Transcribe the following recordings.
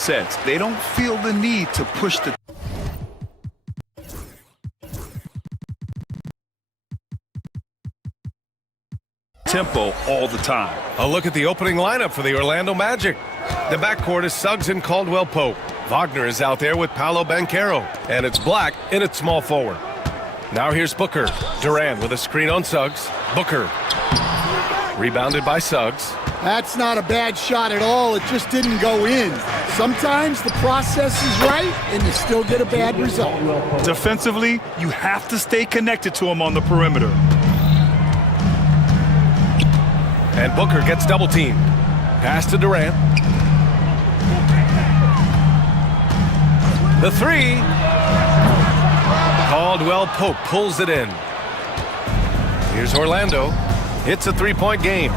sets. They don't feel the need to push the tempo all the time. A look at the opening lineup for the Orlando Magic. The backcourt is Suggs and Caldwell-Pope. Wagner is out there with Paolo Banchero. And it's Black in at small forward. Now here's Booker. Durant with a screen on Suggs. Booker. Rebounded by Suggs. That's not a bad shot at all. It just didn't go in. Sometimes the process is right and you still get a bad result. Defensively, you have to stay connected to him on the perimeter. And Booker gets double teamed. Pass to Durant. The three. Caldwell-Pope pulls it in. Here's Orlando. It's a three-point game.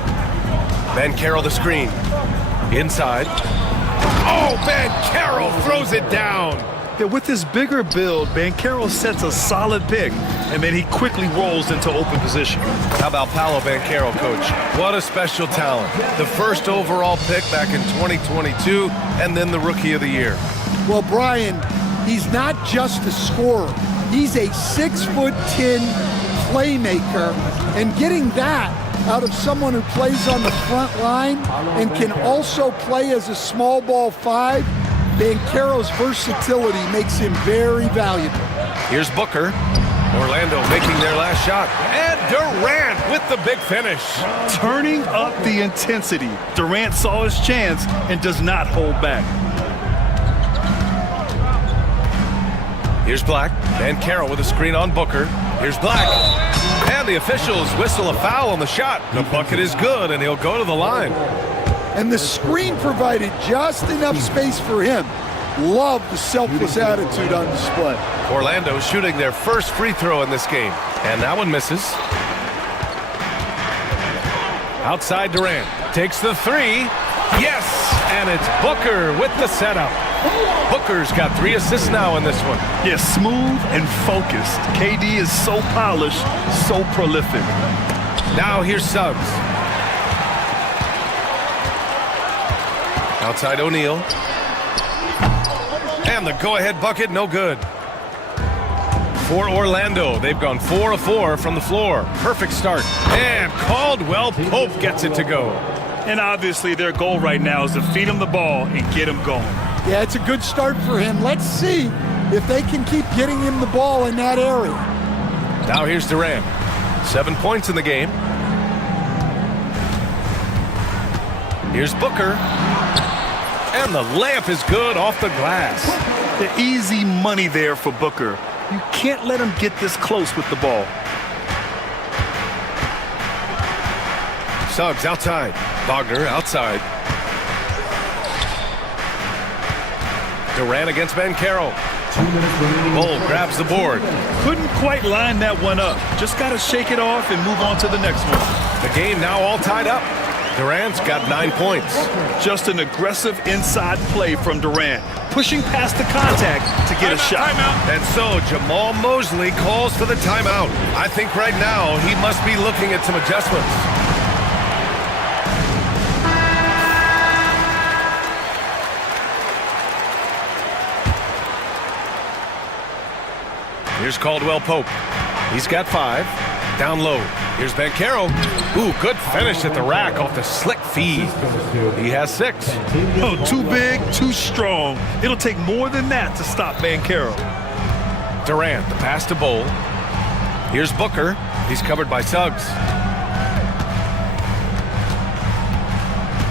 Banchero the screen. Inside. Oh, Banchero throws it down. Yeah, with his bigger build, Banchero sets a solid pick, and then he quickly rolls into open position. How about Paolo Banchero, coach? What a special talent. The first overall pick back in 2022, and then the Rookie of the Year. Well, Brian, he's not just a scorer. He's a 6'10" playmaker, and getting that out of someone who plays on the front line and can also play as a small ball five, Banchero's versatility makes him very valuable. Here's Booker. Orlando making their last shot. And Durant with the big finish. Turning up the intensity. Durant saw his chance and does not hold back. Here's Black. Banchero with a screen on Booker. Here's Black. And the officials whistle a foul on the shot. The bucket is good, and he'll go to the line. And the screen provided just enough space for him. Love the selfless attitude on display. Orlando shooting their first free throw in this game. And that one misses. Outside Durant. Takes the three. Yes! And it's Booker with the setup. Booker's got 3 assists now in this one. Yeah, smooth and focused. KD is so polished, so prolific. Now here's Suggs. Outside O'Neal. And the go-ahead bucket, no good. For Orlando, they've gone 4 of 4 from the floor. Perfect start. And Caldwell-Pope gets it to go. And obviously their goal right now is to feed him the ball and get him going. Yeah, it's a good start for him. Let's see if they can keep getting him the ball in that area. Now here's Durant. 7 points in the game. Here's Booker. And the layup is good off the glass. The easy money there for Booker. You can't let him get this close with the ball. Suggs outside. Wagner outside. Durant against Banchero. Bull grabs the board. Couldn't quite line that one up. Just got to shake it off and move on to the next one. The game now all tied up. Durant's got 9 points. Just an aggressive inside play from Durant, pushing past the contact to get a shot. Timeout. And so Jamal Mosley calls for the timeout. I think right now he must be looking at some adjustments. Here's Caldwell-Pope. He's got 5. Down low. Here's Banchero. Ooh, good finish at the rack off the slick feed. He has 6. Oh, too big, too strong. It'll take more than that to stop Banchero. Durant, the pass to Bull. Here's Booker. He's covered by Suggs.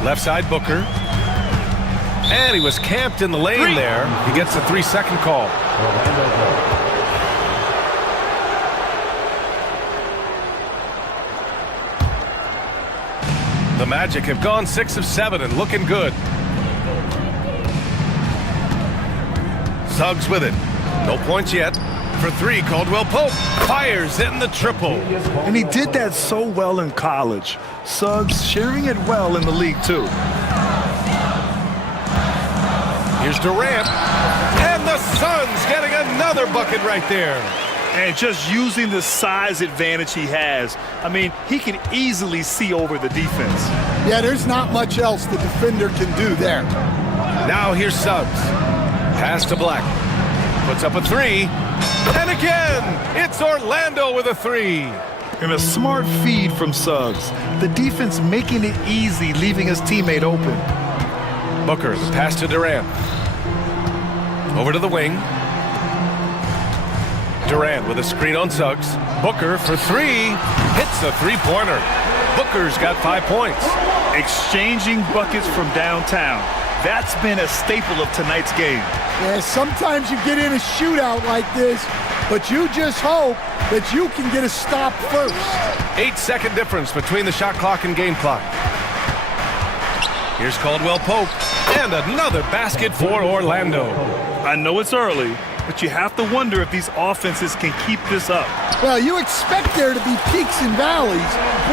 Left side Booker. And he was camped in the lane there. He gets a 3-second call. The Magic have gone 6 of 7 and looking good. Suggs with it. No points yet. For 3, Caldwell-Pope fires in the triple. And he did that so well in college. Suggs sharing it well in the league, too. Here's Durant. And the Suns getting another bucket right there. And just using the size advantage he has. I mean, he can easily see over the defense. Yeah, there's not much else the defender can do there. Now here's Suggs. Pass to Black. Puts up a three. And again, it's Orlando with a three. And a smart feed from Suggs. The defense making it easy, leaving his teammate open. Booker, the pass to Durant. Over to the wing. Durant with a screen on Suggs. Booker for three. Hits a three-pointer. Booker's got 5 points. Exchanging buckets from downtown. That's been a staple of tonight's game. Yeah, sometimes you get in a shootout like this, but you just hope that you can get a stop first. 8-second difference between the shot clock and game clock. Here's Caldwell Pope. And another basket for Orlando. I know it's early, but you have to wonder if these offenses can keep this up. Well, you expect there to be peaks and valleys,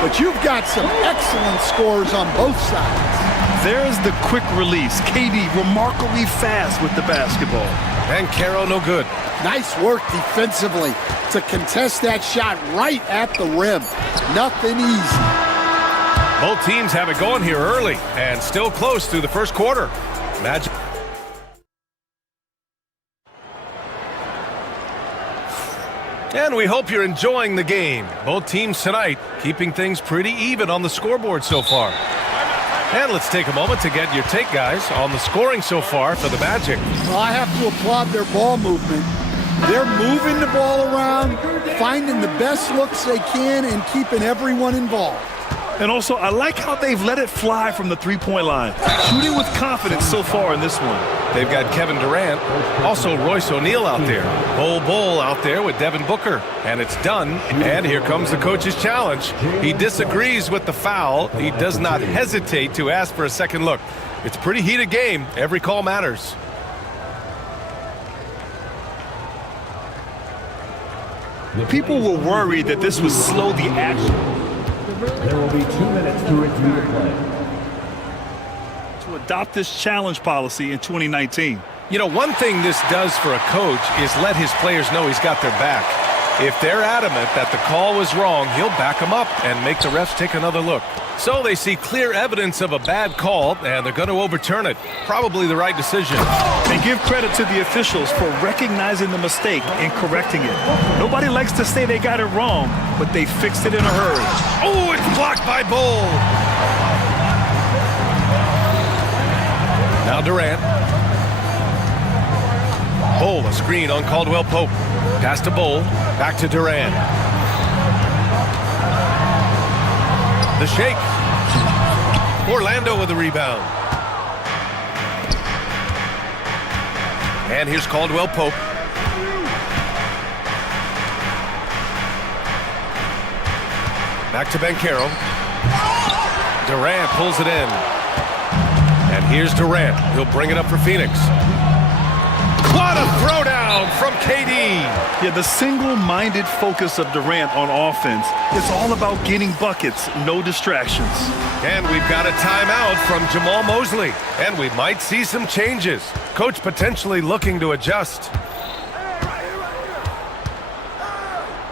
but you've got some excellent scores on both sides. There's the quick release. KD remarkably fast with the basketball. Banchero no good. Nice work defensively to contest that shot right at the rim. Nothing easy. Both teams have it going here early and still close through the first quarter. Magic. And we hope you're enjoying the game. Both teams tonight keeping things pretty even on the scoreboard so far. And let's take a moment to get your take, guys, on the scoring so far for the Magic. Well, I have to applaud their ball movement. They're moving the ball around, finding the best looks they can, and keeping everyone involved. And also, I like how they've let it fly from the three-point line. Shooting with confidence so far in this one. They've got Kevin Durant, also Royce O'Neal out there. Bol out there with Devin Booker. And it's done. And here comes the coach's challenge. He disagrees with the foul. He does not hesitate to ask for a second look. It's a pretty heated game. Every call matters. People were worried that this would slow the action. There will be 2 minutes to review the play. To adopt this challenge policy in 2019. You know, one thing this does for a coach is let his players know he's got their back. If they're adamant that the call was wrong, he'll back them up and make the refs take another look. So they see clear evidence of a bad call, and they're going to overturn it. Probably the right decision. And give credit to the officials for recognizing the mistake and correcting it. Nobody likes to say they got it wrong, but they fixed it in a hurry. Oh, it's blocked by Bol. Now Durant. Bol, a screen on Caldwell Pope. Pass to Bol. Back to Durant. The shake. Orlando with the rebound. And here's Caldwell Pope. Back to Banchero. Durant pulls it in. And here's Durant. He'll bring it up for Phoenix. What a throwdown from KD. Yeah, the single-minded focus of Durant on offense is all about getting buckets, no distractions. And we've got a timeout from Jamal Mosley. And we might see some changes. Coach potentially looking to adjust.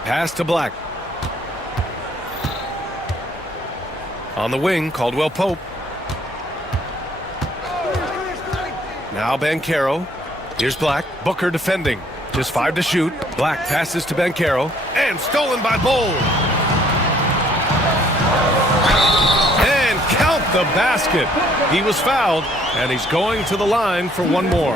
Pass to Black. On the wing, Caldwell Pope. Now Banchero. Here's Black. Booker defending. Just 5 to shoot. Black passes to Banchero. And stolen by Bol. And count the basket. He was fouled, and he's going to the line for one more.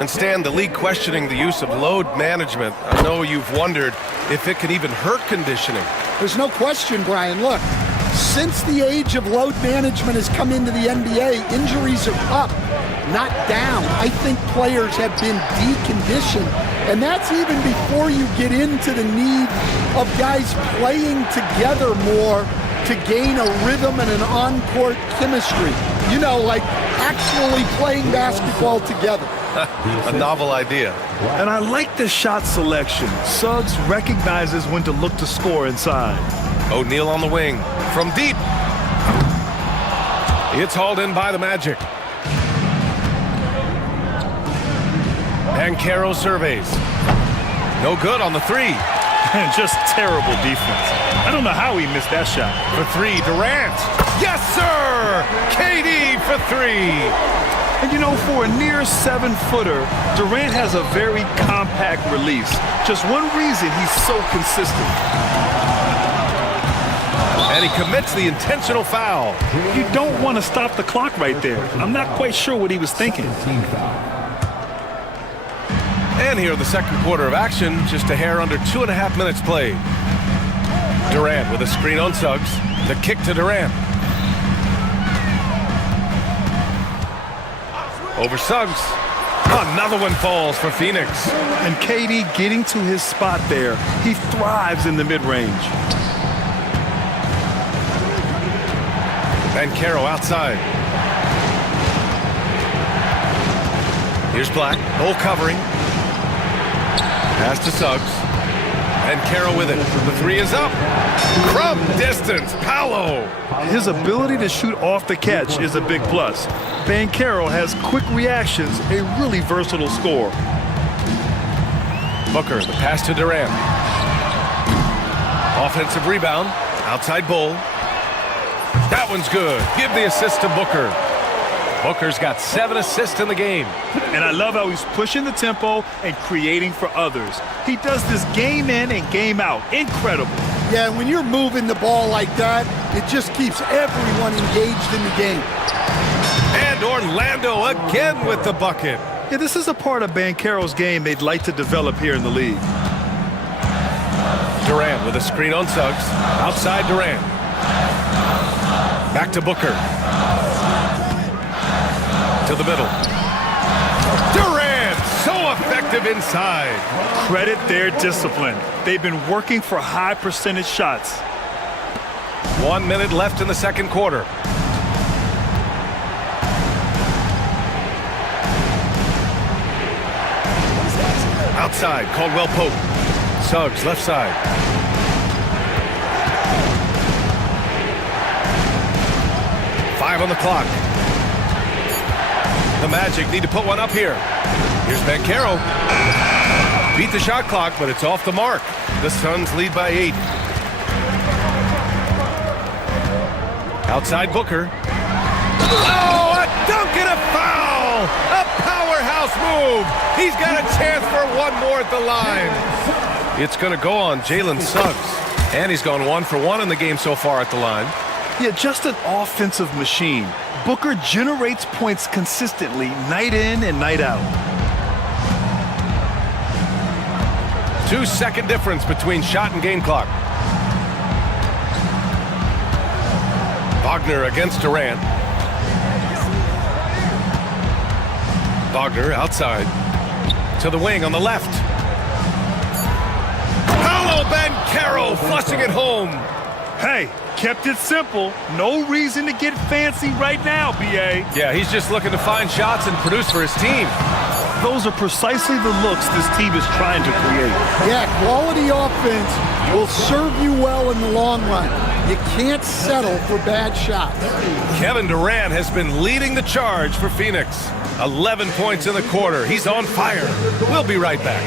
And Stan, the league questioning the use of load management. I know you've wondered if it could even hurt conditioning. There's no question, Brian. Look, since the age of load management has come into the NBA, injuries are up, not down. I think players have been deconditioned, and that's even before you get into the need of guys playing together more to gain a rhythm and an on-court chemistry. You know, like actually playing basketball together. A novel idea. And I like the shot selection. Suggs recognizes when to look to score inside. O'Neal on the wing. From deep. It's hauled in by the Magic. Banchero surveys. No good on the three. Just terrible defense. I don't know how he missed that shot. For three, Durant. Yes, sir! KD for three. And you know, for a near 7-footer, Durant has a very compact release. Just one reason he's so consistent. And he commits the intentional foul. You don't want to stop the clock right there. I'm not quite sure what he was thinking. And here the second quarter of action, just a hair under 2.5 minutes played. Durant with a screen on Suggs. The kick to Durant. Over Suggs. Another one falls for Phoenix. And KD getting to his spot there. He thrives in the mid-range. And Caro outside. Here's Black. Hole covering. Pass to Suggs. And Caro with it. The three is up. From distance, Paolo. His ability to shoot off the catch is a big plus. Banchero has quick reactions, a really versatile scorer. Booker, the pass to Durant. Offensive rebound. Outside Bull. That one's good. Give the assist to Booker. Booker's got 7 assists in the game. And I love how he's pushing the tempo and creating for others. He does this game in and game out. Incredible. Yeah, when you're moving the ball like that, it just keeps everyone engaged in the game. And Orlando again with the bucket. Yeah, this is a part of Banchero's game they'd like to develop here in the league. Durant with a screen on Suggs. Outside Durant. Back to Booker. To the middle. Durant, so effective inside. Credit their discipline. They've been working for high percentage shots. 1 minute left in the second quarter. Outside, Caldwell Pope. Suggs, left side. Five on the clock. The Magic need to put one up here. Here's Banchero. Beat the shot clock, but it's off the mark. The Suns lead by 8. Outside Booker. Oh, a dunk and a foul! A powerhouse move! He's got a chance for one more at the line. It's going to go on Jalen Suggs. And he's gone 1 for 1 in the game so far at the line. Yeah, just an offensive machine. Booker generates points consistently, night in and night out. 2-second difference between shot and game clock. Wagner against Durant. Wagner outside. To the wing on the left. Paolo Banchero flushing it home. Hey, kept it simple. No reason to get fancy right now, B.A. Yeah, he's just looking to find shots and produce for his team. Those are precisely the looks this team is trying to create. Yeah, quality offense will serve you well in the long run. You can't settle for bad shots. Kevin Durant has been leading the charge for Phoenix. 11 points in the quarter. He's on fire. We'll be right back.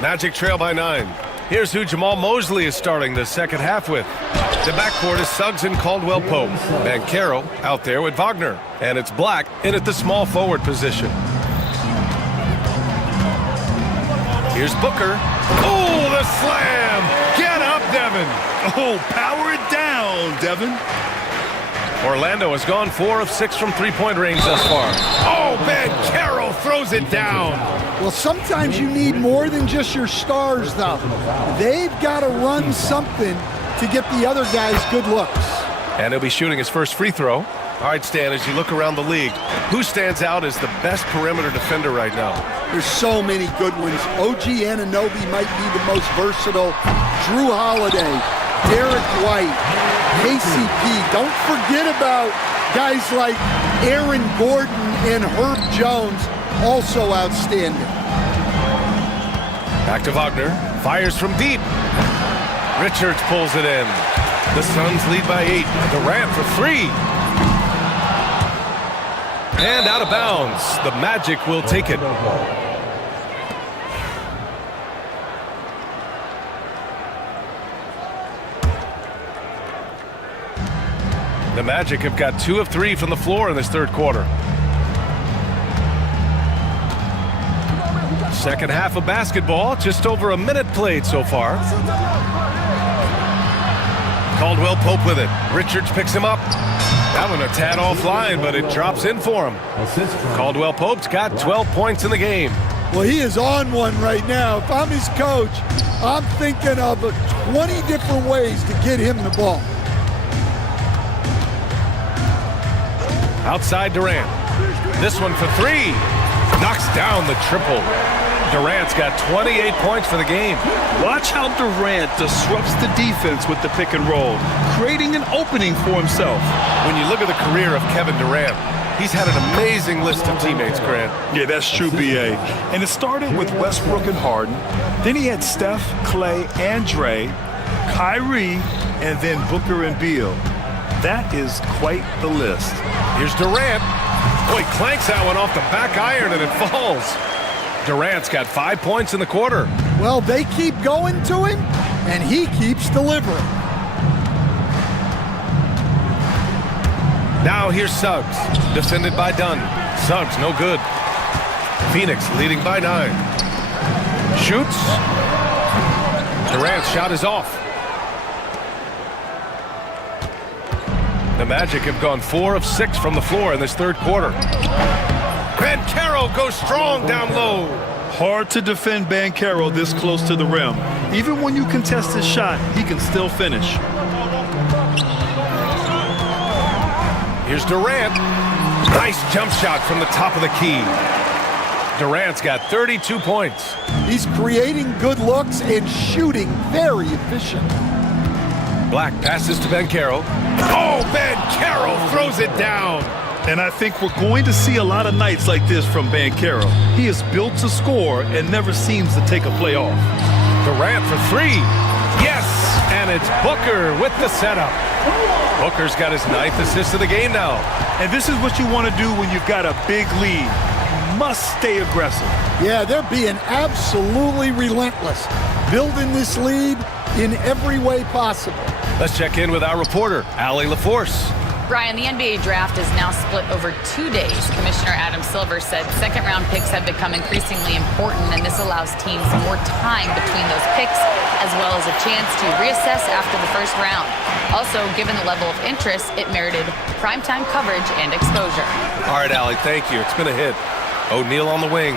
Magic trail by 9. Here's who Jamal Mosley is starting the second half with. The backcourt is Suggs and Caldwell-Pope. Banchero out there with Wagner. And it's Black in at the small forward position. Here's Booker. Oh, the slam! Get up, Devin! Oh, power it down, Devin. Orlando has gone 4 of 6 from three-point range thus far. Oh, Banchero throws it down. Well, sometimes you need more than just your stars, though. They've got to run something to get the other guys good looks. And he'll be shooting his first free throw. All right, Stan, as you look around the league, who stands out as the best perimeter defender right now? There's so many good ones. OG Anunoby might be the most versatile. Drew Holiday, Derek White, KCP. Don't forget about guys like Aaron Gordon and Herb Jones, also outstanding. Back to Wagner. Fires from deep. Richards pulls it in. The Suns lead by 8. Durant for 3. And out of bounds. The Magic will take it. The Magic have got 2 of 3 from the floor in this third quarter. Second half of basketball, just over a minute played so far. Caldwell-Pope with it. Richards picks him up. That one a tad offline, but it drops in for him. Caldwell-Pope's got 12 points in the game. Well, he is on one right now. If I'm his coach, I'm thinking of 20 different ways to get him the ball. Outside Durant. This one for 3. Knocks down the triple. Durant's got 28 points for the game. Watch how Durant disrupts the defense with the pick and roll, creating an opening for himself. When you look at the career of Kevin Durant, he's had an amazing list of teammates, Grant. Yeah, that's true, B.A. And it started with Westbrook and Harden. Then he had Steph, Clay, and Dre, Kyrie, and then Booker and Beal. That is quite the list. Here's Durant. Oh, he clanks that one off the back iron and it falls. Durant's got 5 points in the quarter. Well, they keep going to him, and he keeps delivering. Now here's Suggs, defended by Dunn. Suggs, no good. Phoenix leading by 9. Shoots. Durant's shot is off. The Magic have gone 4 of 6 from the floor in this third quarter. Banchero goes strong down low. Hard to defend Banchero this close to the rim. Even when you contest his shot, he can still finish. Here's Durant. Nice jump shot from the top of the key. Durant's got 32 points. He's creating good looks and shooting very efficient. Black passes to Banchero. Oh, Banchero throws it down. And I think we're going to see a lot of nights like this from Banchero. He is built to score and never seems to take a play off. Durant for 3. Yes, and it's Booker with the setup. Booker's got his 9th assist of the game now. And this is what you want to do when you've got a big lead. You must stay aggressive. Yeah, they're being absolutely relentless, building this lead in every way possible. Let's check in with our reporter, Allie LaForce. Brian, the NBA draft is now split over 2 days. Commissioner Adam Silver said second-round picks have become increasingly important, and this allows teams more time between those picks, as well as a chance to reassess after the first round. Also, given the level of interest, it merited primetime coverage and exposure. All right, Allie, thank you. It's been a hit. O'Neal on the wing.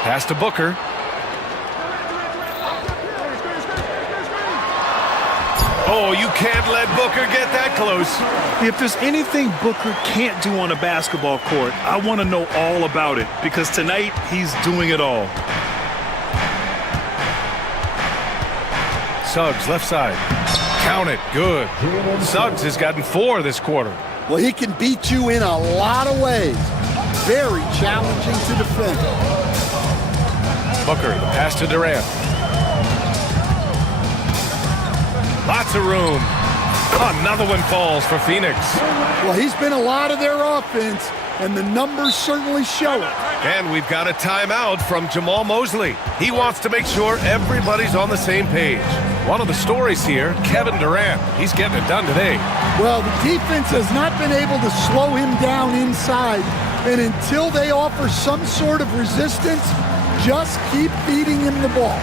Pass to Booker. Oh, you can't let Booker get that close. If there's anything Booker can't do on a basketball court, I want to know all about it, because tonight he's doing it all. Suggs, left side. Count it. Good. Suggs has gotten 4 this quarter. Well, he can beat you in a lot of ways. Very challenging to defend. Booker, the pass to Durant. Lots of room. Another one falls for Phoenix. Well, he's been a lot of their offense, and the numbers certainly show it. And we've got a timeout from Jamal Mosley. He wants to make sure everybody's on the same page. One of the stories here, Kevin Durant. He's getting it done today. Well, the defense has not been able to slow him down inside. And until they offer some sort of resistance, just keep feeding him the ball.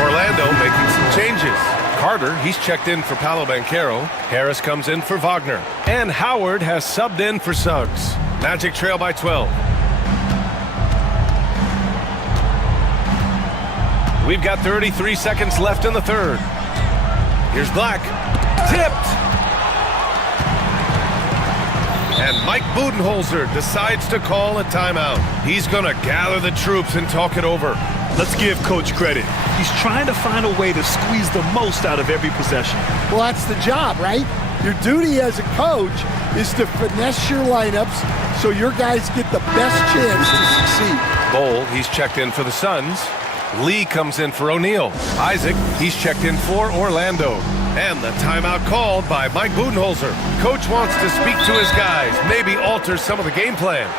Orlando making some changes. Carter, he's checked in for Paolo Banchero. Harris comes in for Wagner. And Howard has subbed in for Suggs. Magic trail by 12. We've got 33 seconds left in the third. Here's Black. Tipped! And Mike Budenholzer decides to call a timeout. He's going to gather the troops and talk it over. Let's give Coach credit. He's trying to find a way to squeeze the most out of every possession. Well, that's the job, right? Your duty as a coach is to finesse your lineups so your guys get the best chance to succeed. Bowl, he's checked in for the Suns. Lee comes in for O'Neal. Isaac, he's checked in for Orlando. And the timeout called by Mike Budenholzer. Coach wants to speak to his guys, maybe alter some of the game plan.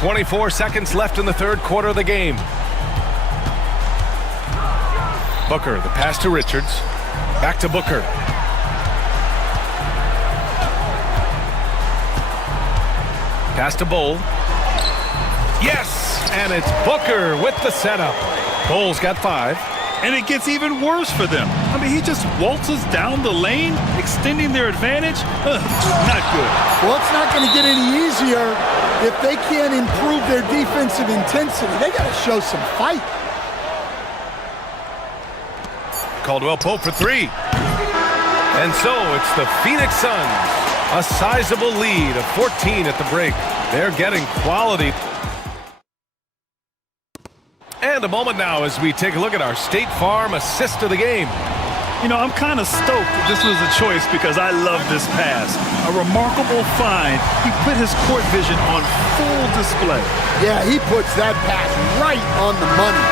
"24 seconds left in the third quarter of the game. Booker, the pass to Richards. Back to Booker. Pass to Bowl. Yes! And it's Booker with the setup. Bowl's got 5. And it gets even worse for them. I mean, he just waltzes down the lane, extending their advantage. Not good. Well, it's not going to get any easier if they can't improve their defensive intensity. They got to show some fight. Caldwell Pope for 3. And so it's the Phoenix Suns. A sizable lead of 14 at the break. They're getting quality. And a moment now as we take a look at our State Farm assist of the game. You know, I'm kind of stoked that this was a choice because I love this pass. A remarkable find. He put his court vision on full display. Yeah, he puts that pass right on the money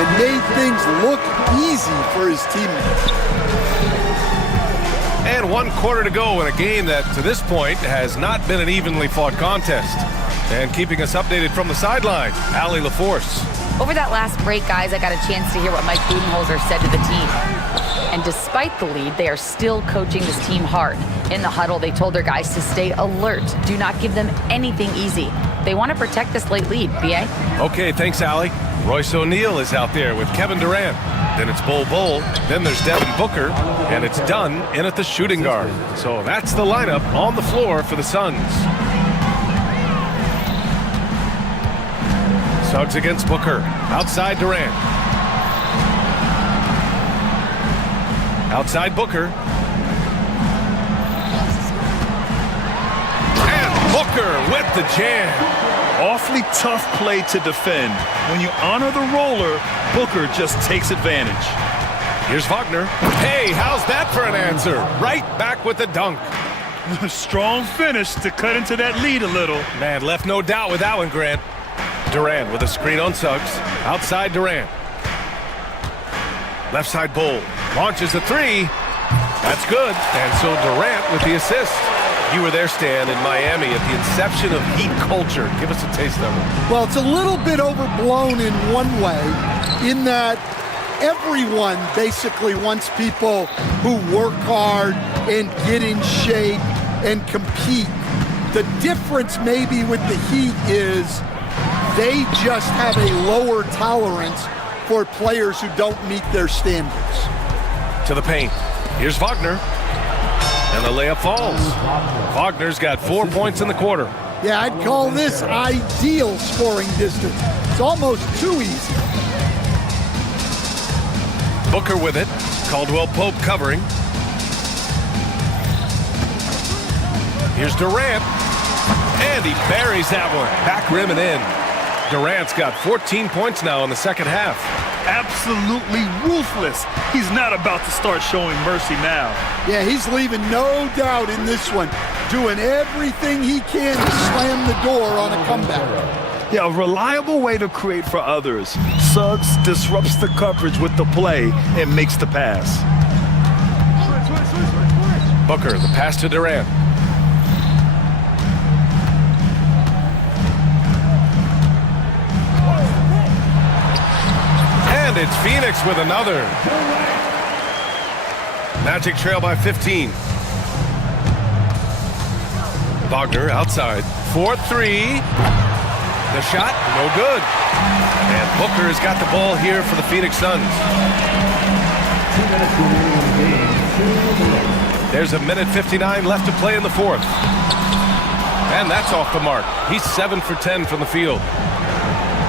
and made things look easy for his teammates. And 1 quarter to go in a game that, to this point, has not been an evenly fought contest. And keeping us updated from the sideline, Allie LaForce. Over that last break, guys, I got a chance to hear what Mike Budenholzer said to the team. And despite the lead, they are still coaching this team hard. In the huddle, they told their guys to stay alert. Do not give them anything easy. They want to protect this late lead, B.A.? Okay, thanks, Allie. Royce O'Neal is out there with Kevin Durant. Then it's Bol Bol. Then there's Devin Booker. And it's Dunn in at the shooting guard. So that's the lineup on the floor for the Suns. Suggs against Booker. Outside Durant. Outside Booker. And Booker with the jam. Awfully tough play to defend. When you honor the roller, Booker just takes advantage. Here's Wagner. Hey, how's that for an answer? Right back with the dunk. Strong finish to cut into that lead a little. Man, left no doubt with that one, Grant. Durant with a screen on Suggs. Outside Durant. Left side Bowl. Launches a 3. That's good. And so Durant with the assist. You were there, Stan, in Miami at the inception of Heat culture. Give us a taste of it. Well, it's a little bit overblown in one way, in that everyone basically wants people who work hard and get in shape and compete. The difference maybe with the Heat is they just have a lower tolerance for players who don't meet their standards. To the paint. Here's Wagner. And the layup falls. Wagner's got 4 points in the quarter. Yeah, I'd call this ideal scoring distance. It's almost too easy. Booker with it. Caldwell Pope covering. Here's Durant. And he buries that one. Back rim and in. Durant's got 14 points now in the second half. Absolutely ruthless. He's not about to start showing mercy now. Yeah, he's leaving no doubt in this one, doing everything he can to slam the door on a comeback. Yeah, a reliable way to create for others. Suggs disrupts the coverage with the play and makes the pass. Booker, the pass to Durant. And it's Phoenix with another. Magic trail by 15. Wagner outside. 4-3. The shot, no good. And Booker has got the ball here for the Phoenix Suns. 2 minutes remaining in the game. 2 minutes. There's a minute 59 left to play in the fourth. And that's off the mark. He's 7 for 10 from the field.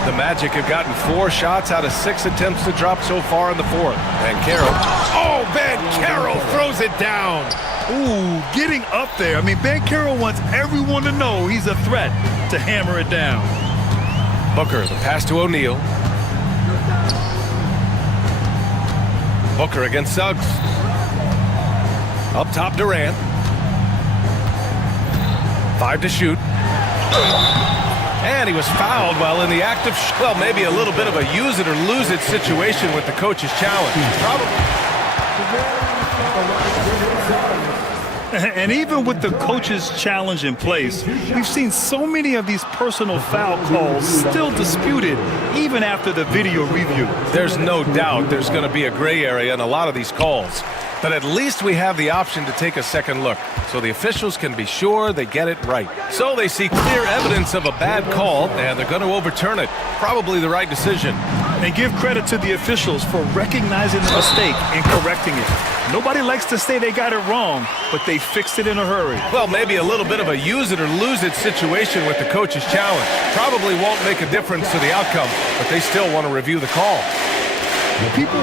The Magic have gotten 4 shots out of 6 attempts to drop so far in the fourth. And Carroll. Oh, Ben Carroll throws it down. Ooh, getting up there. I mean, Ben Carroll wants everyone to know he's a threat to hammer it down. Booker, the pass to O'Neal. Booker against Suggs. Up top, Durant. 5 to shoot. And he was fouled while in the act of, well, maybe a little bit of a use it or lose it situation with the coach's challenge. And even with the coach's challenge in place, we've seen so many of these personal foul calls still disputed even after the video review. There's no doubt there's going to be a gray area in a lot of these calls. But at least we have the option to take a second look, so the officials can be sure they get it right. So they see clear evidence of a bad call, and they're going to overturn it. Probably the right decision. And give credit to the officials for recognizing the mistake and correcting it. Nobody likes to say they got it wrong, but they fixed it in a hurry. Well, maybe a little bit of a use it or lose it situation with the coach's challenge. Probably won't make a difference to the outcome, but they still want to review the call. People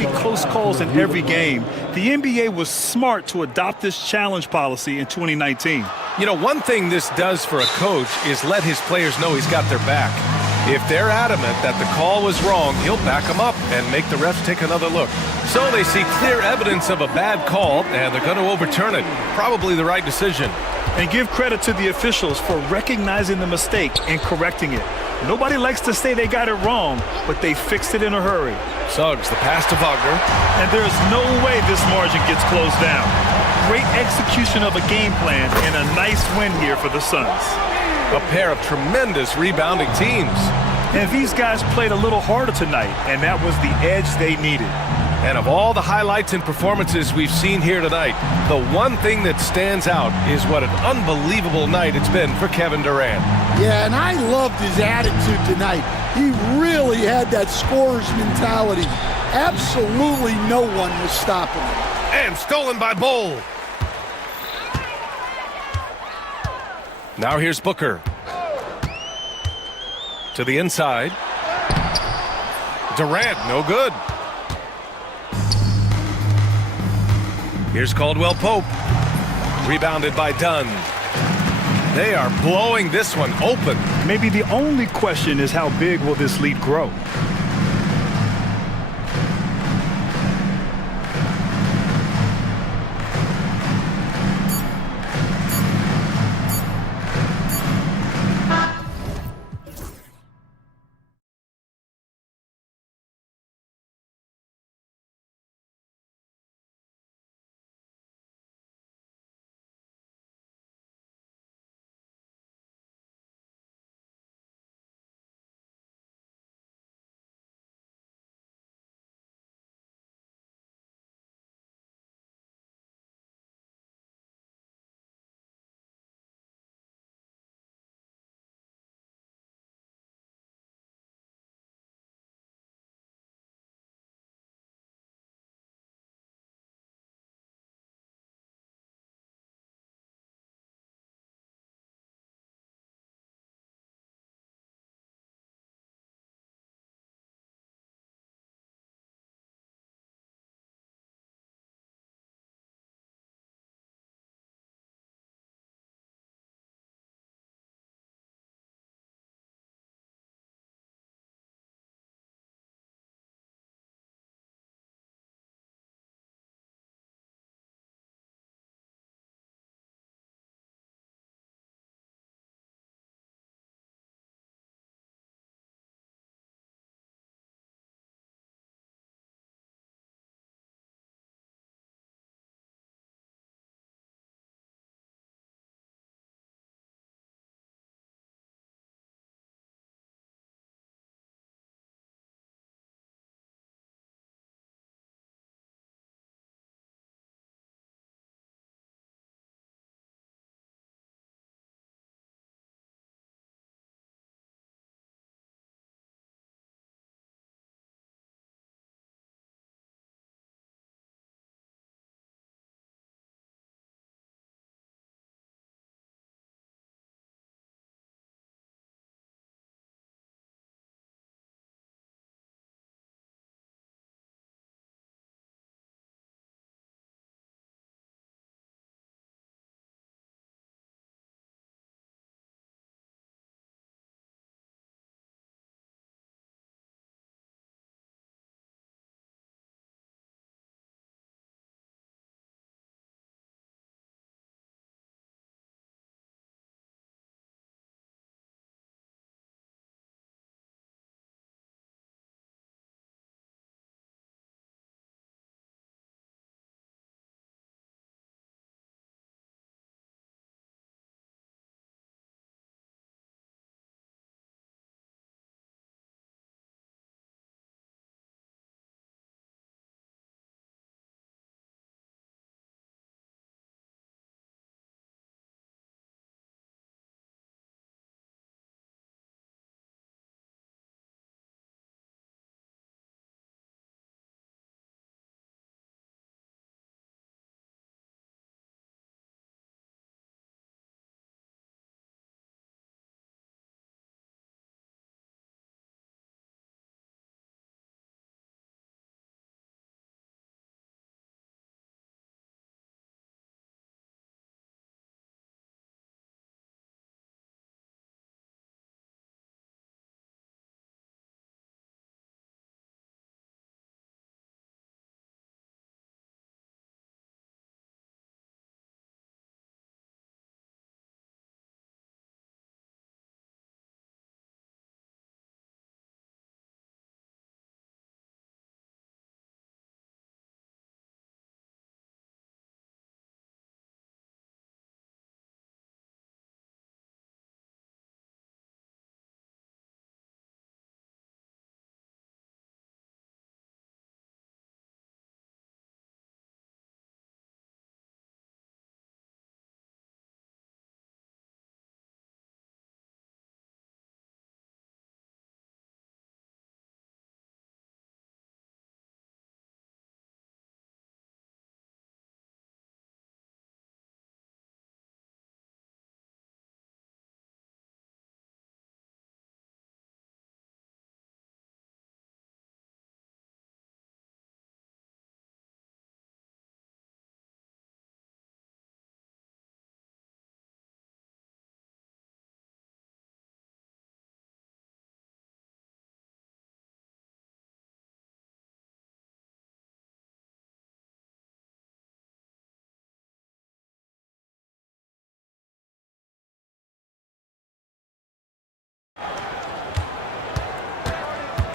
many close calls in every game. The NBA was smart to adopt this challenge policy in 2019. You know, one thing this does for a coach is let his players know he's got their back. If they're adamant that the call was wrong, he'll back them up and make the refs take another look. So they see clear evidence of a bad call, and they're going to overturn it. Probably the right decision. And give credit to the officials for recognizing the mistake and correcting it. Nobody likes to say they got it wrong, but they fixed it in a hurry. Suggs, the pass to Wagner. And there's no way this margin gets closed down. Great execution of a game plan and a nice win here for the Suns. A pair of tremendous rebounding teams. And these guys played a little harder tonight, and that was the edge they needed. And of all the highlights and performances we've seen here tonight, the one thing that stands out is what an unbelievable night it's been for Kevin Durant. Yeah, and I loved his attitude tonight. He really had that scorer's mentality. Absolutely no one was stopping him. And stolen by Bowl. Now here's Booker. To the inside. Durant, no good. Here's Caldwell Pope. Rebounded by Dunn. They are blowing this one open. Maybe the only question is how big will this lead grow?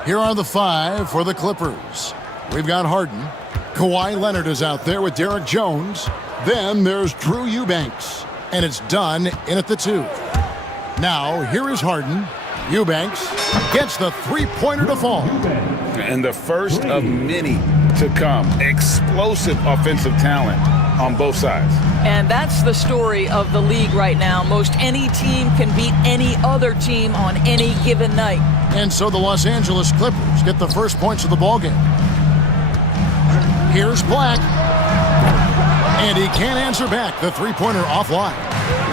Here are the 5 for the Clippers. We've got Harden. Kawhi Leonard is out there with Derek Jones. Then there's Drew Eubanks. And it's done in at the 2. Now, here is Harden. Eubanks gets the three-pointer to fall. And the first of many to come. Explosive offensive talent on both sides. And that's the story of the league right now. Most any team can beat any other team on any given night. And so the Los Angeles Clippers get the first points of the ballgame. Here's Black. And he can't answer back. The three-pointer offline.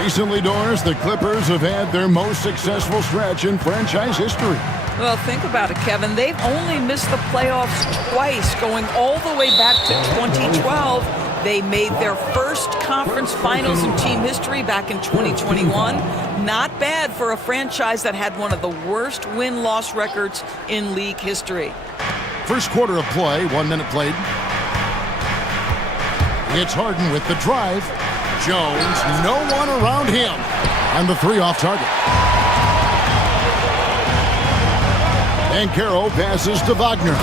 Recently, Doris, the Clippers have had their most successful stretch in franchise history. Well, think about it, Kevin. They've only missed the playoffs twice, going all the way back to 2012. They made their first conference finals in team history back in 2021. Not bad for a franchise that had one of the worst win-loss records in league history. First quarter of play, 1 minute played. It's Harden with the drive. Jones, no one around him. And the 3 off target. Bankero passes to Wagner.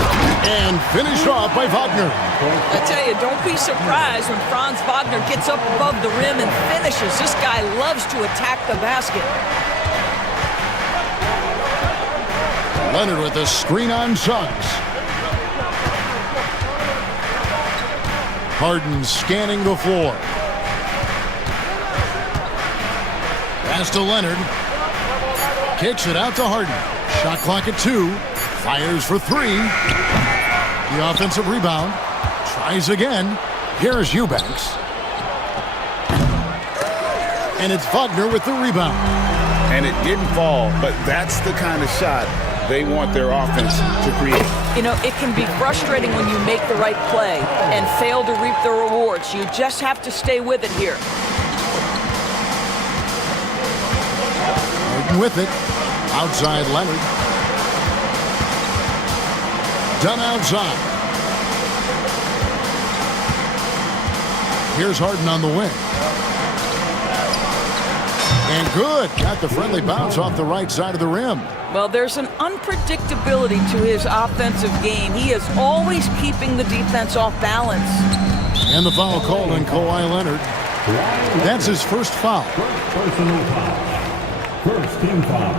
And finished off by Wagner. I tell you, don't be surprised when Franz Wagner gets up above the rim and finishes. This guy loves to attack the basket. Leonard with a screen on Suggs. Harden scanning the floor. Pass to Leonard. Kicks it out to Harden. Shot clock at 2. Fires for 3. The offensive rebound. Tries again. Here's Eubanks. And it's Wagner with the rebound. And it didn't fall, but that's the kind of shot they want their offense to create. You know, it can be frustrating when you make the right play and fail to reap the rewards. You just have to stay with it here. Harden with it. Outside Leonard. Done outside. Here's Harden on the wing. And good. Got the friendly bounce off the right side of the rim. Well, there's an unpredictability to his offensive game. He is always keeping the defense off balance. And the foul called on Kawhi Leonard. That's his first foul. Personal foul. First team foul.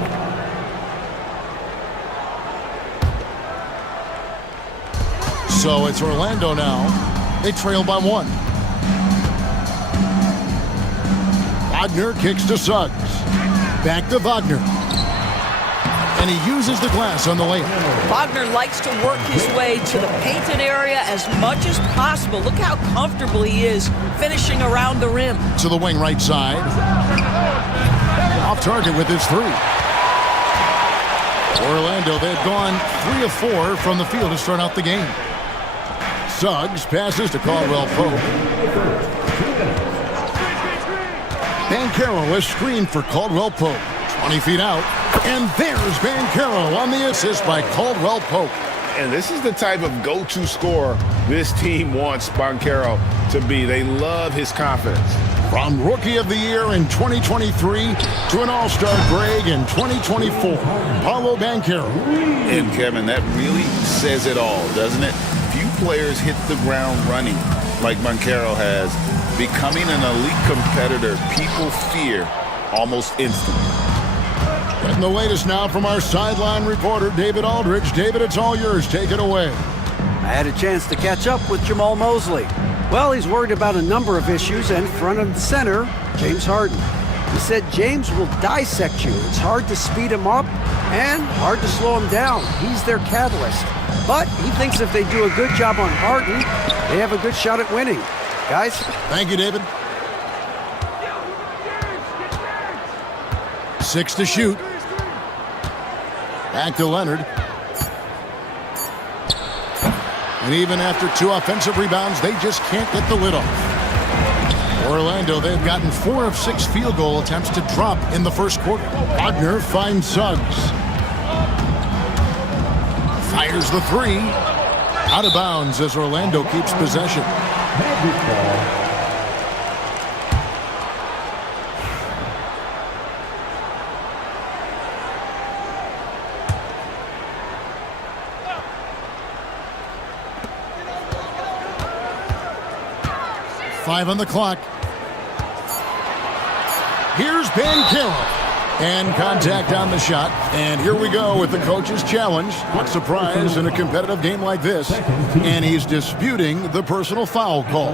So it's Orlando now. They trail by 1. Wagner kicks to Suggs. Back to Wagner. And he uses the glass on the layup. Wagner likes to work his way to the painted area as much as possible. Look how comfortable he is finishing around the rim. To the wing right side. Off target with his 3. Orlando, they've gone 3 of 4 from the field to start out the game. Suggs passes to Caldwell Pope. Bankero is screened for Caldwell Pope. 20 feet out. And there's Bankero on the assist by Caldwell Pope. And this is the type of go-to scorer this team wants Bankero to be. They love his confidence. From Rookie of the Year in 2023 to an All-Star Greg in 2024, Paolo Bankero. And Kevin, that really says it all, doesn't it? Few players hit the ground running like Bankero has, becoming an elite competitor people fear almost instantly. And the latest now from our sideline reporter, David Aldridge. David, it's all yours. Take it away. I had a chance to catch up with Jamal Mosley. Well, he's worried about a number of issues, and front and center, James Harden. He said James will dissect you. It's hard to speed him up and hard to slow him down. He's their catalyst. But he thinks if they do a good job on Harden, they have a good shot at winning. Guys? Thank you, David. 6 to shoot. Back to Leonard. And even after 2 offensive rebounds, they just can't get the lid off. Orlando, they've gotten 4 of 6 field goal attempts to drop in the first quarter. Wagner finds Suggs. Fires the 3. Out of bounds as Orlando keeps possession. Magic ball. 5 on the clock. Here's Banchero. And contact on the shot. And here we go with the coach's challenge. What surprise in a competitive game like this. And he's disputing the personal foul call.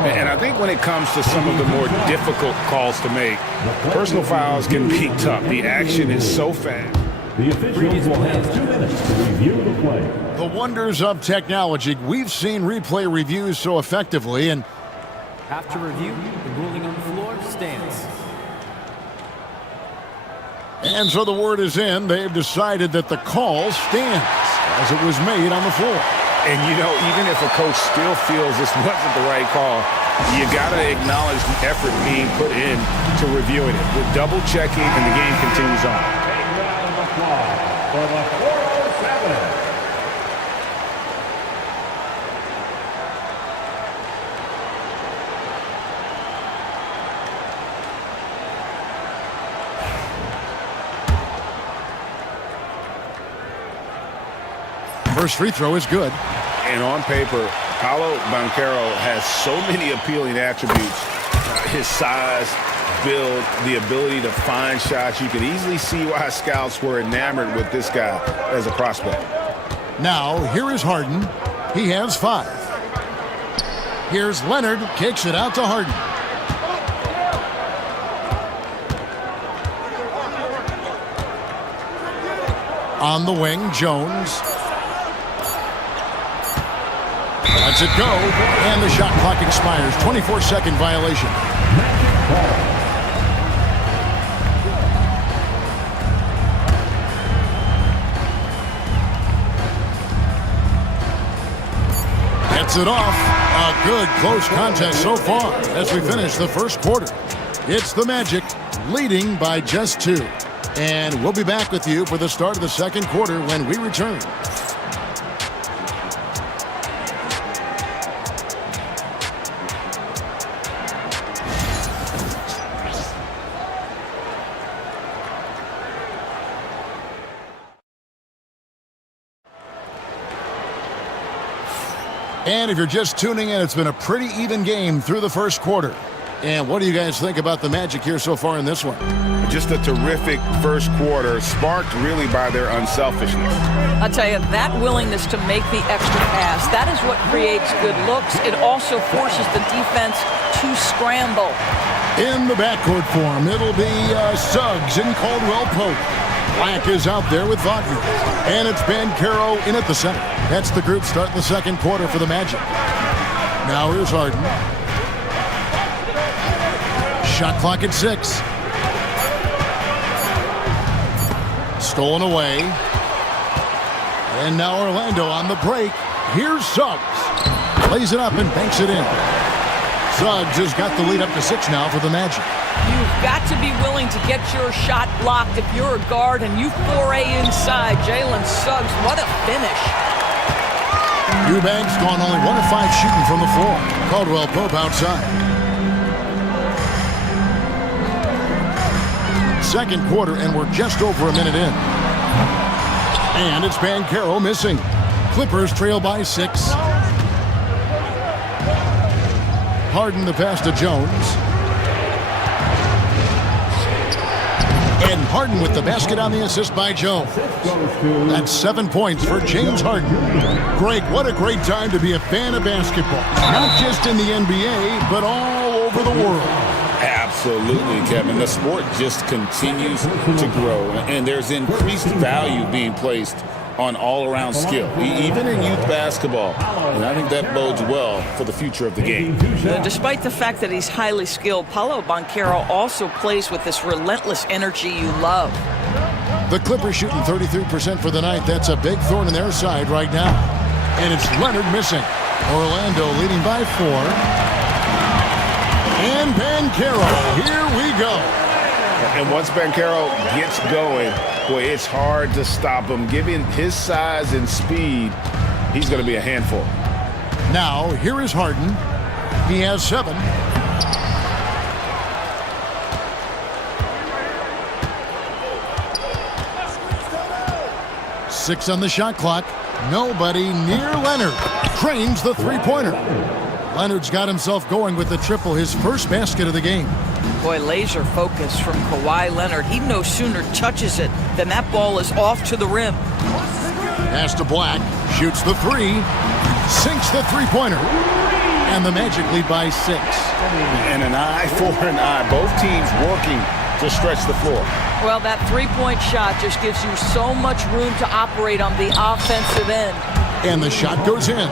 And I think when it comes to some of the more difficult calls to make, personal fouls can be tough. The action is so fast. The officials will have 2 minutes to review the play. The wonders of technology. We've seen replay reviews so effectively, and after review, the ruling on the floor stands. And so the word is in. They've decided that the call stands as it was made on the floor. And, you know, even if a coach still feels this wasn't the right call, you got to acknowledge the effort being put in to reviewing it. With double checking, and the game continues on. Take round of applause for the 407. First free throw is good. And on paper, Paolo Banchero has so many appealing attributes. His size, build, the ability to find shots. You can easily see why scouts were enamored with this guy as a prospect. Now, here is Harden. He has 5. Here's Leonard. Kicks it out to Harden. On the wing, Jones. Lets it go, and the shot clock expires. 24-second violation. Gets it off. A good close contest so far as we finish the first quarter. It's the Magic leading by just 2. And we'll be back with you for the start of the second quarter when we return. And if you're just tuning in, it's been a pretty even game through the first quarter. And what do you guys think about the Magic here so far in this one? Just a terrific first quarter, sparked really by their unselfishness. I'll tell you, that willingness to make the extra pass, that is what creates good looks. It also forces the defense to scramble. In the backcourt form, it'll be Suggs and Caldwell Pope. Black is out there with Wagner. And it's Banchero in at the center. That's the group starting the second quarter for the Magic. Now here's Harden. Shot clock at 6. Stolen away. And now Orlando on the break. Here's Suggs. Lays it up and banks it in. Suggs has got the lead up to 6 now for the Magic. You've got to be willing to get your shot blocked if you're a guard and you foray inside. Jalen Suggs, what a finish. Eubanks gone only 1 of 5 shooting from the floor. Caldwell Pope outside. Second quarter, and we're just over a minute in. And it's Banchero missing. Clippers trail by 6. Harden the pass to Jones. And Harden with the basket on the assist by Jones. That's 7 points for James Harden. Greg, what a great time to be a fan of basketball. Not just in the NBA, but all over the world. Absolutely, Kevin. The sport just continues to grow, and there's increased value being placed on all-around skill, even in youth basketball. And I think that bodes well for the future of the game. Despite the fact that he's highly skilled, Paolo Banchero also plays with this relentless energy you love. The Clippers shooting 33% for the night. That's a big thorn in their side right now. And it's Leonard missing. Orlando leading by 4. And Banchero, here we go. And once Banchero gets going, boy, it's hard to stop him. Given his size and speed, he's going to be a handful. Now, here is Harden. He has 7. 6 on the shot clock. Nobody near Leonard. Trains the three-pointer. Leonard's got himself going with the triple, his first basket of the game. Boy, laser focus from Kawhi Leonard. He no sooner touches it than that ball is off to the rim. Pass to Black, shoots the three, sinks the three-pointer, and the Magic lead by 6. And an eye for an eye. Both teams working to stretch the floor. Well, that three-point shot just gives you so much room to operate on the offensive end. And the shot goes in.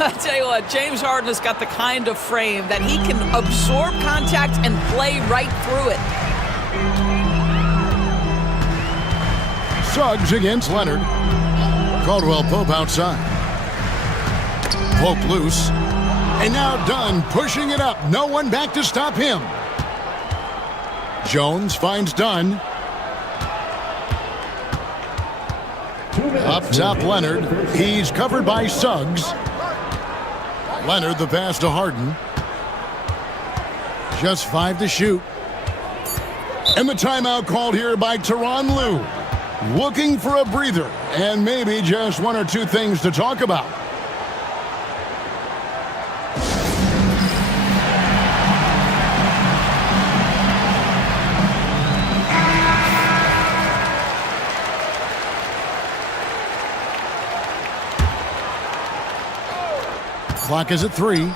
I tell you what, James Harden has got the kind of frame that he can absorb contact and play right through it. Suggs against Leonard. Caldwell Pope outside. Pope loose. And now Dunn pushing it up. No one back to stop him. Jones finds Dunn. Up top, Leonard. He's covered by Suggs. Leonard, the pass to Harden. Just 5 to shoot. And the timeout called here by Tyronn Lue. Looking for a breather and maybe just 1 or 2 things to talk about. Clock is at 3.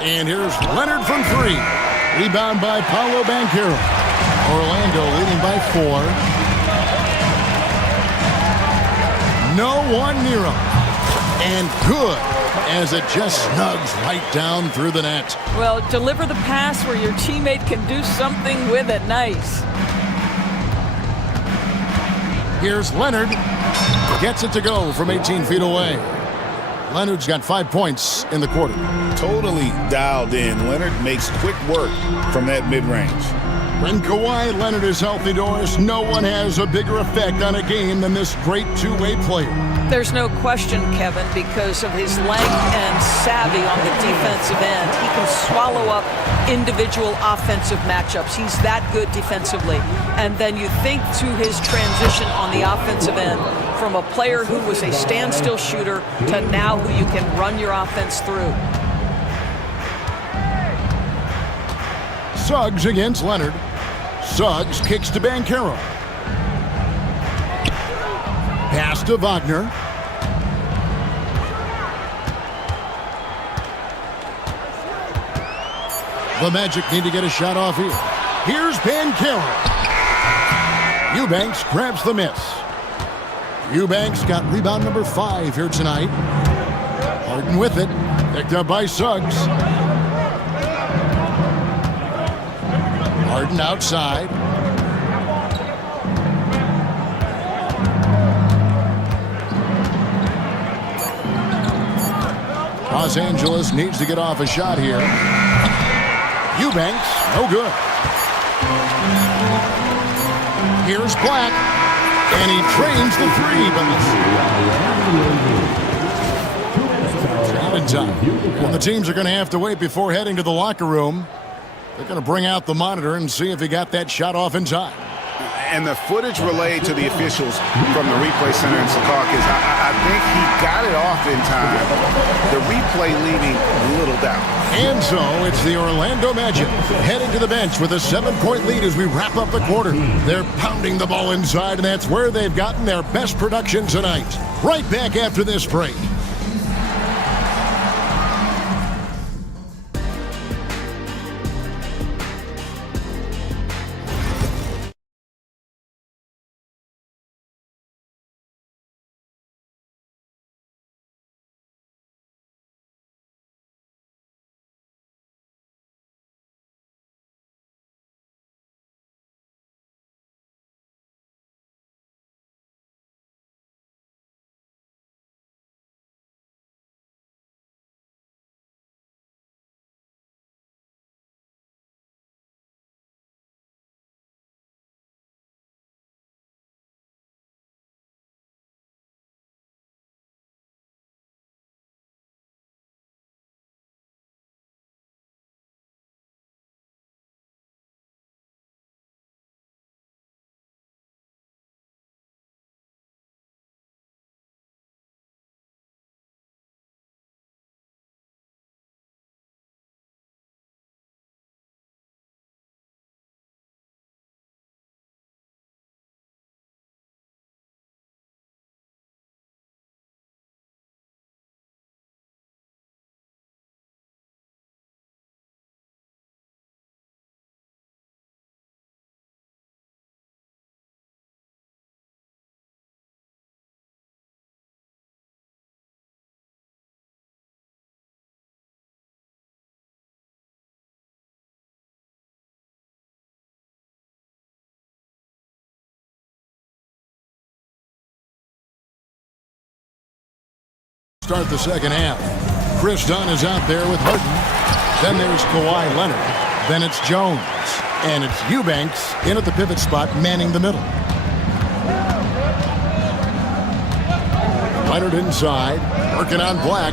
And here's Leonard from 3. Rebound by Paolo Banchero. Orlando leading by 4. No one near him. And good, as it just snugs right down through the net. Well, deliver the pass where your teammate can do something with it. Nice. Here's Leonard. Gets it to go from 18 feet away. Leonard's got 5 points in the quarter. Totally dialed in. Leonard makes quick work from that mid-range. When Kawhi Leonard is healthy, Doris, no one has a bigger effect on a game than this great two-way player. There's no question, Kevin, because of his length and savvy on the defensive end. He can swallow up individual offensive matchups. He's that good defensively. And then you think to his transition on the offensive end from a player who was a standstill shooter to now who you can run your offense through. Suggs against Leonard. Suggs kicks to Banchero. Pass to Wagner. The Magic need to get a shot off here. Here's Banchero. Eubanks grabs the miss. Eubanks got rebound number 5 here tonight. Harden with it. Picked up by Suggs. Harden outside. Los Angeles needs to get off a shot here. Eubanks, no good. Here's Black, and he trains the 3, but not in time. And the teams are going to have to wait before heading to the locker room. They're going to bring out the monitor and see if he got that shot off in time. And the footage relayed to the officials from the replay center in Secaucus, I think he got it off in time. The replay leaving little doubt. And so it's the Orlando Magic heading to the bench with a 7-point lead as we wrap up the quarter. They're pounding the ball inside, and that's where they've gotten their best production tonight. Right back after this break. Start the second half. Chris Dunn is out there with Harden. Then there's Kawhi Leonard. Then it's Jones. And it's Eubanks in at the pivot spot, manning the middle. Leonard inside, working on Black.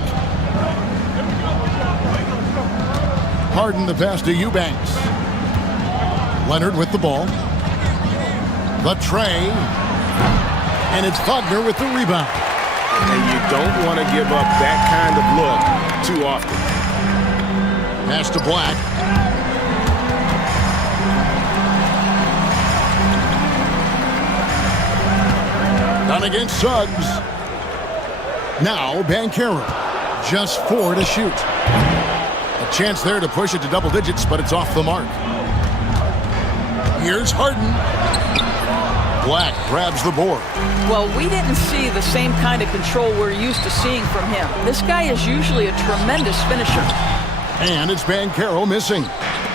Harden the pass to Eubanks. Leonard with the ball. The tray. And it's Wagner with the rebound. And you don't want to give up that kind of look too often. Pass to Black. Done against Suggs. Now Banchero. Just 4 to shoot. A chance there to push it to double digits, but it's off the mark. Here's Harden. Black grabs the board. Well, we didn't see the same kind of control we're used to seeing from him. This guy is usually a tremendous finisher. And it's Banchero missing.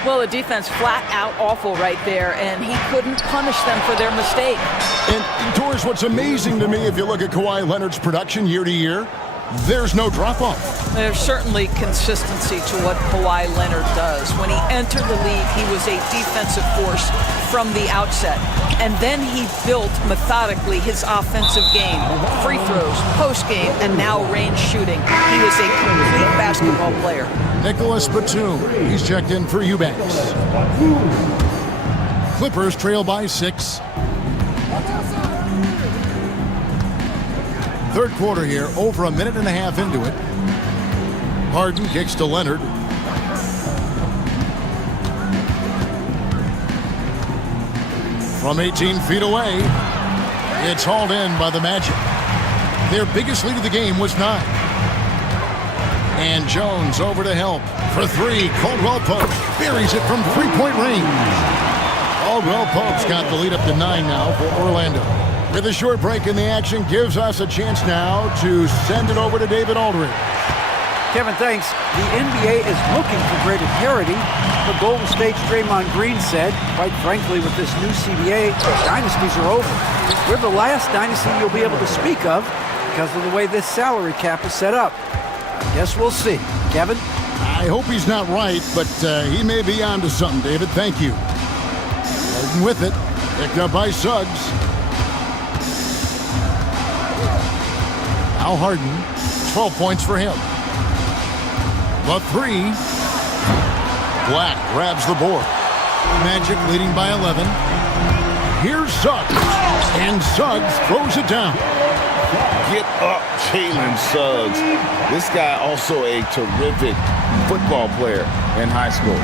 Well, the defense flat out awful right there, and he couldn't punish them for their mistake. And, Doris, what's amazing to me, if you look at Kawhi Leonard's production year to year, there's no drop-off. There's certainly consistency to what Kawhi Leonard does. When he entered the league, he was a defensive force from the outset. And then he built methodically his offensive game. Free throws, post-game, and now range shooting. He is a complete basketball player. Nicholas Batum, he's checked in for Eubanks. Clippers trail by 6. Third quarter here, over a minute and a half into it. Harden kicks to Leonard. From 18 feet away, it's hauled in by the Magic. Their biggest lead of the game was 9. And Jones over to help. For 3, Caldwell Pope buries it from three-point range. Caldwell Pope's got the lead up to 9 now for Orlando. With a short break in the action, gives us a chance now to send it over to David Aldridge. Kevin, thanks. The NBA is looking for greater parity. The Golden State's Draymond Green said, quite frankly, with this new CBA, dynasties are over. We're the last dynasty you'll be able to speak of because of the way this salary cap is set up. I guess we'll see. Kevin? I hope he's not right, but he may be onto something, David. Thank you. Harden with it. Picked up by Suggs. Now Harden, 12 points for him. The 3. Black grabs the board. Magic leading by 11. Here's Suggs. And Suggs throws it down. Get up, Jalen Suggs. This guy also a terrific football player in high school.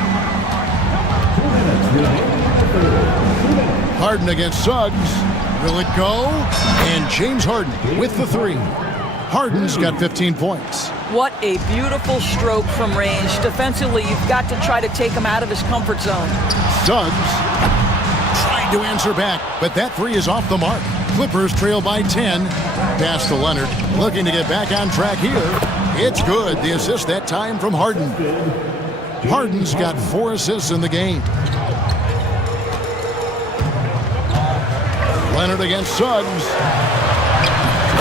Harden against Suggs. Will it go? And James Harden with the 3. Harden's got 15 points. What a beautiful stroke from range. Defensively, you've got to try to take him out of his comfort zone. Suggs trying to answer back, but that 3 is off the mark. Clippers trail by 10. Pass to Leonard, looking to get back on track here. It's good. The assist that time from Harden. Harden's got 4 assists in the game. Leonard against Suggs.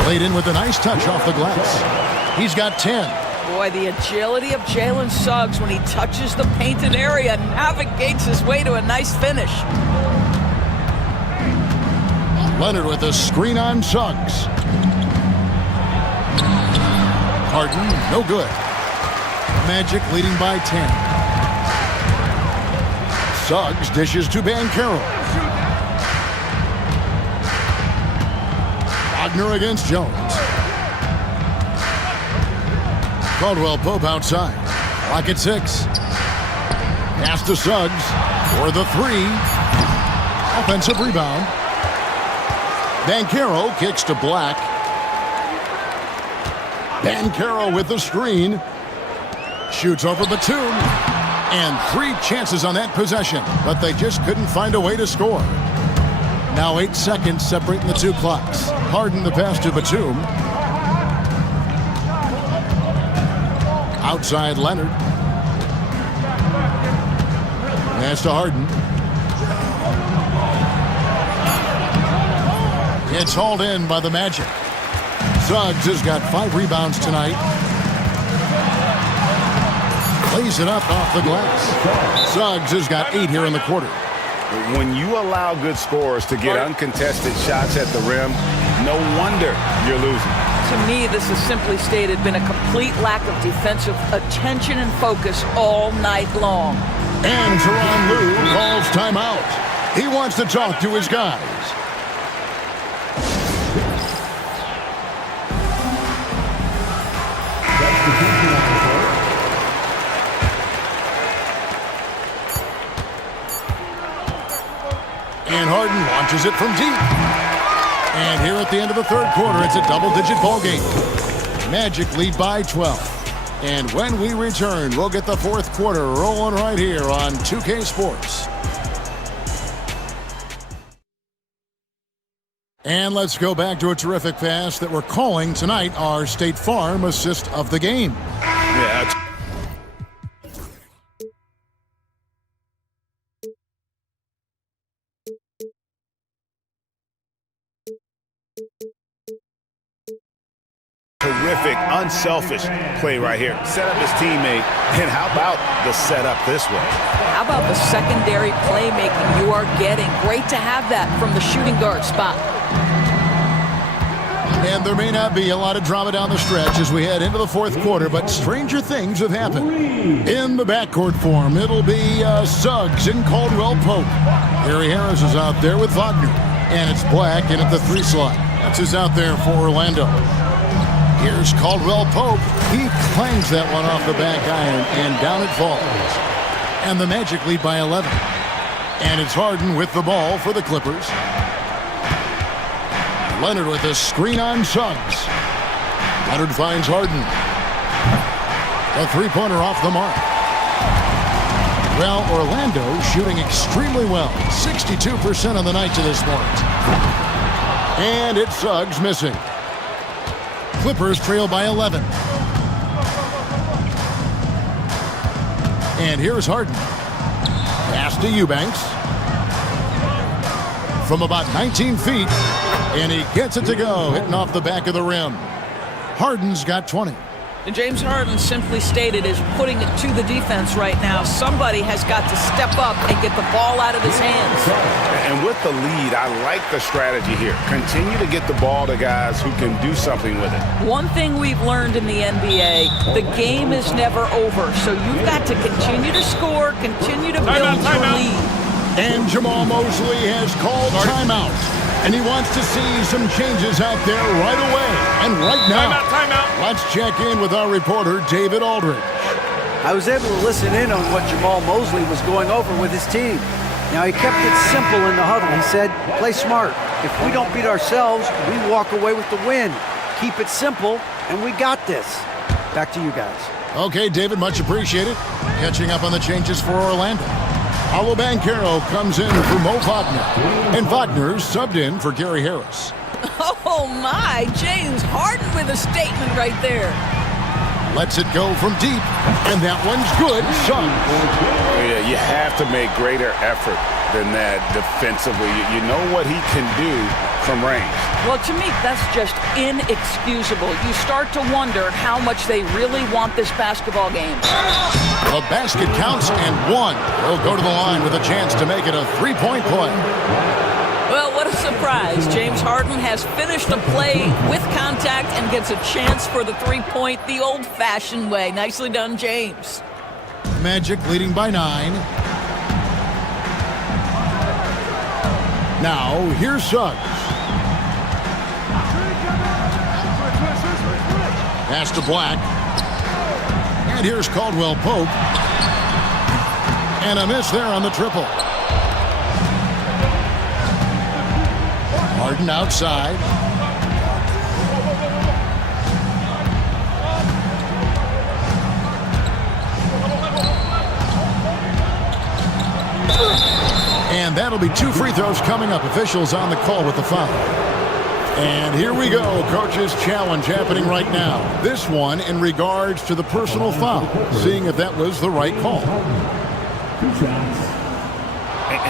Laid in with a nice touch off the glass. He's got 10. Boy, the agility of Jalen Suggs when he touches the painted area, navigates his way to a nice finish. Leonard with a screen on Suggs. Harden, no good. Magic leading by 10. Suggs dishes to Banchero. Wagner against Jones. Caldwell Pope outside. Clock at 6. Pass to Suggs for the 3. Offensive rebound. Banchero kicks to Black. Banchero with the screen. Shoots over Batum. And 3 chances on that possession, but they just couldn't find a way to score. Now 8 seconds separating the 2 clocks. Harden the pass to Batum. Outside Leonard. Pass to Harden. It's hauled in by the Magic. Suggs has got 5 rebounds tonight. Plays it up off the glass. Suggs has got 8 here in the quarter. When you allow good scorers to get uncontested shots at the rim, no wonder you're losing. To me, this has simply stated been a complete lack of defensive attention and focus all night long. And Teron Lue calls timeout. He wants to talk to his guys. And Harden launches it from deep. And here at the end of the third quarter, it's a double-digit ball game. Magic lead by 12. And when we return, we'll get the fourth quarter rolling right here on 2K Sports. And let's go back to a terrific pass that we're calling tonight our State Farm assist of the game. Yeah, terrific, unselfish play right here. Set up his teammate, and how about the setup this way? How about the secondary playmaking you are getting? Great to have that from the shooting guard spot. And there may not be a lot of drama down the stretch as we head into the fourth quarter, but stranger things have happened. In the backcourt form, it'll be Suggs and Caldwell Pope. Gary Harris is out there with Wagner, and it's Black in at the 3 slot. That's who's out there for Orlando. Here's Caldwell Pope. He clangs that one off the back iron, and down it falls. And the Magic lead by 11. And it's Harden with the ball for the Clippers. Leonard with a screen on Suggs. Leonard finds Harden. A three-pointer off the mark. Well, Orlando shooting extremely well. 62% on the night to this point. And it's Suggs missing. Clippers trail by 11. And here's Harden. Pass to Eubanks. From about 19 feet. And he gets it to go, hitting off the back of the rim. Harden's got 20. And James Harden, simply stated, is putting it to the defense right now. Somebody has got to step up and get the ball out of his hands. And with the lead, I like the strategy here. Continue to get the ball to guys who can do something with it. One thing we've learned in the NBA, the game is never over. So you've got to continue to score, continue to build your lead. And Jamal Mosley has called timeout. And he wants to see some changes out there right away. And right now, let's check in with our reporter, David Aldridge. I was able to listen in on what Jamal Mosley was going over with his team. Now, he kept it simple in the huddle. He said, play smart. If we don't beat ourselves, we walk away with the win. Keep it simple, and we got this. Back to you guys. Okay, David, much appreciated. Catching up on the changes for Orlando. Paolo Banchero comes in for Mo Wagner. And Wagner's subbed in for Gary Harris. Oh, my. James Harden with a statement right there. Lets it go from deep. And that one's good. Suggs. Yeah, you have to make greater effort than that defensively. You know what he can do from range. Well, to me, that's just inexcusable. You start to wonder how much they really want this basketball game. The basket counts and one. He'll go to the line with a chance to make it a three-point play. Well, what a surprise. James Harden has finished a play with contact and gets a chance for the three-point the old-fashioned way. Nicely done, James. Magic leading by 9. Now, here's Suggs. Pass to Black. And here's Caldwell Pope. And a miss there on the triple. Harden outside. And that'll be 2 free throws coming up. Officials on the call with the foul. And here we go. Coach's challenge happening right now. This one in regards to the personal foul. Seeing if that was the right call.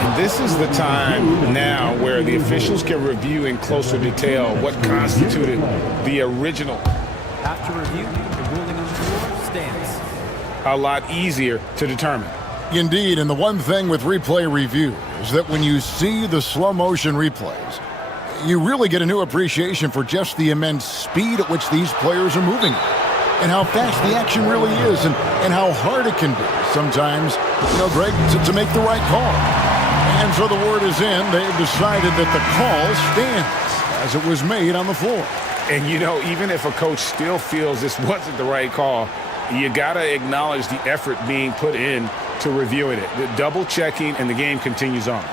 And this is the time now where the officials can review in closer detail what constituted the original. After review, the ruling on the floor stands. A lot easier to determine. Indeed, and the one thing with replay review is that when you see the slow motion replays, you really get a new appreciation for just the immense speed at which these players are moving and how fast the action really is and how hard it can be sometimes, Greg, to make the right call. And so the word is in. They've decided that the call stands as it was made on the floor. And, even if a coach still feels this wasn't the right call, you got to acknowledge the effort being put in to reviewing it. The double checking, and the game continues on.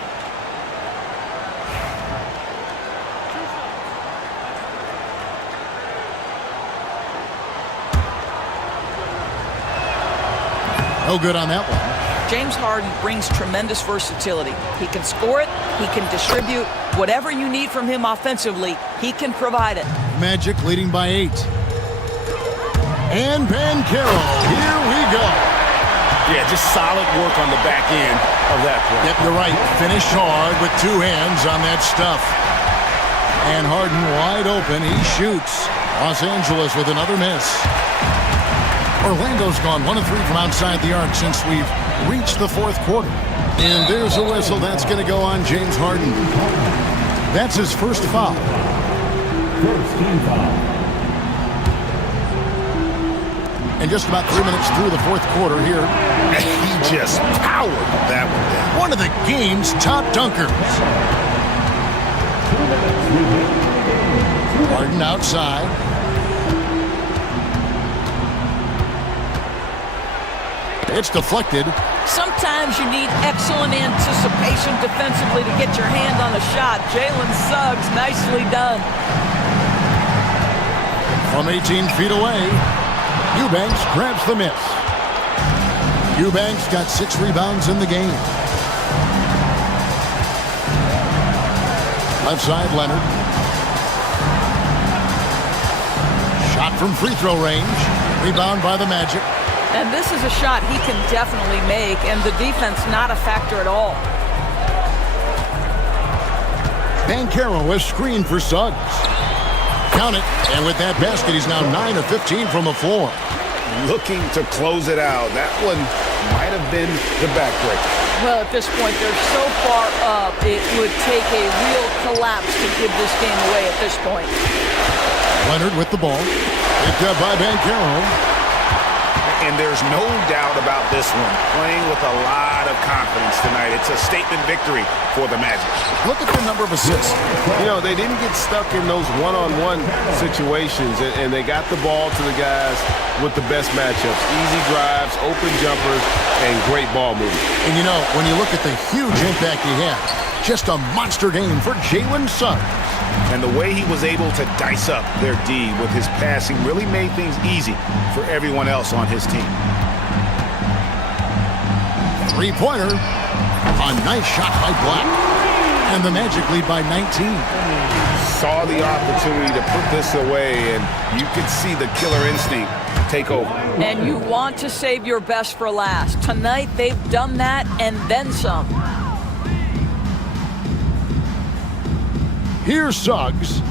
No good on that one. James Harden brings tremendous versatility. He can score it, he can distribute. Whatever you need from him offensively, he can provide it. Magic leading by 8. And Banchero, here we go. Yeah, just solid work on the back end of that play. Yep, you're right. Finish hard with 2 hands on that stuff. And Harden wide open. He shoots. Los Angeles with another miss. Orlando's gone 1 of 3 from outside the arc since we've reached the 4th quarter. And there's a whistle. That's going to go on James Harden. That's his first foul. First team foul. And just about 3 minutes through the 4th quarter here. He just powered that one down. One of the game's top dunkers. Harden outside. It's deflected. Sometimes you need excellent anticipation defensively to get your hand on a shot. Jalen Suggs, nicely done. From 18 feet away, Eubanks grabs the miss. Eubanks got 6 rebounds in the game. Left side, Leonard. Shot from free throw range. Rebound by the Magic. And this is a shot he can definitely make, and the defense not a factor at all. Banchero has screened for Suggs. Count it, and with that basket, he's now 9 of 15 from the floor. Looking to close it out. That one might have been the backbreaker. Well, at this point, they're so far up, it would take a real collapse to give this game away at this point. Leonard with the ball. Picked up by Banchero. And there's no doubt about this one. Playing with a lot of confidence tonight. It's a statement victory for the Magic. Look at the number of assists. They didn't get stuck in those one-on-one situations, and they got the ball to the guys with the best matchups. Easy drives, open jumpers, and great ball movement. And when you look at the huge impact he had, just a monster game for Jalen Suggs. And the way he was able to dice up their D with his passing really made things easy for everyone else on his team. 3-pointer. A nice shot by Black. And the Magic lead by 19. Saw the opportunity to put this away, and you could see the killer instinct take over. And you want to save your best for last. Tonight, they've done that and then some. Here's Suggs.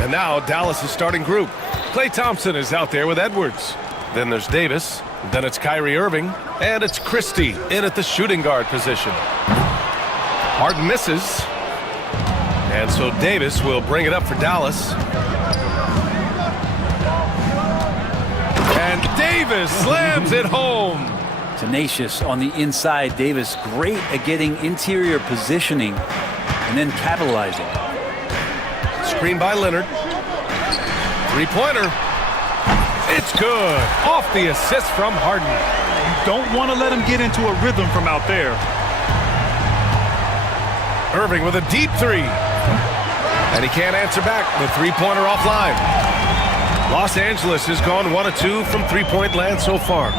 And now Dallas' starting group. Klay Thompson is out there with Edwards. Then there's Davis. Then it's Kyrie Irving. And it's Christie in at the shooting guard position. Harden misses. And so Davis will bring it up for Dallas. And Davis slams it home. Tenacious on the inside. Davis great at getting interior positioning and then capitalizing. Screen by Leonard. Three-pointer. It's good. Off the assist from Harden. You don't want to let him get into a rhythm from out there. Irving with a deep three. And he can't answer back. The three-pointer offline. Los Angeles has gone 1 of 2 from three-point land so far.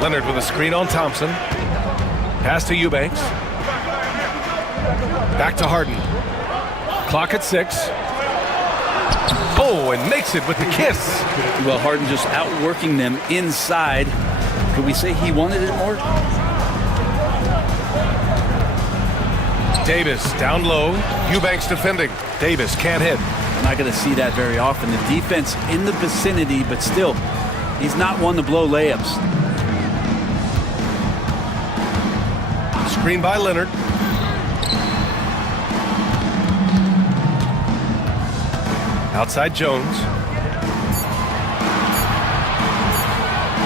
Leonard with a screen on Thompson. Pass to Eubanks. Back to Harden. Clock at 6. Oh, and makes it with the kiss. Well, Harden just outworking them inside. Could we say he wanted it more? Davis down low. Eubanks defending. Davis can't hit. We're not going to see that very often. The defense in the vicinity, but still, he's not one to blow layups. Screen by Leonard. Outside Jones.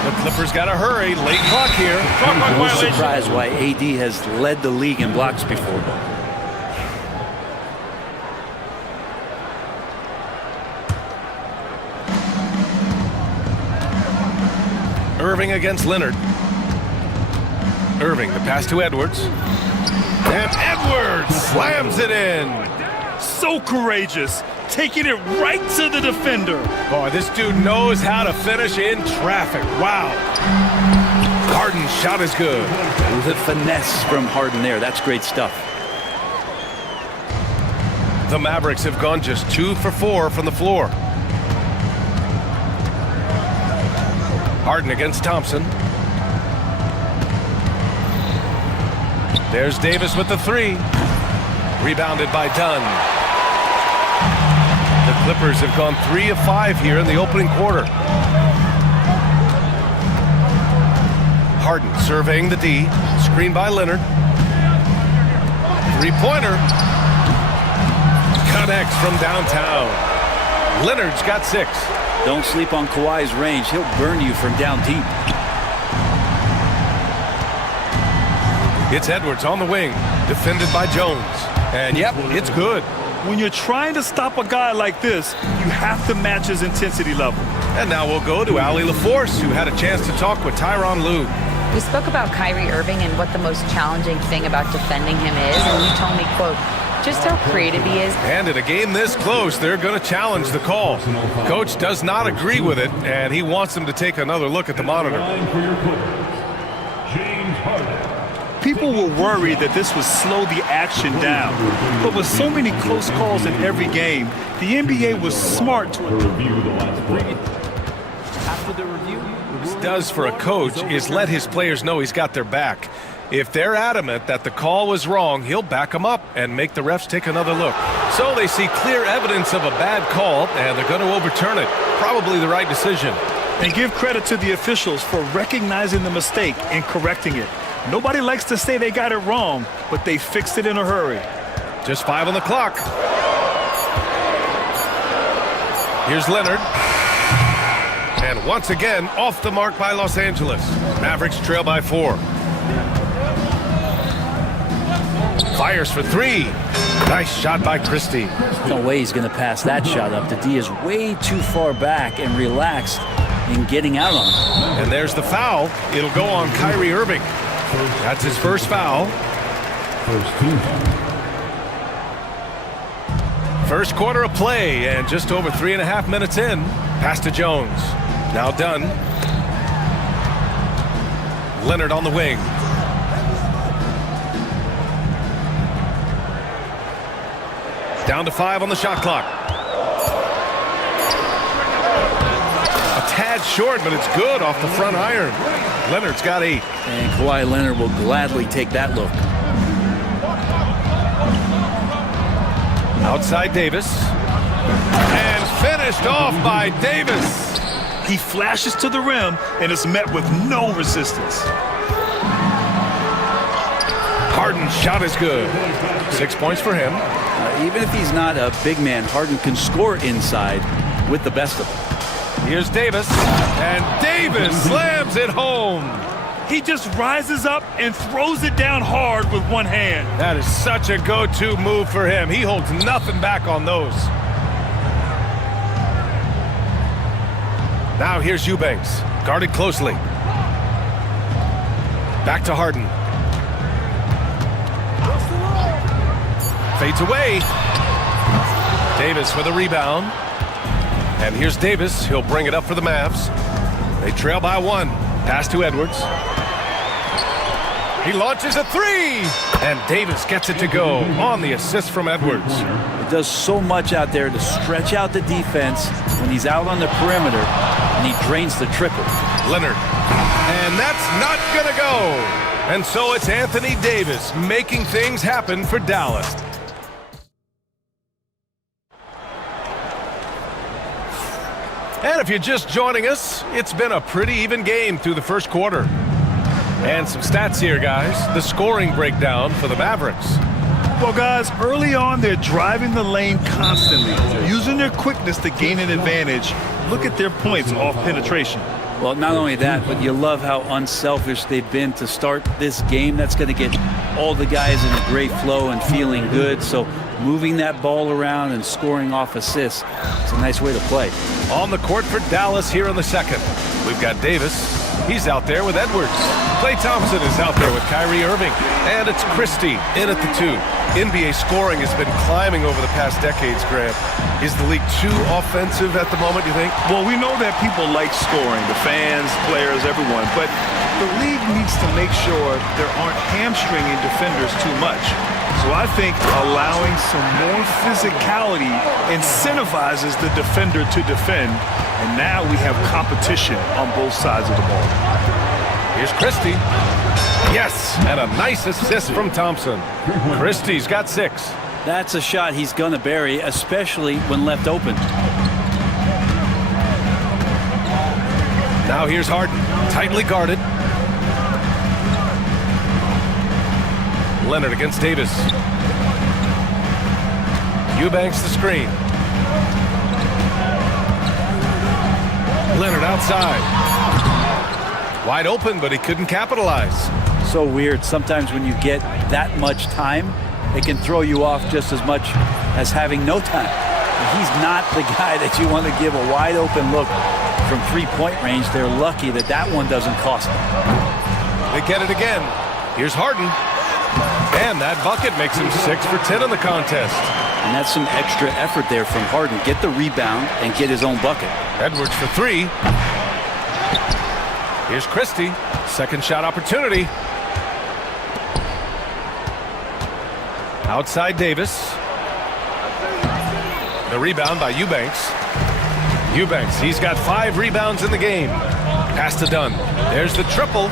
The Clippers got to hurry. Late clock here. No surprise why AD has led the league in blocks before. Irving against Leonard. Irving, the pass to Edwards. And Edwards slams it in. So courageous, taking it right to the defender. Boy, this dude knows how to finish in traffic. Wow. Harden's shot is good. The finesse from Harden there. That's great stuff. The Mavericks have gone just 2 for 4 from the floor. Harden against Thompson. There's Davis with the three. Rebounded by Dunn. The Clippers have gone 3 of 5 here in the opening quarter. Harden surveying the D. Screen by Leonard. Three-pointer. Connects from downtown. Leonard's got 6. Don't sleep on Kawhi's range. He'll burn you from down deep. It's Edwards on the wing, defended by Jones. And yep, it's good. When you're trying to stop a guy like this, you have to match his intensity level. And now we'll go to Allie LaForce, who had a chance to talk with Tyronn Lue. We spoke about Kyrie Irving and what the most challenging thing about defending him is, and you told me, quote, just how creative he is. And in a game this close, they're going to challenge the call. Coach does not agree with it, and he wants them to take another look at the monitor. People were worried that this would slow the action down. But with so many close calls in every game, the NBA was smart to review the last play. After the review, What this does for a coach is let his players know he's got their back. If they're adamant that the call was wrong, he'll back them up and make the refs take another look. So they see clear evidence of a bad call, and they're going to overturn it. Probably the right decision. And give credit to the officials for recognizing the mistake and correcting it. Nobody likes to say they got it wrong, but they fixed it in a hurry. Just 5 on the clock. Here's Leonard. And once again, off the mark by Los Angeles. Mavericks trail by 4. Fires for 3. Nice shot by Christie. no way he's going to pass that shot up. The D is way too far back and relaxed in getting out on him. And there's the foul. It'll go on Kyrie Irving. That's his first foul. First quarter of play, and just over 3.5 minutes in. Pass to Jones. Now Dunn. Leonard on the wing. Down to 5 on the shot clock. A tad short, but it's good off the front iron. Leonard's got 8. And Kawhi Leonard will gladly take that look. Outside Davis. And finished off by Davis. He flashes to the rim and is met with no resistance. Harden's shot is good. 6 points for him. Even if he's not a big man, Harden can score inside with the best of them. Here's Davis. And Davis slams it home. He just rises up and throws it down hard with one hand. That is such a go-to move for him. He holds nothing back on those. Now here's Eubanks, guarded closely. Back to Harden. Fades away. Davis with a rebound. And here's Davis. He'll bring it up for the Mavs. They trail by 1. Pass to Edwards. He launches a 3. And Davis gets it to go on the assist from Edwards. It does so much out there to stretch out the defense when he's out on the perimeter, and he drains the triple. Leonard. And that's not gonna go. And so it's Anthony Davis making things happen for Dallas. And if you're just joining us, it's been a pretty even game through the first quarter. And some stats here, guys. The scoring breakdown for the Mavericks. Well, guys, early on, they're driving the lane constantly, using their quickness to gain an advantage. Look at their points off penetration. Well, not only that, but you love how unselfish they've been to start this game. That's going to get all the guys in a great flow and feeling good. So moving that ball around and scoring off assists, it's a nice way to play. On the court for Dallas here in the second. We've got Davis. He's out there with Edwards. Klay Thompson is out there with Kyrie Irving. And it's Christie in at the 2. NBA scoring has been climbing over the past decades, Grant. Is the league too offensive at the moment, you think? Well, we know that people like scoring, the fans, players, everyone, but the league needs to make sure there aren't hamstringing defenders too much. So I think allowing some more physicality incentivizes the defender to defend, and now we have competition on both sides of the ball. Here's Christie. Yes, and a nice assist from Thompson. Christie's got 6. That's a shot he's going to bury, especially when left open. Now here's Harden, tightly guarded. Leonard against Davis. Eubanks the screen. Leonard outside. Wide open, but he couldn't capitalize. So weird. Sometimes when you get that much time, it can throw you off just as much as having no time. He's not the guy that you want to give a wide open look from three-point range. They're lucky that that one doesn't cost them. They get it again. Here's Harden. And that bucket makes him 6 for 10 in the contest. And that's some extra effort there from Harden. Get the rebound and get his own bucket. Edwards for 3. Here's Christie. Second shot opportunity. Outside Davis. The rebound by Eubanks. Eubanks, he's got 5 rebounds in the game. Pass to Dunn. There's the triple.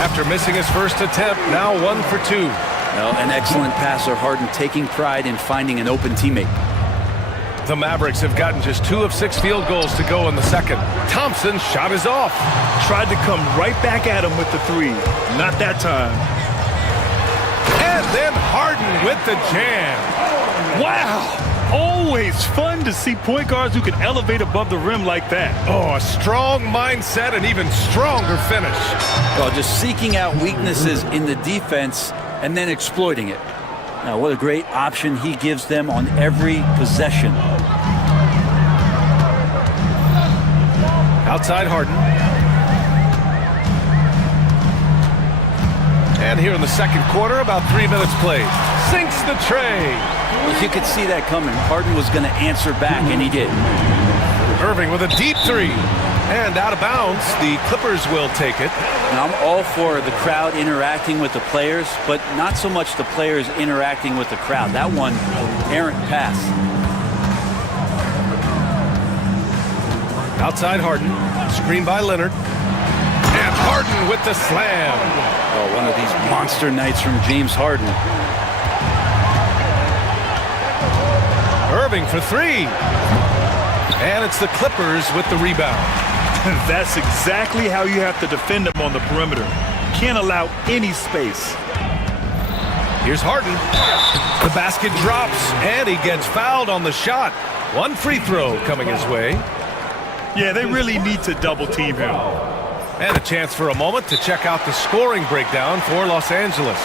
After missing his first attempt, now 1 for 2. Well, an excellent passer, Harden taking pride in finding an open teammate. The Mavericks have gotten just 2 of 6 field goals to go in the second. Thompson's shot is off. Tried to come right back at him with the 3. Not that time. And then Harden with the jam. Wow! Always fun to see point guards who can elevate above the rim like that. Oh, a strong mindset and even stronger finish. Well, just seeking out weaknesses in the defense and then exploiting it. Now, what a great option he gives them on every possession. Outside Harden. And here in the second quarter, about 3 minutes played. Sinks the tray. Well, you could see that coming. Harden was going to answer back, and he did. Irving with a deep 3. And out of bounds, the Clippers will take it. Now, I'm all for the crowd interacting with the players, but not so much the players interacting with the crowd. That one, errant pass. Outside Harden, screen by Leonard. And Harden with the slam. Oh, one of these monster nights from James Harden. Irving for three. And it's the Clippers with the rebound. That's exactly how you have to defend them on the perimeter. Can't allow any space. Here's Harden. The basket drops, and he gets fouled on the shot. One free throw coming his way. Yeah, they really need to double team him. And a chance for a moment to check out the scoring breakdown for Los Angeles.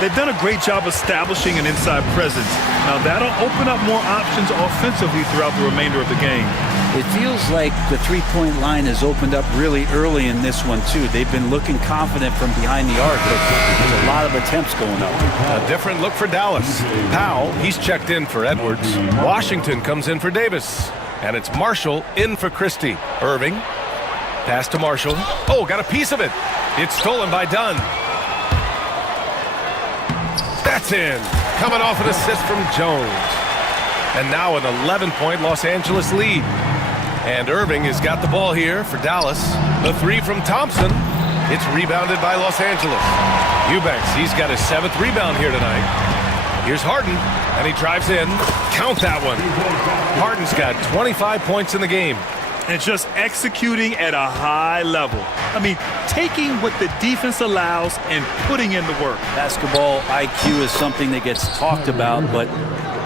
They've done a great job establishing an inside presence. Now that'll open up more options offensively throughout the remainder of the game. It feels like the three-point line has opened up really early in this one, too. They've been looking confident from behind the arc, but there's a lot of attempts going up. A different look for Dallas. Powell, he's checked in for Edwards. Washington comes in for Davis. And it's Marshall in for Christie. Irving. Pass to Marshall. Oh, got a piece of it. It's stolen by Dunn. That's in. Coming off an assist from Jones. And now an 11-point Los Angeles lead. And Irving has got the ball here for Dallas. The three from Thompson. It's rebounded by Los Angeles. Eubanks, he's got his 7th rebound here tonight. Here's Harden, and he drives in. Count that one. Harden's got 25 points in the game. And just executing at a high level. I mean, taking what the defense allows and putting in the work. Basketball IQ is something that gets talked about, but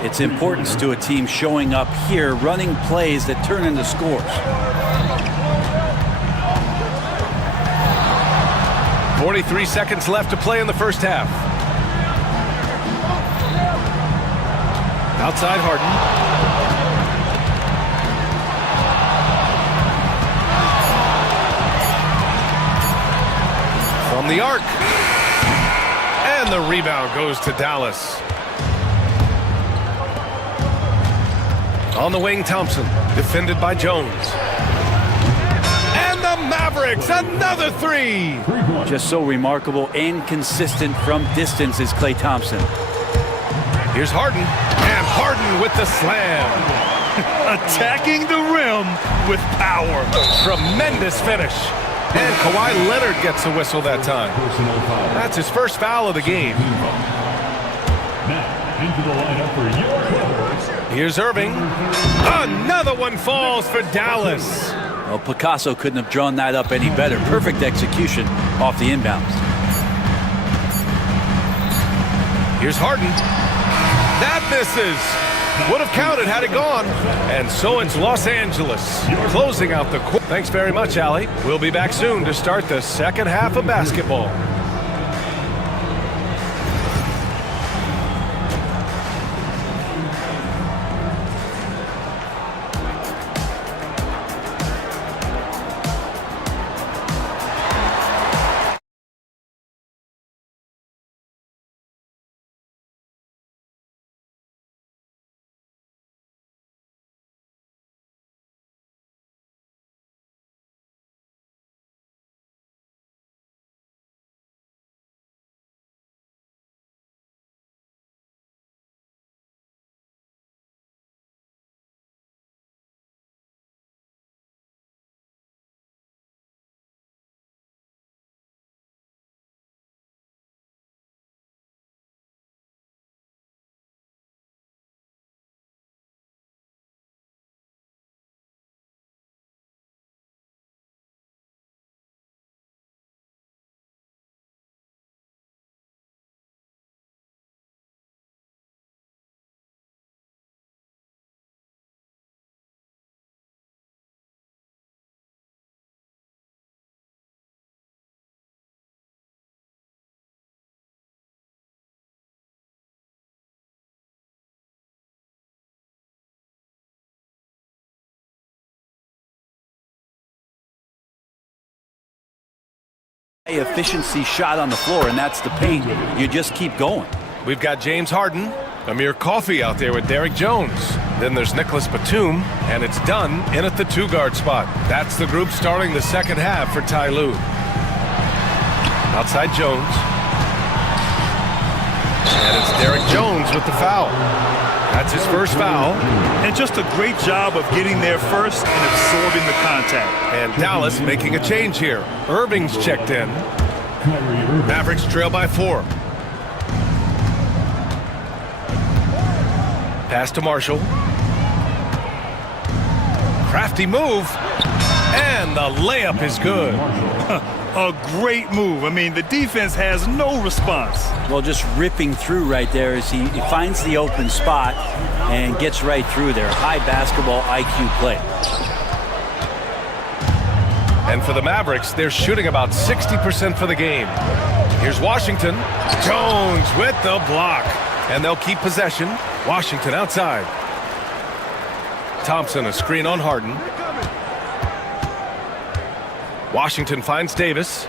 its importance to a team showing up here, running plays that turn into scores. 43 seconds left to play in the first half. Outside Harden. From the arc. And the rebound goes to Dallas. On the wing, Thompson, defended by Jones. And the Mavericks, another three! Just so remarkable and consistent from distance is Klay Thompson. Here's Harden, and Harden with the slam. Attacking the rim with power. Tremendous finish. And Kawhi Leonard gets a whistle that time. That's his first foul of the game. Into the lineup for your Clippers. Here's Irving. Another one falls for Dallas. Well, Picasso couldn't have drawn that up any better. Perfect execution off the inbounds. Here's Harden. That misses. Would have counted had it gone. And so it's Los Angeles closing out the court. Thanks very much, Allie. We'll be back soon to start the second half of basketball. Efficiency shot on the floor, and that's the paint. You just keep going. We've got James Harden, Amir Coffey out there with Derek Jones. Then there's Nicholas Batum, and it's Dunn in at the 2-guard spot. That's the group starting the second half for Ty Lue. Outside Jones. And it's Derek Jones with the foul. That's his first foul. And just a great job of getting there first and absorbing the contact. And Dallas making a change here. Irving's checked in. Mavericks trail by 4. Pass to Marshall. Crafty move. And the layup is good. A great move. I mean, the defense has no response. Well, just ripping through right there as he finds the open spot and gets right through there. High basketball IQ play. And for the Mavericks, they're shooting about 60% for the game. Here's Washington. Jones with the block. And they'll keep possession. Washington outside. Thompson, a screen on Harden. Washington finds Davis.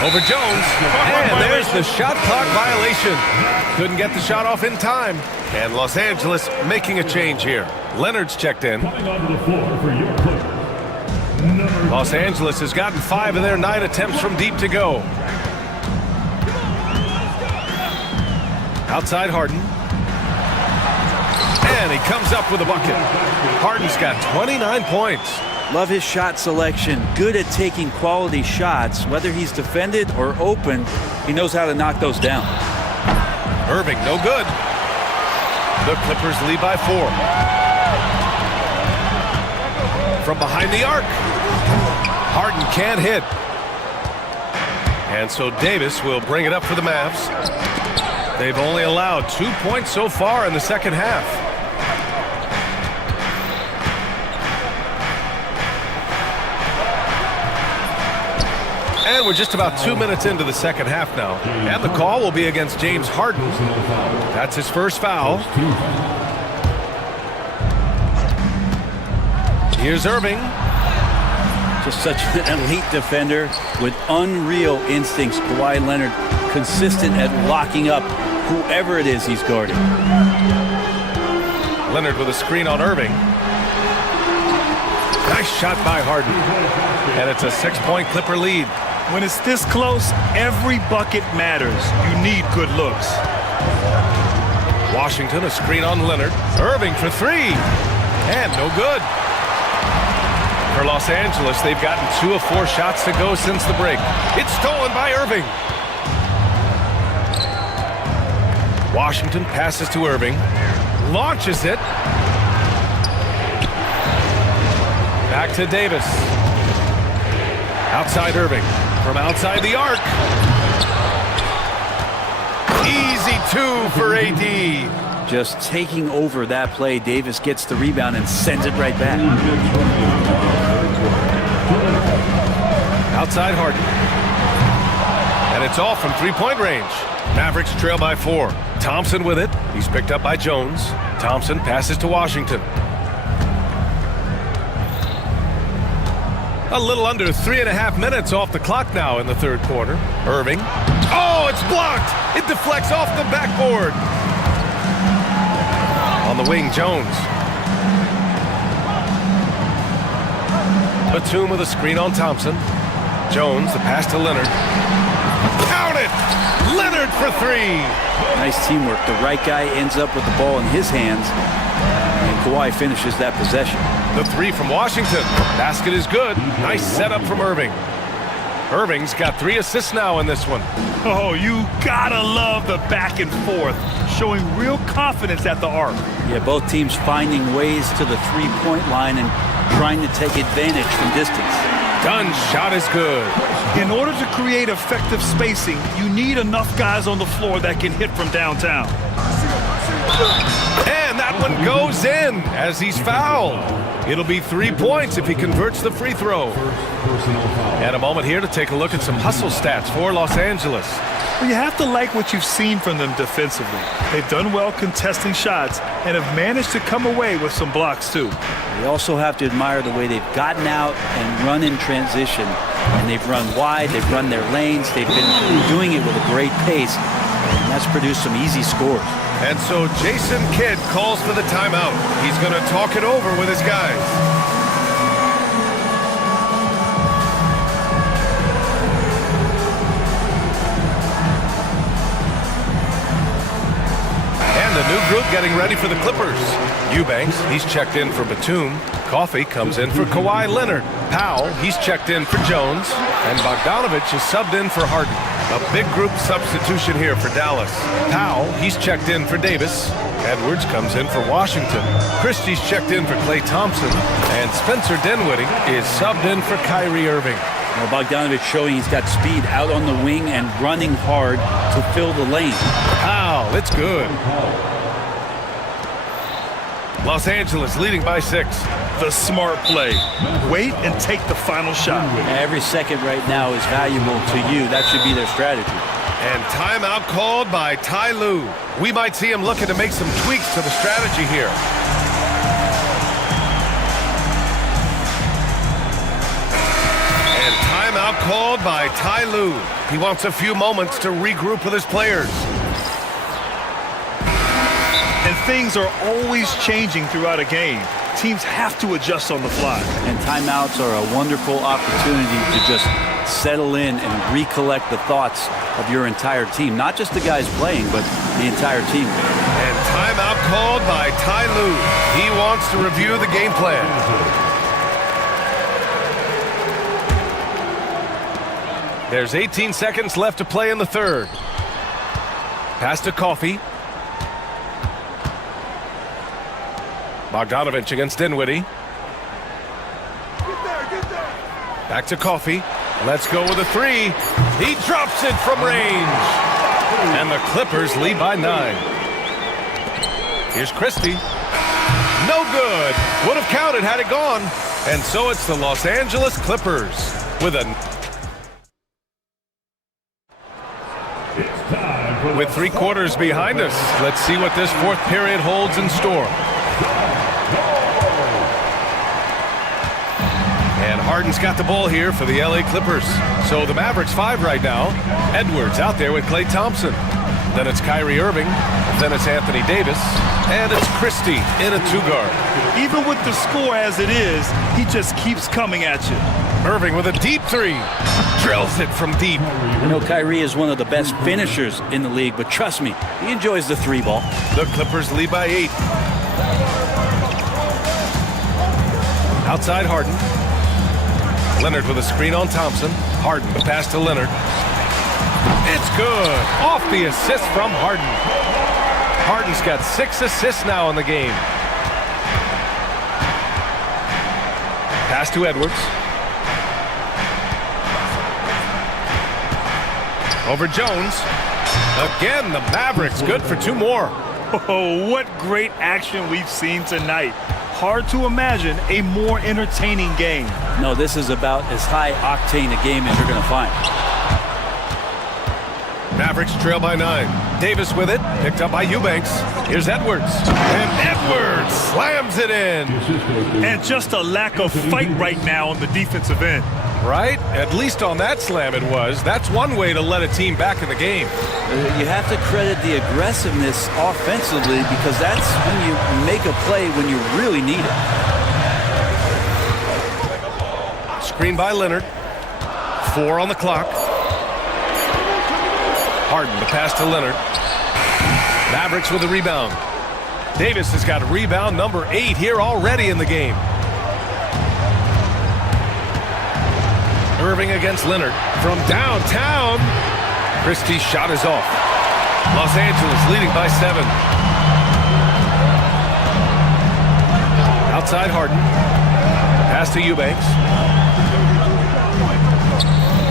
Over Jones. And there's the shot clock violation. Couldn't get the shot off in time. And Los Angeles making a change here. Leonard's checked in. Los Angeles has gotten 5 of their 9 attempts from deep to go. Outside Harden. And he comes up with a bucket. Harden's got 29 points. Love his shot selection. Good at taking quality shots. Whether he's defended or open, he knows how to knock those down. Irving, no good. The Clippers lead by 4. From behind the arc. Harden can't hit. And so Davis will bring it up for the Mavs. They've only allowed 2 points so far in the second half. And we're just about 2 minutes into the second half now. And the call will be against James Harden. That's his first foul. Here's Irving. Just such an elite defender with unreal instincts. Kawhi Leonard consistent at locking up whoever it is he's guarding. Leonard with a screen on Irving. Nice shot by Harden. And it's a 6-point Clipper lead. When it's this close, every bucket matters. You need good looks. Washington, a screen on Leonard. Irving for 3. And no good. For Los Angeles, they've gotten 2 of 4 shots to go since the break. It's stolen by Irving. Washington passes to Irving. Launches it. Back to Davis. Outside Irving. From outside the arc. Easy 2 for AD. Just taking over that play. Davis gets the rebound and sends it right back. Outside Harden. And it's off from 3-point range. Mavericks trail by 4. Thompson with it. He's picked up by Jones. Thompson passes to Washington. A little under 3.5 minutes off the clock now in the third quarter. Irving. Oh, it's blocked. It deflects off the backboard. On the wing, Jones. Batum with a screen on Thompson. Jones, the pass to Leonard. Count it! Leonard for 3. Nice teamwork. The right guy ends up with the ball in his hands, and Kawhi finishes that possession. The 3 from Washington. Basket is good. Nice setup from Irving. Irving's got 3 assists now in this one. Oh, you gotta love the back and forth, showing real confidence at the arc. Yeah, both teams finding ways to the 3-point line and trying to take advantage from distance. Dunn's shot is good. In order to create effective spacing, you need enough guys on the floor that can hit from downtown. And that one goes in as he's fouled. It'll be 3 points if he converts the free throw. And a moment here to take a look at some hustle stats for Los Angeles. Well, you have to like what you've seen from them defensively. They've done well contesting shots and have managed to come away with some blocks too. You also have to admire the way they've gotten out and run in transition. And they've run wide, they've run their lanes, they've been doing it with a great pace. And that's produced some easy scores. And so Jason Kidd calls for the timeout. He's going to talk it over with his guys. And the new group getting getting ready for the Clippers. Eubanks, he's checked in for Batum. Coffey comes in for Kawhi Leonard. Powell, he's checked in for Jones. And Bogdanovich is subbed in for Harden. A big group substitution here for Dallas. Powell, he's checked in for Davis. Edwards comes in for Washington. Christie's checked in for Klay Thompson. And Spencer Dinwiddie is subbed in for Kyrie Irving. Well, Bogdanovich showing he's got speed out on the wing and running hard to fill the lane. Powell, it's good. Los Angeles leading by 6. The smart play. Wait and take the final shot. Every second right now is valuable to you. That should be their strategy. And timeout called by Ty Lue. We might see him looking to make some tweaks to the strategy here. And timeout called by Ty Lue. He wants a few moments to regroup with his players. And things are always changing throughout a game. Teams have to adjust on the fly. And timeouts are a wonderful opportunity to just settle in and recollect the thoughts of your entire team. Not just the guys playing, but the entire team. And timeout called by Ty Lue. He wants to review the game plan. There's 18 seconds left to play in the third. Pass to Coffey. Bogdanovich against Dinwiddie. Back to Coffey. Let's go with a 3. He drops it from range. And the Clippers lead by 9. Here's Christie. No good. Would have counted had it gone. And so it's the Los Angeles Clippers with a... With 3 quarters behind us, let's see what this fourth period holds in store. And Harden's got the ball here for the LA Clippers. So the Mavericks 5 right now. Edwards out there with Klay Thompson. Then it's Kyrie Irving. Then it's Anthony Davis. And it's Christie in a 2-guard. Even with the score as it is, he just keeps coming at you. Irving with a deep 3. Drills it from deep. You know, Kyrie is one of the best finishers in the league, but trust me, he enjoys the 3 ball. The Clippers lead by 8. Outside Harden. Leonard with a screen on Thompson. Harden, the pass to Leonard. It's good. Off the assist from Harden. Harden's got 6 assists now in the game. Pass to Edwards. Over Jones. Again, the Mavericks good for 2 more. Oh, what great action we've seen tonight. Hard to imagine a more entertaining game. No, this is about as high-octane a game as you're going to find. Mavericks trail by 9. Davis with it, picked up by Eubanks. Here's Edwards. And Edwards slams it in. And just a lack of fight right now on the defensive end. Right? At least on that slam it was. That's one way to let a team back in the game. You have to credit the aggressiveness offensively because that's when you make a play when you really need it. Screen by Leonard. 4 on the clock. Harden, the pass to Leonard. Mavericks with the rebound. Davis has got rebound number 8 here already in the game. Irving against Leonard from downtown. Christie's shot is off. Los Angeles leading by 7. Outside Harden. Pass to Eubanks.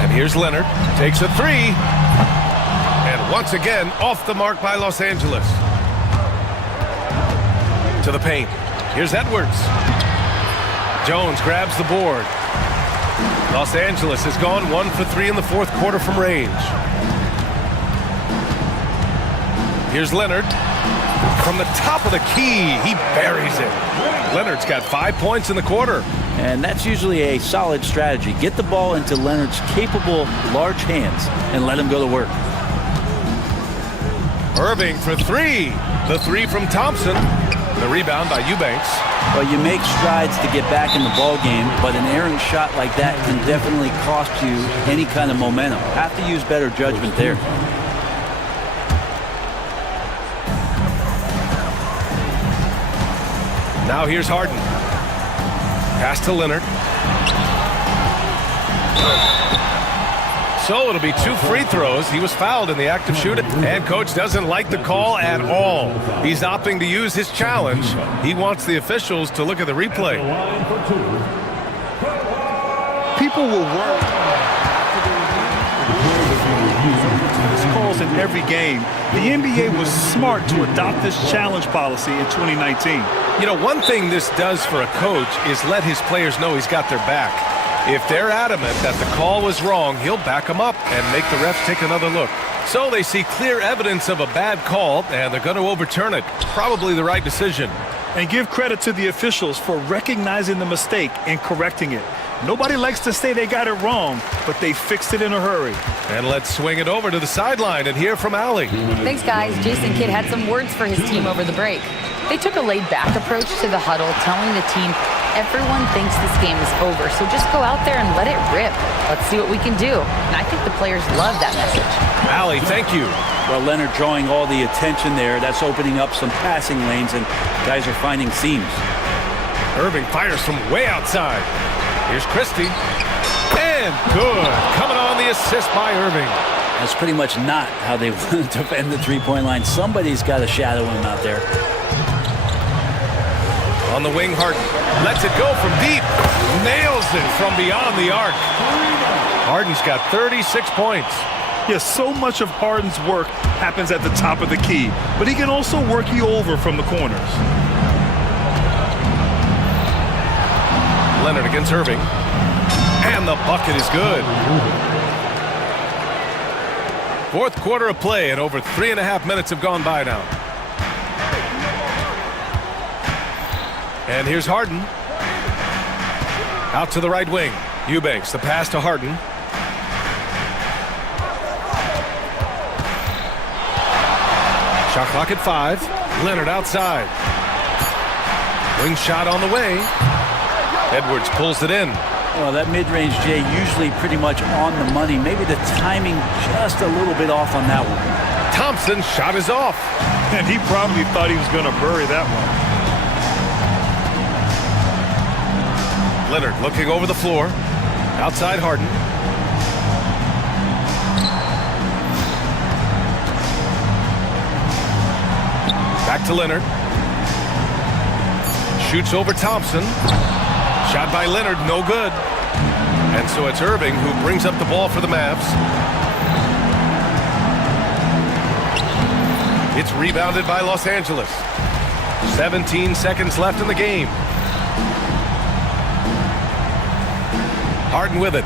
And here's Leonard. Takes a 3. And once again, off the mark by Los Angeles. To the paint. Here's Edwards. Jones grabs the board. Los Angeles has gone 1 for 3 in the fourth quarter from range. Here's Leonard. From the top of the key, he buries it. Leonard's got 5 points in the quarter. And that's usually a solid strategy. Get the ball into Leonard's capable, large hands and let him go to work. Irving for 3. The 3 from Thompson. The rebound by Eubanks. Well, you make strides to get back in the ball game, but an errant shot like that can definitely cost you any kind of momentum. Have to use better judgment there. Now here's Harden. Pass to Leonard. So it'll be 2 free throws. He was fouled in the act of shooting. And coach doesn't like the call at all. He's opting to use his challenge. He wants the officials to look at the replay. People will worry. This calls in every game. The NBA was smart to adopt this challenge policy in 2019. You know, one thing this does for a coach is let his players know he's got their back. If they're adamant that the call was wrong, he'll back them up and make the refs take another look. So they see clear evidence of a bad call, and they're going to overturn it. Probably the right decision. And give credit to the officials for recognizing the mistake and correcting it. Nobody likes to say they got it wrong, but they fixed it in a hurry. And let's swing it over to the sideline and hear from Allie. Thanks, guys. Jason Kidd had some words for his team over the break. They took a laid-back approach to the huddle, telling the team, everyone thinks this game is over, so just go out there and let it rip. Let's see what we can do. And I think the players love that message. Allie, thank you. Well, Leonard drawing all the attention there. That's opening up some passing lanes, and guys are finding seams. Irving fires from way outside. Here's Christie. And good. Coming on the assist by Irving. That's pretty much not how they want to defend the three-point line. Somebody's got to shadow him out there. On the wing, Harden lets it go from deep. Nails it from beyond the arc. Harden's got 36 points. Yes, so much of Harden's work happens at the top of the key, but he can also work you over from the corners. Leonard against Irving. And the bucket is good. Fourth quarter of play, and over 3.5 minutes have gone by now. And here's Harden. Out to the right wing. Eubanks, the pass to Harden. Shot clock at 5. Leonard outside. Wing shot on the way. Edwards pulls it in. Well, that mid-range, Jay, usually pretty much on the money. Maybe the timing just a little bit off on that one. Thompson's shot is off. And he probably thought he was going to bury that one. Leonard looking over the floor. Outside Harden. Back to Leonard. Shoots over Thompson. Shot by Leonard, no good. And so it's Irving who brings up the ball for the Mavs. It's rebounded by Los Angeles. 17 seconds left in the game. Harden with it.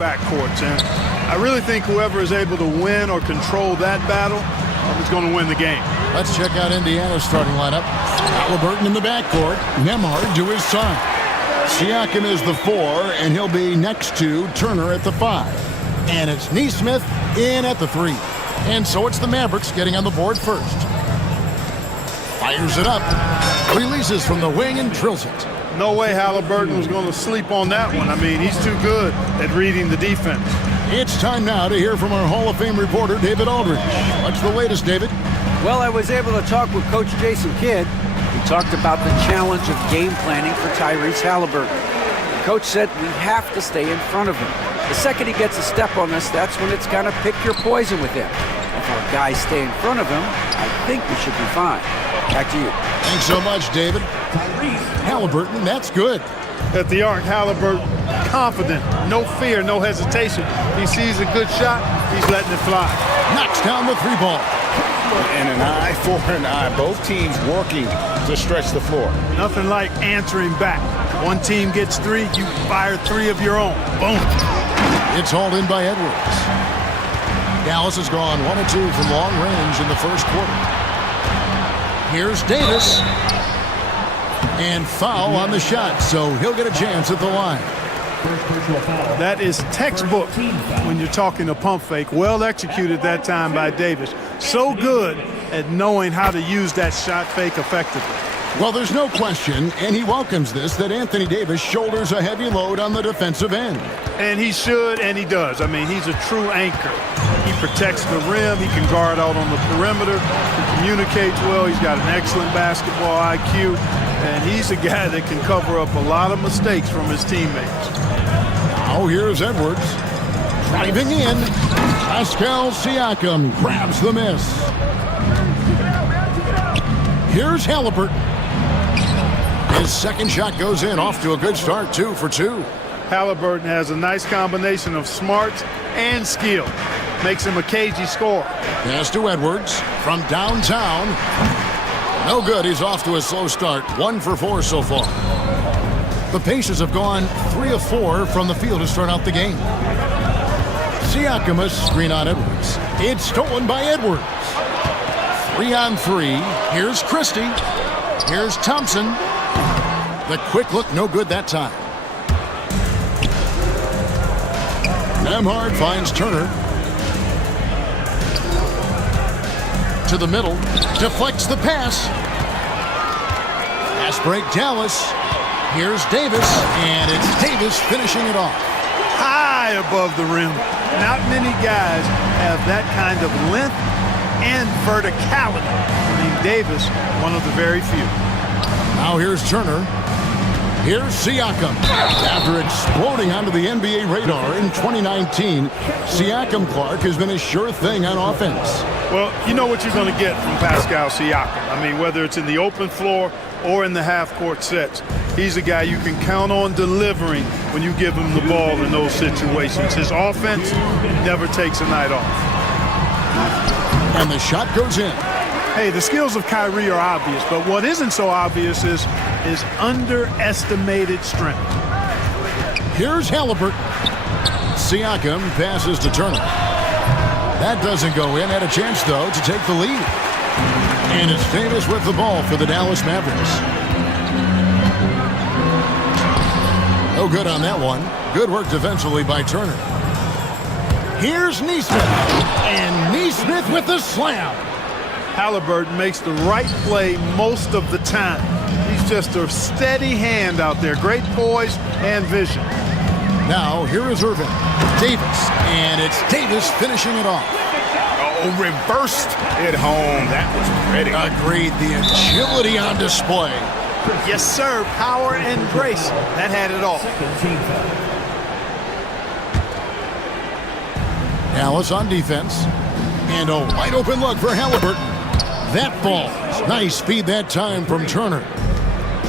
backcourts, and I really think whoever is able to win or control that battle is going to win the game. Let's check out Indiana's starting lineup. Halliburton in the backcourt. Nembhard to his side. Siakam is the 4, and he'll be next to Turner at the 5. And it's Nesmith in at the 3. And so it's the Mavericks getting on the board first. Fires it up. Releases from the wing and drills it. No way Halliburton was going to sleep on that one. I mean, he's too good at reading the defense. It's time now to hear from our Hall of Fame reporter, David Aldridge. What's the latest, David? Well, I was able to talk with Coach Jason Kidd. He talked about the challenge of game planning for Tyrese Halliburton. The coach said we have to stay in front of him. The second he gets a step on us, that's when it's kind of pick your poison with him. If our guys stay in front of him, I think we should be fine. Back to you. Thanks so much, David. Halliburton, that's good. At the arc, Halliburton, confident, no fear, no hesitation. He sees a good shot, he's letting it fly. Knocks down the 3 ball. And an eye for an eye. Both teams working to stretch the floor. Nothing like answering back. One team gets 3, you fire 3 of your own. Boom. It's hauled in by Edwards. Dallas has gone 1 of 2 from long range in the first quarter. Here's Davis. And foul on the shot, so he'll get a chance at the line. That is textbook when you're talking a pump fake. Well executed that time by Davis. So good at knowing how to use that shot fake effectively. Well, there's no question, and he welcomes this, that Anthony Davis shoulders a heavy load on the defensive end. And he should, and he does. I mean, he's a true anchor. He protects the rim. He can guard out on the perimeter. He communicates well. He's got an excellent basketball IQ. And he's a guy that can cover up a lot of mistakes from his teammates. Now here's Edwards. Driving in. Pascal Siakam grabs the miss. Here's Halliburton. His second shot goes in, off to a good start, 2 for 2. Halliburton has a nice combination of smarts and skill. Makes him a cagey scorer. Pass to Edwards from downtown. No good. He's off to a slow start. 1 for 4 so far. The Pacers have gone 3 of 4 from the field to start out the game. Siakam, a screen on Edwards. It's stolen by Edwards. 3 on 3. Here's Christie. Here's Thompson. The quick look, no good that time. Nembhard finds Turner. To the middle. Deflects the pass. Pass break, Dallas. Here's Davis. And it's Davis finishing it off. High above the rim. Not many guys have that kind of length and verticality. I mean, Davis, one of the very few. Now here's Turner. Here's Siakam. After exploding onto the NBA radar in 2019, Siakam Clark has been a sure thing on offense. Well, you know what you're going to get from Pascal Siakam. I mean, whether it's in the open floor or in the half-court sets, he's a guy you can count on delivering when you give him the ball in those situations. His offense never takes a night off. And the shot goes in. Hey, the skills of Kyrie are obvious, but what isn't so obvious is his underestimated strength. Here's Halliburton. Siakam passes to Turner. That doesn't go in. Had a chance, though, to take the lead. And it's Davis with the ball for the Dallas Mavericks. No good on that one. Good work defensively by Turner. Here's Nesmith. And Nesmith with the slam. Halliburton makes the right play most of the time. He's just a steady hand out there. Great poise and vision. Now, here is Irvin. Davis. And it's Davis finishing it off. Oh, reversed it home. That was pretty. Agreed. The agility on display. Yes, sir. Power and grace. That had it all. Dallas on defense. And a wide open look for Halliburton. That ball. Nice speed that time from Turner.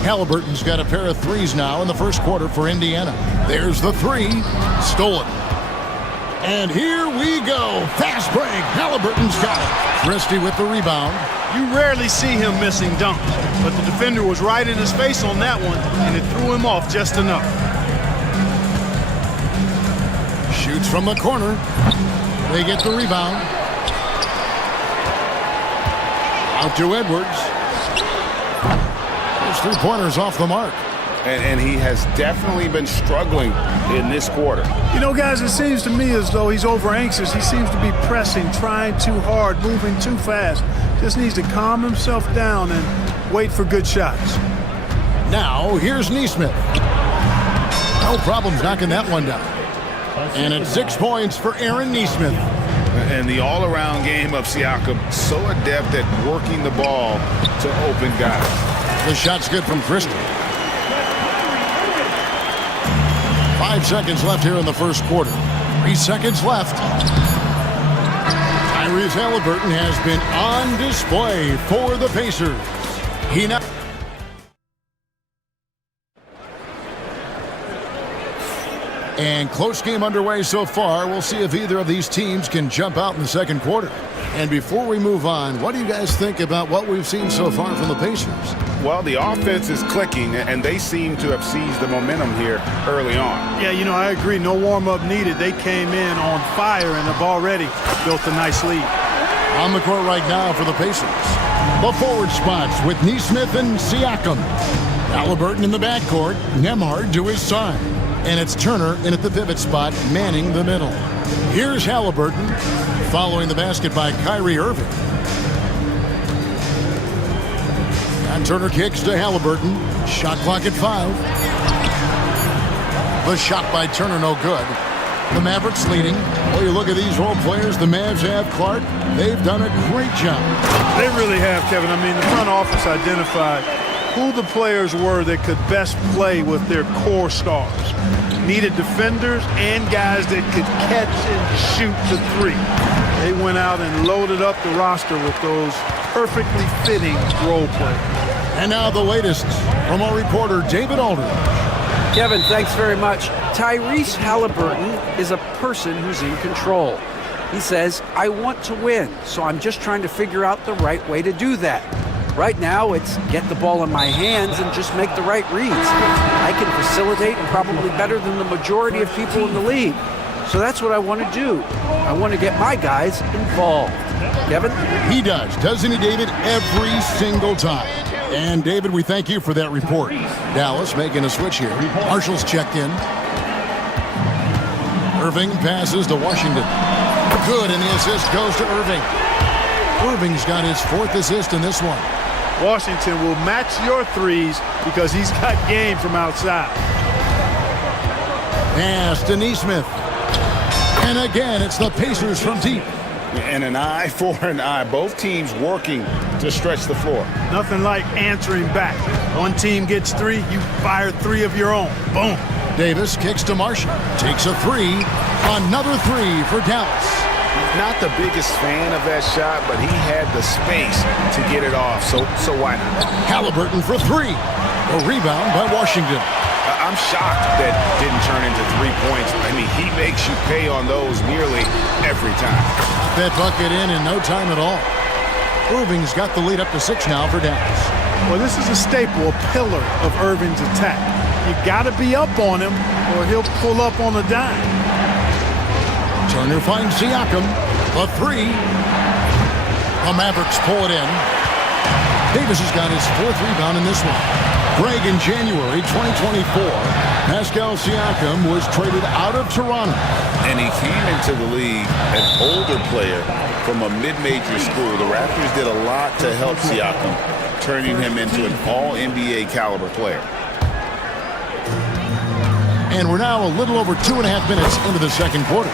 Halliburton's got a pair of threes now in the first quarter for Indiana. There's the 3. Stolen. And here we go. Fast break. Halliburton's got it. Christie with the rebound. You rarely see him missing dunks, but the defender was right in his face on that one, and it threw him off just enough. Shoots from the corner. They get the rebound. Out to Edwards. Those 3-pointers off the mark. And he has definitely been struggling in this quarter. You know, guys, it seems to me as though he's over anxious. He seems to be pressing, trying too hard, moving too fast. Just needs to calm himself down and wait for good shots. Now, here's Neesmith. No problems knocking that one down. And it's 6 points for Aaron Neesmith. And the all-around game of Siakam, so adept at working the ball to open guys. The shot's good from Christie. 5 seconds left here in the first quarter. 3 seconds left. Tyrese Halliburton has been on display for the Pacers. He now... And close game underway so far. We'll see if either of these teams can jump out in the second quarter. And before we move on, what do you guys think about what we've seen so far from the Pacers? Well, the offense is clicking, and they seem to have seized the momentum here early on. Yeah, you know, I agree. No warm-up needed. They came in on fire and have already built a nice lead. On the court right now for the Pacers. The forward spots with Neesmith and Siakam. Halliburton in the backcourt. Nembhard to his side. And it's Turner in at the pivot spot, manning the middle. Here's Halliburton, following the basket by Kyrie Irving. And Turner kicks to Halliburton. Shot clock at 5. The shot by Turner, no good. The Mavericks leading. Well, you look at these role players the Mavs have, Clark. They've done a great job. They really have, Kevin. I mean, the front office identified who the players were that could best play with their core stars. Needed defenders and guys that could catch and shoot the three. They went out and loaded up the roster with those perfectly fitting role players. And now the latest from our reporter, David Aldridge. Kevin, thanks very much. Tyrese Halliburton is a person who's in control. He says, I want to win, so I'm just trying to figure out the right way to do that. Right now, it's get the ball in my hands and just make the right reads. I can facilitate probably better than the majority of people in the league. So that's what I want to do. I want to get my guys involved. Kevin? He does, doesn't he, David? Every single time. And, David, we thank you for that report. Dallas making a switch here. Marshall's checked in. Irving passes to Washington. Good, and the assist goes to Irving. Irving's got his 4th assist in this one. Washington will match your threes because he's got game from outside. Pass to Neesmith. And again, it's the Pacers from deep. And an eye for an eye. Both teams working to stretch the floor. Nothing like answering back. One team gets 3, you fire 3 of your own. Boom. Davis kicks to Marshall. Takes a 3. Another 3 for Dallas. Not the biggest fan of that shot, but he had the space to get it off, so why not? Halliburton for 3. A rebound by Washington. I'm shocked that didn't turn into 3 points. I mean, he makes you pay on those nearly every time. That bucket in no time at all. Irving's got the lead up to 6 now for Dallas. Well, this is a staple, a pillar of Irving's attack. You got to be up on him or he'll pull up on a dime. Turner finds Siakam. A 3. The Mavericks pull it in. Davis has got his 4th rebound in this one. Greg, in January 2024, Pascal Siakam was traded out of Toronto. And he came into the league an older player from a mid-major school. The Raptors did a lot to help Siakam, turning him into an all-NBA caliber player. And we're now a little over 2.5 minutes into the second quarter.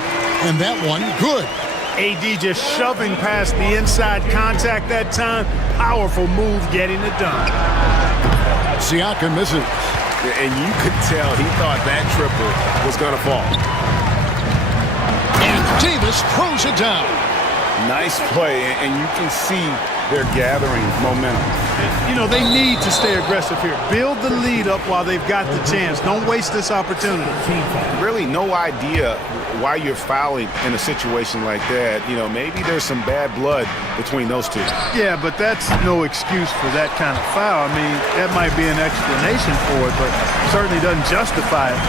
And that one, good. AD just shoving past the inside contact that time. Powerful move getting it done. Siakam misses. And you could tell he thought that triple was going to fall. And Davis throws it down. Nice play, and you can see they're gathering momentum. You know, they need to stay aggressive here. Build the lead up while they've got the chance. Don't waste this opportunity. Really no idea why you're fouling in a situation like that. You know, maybe there's some bad blood between those two. Yeah, but that's no excuse for that kind of foul. I mean, that might be an explanation for it, but certainly doesn't justify it.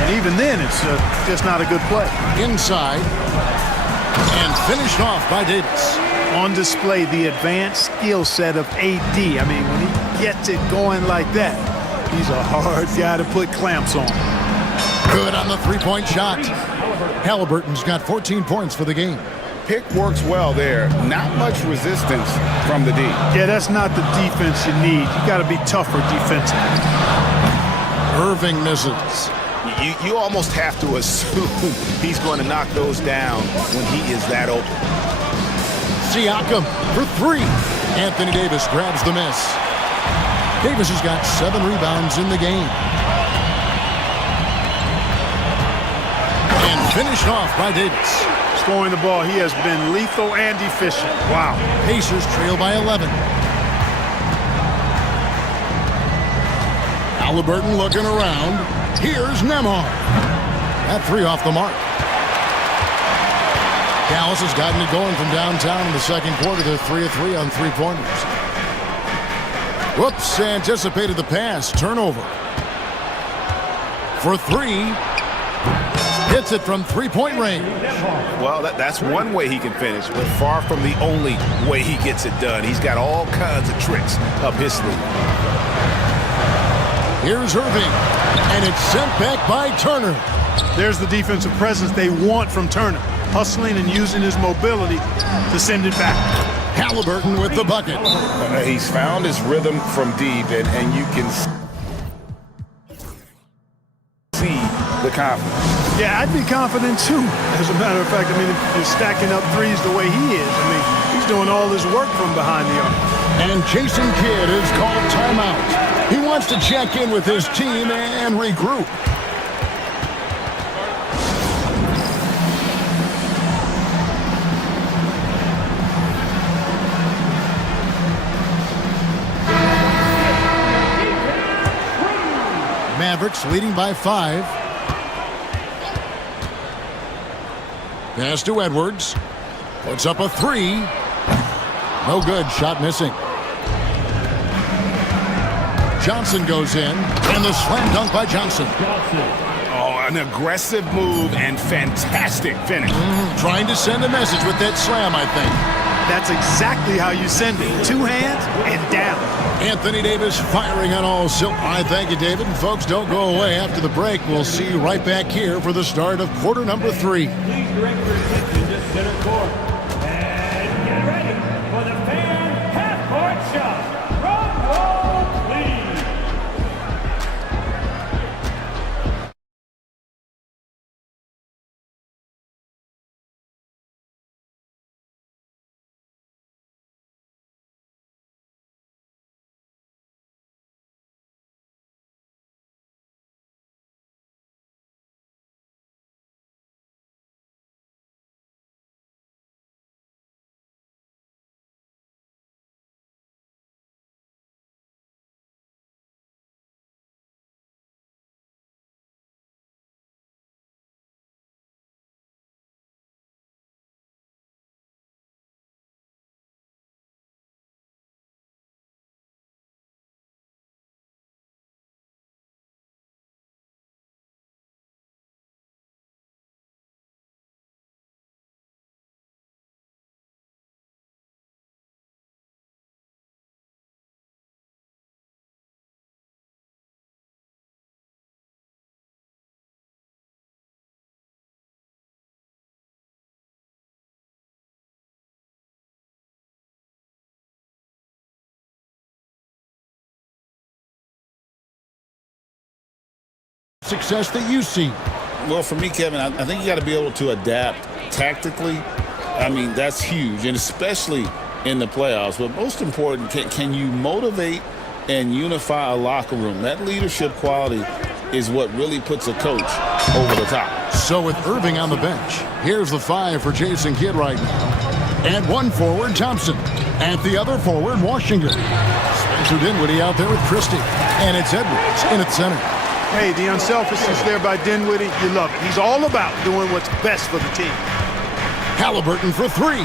And even then, it's just not a good play. Inside. And finished off by Davis. On display, the advanced skill set of AD. I mean, when he gets it going like that, he's a hard guy to put clamps on. Good on the three-point shot. Halliburton's got 14 points for the game. Pick works well there. Not much resistance from the D. Yeah, that's not the defense you need. You got to be tougher defensively. Irving misses. You almost have to assume he's going to knock those down when he is that open. Siakam for three. Anthony Davis grabs the miss. Davis has got 7 rebounds in the game. And finished off by Davis. Scoring the ball, he has been lethal and efficient. Wow. Pacers trail by 11. Halliburton looking around. Here's Nembhard. That three off the mark. Dallas has gotten it going from downtown in the second quarter. They're 3 of 3 on three-pointers. Whoops, anticipated the pass. Turnover. For three. Hits it from three-point range. Well, that's one way he can finish, but far from the only way he gets it done. He's got all kinds of tricks up his sleeve. Here's Irving, and it's sent back by Turner. There's the defensive presence they want from Turner, hustling and using his mobility to send it back. Halliburton with the bucket. He's found his rhythm from deep, and you can see the confidence. Yeah, I'd be confident too. As a matter of fact, I mean, if you're stacking up threes the way he is, I mean, he's doing all his work from behind the arc. And Jason Kidd is called timeout. He wants to check in with his team and regroup. Mavericks leading by 5. Pass to Edwards. Puts up a three. No good. Shot missing. Johnson goes in. And the slam dunk by Johnson. Oh, an aggressive move and fantastic finish. Trying to send a message with that slam, I think. That's exactly how you send it. 2 hands and down. Anthony Davis firing on all cylinders. I thank you, David. And folks, don't go away after the break. We'll see you right back here for the start of quarter number 3. Please direct your attention to center court. And get ready for the fan half-court shot. Drum roll, please. Success that you see. Well, for me, Kevin, I think you got to be able to adapt tactically. I mean, that's huge, and especially in the playoffs. But most important, can you motivate and unify a locker room? That leadership quality is what really puts a coach over the top. So with Irving on the bench, here's the 5 for Jason Kidd right now. And one forward, Thompson. At the other forward, Washington. Spencer Dinwiddie out there with Christie. And it's Edwards in at center. Hey, the unselfishness there by Dinwiddie, you love it. He's all about doing what's best for the team. Halliburton for 3.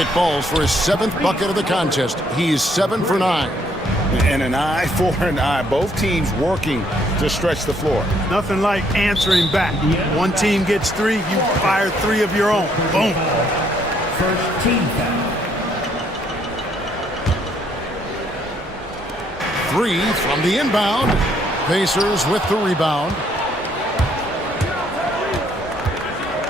It falls for his 7th bucket of the contest. He's 7 for 9. And an eye for an eye. Both teams working to stretch the floor. Nothing like answering back. One team gets 3, you fire 3 of your own. Boom. First team foul. 3 from the inbound. Pacers with the rebound.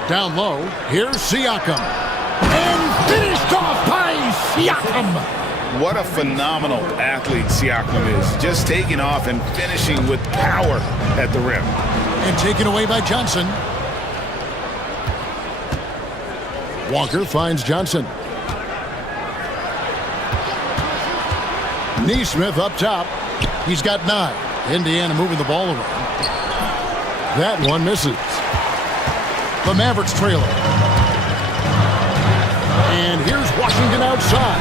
Down low, here's Siakam. And finished off by Siakam. What a phenomenal athlete Siakam is. Just taking off and finishing with power at the rim. And taken away by Johnson. Walker finds Johnson. Neesmith up top. He's got 9. Indiana moving the ball around. That one misses. The Mavericks trailing. And here's Washington outside.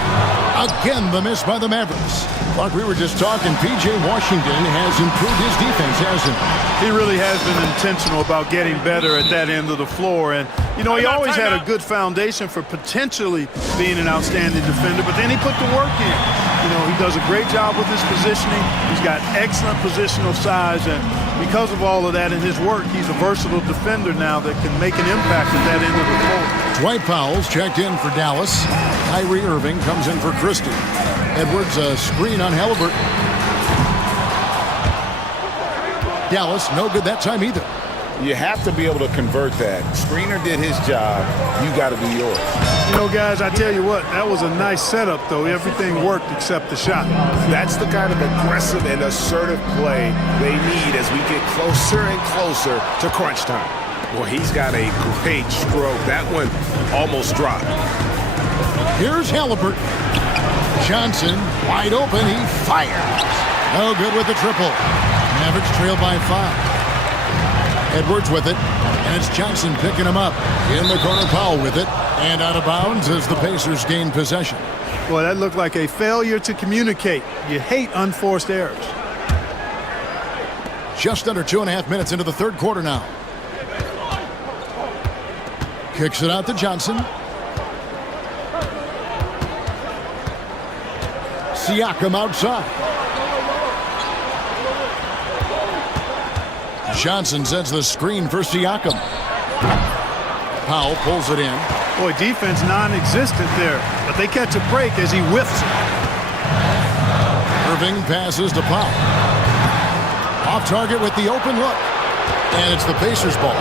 Again, the miss by the Mavericks. Like we were just talking, P.J. Washington has improved his defense, hasn't he? He really has been intentional about getting better at that end of the floor. And, you know, he always had a good foundation for potentially being an outstanding defender, but then he put the work in. You know, he does a great job with his positioning. He's got excellent positional size, and because of all of that in his work, he's a versatile defender now that can make an impact at that end of the floor. Dwight Powell's checked in for Dallas. Kyrie Irving comes in for Christie. Edwards a screen on Halliburton. Dallas no good that time either. You have to be able to convert that. Screener did his job. You got to do yours. You know, guys, I tell you what, that was a nice setup, though. Everything worked except the shot. That's the kind of aggressive and assertive play they need as we get closer and closer to crunch time. Well, he's got a great stroke. That one almost dropped. Here's Halliburton. Johnson wide open. He fires. No good with the triple. Mavericks trail by 5. Edwards with it, and it's Johnson picking him up. In the corner, Powell with it, and out of bounds as the Pacers gain possession. Boy, that looked like a failure to communicate. You hate unforced errors. Just under 2.5 minutes into the third quarter now. Kicks it out to Johnson. Siakam outside. Johnson sends the screen for Siakam. Powell pulls it in. Boy, defense non-existent there, but they catch a break as he whiffs it. Irving passes to Powell. Off target with the open look. And it's the Pacers ball.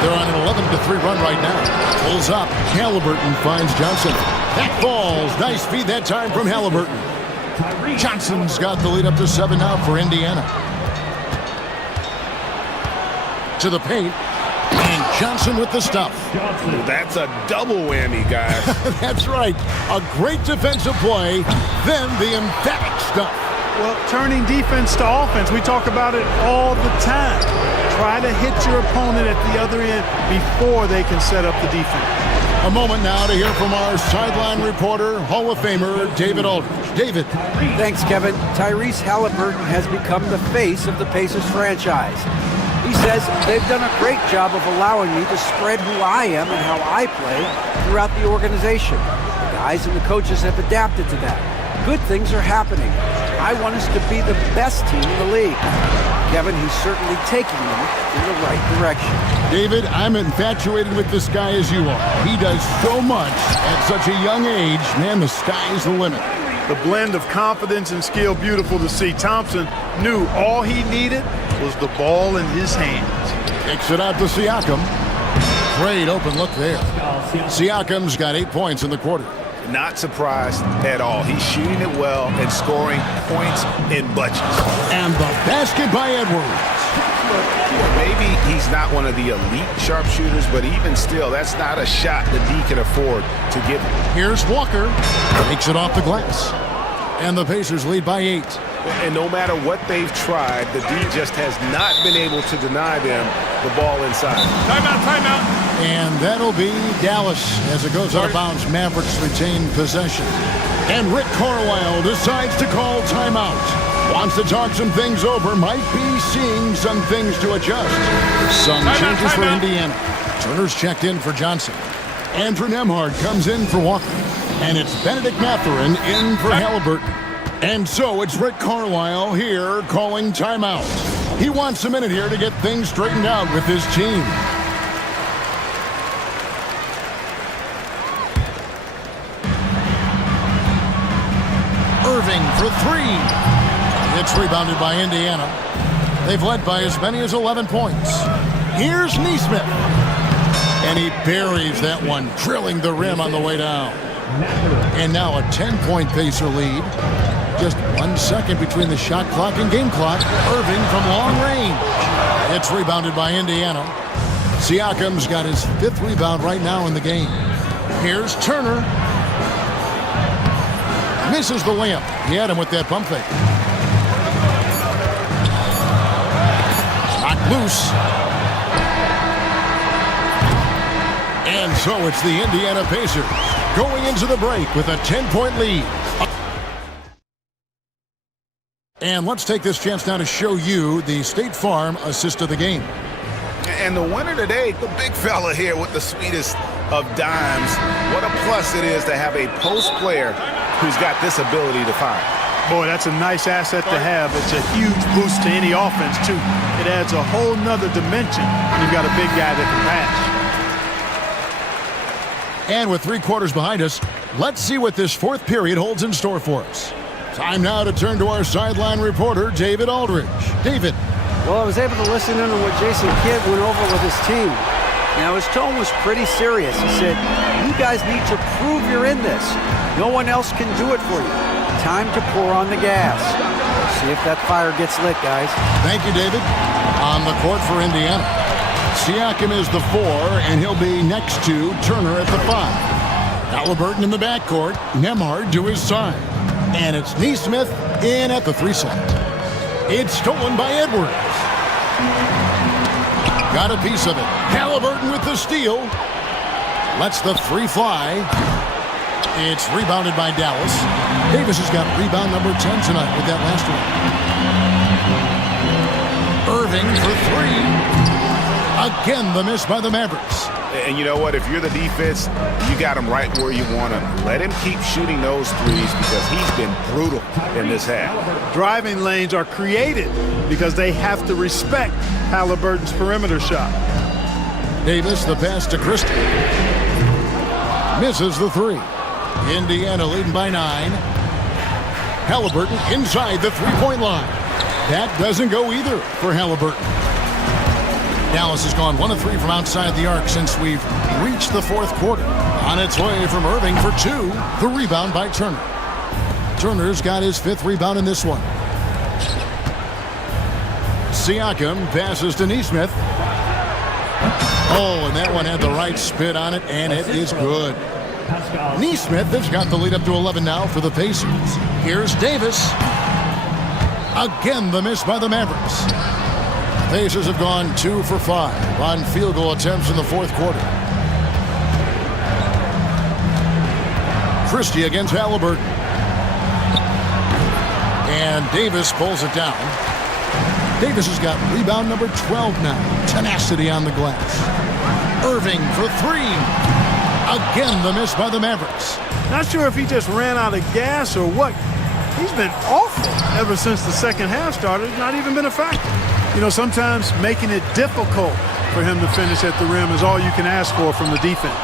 They're on an 11-3 run right now. Pulls up. Halliburton finds Johnson. That falls. Nice feed that time from Halliburton. Johnson's got the lead up to 7 now for Indiana. To the paint, and Johnson with the stuff. That's a double whammy, guys. That's right. A great defensive play, then the emphatic stuff. Well, turning defense to offense, we talk about it all the time. Try to hit your opponent at the other end before they can set up the defense. A moment now to hear from our sideline reporter, Hall of Famer David Aldridge. David. Thanks, Kevin. Tyrese Halliburton has become the face of the Pacers franchise. He says they've done a great job of allowing me to spread who I am and how I play throughout the organization. The guys and the coaches have adapted to that. Good things are happening. I want us to be the best team in the league. Kevin, he's certainly taking them in the right direction. David, I'm infatuated with this guy as you are. He does so much at such a young age. Man, the sky's the limit. The blend of confidence and skill, beautiful to see. Thompson knew all he needed was the ball in his hands. Kicks it out to Siakam. Great open look there. Siakam's got 8 points in the quarter. Not surprised at all. He's shooting it well and scoring points in bunches. And the basket by Edwards. Maybe he's not one of the elite sharpshooters, but even still, that's not a shot that D can afford to give him. Here's Walker. Takes it off the glass. And the Pacers lead by 8. And no matter what they've tried, the D just has not been able to deny them the ball inside. Timeout, timeout. And that'll be Dallas as it goes out of bounds. Mavericks retain possession. And Rick Carlisle decides to call timeout. Wants to talk some things over. Might be seeing some things to adjust. Some changes for Indiana. Turner's checked in for Johnson. Andrew Nembhard comes in for Walker. And it's Benedict Mathurin in for Halliburton. And so it's Rick Carlisle here calling timeout. He wants a minute here to get things straightened out with his team. Irving for three. It's rebounded by Indiana. They've led by as many as 11 points. Here's Neesmith. And he buries that one, drilling the rim on the way down. And now a 10-point Pacer lead. Just 1 second between the shot clock and game clock. Irving from long range. It's rebounded by Indiana. Siakam's got his 5th rebound right now in the game. Here's Turner. Misses the layup. He had him with that pump fake. Knocked loose. And so it's the Indiana Pacers going into the break with a 10-point lead. And let's take this chance now to show you the State Farm assist of the game. And the winner today, the big fella here with the sweetest of dimes. What a plus it is to have a post player who's got this ability to find. Boy, that's a nice asset to have. It's a huge boost to any offense, too. It adds a whole nother dimension when you've got a big guy that can pass. And with 3 quarters behind us, let's see what this 4th period holds in store for us. Time now to turn to our sideline reporter, David Aldridge. David. Well, I was able to listen in on what Jason Kidd went over with his team. Now, his tone was pretty serious. He said, you guys need to prove you're in this. No one else can do it for you. Time to pour on the gas. See if that fire gets lit, guys. Thank you, David. On the court for Indiana, Siakam is the 4, and he'll be next to Turner at the 5. Halliburton in the backcourt, Nembhard to his side. And it's Neesmith in at the 3 slot. It's stolen by Edwards. Got a piece of it. Halliburton with the steal. Lets the 3 fly. It's rebounded by Dallas. Davis has got rebound number 10 tonight with that last one. Irving for 3. Again, the miss by the Mavericks. And you know what? If you're the defense, you got him right where you want him. Let him keep shooting those threes because he's been brutal in this half. Driving lanes are created because they have to respect Halliburton's perimeter shot. Davis, the pass to Christie. Misses the 3. Indiana leading by 9. Halliburton inside the 3-point line. That doesn't go either for Halliburton. Dallas has gone 1 of 3 from outside the arc since we've reached the 4th quarter. On its way from Irving for 2. The rebound by Turner. Turner's got his 5th rebound in this one. Siakam passes to Neesmith. Oh, and that one had the right spin on it, and it is good. Neesmith has got the lead up to 11 now for the Pacers. Here's Davis. Again, the miss by the Mavericks. Pacers have gone 2 for 5 on field goal attempts in the 4th quarter. Christie against Halliburton. And Davis pulls it down. Davis has got rebound number 12 now. Tenacity on the glass. Irving for 3. Again, the miss by the Mavericks. Not sure if he just ran out of gas or what. He's been awful ever since the second half started. Not even been a factor. You know, sometimes making it difficult for him to finish at the rim is all you can ask for from the defense.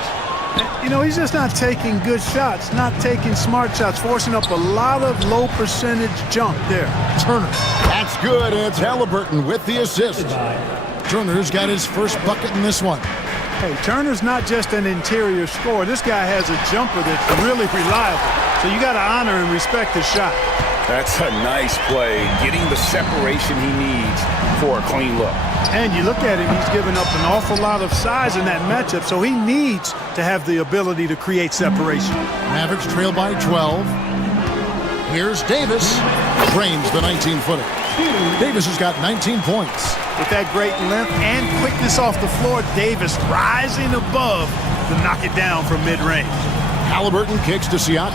You know, he's just not taking good shots, not taking smart shots, forcing up a lot of low percentage jump there. Turner. That's good. It's Halliburton with the assist. Turner's got his first bucket in this one. Hey, Turner's not just an interior scorer. This guy has a jumper that's really reliable. So you got to honor and respect his shot. That's a nice play, getting the separation he needs for a clean look. And you look at him, he's given up an awful lot of size in that matchup, so he needs to have the ability to create separation. Mavericks trail by 12. Here's Davis. Drains the 19-footer. Davis has got 19 points. With that great length and quickness off the floor, Davis rising above to knock it down from mid-range. Halliburton kicks to Siakam.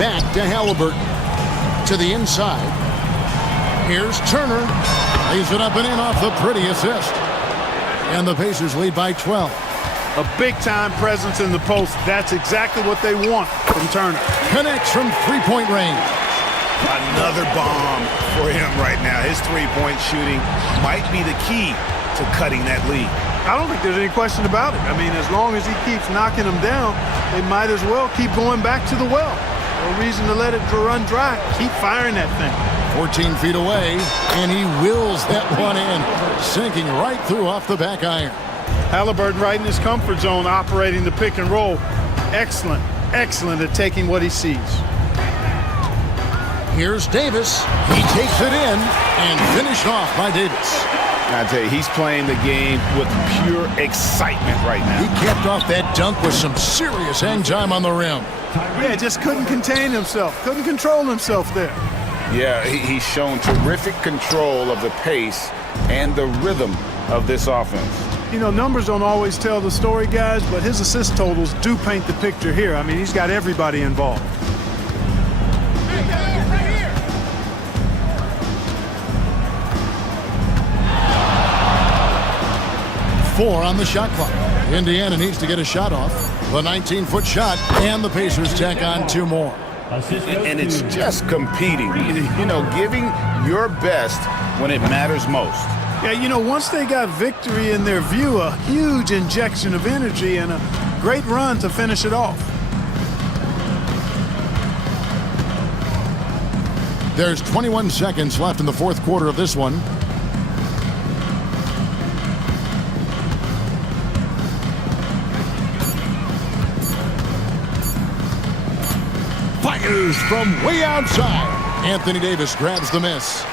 Back to Halliburton. To the inside. Here's Turner. Lays it up and in off the pretty assist. And the Pacers lead by 12. a big-time presence in the post. That's exactly what they want from Turner. Connects from three-point range. Another bomb for him right now. His three-point shooting might be the key to cutting that lead. I don't think there's any question about it. I mean, as long as he keeps knocking them down, they might as well keep going back to the well. No reason to let it run dry. Keep firing that thing. 14 feet away, and he wills that one in, sinking right through off the back iron. Halliburton right in his comfort zone, operating the pick and roll. Excellent, excellent at taking what he sees. Here's Davis. He takes it in and finished off by Davis. I tell you, he's playing the game with pure excitement right now. He capped off that dunk with some serious hang time on the rim. Yeah, just couldn't contain himself, couldn't control himself there. Yeah, he's shown terrific control of the pace and the rhythm of this offense. You know, numbers don't always tell the story, guys, but his assist totals do paint the picture here. I mean, he's got everybody involved. 4 on the shot clock. Indiana needs to get a shot off. The 19-foot shot, and the Pacers tack on 2 more. And it's just competing, you know, giving your best when it matters most. Yeah, you know, once they got victory in their view, a huge injection of energy and a great run to finish it off. There's 21 seconds left in the fourth quarter of this one. Fires from way outside. Anthony Davis grabs the miss.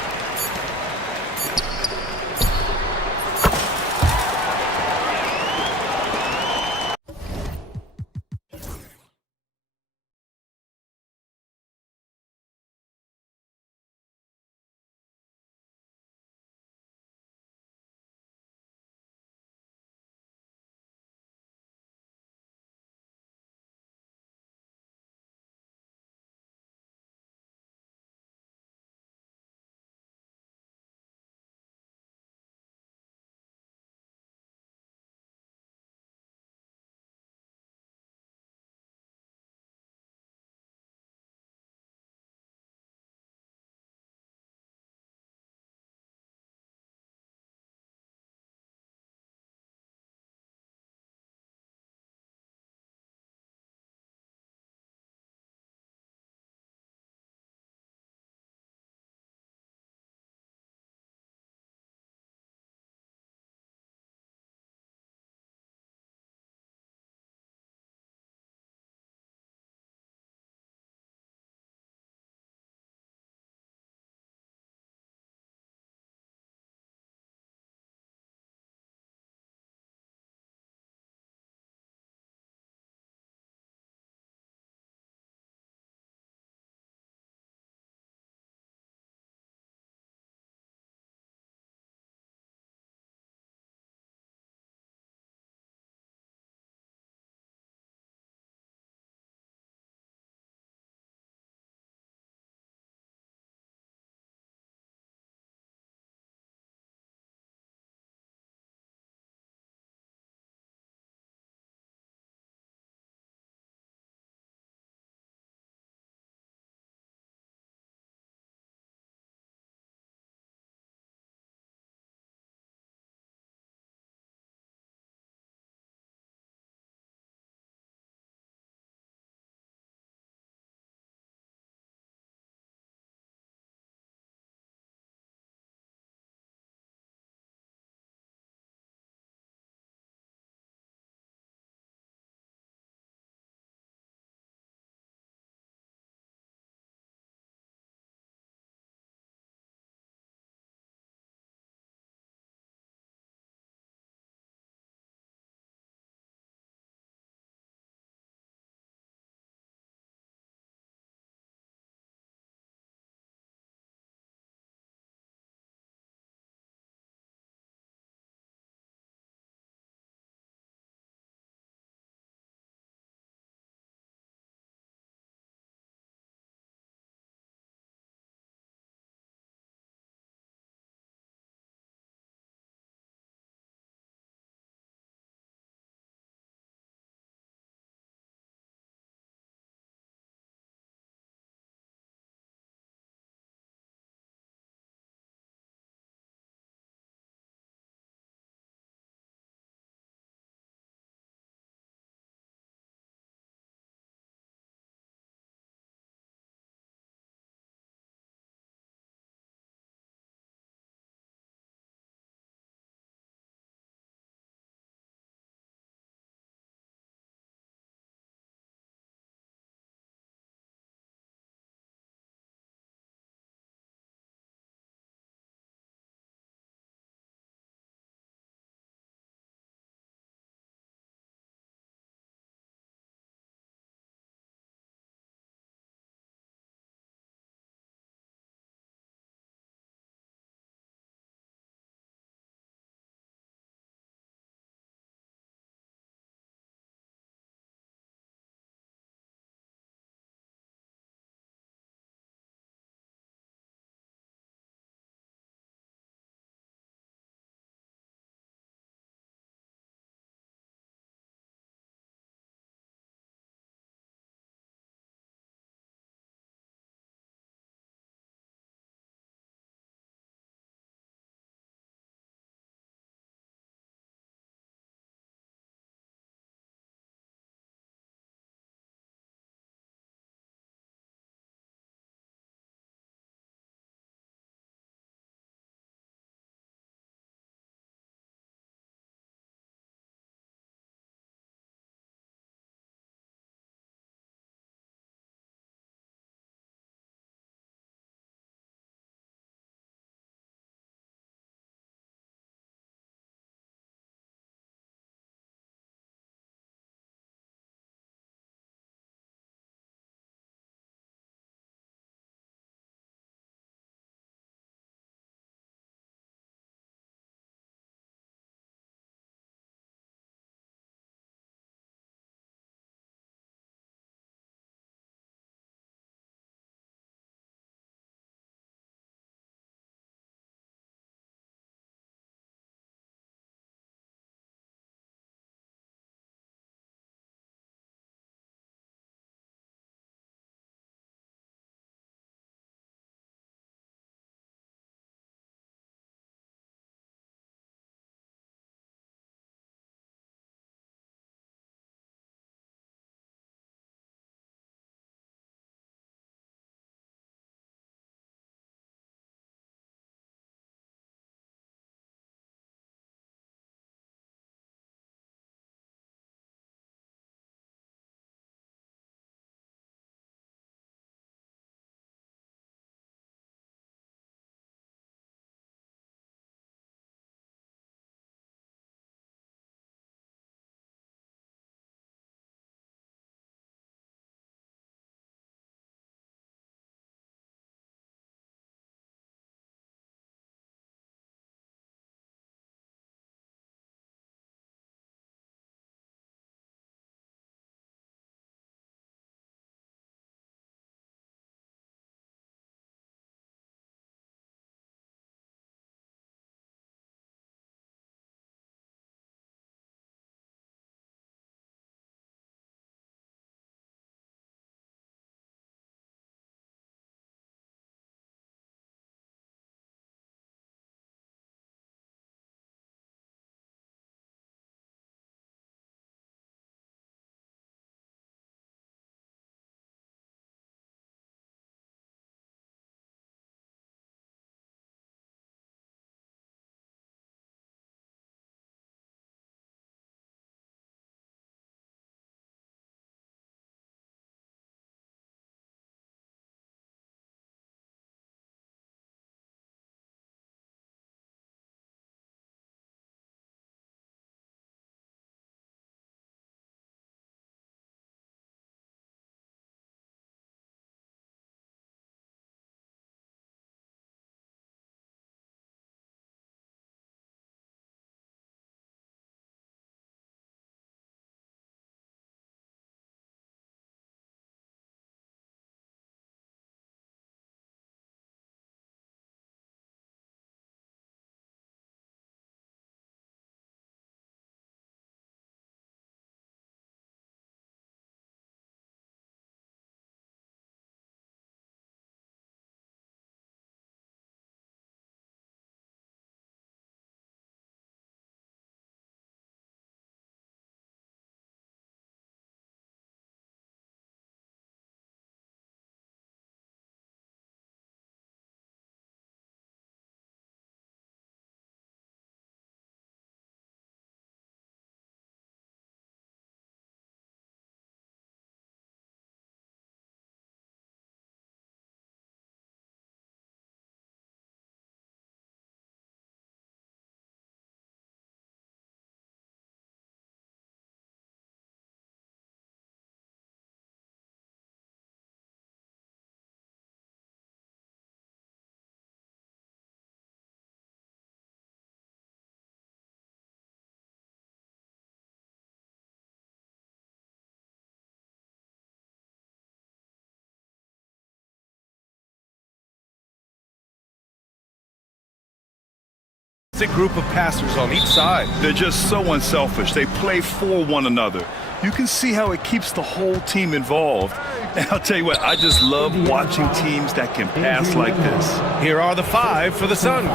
It's a group of passers on each side. They're just so unselfish. They play for one another. You can see how it keeps the whole team involved. And I'll tell you what, I just love watching teams that can pass like this. Here are the 5 for the Suns.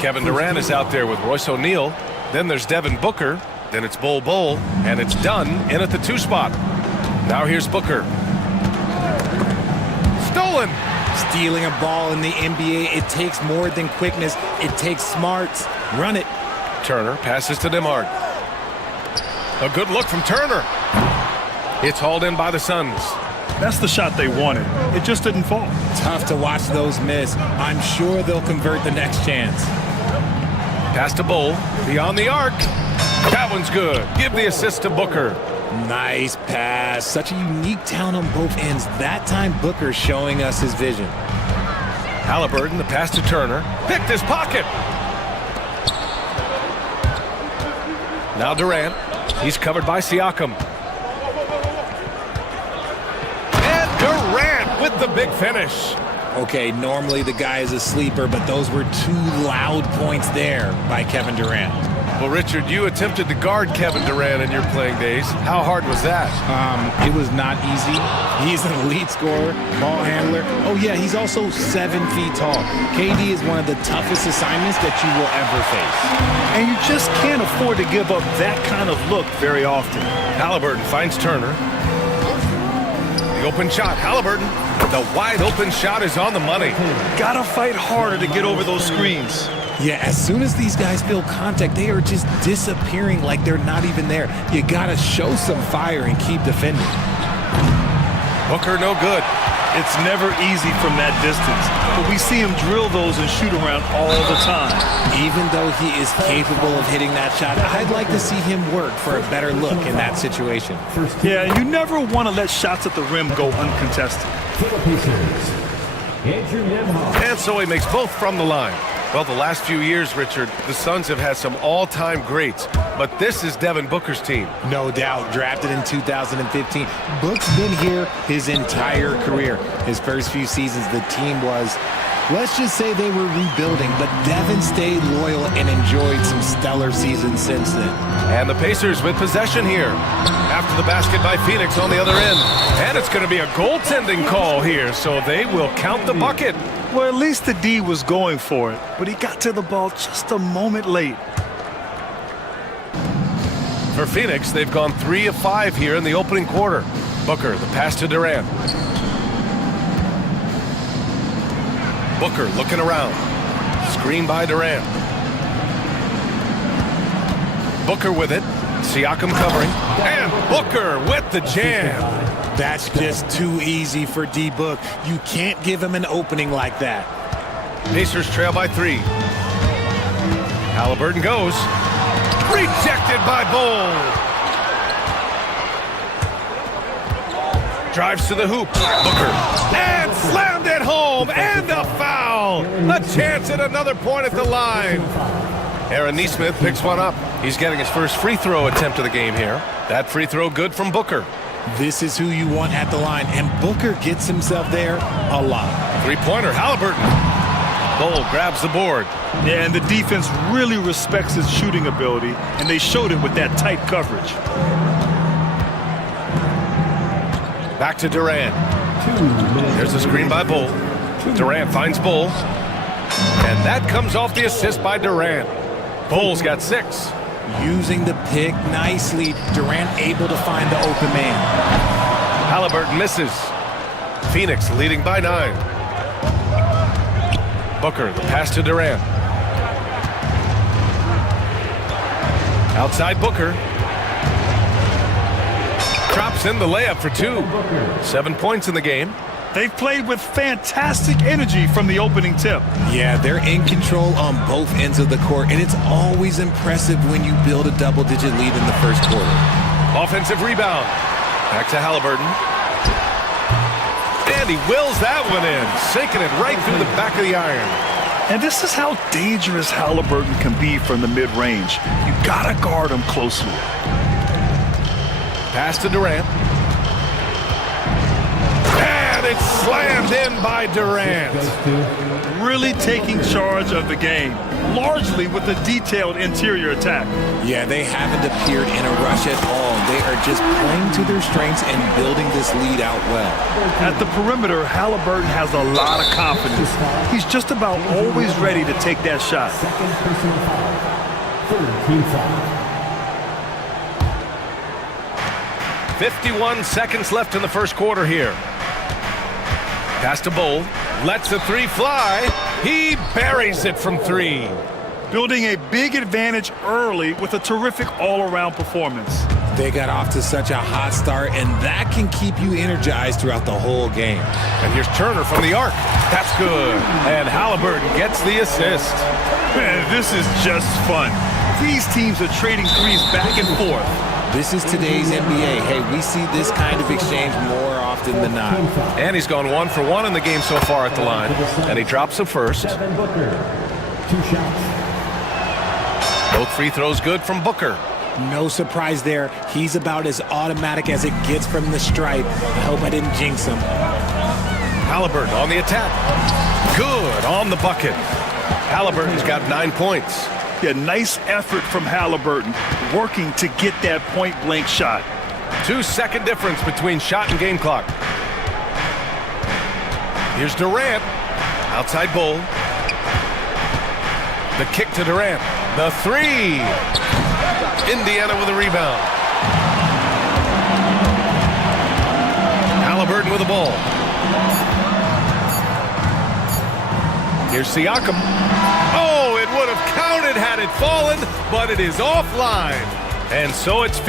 Kevin Durant is out there with Royce O'Neal. Then there's Devin Booker. Then it's Bol, and it's Dunn in at the 2 spot. Now here's Booker. Stolen! Stealing a ball in the NBA, it takes more than quickness. It takes smarts. Run it. Turner passes to Nembhard. A good look from Turner. It's hauled in by the Suns. That's the shot they wanted. It just didn't fall. Tough to watch those miss. I'm sure they'll convert the next chance. Pass to Bol. Beyond the arc. That one's good. Give the assist to Booker. Nice pass. Such a unique talent on both ends. That time, Booker showing us his vision. Halliburton, the pass to Turner. Picked his pocket. Now Durant. He's covered by Siakam. And Durant with the big finish. Okay, normally the guy is a sleeper, but those were 2 loud points there by Kevin Durant. Well, Richard, you attempted to guard Kevin Durant in your playing days. How hard was that? It was not easy. He's an elite scorer, ball handler. Oh, yeah, he's also 7 feet tall. KD is one of the toughest assignments that you will ever face. And you just can't afford to give up that kind of look very often. Halliburton finds Turner. The open shot, Halliburton. The wide open shot is on the money. Gotta fight harder to get over those screens. Yeah, as soon as these guys feel contact, they are just disappearing like they're not even there. You gotta show some fire and keep defending. Booker no good. It's never easy from that distance, but we see him drill those and shoot around all the time. Even though he is capable of hitting that shot, I'd like to see him work for a better look in that situation. Yeah, you never want to let shots at the rim go uncontested. And so he makes both from the line. Well, the last few years, Richard, the Suns have had some all-time greats, but this is Devin Booker's team. No doubt, drafted in 2015. Book's been here his entire career. His first few seasons, the team was, let's just say they were rebuilding, but Devin stayed loyal and enjoyed some stellar seasons since then. And the Pacers with possession here. After the basket by Phoenix on the other end. And it's going to be a goaltending call here, so they will count the bucket. Well, at least the D was going for it, but he got to the ball just a moment late. For Phoenix, they've gone 3 of 5 here in the opening quarter. Booker, the pass to Durant. Booker looking around. Screen by Durant. Booker with it. Siakam covering. And Booker with the jam. That's just too easy for D-Book. You can't give him an opening like that. Pacers trail by 3. Halliburton goes. Rejected by Bol. Drives to the hoop. Booker. And slammed it home. And a foul. A chance at another point at the line. Aaron Nesmith picks one up. He's getting his first free throw attempt of the game here. That free throw good from Booker. This is who you want at the line, and Booker gets himself there a lot. Three-pointer, Halliburton. Bol grabs the board. Yeah, and the defense really respects his shooting ability, and they showed it with that tight coverage. Back to Durant. There's a screen by Bol. Durant finds Bol. And that comes off the assist by Durant. Bol's got 6. Using the pick nicely. Durant able to find the open man. Halliburton misses. Phoenix leading by 9. Booker, the pass to Durant. Outside Booker. Drops in the layup for 2. 7 points in the game. They've played with fantastic energy from the opening tip. Yeah, they're in control on both ends of the court, and it's always impressive when you build a double-digit lead in the first quarter. Offensive rebound. Back to Halliburton. And he wills that one in, sinking it right through the back of the iron. And this is how dangerous Halliburton can be from the mid-range. You gotta guard him closely. Pass to Durant. And And it's slammed in by Durant. Really taking charge of the game, largely with a detailed interior attack. Yeah, they haven't appeared in a rush at all. They are just playing to their strengths and building this lead out well. At the perimeter, Halliburton has a lot of confidence. He's just about always ready to take that shot. 51 seconds left in the first quarter here. Pass to Bowl. Lets the three fly. He buries it from three. Building a big advantage early with a terrific all-around performance. They got off to such a hot start, and that can keep you energized throughout the whole game. And here's Turner from the arc. That's good. And Halliburton gets the assist. Man, this is just fun. These teams are trading threes back and forth. This is today's NBA. Hey, we see this kind of exchange more often than not. And he's gone 1 for 1 in the game so far at the line. And he drops the first. Both free throws good from Booker. No surprise there. He's about as automatic as it gets from the stripe. I hope I didn't jinx him. Halliburton on the attack. Good on the bucket. Halliburton's got 9 points. Yeah, nice effort from Halliburton, working to get that point-blank shot. 2-second difference between shot and game clock. Here's Durant. Outside Bull. The kick to Durant. The three. Indiana with a rebound. Halliburton with the ball. Here's Siakam. Oh, it would have counted had it fallen, but it is offline. And so it's...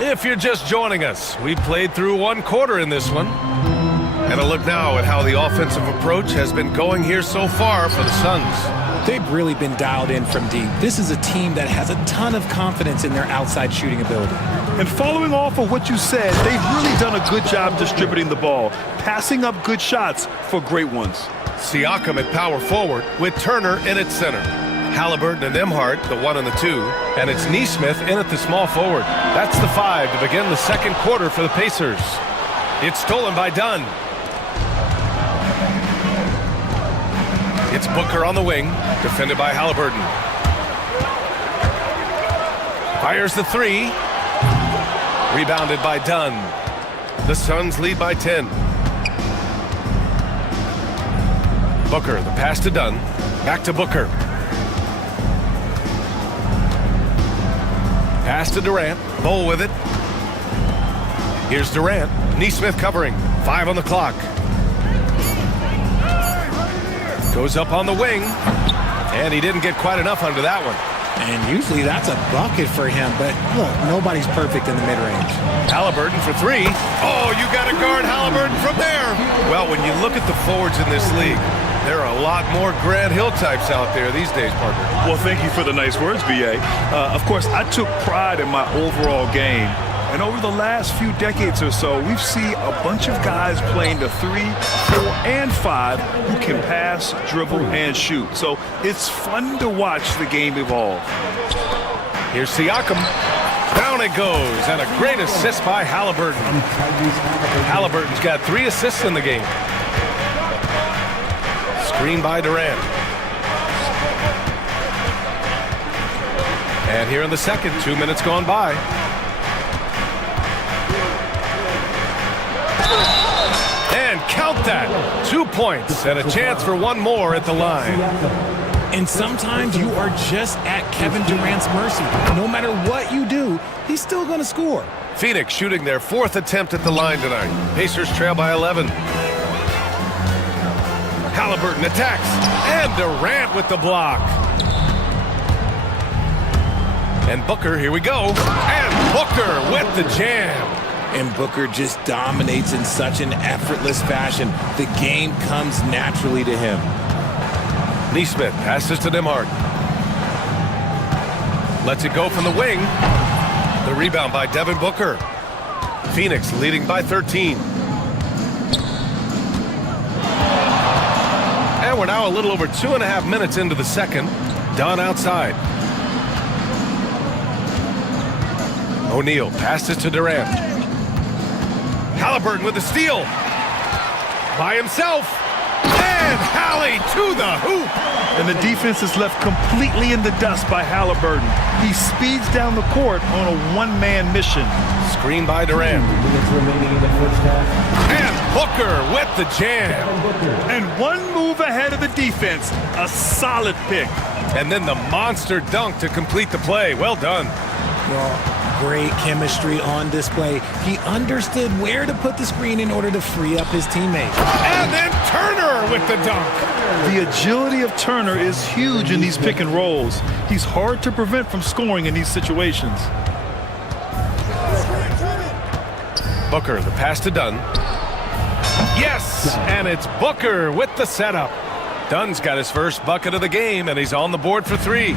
If you're just joining us, we played through 1 quarter in this one. And a look now at how the offensive approach has been going here so far for the Suns. They've really been dialed in from deep. This is a team that has a ton of confidence in their outside shooting ability. And following off of what you said, they've really done a good job distributing the ball, passing up good shots for great ones. Siakam at power forward with Turner in at center. Halliburton and Emhart, the 1 and the 2. And it's Nesmith in at the small forward. That's the 5 to begin the second quarter for the Pacers. It's stolen by Dunn. It's Booker on the wing, defended by Halliburton. Fires the 3. Rebounded by Dunn. The Suns lead by 10. Booker, the pass to Dunn. Back to Booker. Pass to Durant. Bowl with it. Here's Durant. Nesmith covering. 5 on the clock. Goes up on the wing. And he didn't get quite enough under that one. And usually that's a bucket for him, but look, nobody's perfect in the mid-range. Halliburton for 3. Oh, you got to guard Halliburton from there. Well, when you look at the forwards in this league, there are a lot more Grant Hill types out there these days, partner. Well, thank you for the nice words, B.A. Of course, I took pride in my overall game. And over the last few decades or so, we've seen a bunch of guys playing the 3, 4, and 5 who can pass, dribble, and shoot. So it's fun to watch the game evolve. Here's Siakam. Down it goes, and a great assist by Halliburton. Halliburton's got 3 assists in the game. Screen by Durant. And here in the second, 2 minutes gone by. And count that. 2 points and a chance for 1 more at the line. And sometimes you are just at Kevin Durant's mercy. No matter what you do, he's still going to score. Phoenix shooting their 4th attempt at the line tonight. Pacers trail by 11. Halliburton attacks. And Durant with the block. And Booker, here we go. And Booker with the jam. And Booker just dominates in such an effortless fashion. The game comes naturally to him. Nesmith passes to Emhart. Lets it go from the wing. The rebound by Devin Booker. Phoenix leading by 13. And we're now a little over 2.5 minutes into the second. Dunn outside. O'Neal passes to Durant. Halliburton with the steal. By himself. And Hallie to the hoop. And the defense is left completely in the dust by Halliburton. He speeds down the court on a one-man mission. Screen by Durant. And Booker with the jam. And one move ahead of the defense. A solid pick. And then the monster dunk to complete the play. Well done. Well, great chemistry on display. He understood where to put the screen in order to free up his teammate. And then Turner with the dunk. The agility of Turner is huge in these pick and rolls. He's hard to prevent from scoring in these situations. Booker, the pass to Dunn. Yes, and it's Booker with the setup. Dunn's got his first bucket of the game, and he's on the board for three.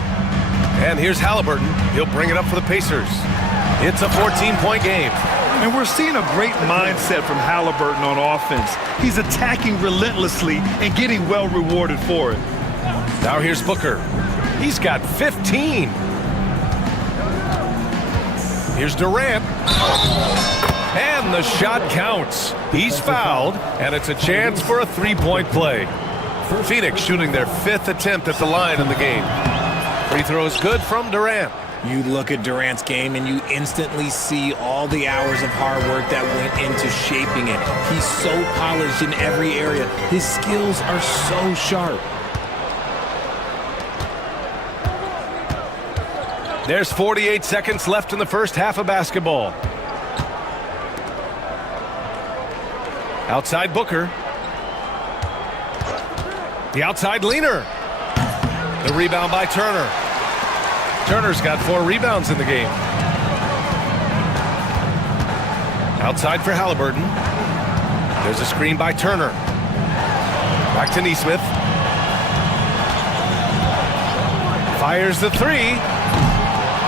And here's Halliburton. He'll bring it up for the Pacers. It's a 14-point game. And we're seeing a great mindset from Halliburton on offense. He's attacking relentlessly and getting well rewarded for it. Now here's Booker. He's got 15. Here's Durant. And the shot counts. He's fouled, and it's a chance for a three-point play. Phoenix shooting their fifth attempt at the line in the game. Free throw is good from Durant. You look at Durant's game and you instantly see all the hours of hard work that went into shaping it. He's so polished in every area. His skills are so sharp. There's 48 seconds left in the first half of basketball. Outside Booker. The outside leaner. The rebound by Turner. Turner's got 4 rebounds in the game. Outside for Halliburton. There's a screen by Turner. Back to Nesmith. Fires the three.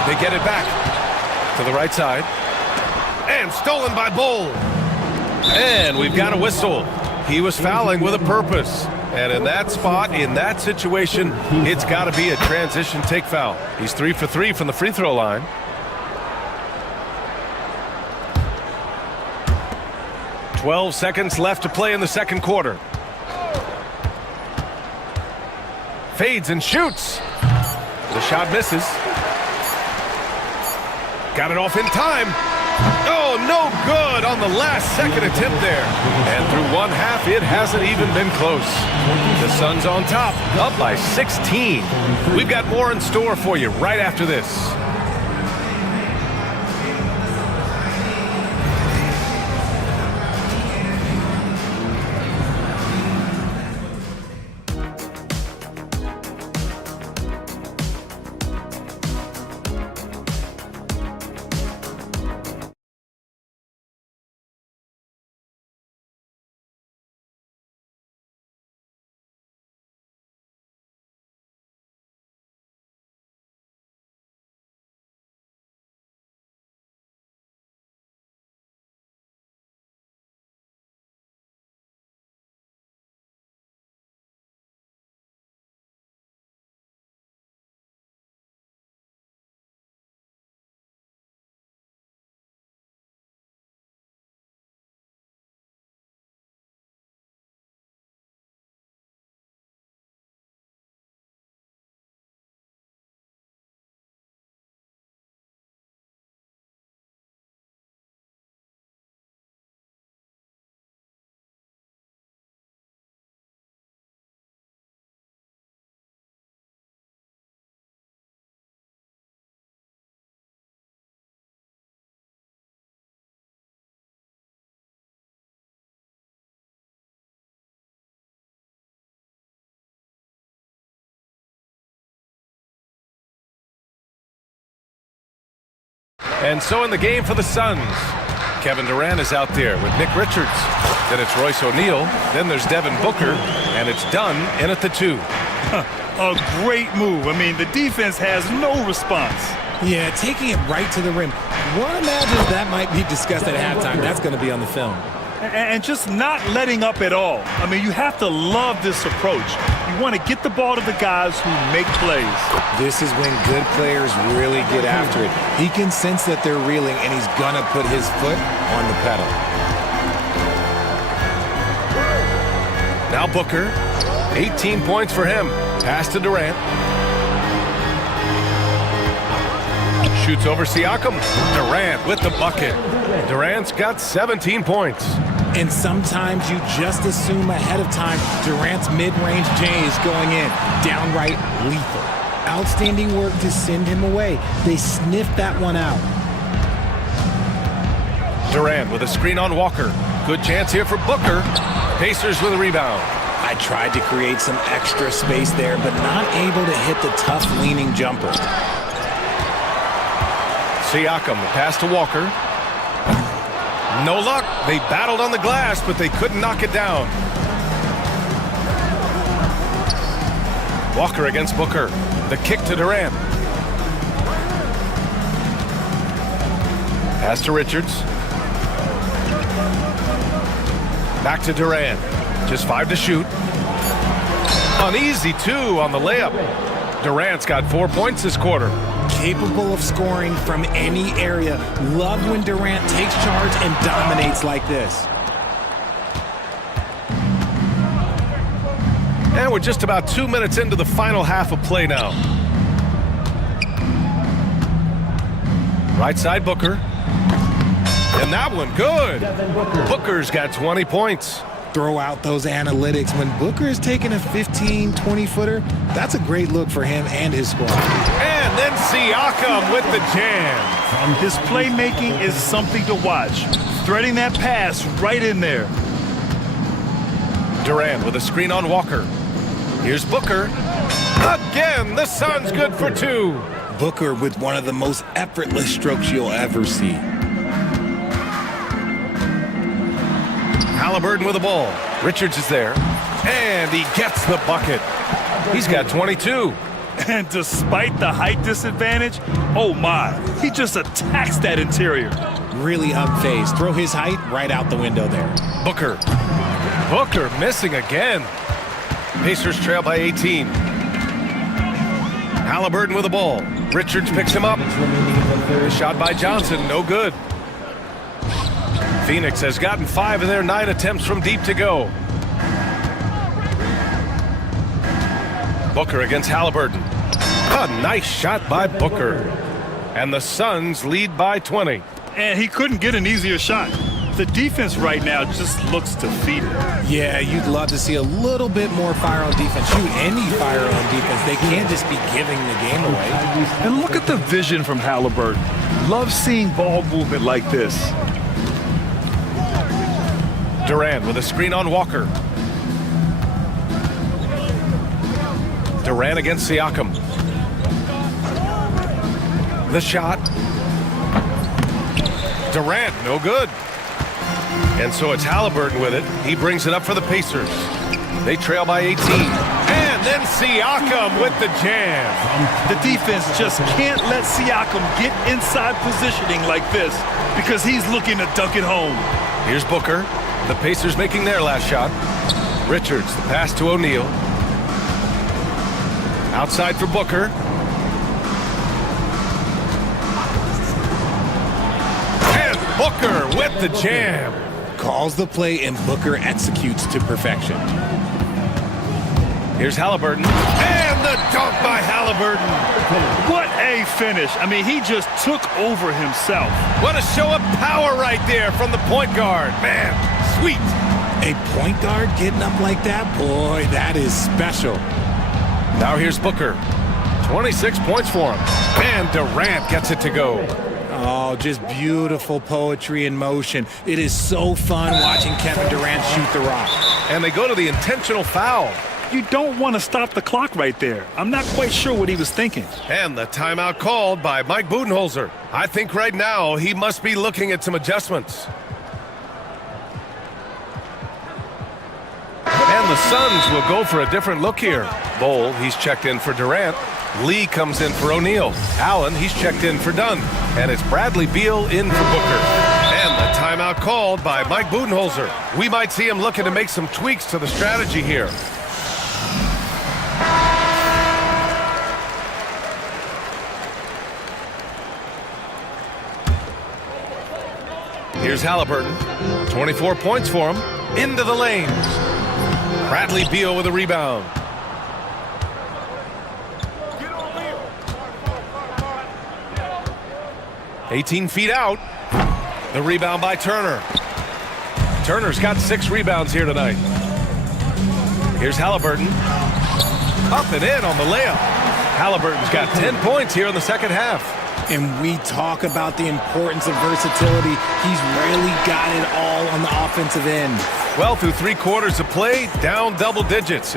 They get it back to the right side. And stolen by Bull. And we've got a whistle. He was fouling with a purpose. And in that spot, in that situation, it's got to be a transition take foul. He's 3 for 3 from the free throw line. "12 seconds left to play in the second quarter. Fades and shoots. The shot misses. Got it off in time. Oh, no good on the last second attempt there. And through one half, it hasn't even been close. The Suns on top, up by 16. We've got more in store for you right after this. And so in the game for the Suns, Kevin Durant is out there with Nick Richards. Then it's Royce O'Neal. Then there's Devin Booker. And it's Dunn in at the 2. A great move. I mean, the defense has no response. Yeah, taking it right to the rim. One imagines that might be discussed at halftime. That's going to be on the film. and just not letting up at all. I mean, you have to love this approach. You want to get the ball to the guys who make plays. This is when good players really get after it. He can sense that they're reeling, and he's going to put his foot on the pedal. Now Booker, 18 points for him. Pass to Durant. Shoots over Siakam. Durant with the bucket. Durant's got 17 points. And sometimes you just assume ahead of time Durant's mid-range J is going in. Downright lethal. Outstanding work to send him away. They sniffed that one out. Durant with a screen on Walker. Good chance here for Booker. Pacers with a rebound. I tried to create some extra space there, but not able to hit the tough leaning jumper. Siakam, the pass to Walker. No luck. They battled on the glass, but they couldn't knock it down. Walker against Booker. The kick to Durant. Pass to Richards. Back to Durant. Just 5 to shoot. An easy 2 on the layup. Durant's got 4 points this quarter. Capable of scoring from any area. Love when Durant takes charge and dominates like this. And we're just about 2 minutes into the final half of play now. Right side Booker. And that one good. Booker's got 20 points. Throw out those analytics. When Booker is taking a 15, 20-footer, that's a great look for him and his squad. And then Siakam with the jam. His playmaking is something to watch. Threading that pass right in there. Durant with a screen on Walker. Here's Booker. Again, the Suns good for 2. Booker with one of the most effortless strokes you'll ever see. Halliburton with the ball. Richards is there. And he gets the bucket. He's got 22. And despite the height disadvantage, oh my, he just attacks that interior. Really unfazed. Throw his height right out the window there. Booker. Booker missing again. Pacers trail by 18. Halliburton with the ball. Richards picks him up. The shot by Johnson, no good. Phoenix has gotten 5 of their 9 attempts from deep to go. Booker against Halliburton. A nice shot by Booker. And the Suns lead by 20. And he couldn't get an easier shot. The defense right now just looks defeated. Yeah, you'd love to see a little bit more fire on defense. Shoot, any fire on defense. They can't just be giving the game away. And look at the vision from Halliburton. Love seeing ball movement like this. Durant with a screen on Walker. Durant against Siakam. The shot. Durant, no good. And so it's Halliburton with it. He brings it up for the Pacers. They trail by 18. And then Siakam with the jam. The defense just can't let Siakam get inside positioning like this because he's looking to dunk it home. Here's Booker. The Pacers making their last shot. Richards, the pass to O'Neal. Outside for Booker. And Booker with the jam. Calls the play and Booker executes to perfection. Here's Halliburton. And the dunk by Halliburton. What a finish. I mean, he just took over himself. What a show of power right there from the point guard. Man, sweet. A point guard getting up like that? Boy, that is special. Now here's Booker. 26 points for him. And Durant gets it to go. Oh, just beautiful poetry in motion. It is so fun watching Kevin Durant shoot the rock. And they go to the intentional foul. You don't want to stop the clock right there. I'm not quite sure what he was thinking. And the timeout called by Mike Budenholzer. I think right now he must be looking at some adjustments. And the Suns will go for a different look here. Bol, he's checked in for Durant. Lee comes in for O'Neal. Allen, he's checked in for Dunn. And it's Bradley Beal in for Booker. And the timeout called by Mike Budenholzer. We might see him looking to make some tweaks to the strategy here. Here's Halliburton. 24 points for him. Into the lane. Bradley Beal with a rebound. "18 feet out." The rebound by Turner. Turner's got 6 rebounds here tonight. Here's Halliburton. Up and in on the layup. Halliburton's got 10 points here in the second half. And we talk about the importance of versatility. He's really got it all on the offensive end. Well, through 3 quarters of play, down double digits.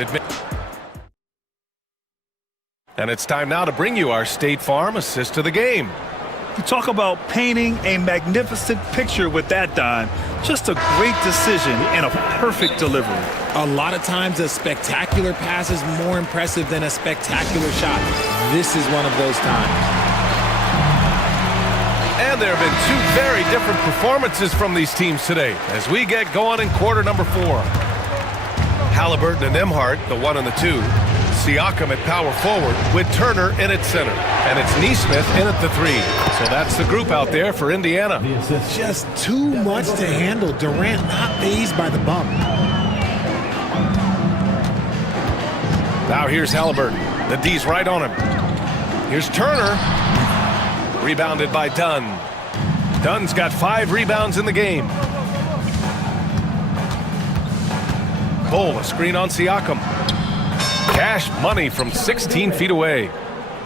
And it's time now to bring you our State Farm assist of the game. You talk about painting a magnificent picture with that dime. Just a great decision and a perfect delivery. A lot of times a spectacular pass is more impressive than a spectacular shot. This is one of those times. And there have been 2 very different performances from these teams today as we get going in quarter number 4. Halliburton and Emhart, the 1 and the 2. Siakam at power forward with Turner in at center. And it's Neesmith in at the 3. So that's the group out there for Indiana. Just too much to handle. Durant not fazed by the bump. Now here's Halliburton. The D's right on him. Here's Turner. Rebounded by Dunn. Dunn's got 5 rebounds in the game. Bull, a screen on Siakam. Cash money from 16 feet away.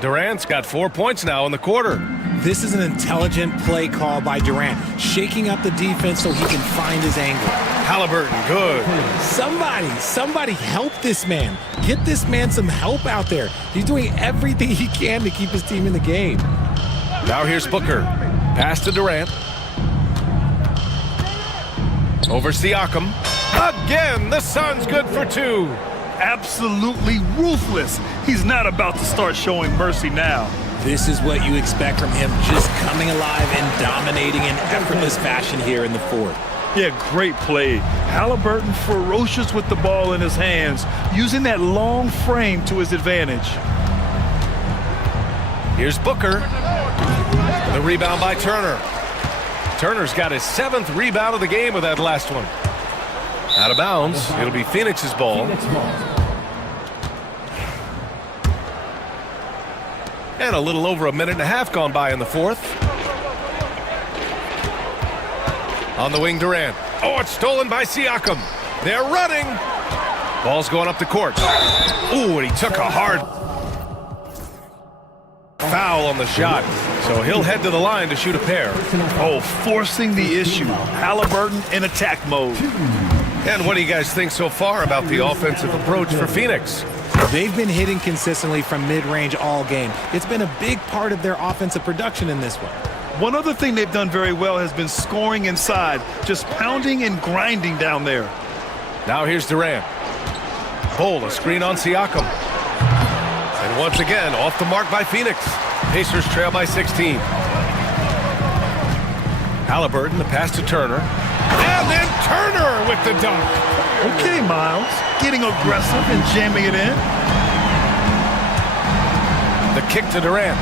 Durant's got 4 points now in the quarter. This is an intelligent play call by Durant, shaking up the defense so he can find his angle. Halliburton, good. Somebody help this man. Get this man some help out there. He's doing everything he can to keep his team in the game. Now here's Booker. Pass to Durant. Over Siakam. Again, the Suns good for 2. Absolutely ruthless. He's not about to start showing mercy now. This is what you expect from him, just coming alive and dominating in effortless fashion here in the 4th. Yeah, great play. Halliburton ferocious with the ball in his hands, using that long frame to his advantage. Here's Booker. The rebound by Turner. Turner's got his 7th rebound of the game with that last one. Out of bounds. It'll be Phoenix's ball. And a little over a minute and a half gone by in the 4th. On the wing, Durant. Oh, it's stolen by Siakam. They're running. Ball's going up the court. Ooh, and he took a hard foul on the shot. So he'll head to the line to shoot a pair. Oh, forcing the issue. Halliburton in attack mode. And what do you guys think so far about the offensive approach for Phoenix? They've been hitting consistently from mid-range all game. It's been a big part of their offensive production in this one. One other thing they've done very well has been scoring inside, just pounding and grinding down there. Now here's Durant. Bull, a screen on Siakam. And once again, off the mark by Phoenix. Pacers trail by 16. Halliburton, the pass to Turner. And then Turner with the dunk. Okay, Miles. Getting aggressive and jamming it in. The kick to Durant.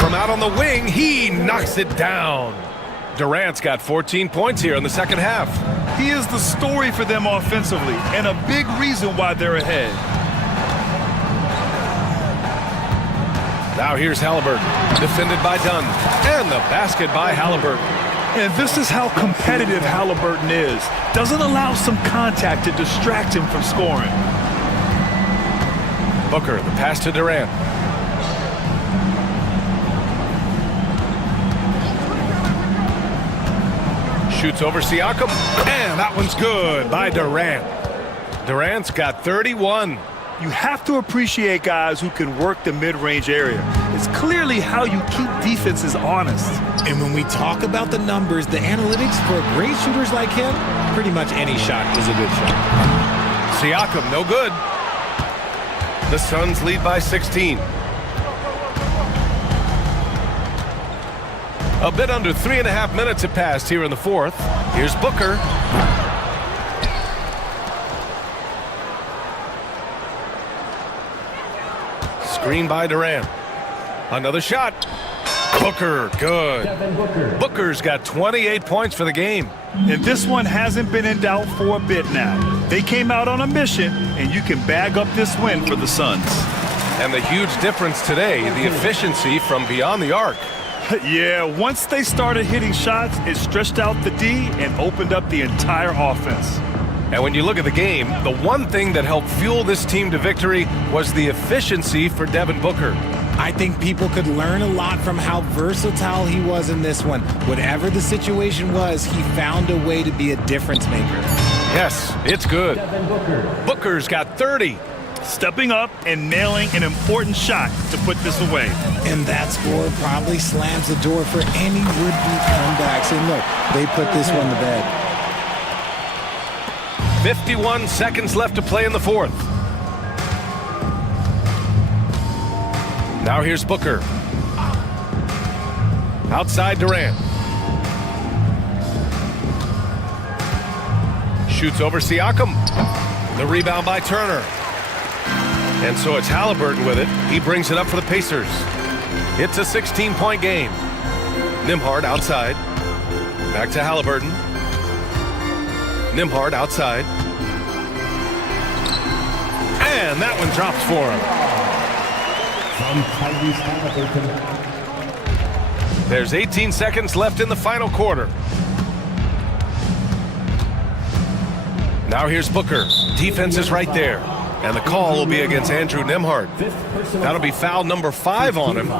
From out on the wing, he knocks it down. Durant's got 14 points here in the second half. He is the story for them offensively and a big reason why they're ahead. Now here's Halliburton, defended by Dunn, and the basket by Halliburton. And this is how competitive Halliburton is. Doesn't allow some contact to distract him from scoring. Booker, the pass to Durant. Shoots over Siakam, and that one's good by Durant. Durant's got 31. You have to appreciate guys who can work the mid-range area. It's clearly how you keep defenses honest. And when we talk about the numbers, the analytics for great shooters like him, pretty much any shot is a good shot. Siakam, no good. The Suns lead by 16. A bit under 3.5 minutes have passed here in the fourth. Here's Booker. Screen by Durant. Another shot. Booker, good. Booker's got 28 points for the game. And this one hasn't been in doubt for a bit now. They came out on a mission, and you can bag up this win for the Suns. And the huge difference today, the efficiency from beyond the arc. Yeah, once they started hitting shots, it stretched out the D and opened up the entire offense. And when you look at the game, the one thing that helped fuel this team to victory was the efficiency for Devin Booker. I think people could learn a lot from how versatile he was in this one. Whatever the situation was, he found a way to be a difference maker. Yes, it's good. Booker's got 30. Stepping up and nailing an important shot to put this away. And that score probably slams the door for any would-be comebacks. And look, they put this one to bed. 51 seconds left to play in the fourth. Now here's Booker. Outside Durant. Shoots over Siakam. The rebound by Turner. And so it's Halliburton with it. He brings it up for the Pacers. It's a 16-point game. Nembhard outside. Back to Halliburton. Nembhard outside. And that one drops for him. There's 18 seconds left in the final quarter. Now here's Booker. Defense is right there. And the call will be against Andrew Nembhard. That'll be foul number 5 on him.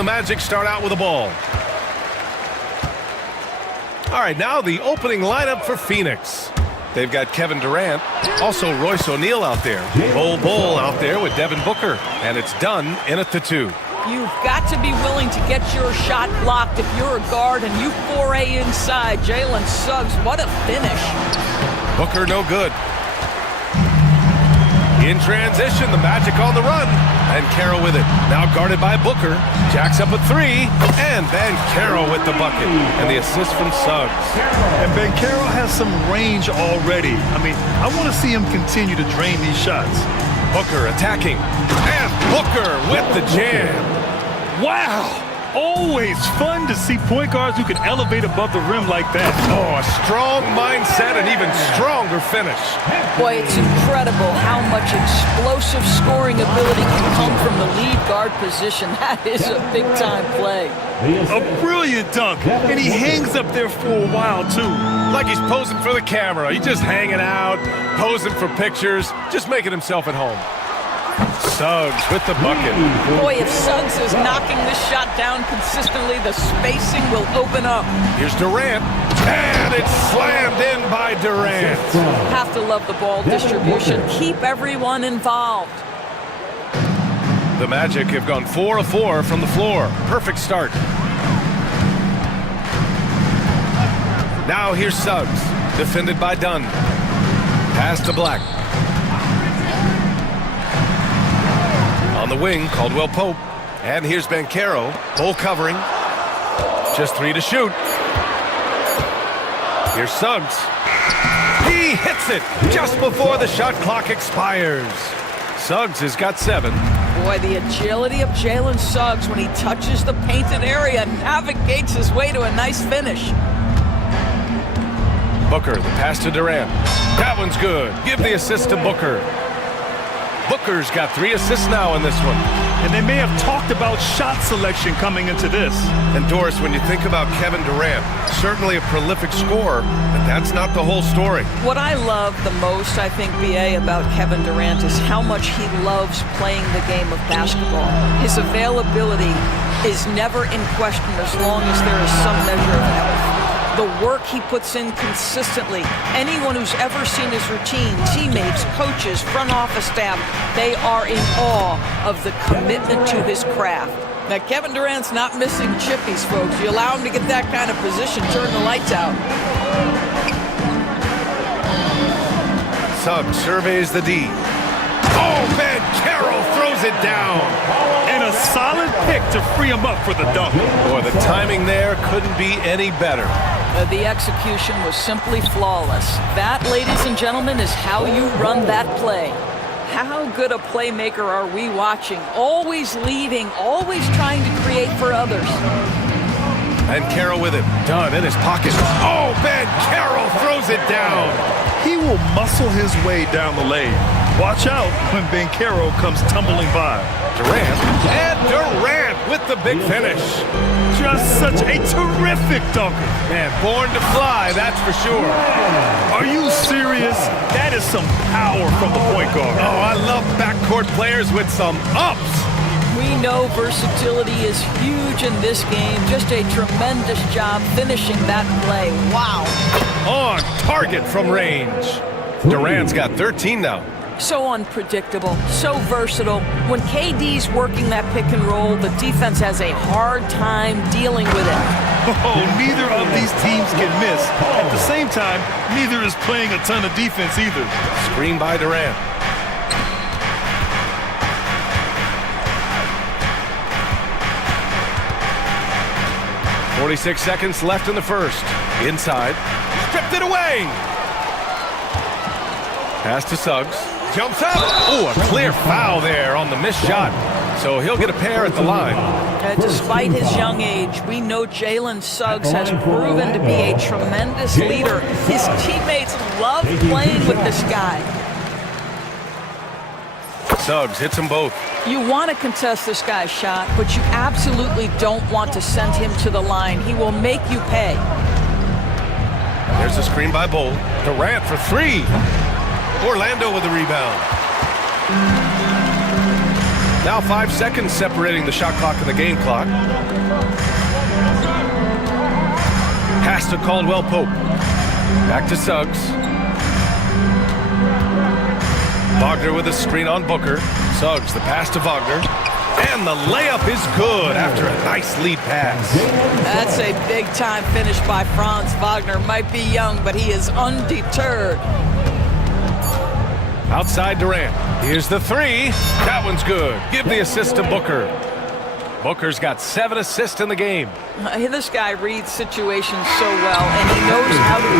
the Magic start out with the ball. All right, now the opening lineup for Phoenix. They've got Kevin Durant, also Royce O'Neal out there. Bol out there with Devin Booker, and it's done in at the 2. You've got to be willing to get your shot blocked if you're a guard and you foray inside. Jalen Suggs, what a finish. Booker no good. In transition, the Magic on the run. And Banchero with it. Now guarded by Booker. Jacks up a 3. And Banchero with the bucket. And the assist from Suggs. And Banchero has some range already. I mean, I want to see him continue to drain these shots. Booker attacking. And Booker with the jam. Wow! Always fun to see point guards who can elevate above the rim like that. Oh, a strong mindset and even stronger finish. Boy, it's incredible how much explosive scoring ability can come from the lead guard position. That is a big-time play. A brilliant dunk, and he hangs up there for a while, too. Like he's posing for the camera. He's just hanging out, posing for pictures, just making himself at home. Suggs with the bucket. Boy, if Suggs is knocking this shot down consistently, the spacing will open up. Here's Durant, and it's slammed in by Durant. Have to love the ball distribution. Keep everyone involved. The Magic have gone 4 of 4 from the floor. Perfect start. Now here's Suggs, defended by Dunn. Pass to Black. On the wing, Caldwell Pope. And here's Banchero. Bull covering. Just 3 to shoot. Here's Suggs. He hits it just before the shot clock expires. Suggs has got 7. Boy, the agility of Jalen Suggs when he touches the painted area navigates his way to a nice finish. Booker, the pass to Durant. That one's good. Give the assist to Booker. Booker's got 3 assists now in this one. And they may have talked about shot selection coming into this. And Doris, when you think about Kevin Durant, certainly a prolific scorer, but that's not the whole story. What I love the most, I think, BA, about Kevin Durant is how much he loves playing the game of basketball. His availability is never in question as long as there is some measure of health. The work he puts in consistently. Anyone who's ever seen his routine, teammates, coaches, front office staff, they are in awe of the commitment to his craft. Now, Kevin Durant's not missing chippies, folks. You allow him to get that kind of position, turn the lights out. Suggs surveys the D. Oh, Banchero throws it down. And a solid pick to free him up for the dunk. Boy, the timing there couldn't be any better. The execution was simply flawless. That, ladies and gentlemen, is how you run that play. How good a playmaker are we watching? Always leading, always trying to create for others. Banchero with it. Dunn in his pocket. Oh, Banchero throws it down. He will muscle his way down the lane. Watch out when Banchero comes tumbling by. Durant, and Durant with the big finish. Just such a terrific dunker. Man, born to fly, that's for sure. Are you serious? That is some power from the point guard. Oh, I love backcourt players with some ups. We know versatility is huge in this game. Just a tremendous job finishing that play. Wow. On target from range. Durant's got 13 now. So unpredictable, so versatile. When KD's working that pick and roll, the defense has a hard time dealing with it. Oh, neither of these teams can miss. At the same time, neither is playing a ton of defense either. Screen by Durant. .46 seconds left in the first. Inside. Stripped it away. Pass to Suggs. Jumps up. Oh, a clear foul there on the missed shot. So he'll get a pair at the line. Despite his young age, we know Jalen Suggs has proven to be a tremendous leader. His teammates love playing with this guy. Suggs hits them both. You want to contest this guy's shot, but you absolutely don't want to send him to the line. He will make you pay. There's a screen by Bol. Durant for 3. Orlando with the rebound. Now 5 seconds separating the shot clock and the game clock. Pass to Caldwell Pope. Back to Suggs. Wagner with a screen on Booker. Suggs, the pass to Wagner. And the layup is good after a nice lead pass. That's a big-time finish by Franz Wagner. Might be young, but he is undeterred. Outside Durant. Here's the three. That one's good. Give the assist to Booker. Booker's got 7 assists in the game. This guy reads situations so well, and he knows how to...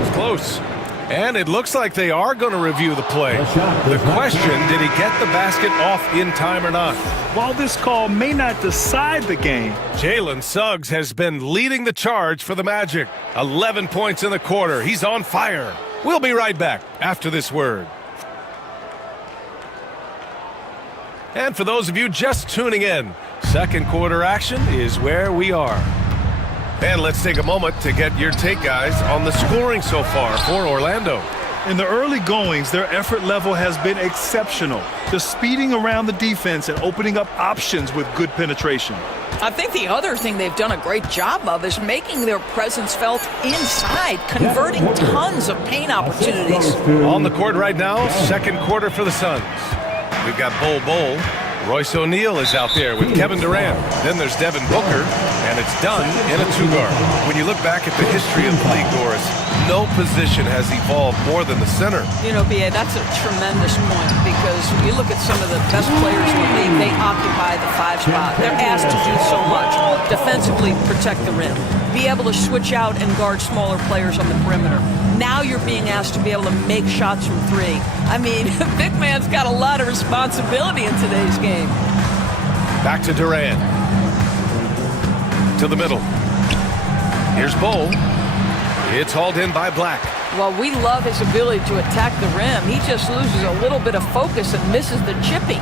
It's close. And it looks like they are going to review the play. The question, did he get the basket off in time or not? While this call may not decide the game, Jalen Suggs has been leading the charge for the Magic. 11 points in the quarter. He's on fire. We'll be right back after this word. And for those of you just tuning in, second quarter action is where we are. And let's take a moment to get your take, guys, on the scoring so far for Orlando. in the early goings, their effort level has been exceptional. Just speeding around the defense and opening up options with good penetration. I think the other thing they've done a great job of is making their presence felt inside, converting tons of paint opportunities. On the court right now, second quarter for the Suns. We've got Bol. Royce O'Neal is out there with Kevin Durant. Then there's Devin Booker, and it's done in a two-guard. When you look back at the history of the league, Doris, no position has evolved more than the center. You know, B.A., that's a tremendous point because when you look at some of the best players in the league, they occupy the 5 spot. They're asked to do so much. Defensively, protect the rim. Be able to switch out and guard smaller players on the perimeter. Now you're being asked to be able to make shots from 3. I mean, big man's got a lot of responsibility in today's game. Back to Durant. To the middle. Here's Bol. It's hauled in by Black. Well, we love his ability to attack the rim. He just loses a little bit of focus and misses the chippy.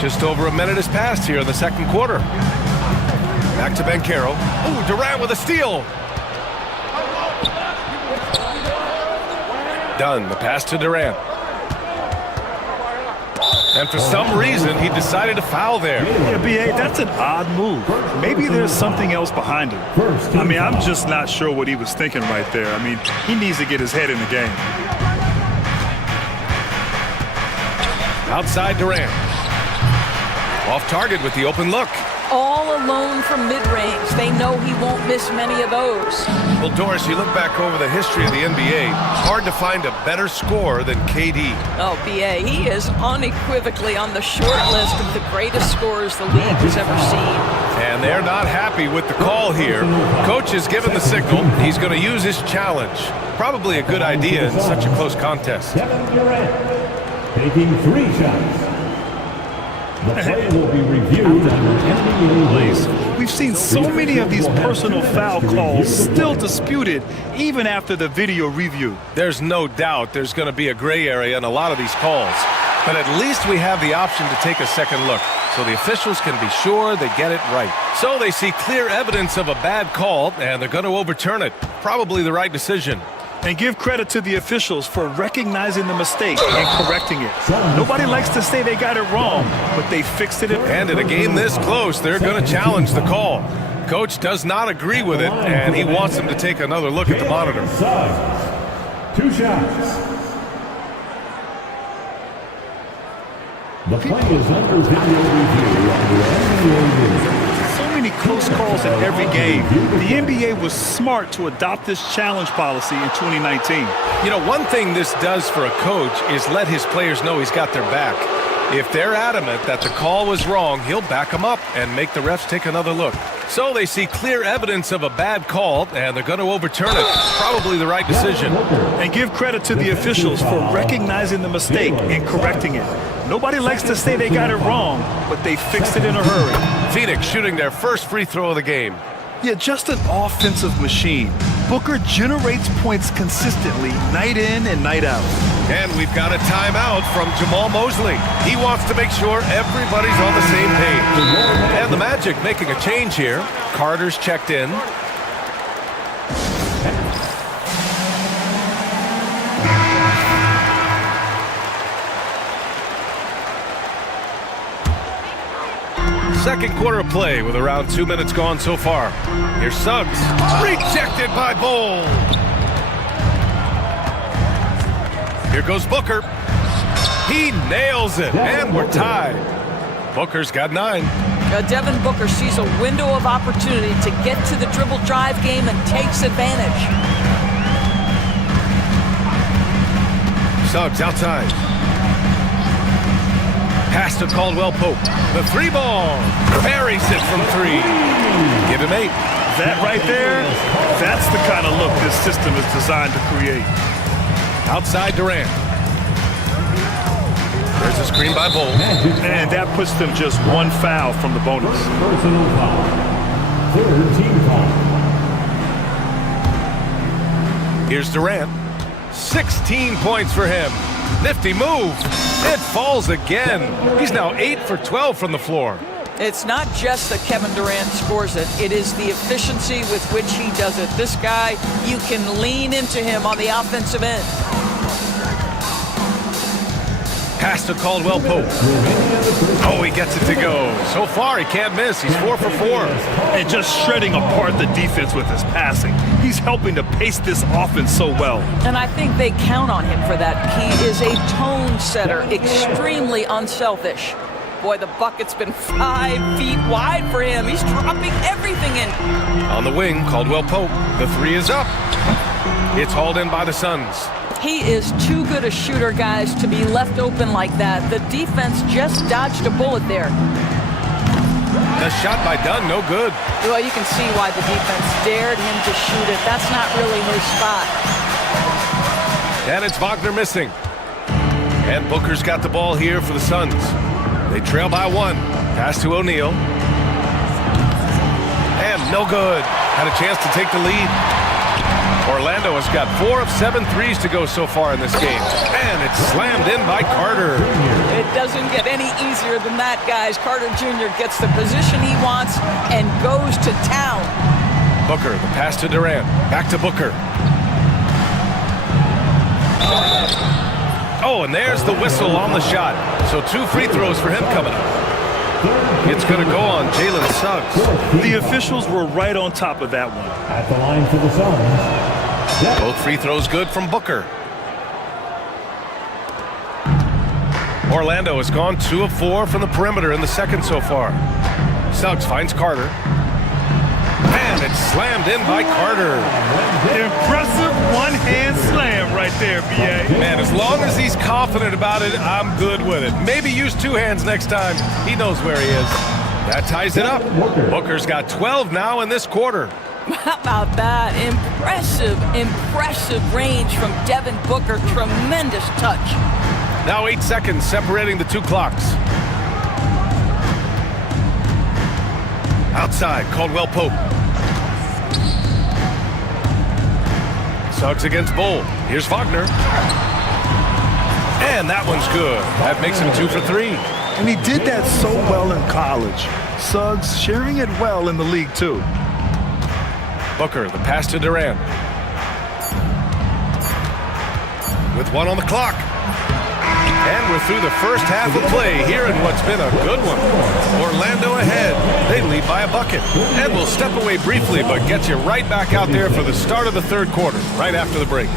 Just over a minute has passed here in the second quarter. Back to Banchero. Ooh, Durant with a steal. Done. The pass to Durant. And for some reason, he decided to foul there. Yeah, B.A., that's an odd move. Maybe there's something else behind it. I mean, I'm just not sure what he was thinking right there. I mean, he needs to get his head in the game. Outside Durant. Off target with the open look. All alone from mid-range. They know he won't miss many of those. Well, Doris, you look back over the history of the NBA, hard to find a better scorer than KD. Oh, B.A., he is unequivocally on the short list of the greatest scorers the league has ever seen. And they're not happy with the call here. Coach has given the signal. He's going to use his challenge. Probably a good idea in such a close contest. Kevin Durant taking 3 shots. The play will be reviewed under NBA. We've seen so many of these personal foul calls still disputed even after the video review. There's no doubt there's going to be a gray area in a lot of these calls. But at least we have the option to take a second look, so the officials can be sure they get it right. So they see clear evidence of a bad call, and they're going to overturn it. Probably the right decision. And give credit to the officials for recognizing the mistake and correcting it. Nobody likes to say they got it wrong, but they fixed it. And in a game this close, they're going to challenge the call. Coach does not agree with it, and he wants them to take another look at the monitor. 2 shots. The play is under video review under NBA. Close calls in every game. The NBA was smart to adopt this challenge policy in 2019. You know, one thing this does for a coach is let his players know he's got their back. If they're adamant that the call was wrong, he'll back them up and make the refs take another look. So they see clear evidence of a bad call, and they're going to overturn it. Probably the right decision. And give credit to the officials for recognizing the mistake and correcting it. Nobody likes to say they got it wrong, but they fixed it in a hurry. Phoenix shooting their first free throw of the game. Yeah, just an offensive machine. Booker generates points consistently, night in and night out. And we've got a timeout from Jamal Mosley. He wants to make sure everybody's on the same page. And the Magic making a change here. Carter's checked in. Second quarter of play with around 2 minutes gone so far. Here's Suggs. Rejected by Bowl. Here goes Booker. He nails it, and we're tied. Booker's got 9. Devin Booker sees a window of opportunity to get to the dribble drive game and takes advantage. Suggs outside. Pass to Caldwell Pope. The 3 ball. Buries it from 3. Give him 8. That right there, that's the kind of look this system is designed to create. Outside Durant. There's a screen by Bowl. And that puts them just 1 foul from the bonus. Personal foul. Third team foul. Here's Durant. 16 points for him. Nifty move. It falls again. He's now 8 for 12 from the floor. It's not just that Kevin Durant scores it. It is the efficiency with which he does it. This guy, you can lean into him on the offensive end. Pass to Caldwell Pope. Oh, he gets it to go. So far, he can't miss. He's 4 for 4. And just shredding apart the defense with his passing. He's helping to pace this offense so well. And I think they count on him for that. He is a tone setter, extremely unselfish. Boy, the bucket's been 5 feet wide for him. He's dropping everything in. On the wing, Caldwell Pope. The 3 is up. It's hauled in by the Suns. He is too good a shooter, guys, to be left open like that. The defense just dodged a bullet there. The shot by Dunn, no good. Well, you can see why the defense dared him to shoot it. That's not really his spot. And it's Wagner missing. And Booker's got the ball here for the Suns. They trail by 1. Pass to O'Neal. And no good. Had a chance to take the lead. Orlando has got 4 of 7 threes to go so far in this game. And it's slammed in by Carter. It doesn't get any easier than that, guys. Carter Jr. gets the position he wants and goes to town. Booker, the pass to Durant. Back to Booker. Oh, and there's the whistle on the shot. So 2 free throws for him coming up. It's going to go on Jalen Suggs. The officials were right on top of that one. At the line for the Suns. Both free throws good from Booker. Orlando has gone 2 of 4 from the perimeter in the second so far. Suggs finds Carter. And it's slammed in by Carter. Impressive one-hand slam right there, B.A. Man, as long as he's confident about it, I'm good with it. Maybe use 2 hands next time. He knows where he is. That ties it up. Booker's got 12 now in this quarter. How about that? Impressive range from Devin Booker. Tremendous touch. Now 8 seconds separating the 2 clocks. Outside, Caldwell Pope. Suggs against Bowl. Here's Wagner. And that one's good. That makes him 2 for 3. And he did that so well in college. Suggs sharing it well in the league, too. Booker, the pass to Durant. With 1 on the clock. And we're through the first half of play here in what's been a good one. Orlando ahead. They lead by a bucket. And we'll step away briefly, but get you right back out there for the start of the third quarter, right after the break.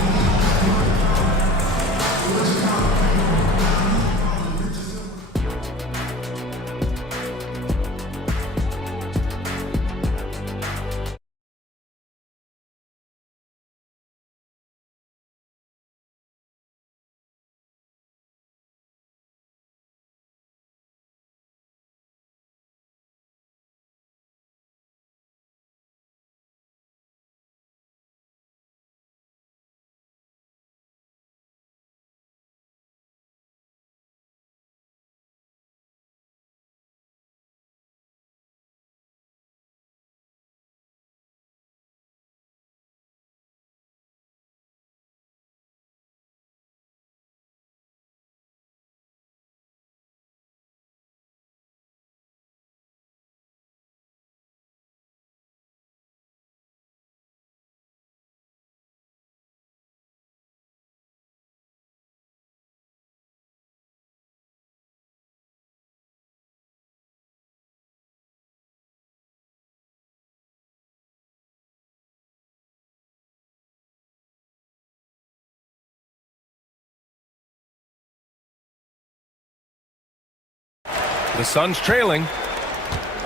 The Suns trailing.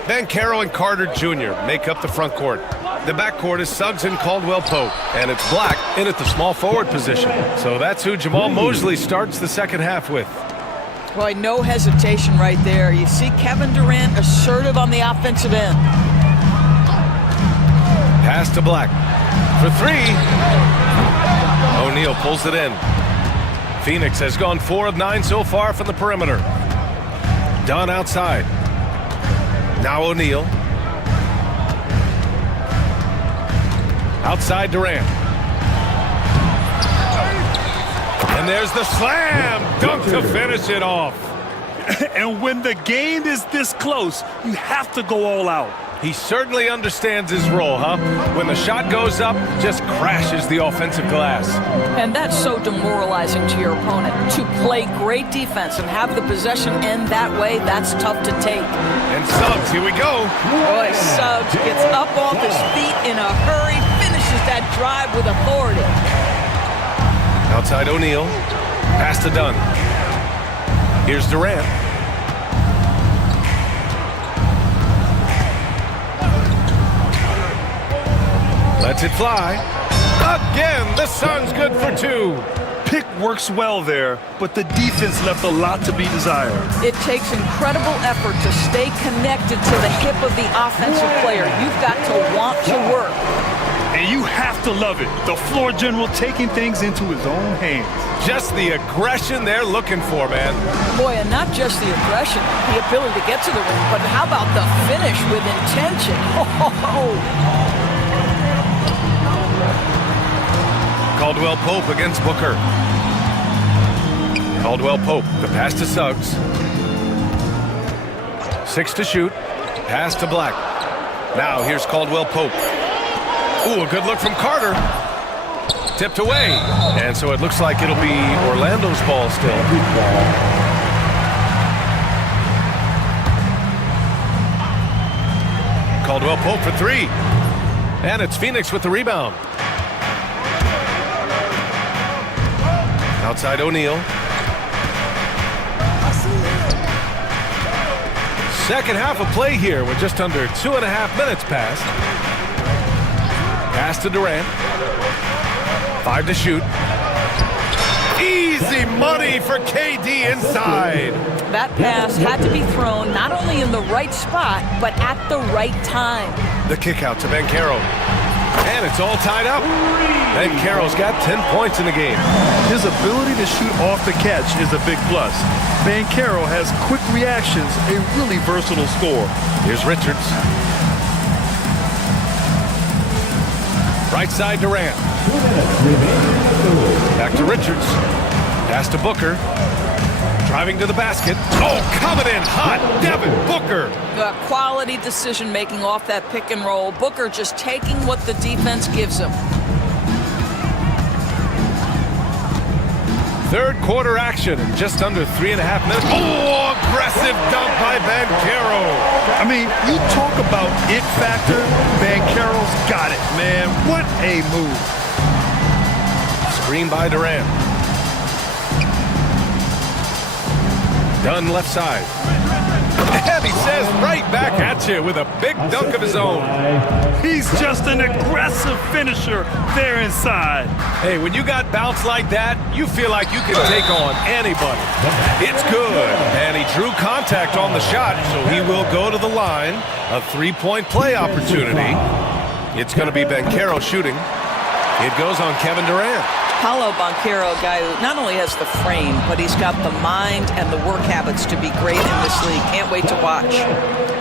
Banchero and Carter Jr. make up the front court. The backcourt is Suggs and Caldwell-Pope, and it's Black in at the small forward position. So that's who Jamal Mosley starts the second half with. Boy, no hesitation right there. You see Kevin Durant assertive on the offensive end. Pass to Black for three. O'Neal pulls it in. Phoenix has gone 4 of 9 so far from the perimeter. Dunn outside. Now O'Neal. Outside Durant. And there's the slam dunk to finish it off. And when the game is this close, you have to go all out. He certainly understands his role, huh? When the shot goes up, just crashes the offensive glass. And that's so demoralizing to your opponent. To play great defense and have the possession end that way, that's tough to take. And Suggs, here we go. Boy, Suggs gets up off his feet in a hurry, finishes that drive with authority. Outside O'Neal. Pass to Dunn. Here's Durant. Lets it fly. Again, the Suns good for 2. Pick works well there, but the defense left a lot to be desired. It takes incredible effort to stay connected to the hip of the offensive player. You've got to want to work. And you have to love it. The floor general taking things into his own hands. Just the aggression they're looking for, man. Boy, and not just the aggression, the ability to get to the rim, but how about the finish with intention? Oh. Caldwell-Pope against Booker. Caldwell-Pope, the pass to Suggs. 6 to shoot. Pass to Black. Now here's Caldwell-Pope. Ooh, a good look from Carter. Tipped away. And so it looks like it'll be Orlando's ball still. Caldwell-Pope for 3. And it's Phoenix with the rebound. Outside O'Neal. Second half of play here with just under 2.5 minutes passed. Pass to Durant. 5 to shoot. Easy money for KD inside. That pass had to be thrown not only in the right spot, but at the right time. The kick out to Banchero. And it's all tied up. Banchero's got 10 points in the game. His ability to shoot off the catch is a big plus. Banchero has quick reactions, a really versatile scorer. Here's Richards. Right side Durant. Back to Richards. Pass to Booker. Driving to the basket. Oh, coming in hot. Devin Booker. Quality decision-making off that pick and roll. Booker just taking what the defense gives him. Third quarter action in just under 3.5 minutes. Oh, aggressive dunk by Banchero. I mean, you talk about it factor. Banchero's got it, man. What a move. Screen by Durant. Dunn left side. And he says right back at you with a big dunk of his own. He's just an aggressive finisher there inside. Hey, when you got bounce like that, you feel like you can take on anybody. It's good. And he drew contact on the shot, so he will go to the line. A 3-point play opportunity. It's going to be Banchero shooting. It goes on Kevin Durant. Paolo Banchero, a guy who not only has the frame, but he's got the mind and the work habits to be great in this league. Can't wait to watch.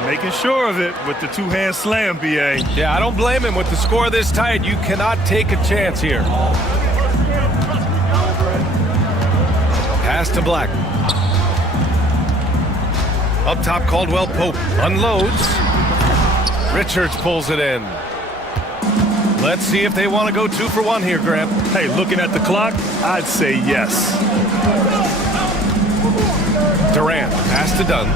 Making sure of it with the two-hand slam, B.A. Yeah, I don't blame him with the score this tight. You cannot take a chance here. Pass to Black. Up top, Caldwell-Pope unloads. Richards pulls it in. Let's see if they want to go 2 for 1 here, Graham. Hey, looking at the clock, I'd say yes. Durant, pass to Dunn.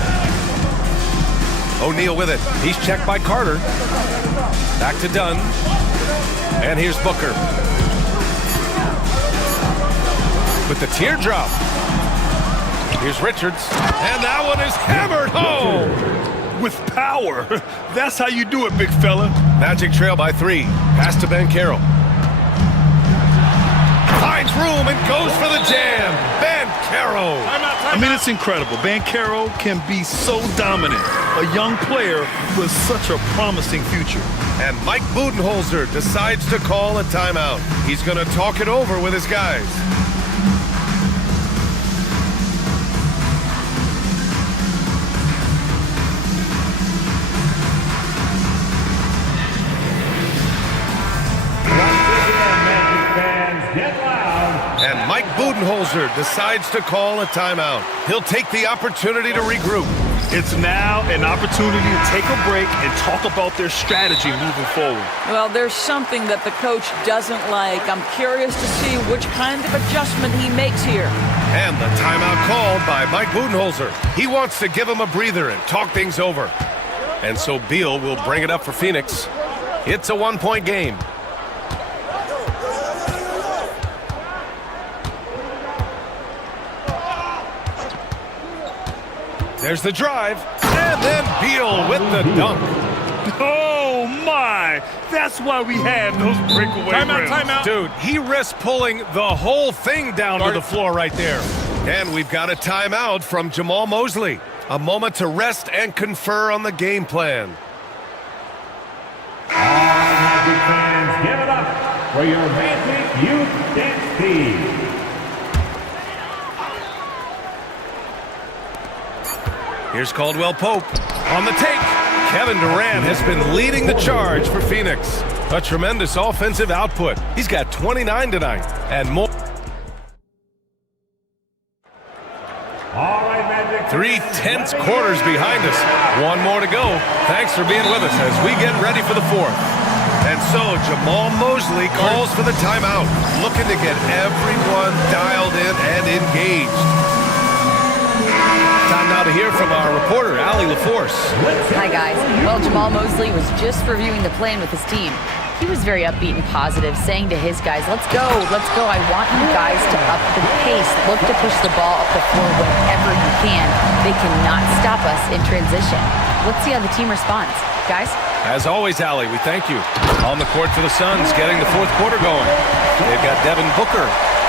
O'Neal with it. He's checked by Carter. Back to Dunn. And here's Booker. With the teardrop. Here's Richards, and that one is hammered home. With power. That's how you do it, big fella. Magic trail by 3. Pass to Banchero. Finds room and goes for the jam. Banchero. I mean, it's incredible. Banchero can be so dominant. A young player with such a promising future. And Mike Budenholzer decides to call a timeout. He's going to talk it over with his guys. And Mike Budenholzer decides to call a timeout. He'll take the opportunity to regroup. It's now an opportunity to take a break and talk about their strategy moving forward. Well, there's something that the coach doesn't like. I'm curious to see which kind of adjustment he makes here. And the timeout called by Mike Budenholzer. He wants to give him a breather and talk things over. And so Beal will bring it up for Phoenix. It's a one-point game. There's the drive, and then Beal with the dunk. Oh, my. That's why we had those breakaway rims. Timeout. Dude, he risked pulling the whole thing down to the floor right there. And we've got a timeout from Jamal Mosley. A moment to rest and confer on the game plan. All Magic fans, give it up for your Magic Youth Dance Team. Here's Caldwell Pope on the take. Kevin Durant has been leading the charge for Phoenix. A tremendous offensive output. He's got 29 tonight and more. All right, Magic. 3 tense quarters behind us. One more to go. Thanks for being with us as we get ready for the 4th. And so Jamal Mosley calls for the timeout, looking to get everyone dialed in and engaged. Time now to hear from our reporter, Allie LaForce. Hi, guys. Well, Jamal Mosley was just reviewing the plan with his team. He was very upbeat and positive, saying to his guys, let's go. I want you guys to up the pace. Look to push the ball up the floor whenever you can. They cannot stop us in transition. Let's see how the team responds. Guys? As always, Allie, we thank you. On the court for the Suns, getting the 4th quarter going. They've got Devin Booker.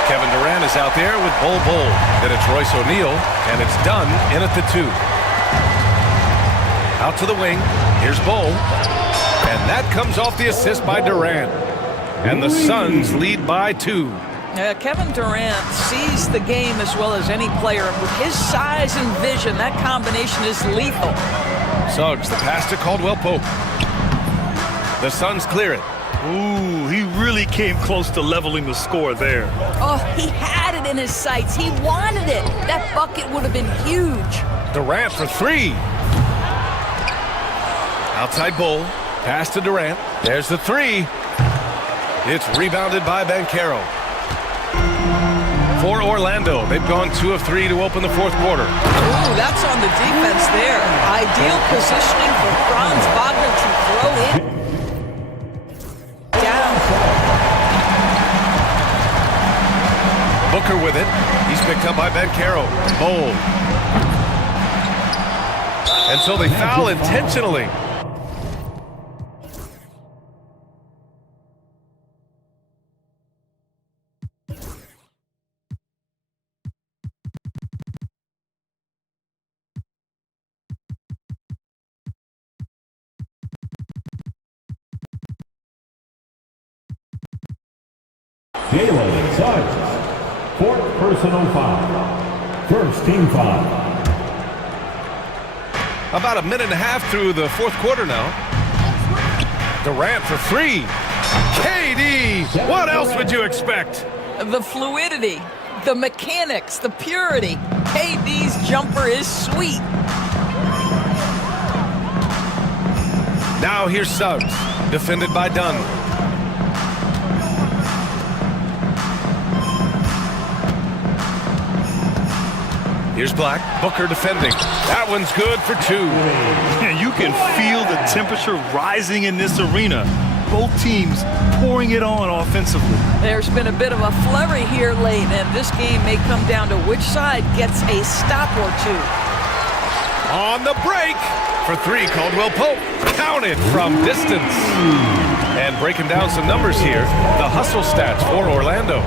Kevin Durant is out there with Bol Bol. Then it's Royce O'Neal, and it's done in at the 2. Out to the wing. Here's Bol. And that comes off the assist by Durant. And the Suns lead by 2. Kevin Durant sees the game as well as any player. And with his size and vision, that combination is lethal. Suggs, the pass to Caldwell Pope. The Suns clear it. Ooh, he really came close to leveling the score there. Oh, he had it in his sights. He wanted it. That bucket would have been huge. Durant for 3. Outside Bol. Pass to Durant. There's the 3. It's rebounded by Banchero. For Orlando, they've gone 2 of 3 to open the 4th quarter. Ooh, that's on the defense there. Ideal positioning for Franz Wagner to throw it. Booker with it. He's picked up by Banchero. Bol. And so they foul intentionally. Jalen Suggs, 4th personal foul. First team foul. About a minute and a half through the 4th quarter now. Durant for 3. KD! What else would you expect? The fluidity, the mechanics, the purity. KD's jumper is sweet. Now here's Suggs, defended by Dunn. Here's Black. Booker defending. That one's good for 2. And you can feel the temperature rising in this arena. both teams pouring it on offensively. There's been a bit of a flurry here late, and this game may come down to which side gets a stop or two. On the break for three, Caldwell Pope counted from distance. And breaking down some numbers here, the hustle stats for Orlando.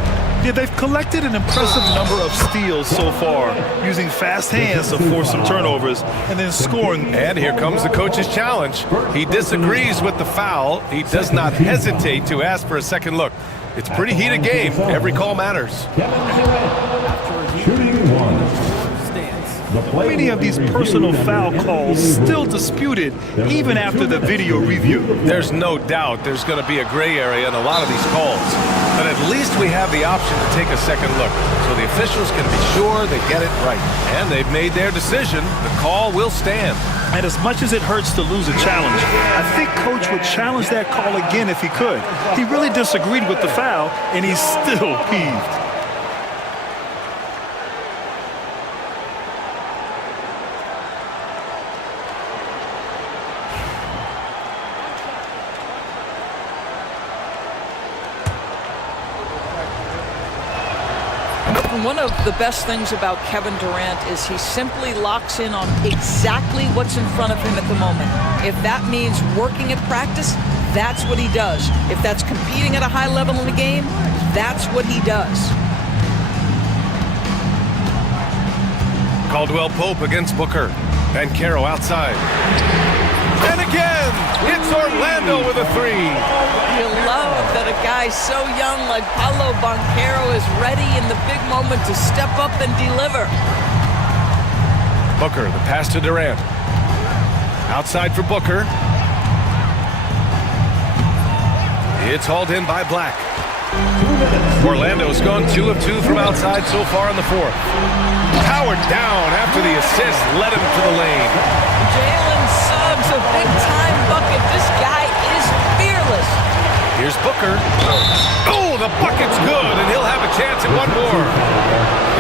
Yeah, they've collected an impressive number of steals so far, using fast hands to force some turnovers and then scoring. And here comes the coach's challenge. He disagrees with the foul. He does not hesitate to ask for a second look. It's a pretty heated game. Every call matters. Many of these personal foul calls still disputed even after the video review. There's no doubt there's going to be a gray area in a lot of these calls. But at least we have the option to take a second look, so the officials can be sure they get it right. And they've made their decision. The call will stand. And as much as it hurts to lose a challenge, I think Coach would challenge that call again if he could. He really disagreed with the foul, and he's still peeved. One of the best things about Kevin Durant is he simply locks in on exactly what's in front of him at the moment. If that means working at practice, that's what he does. If that's competing at a high level in the game, that's what he does. Caldwell Pope against Booker. Banchero outside. And again, it's Orlando with a three. You love that a guy so young like Paolo Banchero is ready in the big moment to step up and deliver. Booker, the pass to Durant. Outside for Booker. It's hauled in by Black. Orlando's gone 2 of 2 from outside so far in the fourth. Powered down after the assist led him to the lane. Jalen Suggs, a big-time bucket. This guy is fearless. Here's Booker. Oh, the bucket's good, and he'll have a chance at one more.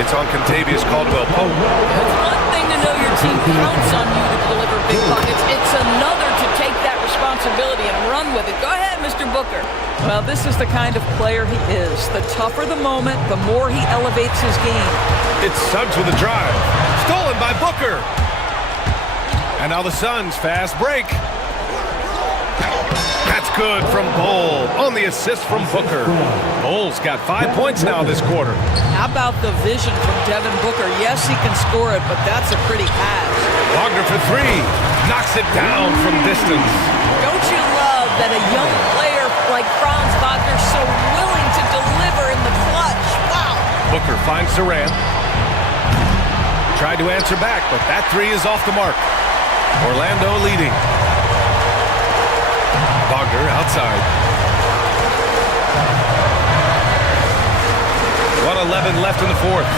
It's on Contavious Caldwell Pope. It's one thing to know your team counts on you to deliver big buckets. It's another to take that responsibility and run with it. Go ahead, Mr. Booker. Well, this is the kind of player he is. The tougher the moment, the more he elevates his game. It's Suggs with a drive. Stolen by Booker. And now the Suns fast break. That's good from Bol on the assist from Booker. Bol's got 5 points now this quarter. How about the vision from Devin Booker? Yes, he can score it, but that's a pretty pass. Wagner for three. Knocks it down from distance. Don't you love that a young player like Franz Wagner so willing to deliver in the clutch? Wow. Booker finds Durant. Tried to answer back, but that three is off the mark. Orlando leading. Wagner outside. 1:11 left in the fourth.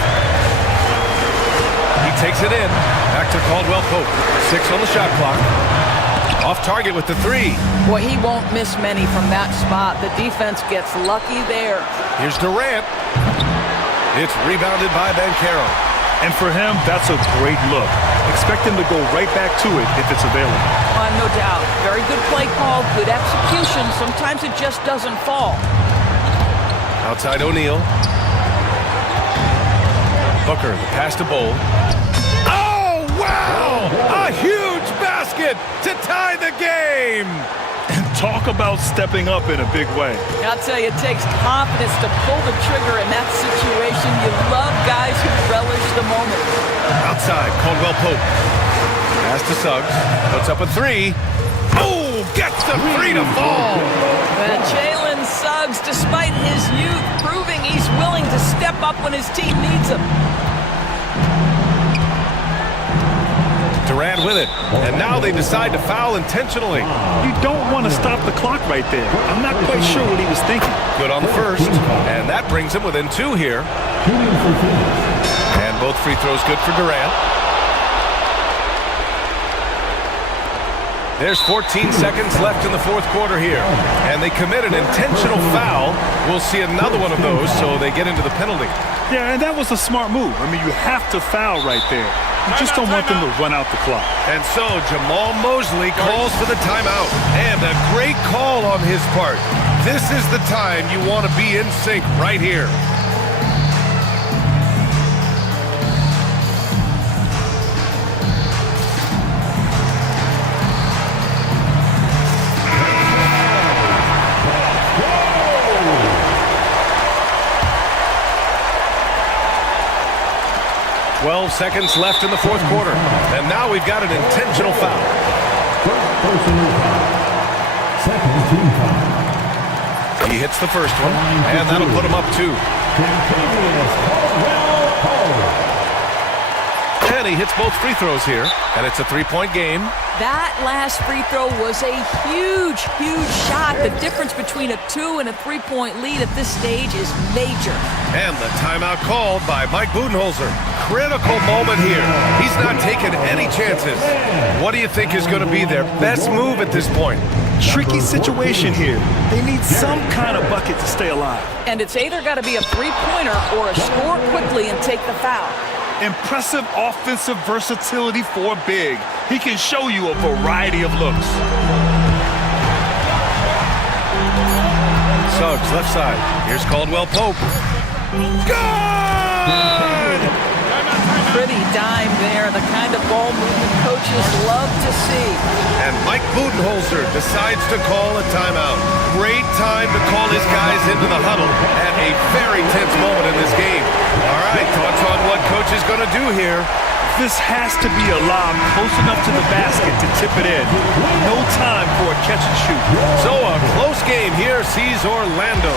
He takes it in. Back to Caldwell Pope. 6 on the shot clock. Off target with the three. Boy, he won't miss many from that spot. The defense gets lucky there. Here's Durant. It's rebounded by Banchero. And for him, that's a great look. Expect him to go right back to it if it's available. No doubt. Very good play call, good execution. Sometimes it just doesn't fall. Outside O'Neal. Booker, the pass to Bol. Oh, wow! A huge basket to tie the game! And talk about stepping up in a big way. I'll tell you, it takes confidence to pull the trigger in that situation. You love guys who relish the moment. Outside, Caldwell Pope. Pass to Suggs. Puts up a three. Oh, gets the three to fall. And Jalen Suggs, despite his youth, proving he's willing to step up when his team needs him. Durant with it. And now they decide to foul intentionally. You don't want to stop the clock right there. I'm not quite sure what he was thinking. Good on the first. And that brings him within 2 here. And both free throws good for Durant. There's 14 seconds left in the fourth quarter here. And they commit an intentional foul. We'll see another one of those, so they get into the penalty. Yeah, and that was a smart move. I mean, you have to foul right there. You just don't want them to run out the clock. And so Jamal Mosley calls for the timeout. And a great call on his part. This is the time you want to be in sync right here. Twelve seconds left in the fourth quarter. And now we've got an intentional foul. Second team foul. He hits the first one, and that'll put him up 2. And he hits both free throws here, and it's a 3-point game. That last free throw was a huge, huge shot. The difference between a 2 and a 3-point lead at this stage is major. And the timeout called by Mike Budenholzer. Critical moment here. He's not taking any chances. What do you think is going to be their best move at this point? Tricky situation here. They need some kind of bucket to stay alive. And it's either got to be a three-pointer or a score quickly and take the foul. Impressive offensive versatility for big. He can show you a variety of looks. Suggs, left side. Here's Caldwell Pope. Good! Pretty dime there, the kind of ball movement coaches love to see. And Mike Budenholzer decides to call a timeout. Great time to call his guys into the huddle at a very tense moment in this game. All right, thoughts on what coach is going to do here? This has to be a lob close enough to the basket to tip it in. No time for a catch and shoot. So a close game here sees Orlando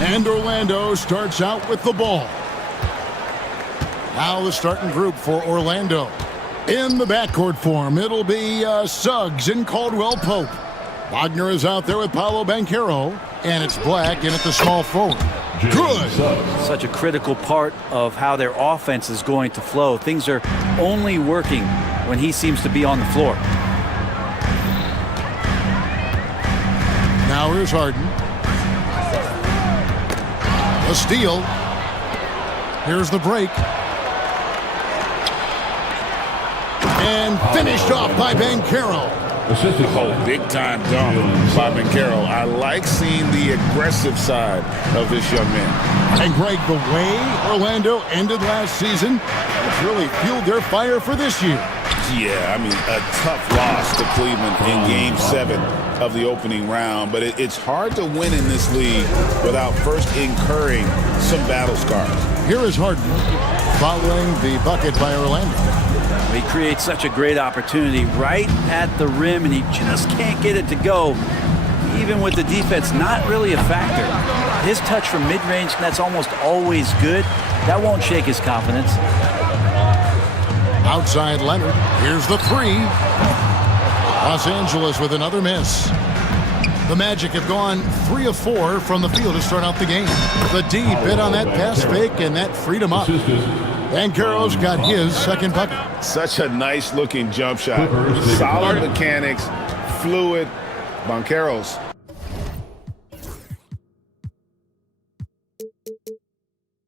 And Orlando starts out with the ball. Now the starting group for Orlando. In the backcourt form, it'll be Suggs and Caldwell Pope. Wagner is out there with Paolo Banchero, and it's Black in at the small forward. Good. Such a critical part of how their offense is going to flow. Things are only working when he seems to be on the floor. Now here's Harden. A steal. Here's the break. And finished off by Banchero. Oh, big-time dunk by Banchero. I like seeing the aggressive side of this young man. And Greg, the way Orlando ended last season has really fueled their fire for this year. Yeah, I mean, a tough loss to Cleveland in Game 7 of the opening round. But it's hard to win in this league without first incurring some battle scars. Here is Harden following the bucket by Orlando. He creates such a great opportunity right at the rim, and he just can't get it to go. Even with the defense not really a factor. His touch from mid-range, that's almost always good. That won't shake his confidence. Outside Leonard. Here's the three. Los Angeles with another miss. The Magic have gone 3 of 4 from the field to start out the game. The D bit on that pass fake, and that freed him up. Banchero's got his second bucket. Such a nice-looking jump shot. Solid mechanics, fluid. Banchero's.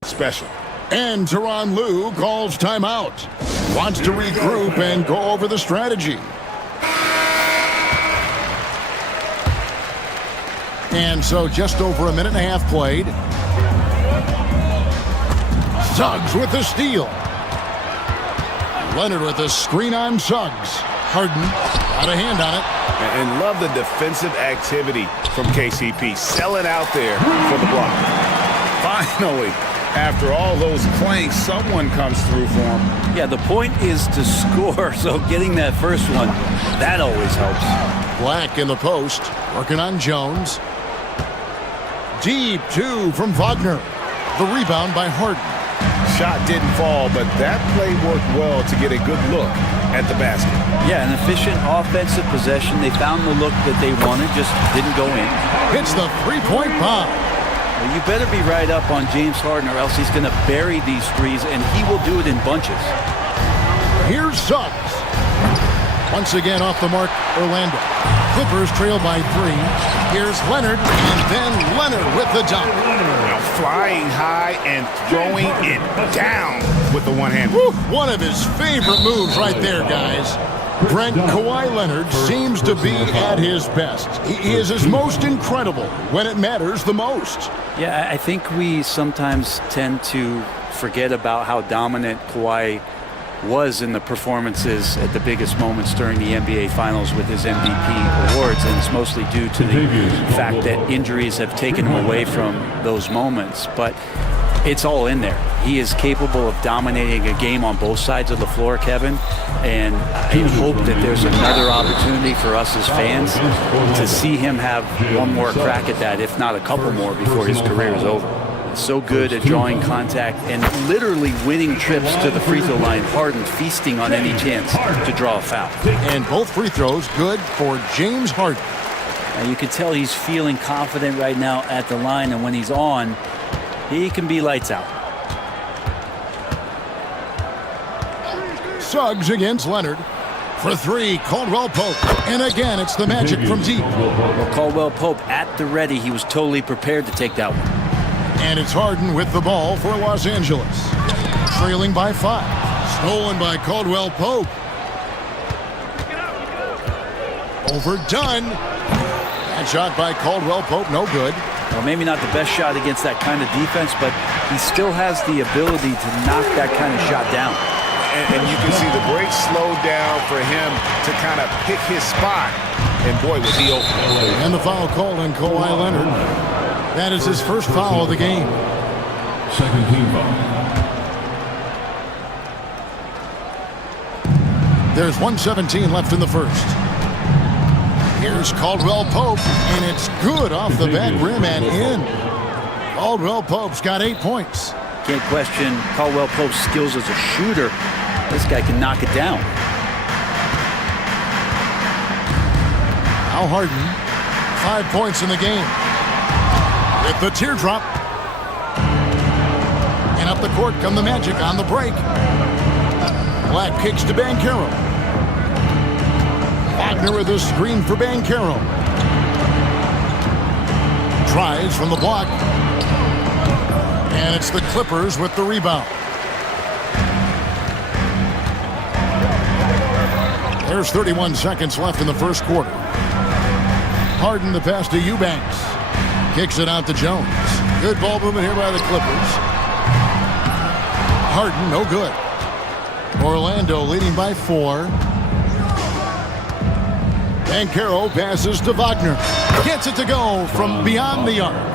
Special. And Tyronn Lue calls timeout. Wants to regroup and go over the strategy. And so just over a minute and a half played. Suggs with the steal. Leonard with the screen on Suggs. Harden got a hand on it. And love the defensive activity from KCP. Selling out there for the block. Finally, after all those clanks, someone comes through for him. Yeah, the point is to score, so getting that first one, that always helps. Black in the post, working on Jones. Deep two from Wagner. The rebound by Harden. Shot didn't fall, but that play worked well to get a good look at the basket. Yeah, an efficient offensive possession. They found the look that they wanted, just didn't go in. Hits the three-point bomb. Well, you better be right up on James Harden, or else he's going to bury these threes, and he will do it in bunches. Here's Suggs. Once again off the mark, Orlando. Clippers trail by 3. Here's Leonard, and then Leonard with the dunk. Flying high and throwing it down with the one hand. One of his favorite moves right there, guys. Brent, Kawhi Leonard seems to be at his best. He is his most incredible when it matters the most. Yeah, I think we sometimes tend to forget about how dominant Kawhi was in the performances at the biggest moments during the NBA Finals with his MVP awards, and it's mostly due to the fact that injuries have taken him away from those moments. But it's all in there. He is capable of dominating a game on both sides of the floor, Kevin, and I hope that there's another opportunity for us as fans to see him have one more crack at that, if not a couple more, before his career is over. So good at drawing contact and literally winning trips to the free throw line. Harden feasting on any chance to draw a foul. And both free throws good for James Harden. Now you can tell he's feeling confident right now at the line, and when he's on, he can be lights out. Suggs against Leonard. For 3, Caldwell Pope. And again, it's the Magic from deep. Well, Caldwell Pope at the ready. He was totally prepared to take that one. And it's Harden with the ball for Los Angeles. Trailing by 5. Stolen by Caldwell Pope. Overdone. That shot by Caldwell Pope, no good. Well, maybe not the best shot against that kind of defense, but he still has the ability to knock that kind of shot down. And you can see the break slowed down for him to kind of pick his spot. And boy, was he open. And the foul called on Kawhi Leonard. That is his first foul of the game. Second team foul. There's 1:17 left in the first. Here's Caldwell Pope, and it's good off the back rim and in. Caldwell Pope's got 8 points. Can't question Caldwell Pope's skills as a shooter. This guy can knock it down. Now Harden, 5 points in the game. With the teardrop. And up the court come the Magic on the break. Black kicks to Banchero. Wagner with a screen for Banchero. Tries from the block. And it's the Clippers with the rebound. There's 31 seconds left in the first quarter. Harden the pass to Eubanks. Kicks it out to Jones. Good ball movement here by the Clippers. Harden, no good. Orlando leading by 4. Banchero passes to Wagner. Gets it to go from beyond the arc.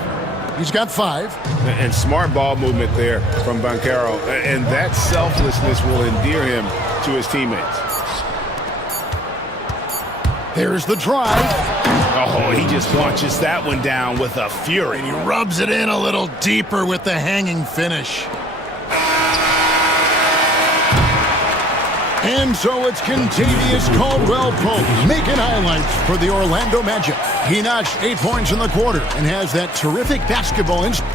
He's got 5. And smart ball movement there from Banchero. And that selflessness will endear him to his teammates. There's the drive. Oh, he just punches that one down with a fury. He rubs it in a little deeper with the hanging finish. And so it's Contavious Caldwell Pope making highlights for the Orlando Magic. He notched 8 points in the quarter and has that terrific basketball instinct.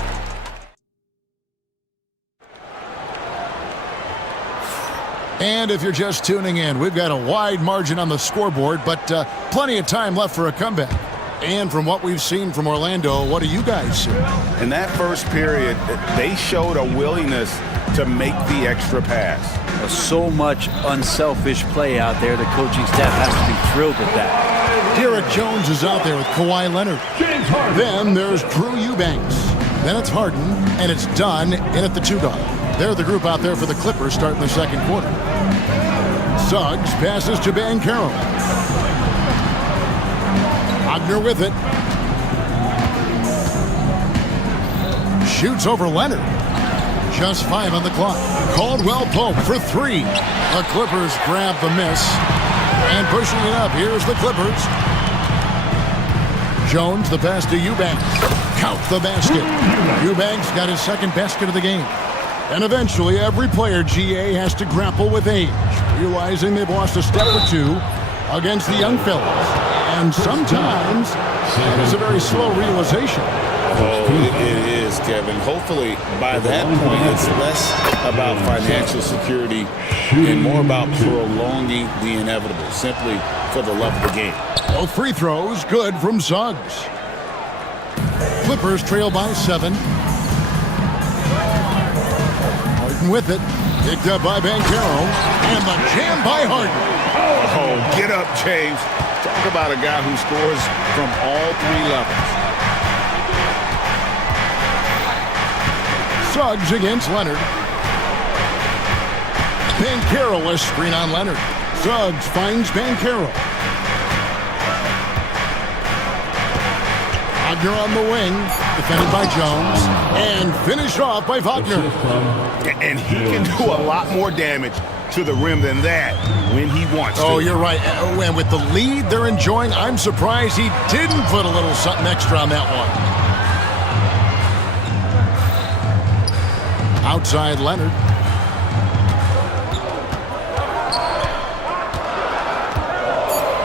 And if you're just tuning in, we've got a wide margin on the scoreboard, but plenty of time left for a comeback. And from what we've seen from Orlando, what do you guys see? In that first period, they showed a willingness to make the extra pass. So much unselfish play out there. The coaching staff has to be thrilled with that. Derek Jones is out there with Kawhi Leonard. Then there's Drew Eubanks. Then it's Harden, and it's Dunn in at the 2 guard. They're the group out there for the Clippers starting the second quarter. Suggs passes to Banchero. Wagner with it. Shoots over Leonard. Just 5 on the clock. Caldwell Pope for 3. The Clippers grab the miss. And pushing it up, here's the Clippers. Jones, the pass to Eubanks. Count the basket. Eubanks got his second basket of the game. And eventually, every player, GA, has to grapple with age, realizing they've lost a step or 2 against the young fellas. And sometimes, it's a very slow realization. Oh, it is, Kevin. Hopefully, by that point, it's less about financial security and more about prolonging the inevitable, simply for the love of the game. Both free throws, good from Suggs. Clippers trail by 7. Harden with it. Picked up by Banchero. And the jam by Harden. Oh, get up, James. Talk about a guy who scores from all 3 levels. Suggs against Leonard. Banchero a screen on Leonard. Suggs finds Banchero. Wagner on the wing, defended by Jones, and finished off by Wagner. And he can do a lot more damage to the rim than that when he wants to. Oh, you're right. And with the lead they're enjoying, I'm surprised he didn't put a little something extra on that one. Outside Leonard.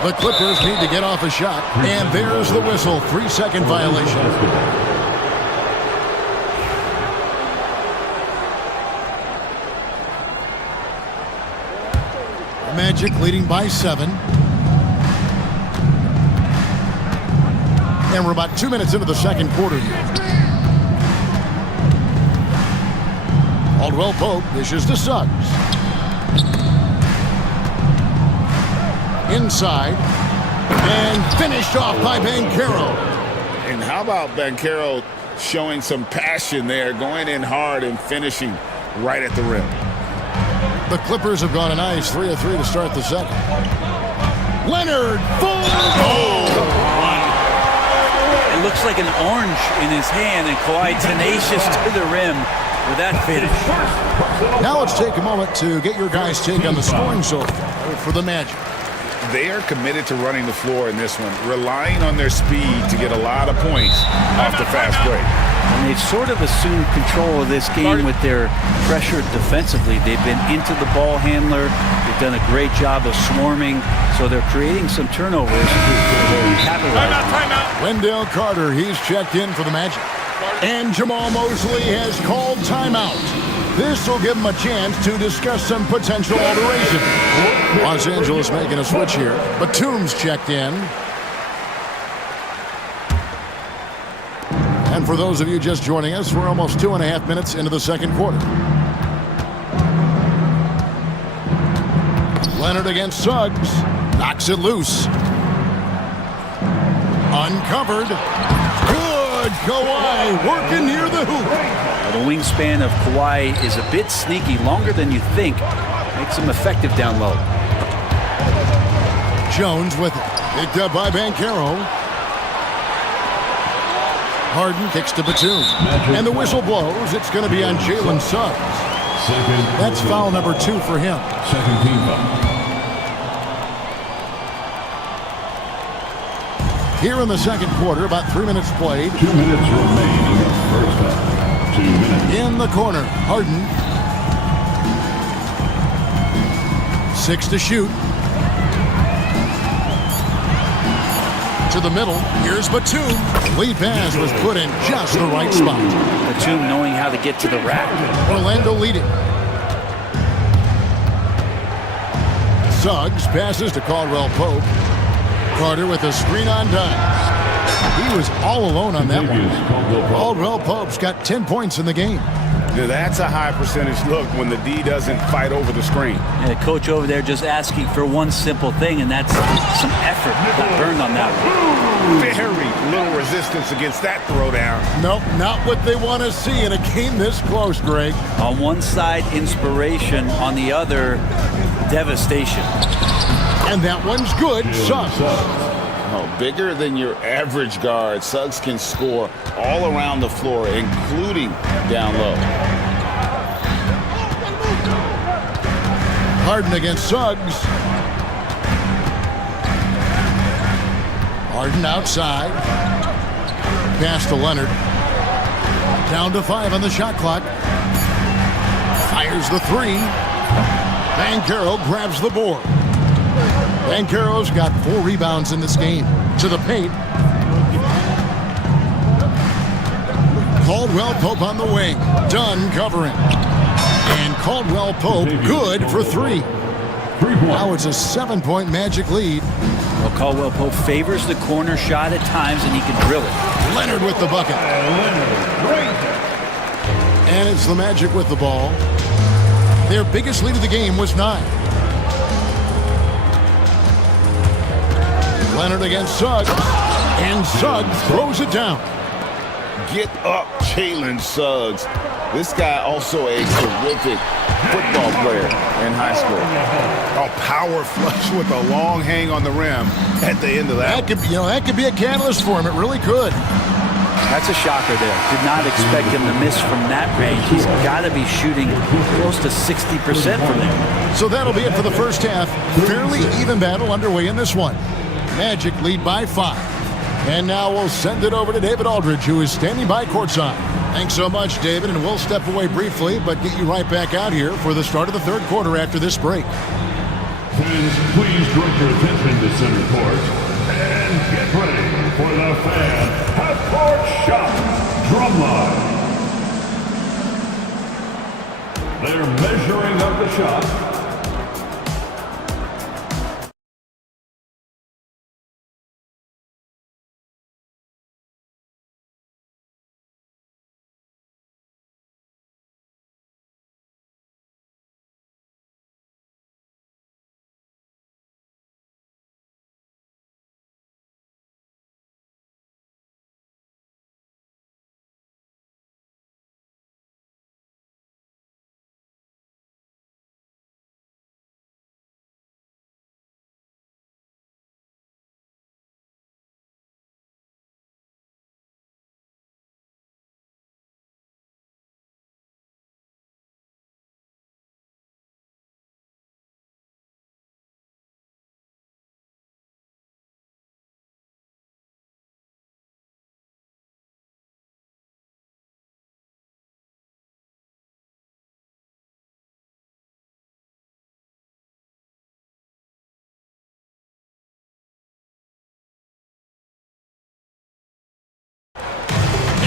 The Clippers need to get off a shot. And there's the whistle. 3-second violation. Magic leading by 7. And we're about 2 minutes into the second quarter here. Caldwell Pope dishes to Suggs. Inside. And finished off by Banchero. And how about Banchero showing some passion there, going in hard and finishing right at the rim. The Clippers have gone a nice 3 of 3 to start the second. Leonard, full It looks like an orange in his hand, and Kawhi tenacious to the rim with that finish. Now let's take a moment to get your guys' take on the scoring so far for the Magic. They are committed to running the floor in this one, relying on their speed to get a lot of points off the fast break. And they've sort of assumed control of this game with their pressure defensively. They've been into the ball handler. They've done a great job of swarming. So they're creating some turnovers. Timeout. Wendell Carter, he's checked in for the Magic. And Jamal Mosley has called timeout. This will give him a chance to discuss some potential alteration. Los Angeles making a switch here. Batum's checked in. And for those of you just joining us, we're almost 2.5 minutes into the second quarter. Leonard against Suggs. Knocks it loose. Uncovered. Good. Kawhi working near the hoop. The wingspan of Kawhi is a bit sneaky, longer than you think. Makes him effective down low. Jones with it. Picked up by Banchero. Harden kicks to Batum. And the whistle blows. It's going to be on Jalen Suggs. That's foul number 2 for him. Second team foul. Here in the second quarter, about 3 minutes played. 2 minutes remain in the first half. 2 minutes. In the corner, Harden. 6 to shoot. To the middle, here's Batum. Lead pass was put in just the right spot. Batum knowing how to get to the rack. Orlando leading. Suggs passes to Caldwell Pope. Carter with a screen on dime. He was all alone on that one. Caldwell Pope's got 10 points in the game. That's a high percentage look when the D doesn't fight over the screen. And the coach over there just asking for one simple thing, and that's some effort. Got burned on that one. Very little resistance against that throwdown. Nope, not what they want to see in a game this close, Greg. On one side, inspiration. On the other, devastation. And that one's good. Suggs. Oh, bigger than your average guard, Suggs can score all around the floor, including down low. Harden against Suggs. Harden outside. Pass to Leonard. Down to 5 on the shot clock. Fires the 3. Banchero grabs the board. Banchero's got 4 rebounds in this game. To the paint. Caldwell Pope on the wing. Dunn covering. And Caldwell Pope good for 3. Now it's a 7-point Magic lead. Well, Caldwell Pope favors the corner shot at times, and he can drill it. Leonard with the bucket. And it's the Magic with the ball. Their biggest lead of the game was 9. Leonard against Suggs. And Suggs throws it down. Get up, Jalen Suggs. This guy also a terrific football player in high school. A power flush with a long hang on the rim at the end of that. That could be a catalyst for him. It really could. That's a shocker there. Did not expect him to miss from that range. He's got to be shooting close to 60% from there. So that'll be it for the first half. Fairly even battle underway in this one. Magic lead by 5. And now we'll send it over to David Aldridge, who is standing by courtside. Thanks so much, David, and we'll step away briefly, but get you right back out here for the start of the third quarter after this break. Fans, please direct your attention to center court and get ready for the fan half-court shot drumline. They're measuring up the shot.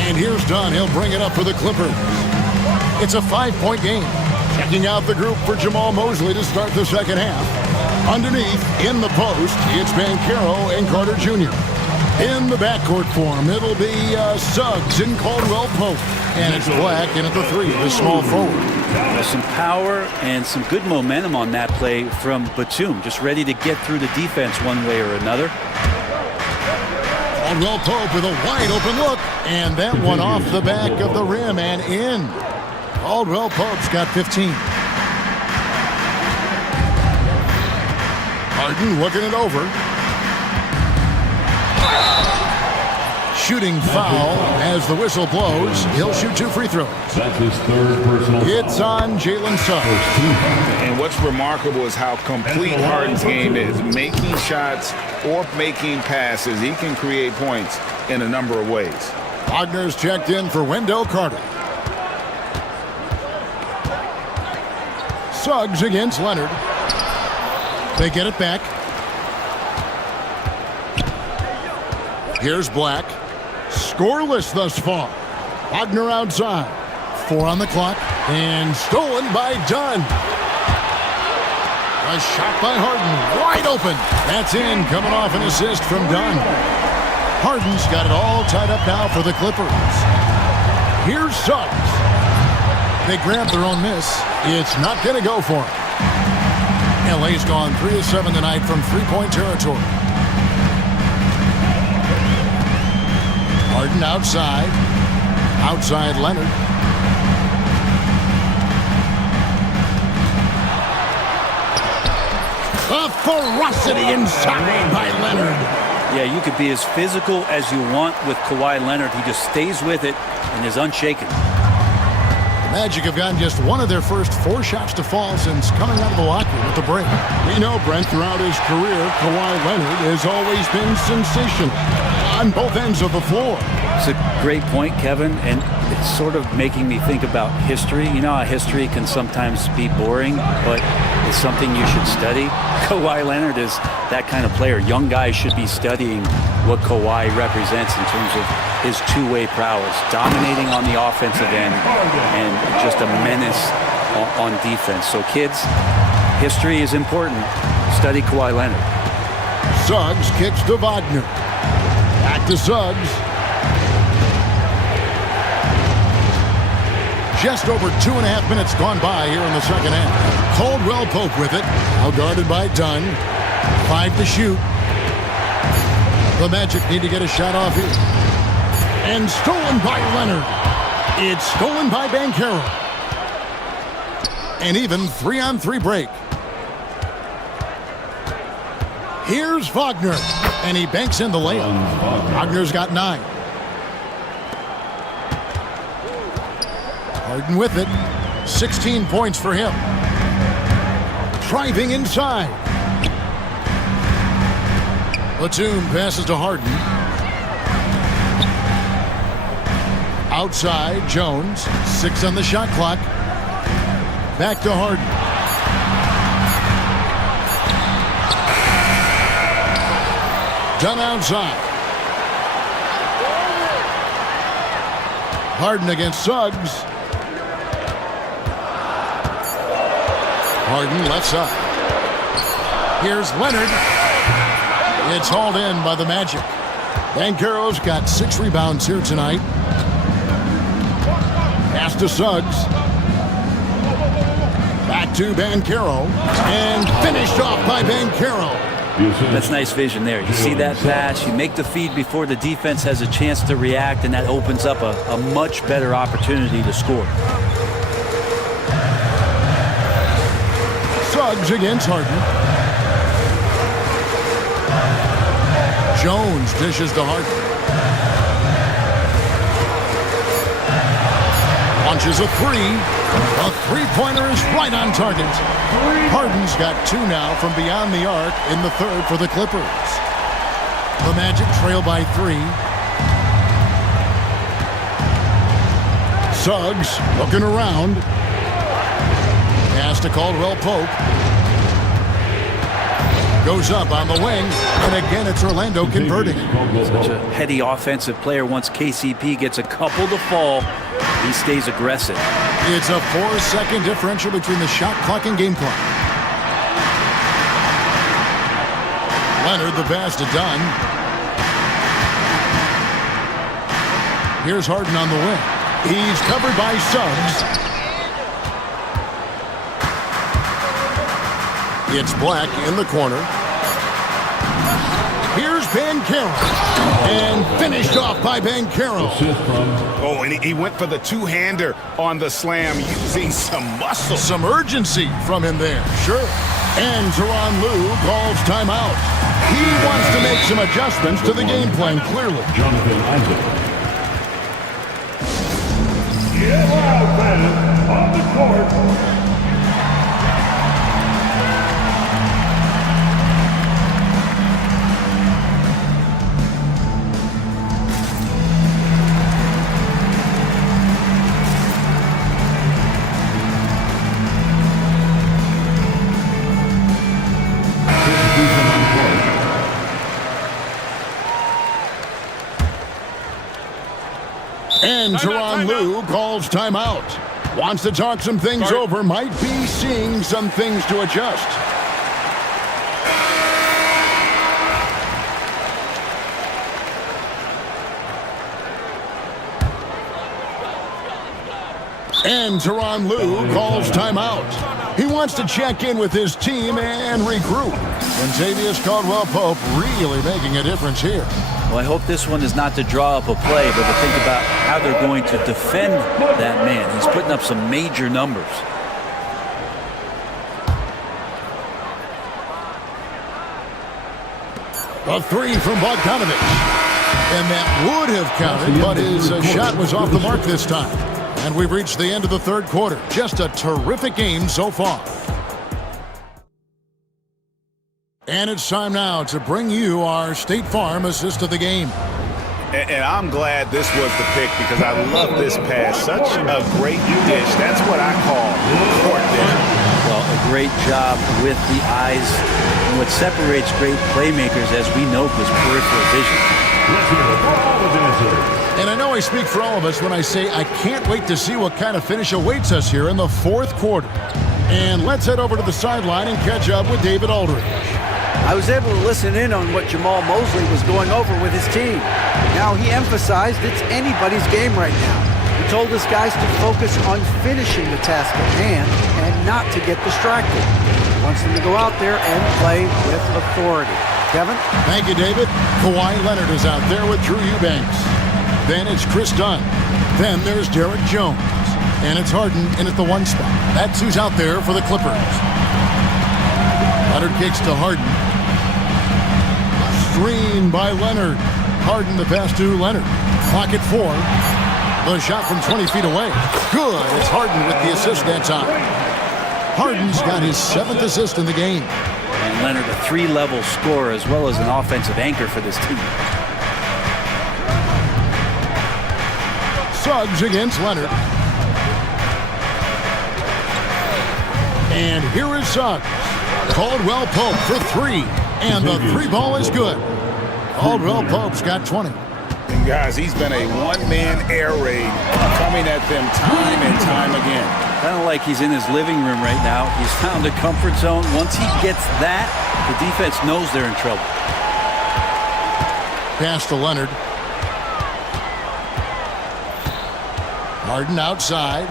And here's Dunn. He'll bring it up for the Clippers. It's a 5-point game. Checking out the group for Jamal Mosley to start the second half. Underneath, in the post, it's Banchero and Carter Jr. In the backcourt form, it'll be Suggs and Caldwell Pope. And it's Black in at the 3, the small forward. Well, some power and some good momentum on that play from Batum. Just ready to get through the defense one way or another. Caldwell Pope with a wide open look. And that one off the back of the rim and in. Caldwell Pope's got 15. Harden looking it over. Shooting foul as the whistle blows. He'll shoot 2 free throws. That's his third personal foul. It's on Jalen Suggs. And what's remarkable is how complete Harden's game is. Making shots or making passes. He can create points in a number of ways. Wagner's checked in for Wendell Carter. Suggs against Leonard. They get it back. Here's Black. Scoreless thus far. Wagner outside. 4 on the clock. And stolen by Dunn. A shot by Harden. Wide open. That's in. Coming off an assist from Dunn. Harden's got it all tied up now for the Clippers. Here's Suggs. They grab their own miss. It's not going to go for him. LA's gone 3 of 7 tonight from three-point territory. Harden outside. Outside Leonard. The ferocity inside by Leonard. Yeah, you could be as physical as you want with Kawhi Leonard. He just stays with it and is unshaken. The Magic have gotten just one of their first 4 shots to fall since coming out of the locker room with the break. We know, Brent, throughout his career, Kawhi Leonard has always been sensational on both ends of the floor. It's a great point, Kevin, and it's sort of making me think about history. You know how history can sometimes be boring, but it's something you should study. Kawhi Leonard is that kind of player. Young guys should be studying what Kawhi represents in terms of his two-way prowess, dominating on the offensive end and just a menace on defense. So kids, history is important. Study Kawhi Leonard. Suggs kicks to Wagner. Back to Suggs. Just over 2.5 minutes gone by here in the second half. Caldwell Pope with it. Now guarded by Dunn. 5 to shoot. The Magic need to get a shot off here. And stolen by Leonard. It's stolen by Banchero. And even 3-on-3 break. Here's Wagner. And he banks in the layup. Wagner's got 9. Harden with it. 16 points for him. Driving inside. Batum passes to Harden. Outside, Jones. 6 on the shot clock. Back to Harden. Dunn outside. Harden against Suggs. Harden left side. Here's Leonard. It's hauled in by the Magic. Banchero's got 6 rebounds here tonight. Pass to Suggs. Back to Banchero. And finished off by Banchero. That's nice vision there. You see that pass, you make the feed before the defense has a chance to react, and that opens up a much better opportunity to score. Suggs against Harden. Jones dishes to Harden. Launches a 3. A three-pointer is right on target. Harden's got 2 now from beyond the arc in the third for the Clippers. The Magic trail by 3. Suggs looking around. Pass to Caldwell Pope. Goes up on the wing, and again it's Orlando converting. Such a heady offensive player. Once KCP gets a couple to fall, he stays aggressive. It's a 4-second differential between the shot clock and game clock. Leonard, the pass to Dunn. Here's Harden on the wing. He's covered by Suggs. It's Black in the corner. Here's Bancaro. And finished off by Bancaro. Oh, and he went for the two-hander on the slam using some muscle. Some urgency from him there, sure. And Tyronn Lue calls timeout. He wants to make some adjustments to the game plan, clearly. Jonathan Isaac. Get loud, fans, on the court. And Tyronn Lue calls timeout. Wants to talk some things over. Might be seeing some things to adjust. And Tyronn Lue calls timeout. He wants to check in with his team and regroup. And Xavier Caldwell-Pope really making a difference here. Well, I hope this one is not to draw up a play, but to think about how they're going to defend that man. He's putting up some major numbers. A three from Bogdanovic. And that would have counted, but his shot was off the mark this time. And we've reached the end of the third quarter. Just a terrific game so far. And it's time now to bring you our State Farm assist of the game. And I'm glad this was the pick because I love this pass. Such a great dish. That's what I call court vision. Well, a great job with the eyes. And what separates great playmakers, as we know, is peripheral vision. Let's hear it for all the dancers. And I know I speak for all of us when I say I can't wait to see what kind of finish awaits us here in the fourth quarter. And let's head over to the sideline and catch up with David Aldridge. I was able to listen in on what Jamal Mosley was going over with his team. Now, he emphasized it's anybody's game right now. He told his guys to focus on finishing the task at hand and not to get distracted. He wants them to go out there and play with authority. Kevin? Thank you, David. Kawhi Leonard is out there with Drew Eubanks. Then it's Chris Dunn. Then there's Derek Jones. And it's Harden in at the one spot. That's who's out there for the Clippers. Leonard kicks to Harden. Screen by Leonard. Harden the pass to Leonard. Clock at 4. The shot from 20 feet away. Good. It's Harden with the assist that time. Harden's got his 7th assist in the game. And Leonard, a 3-level scorer as well as an offensive anchor for this team. Suggs against Leonard. And here is Suggs. Caldwell-Pope for 3. And the 3 ball is good. Caldwell-Pope's got 20. And guys, he's been a one-man air raid coming at them time and time again. Kind of like he's in his living room right now. He's found a comfort zone. Once he gets that, the defense knows they're in trouble. Pass to Leonard. Harden outside.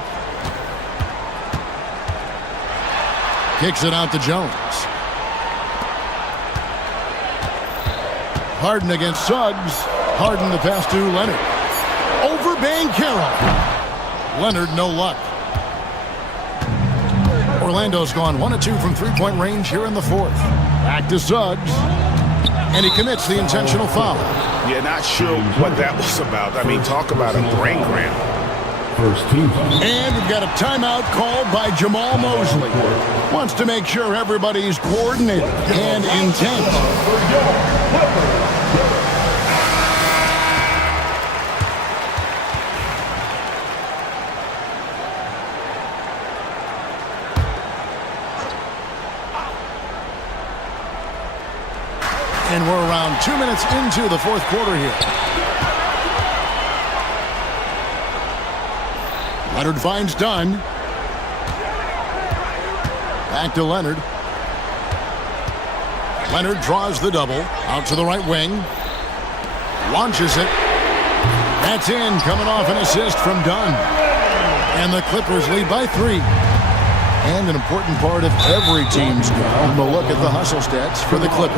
Kicks it out to Jones. Harden against Suggs. Harden the pass to Leonard. Over Bancaro. Leonard no luck. Orlando's gone 1 of 2 from three-point range here in the fourth. Back to Suggs. And he commits the intentional foul. Yeah, not sure what that was about. I mean, talk about a brain cramp. First team. And we've got a timeout called by Jamal Mosley. Wants to make sure everybody's coordinated and intent. And we're around 2 minutes into the fourth quarter here. Leonard finds Dunn. Back to Leonard. Leonard draws the double. Out to the right wing. Launches it. That's in, coming off an assist from Dunn. And the Clippers lead by 3. And an important part of every team's game. We'll look at the hustle stats for the Clippers.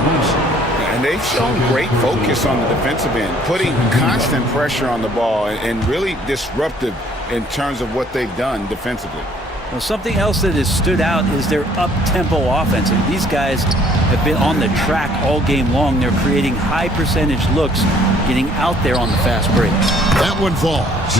And they've shown great focus on the defensive end, putting constant pressure on the ball and really disruptive in terms of what they've done defensively. Well, something else that has stood out is their up-tempo offense. And these guys have been on the track all game long. They're creating high-percentage looks, getting out there on the fast break. That one falls.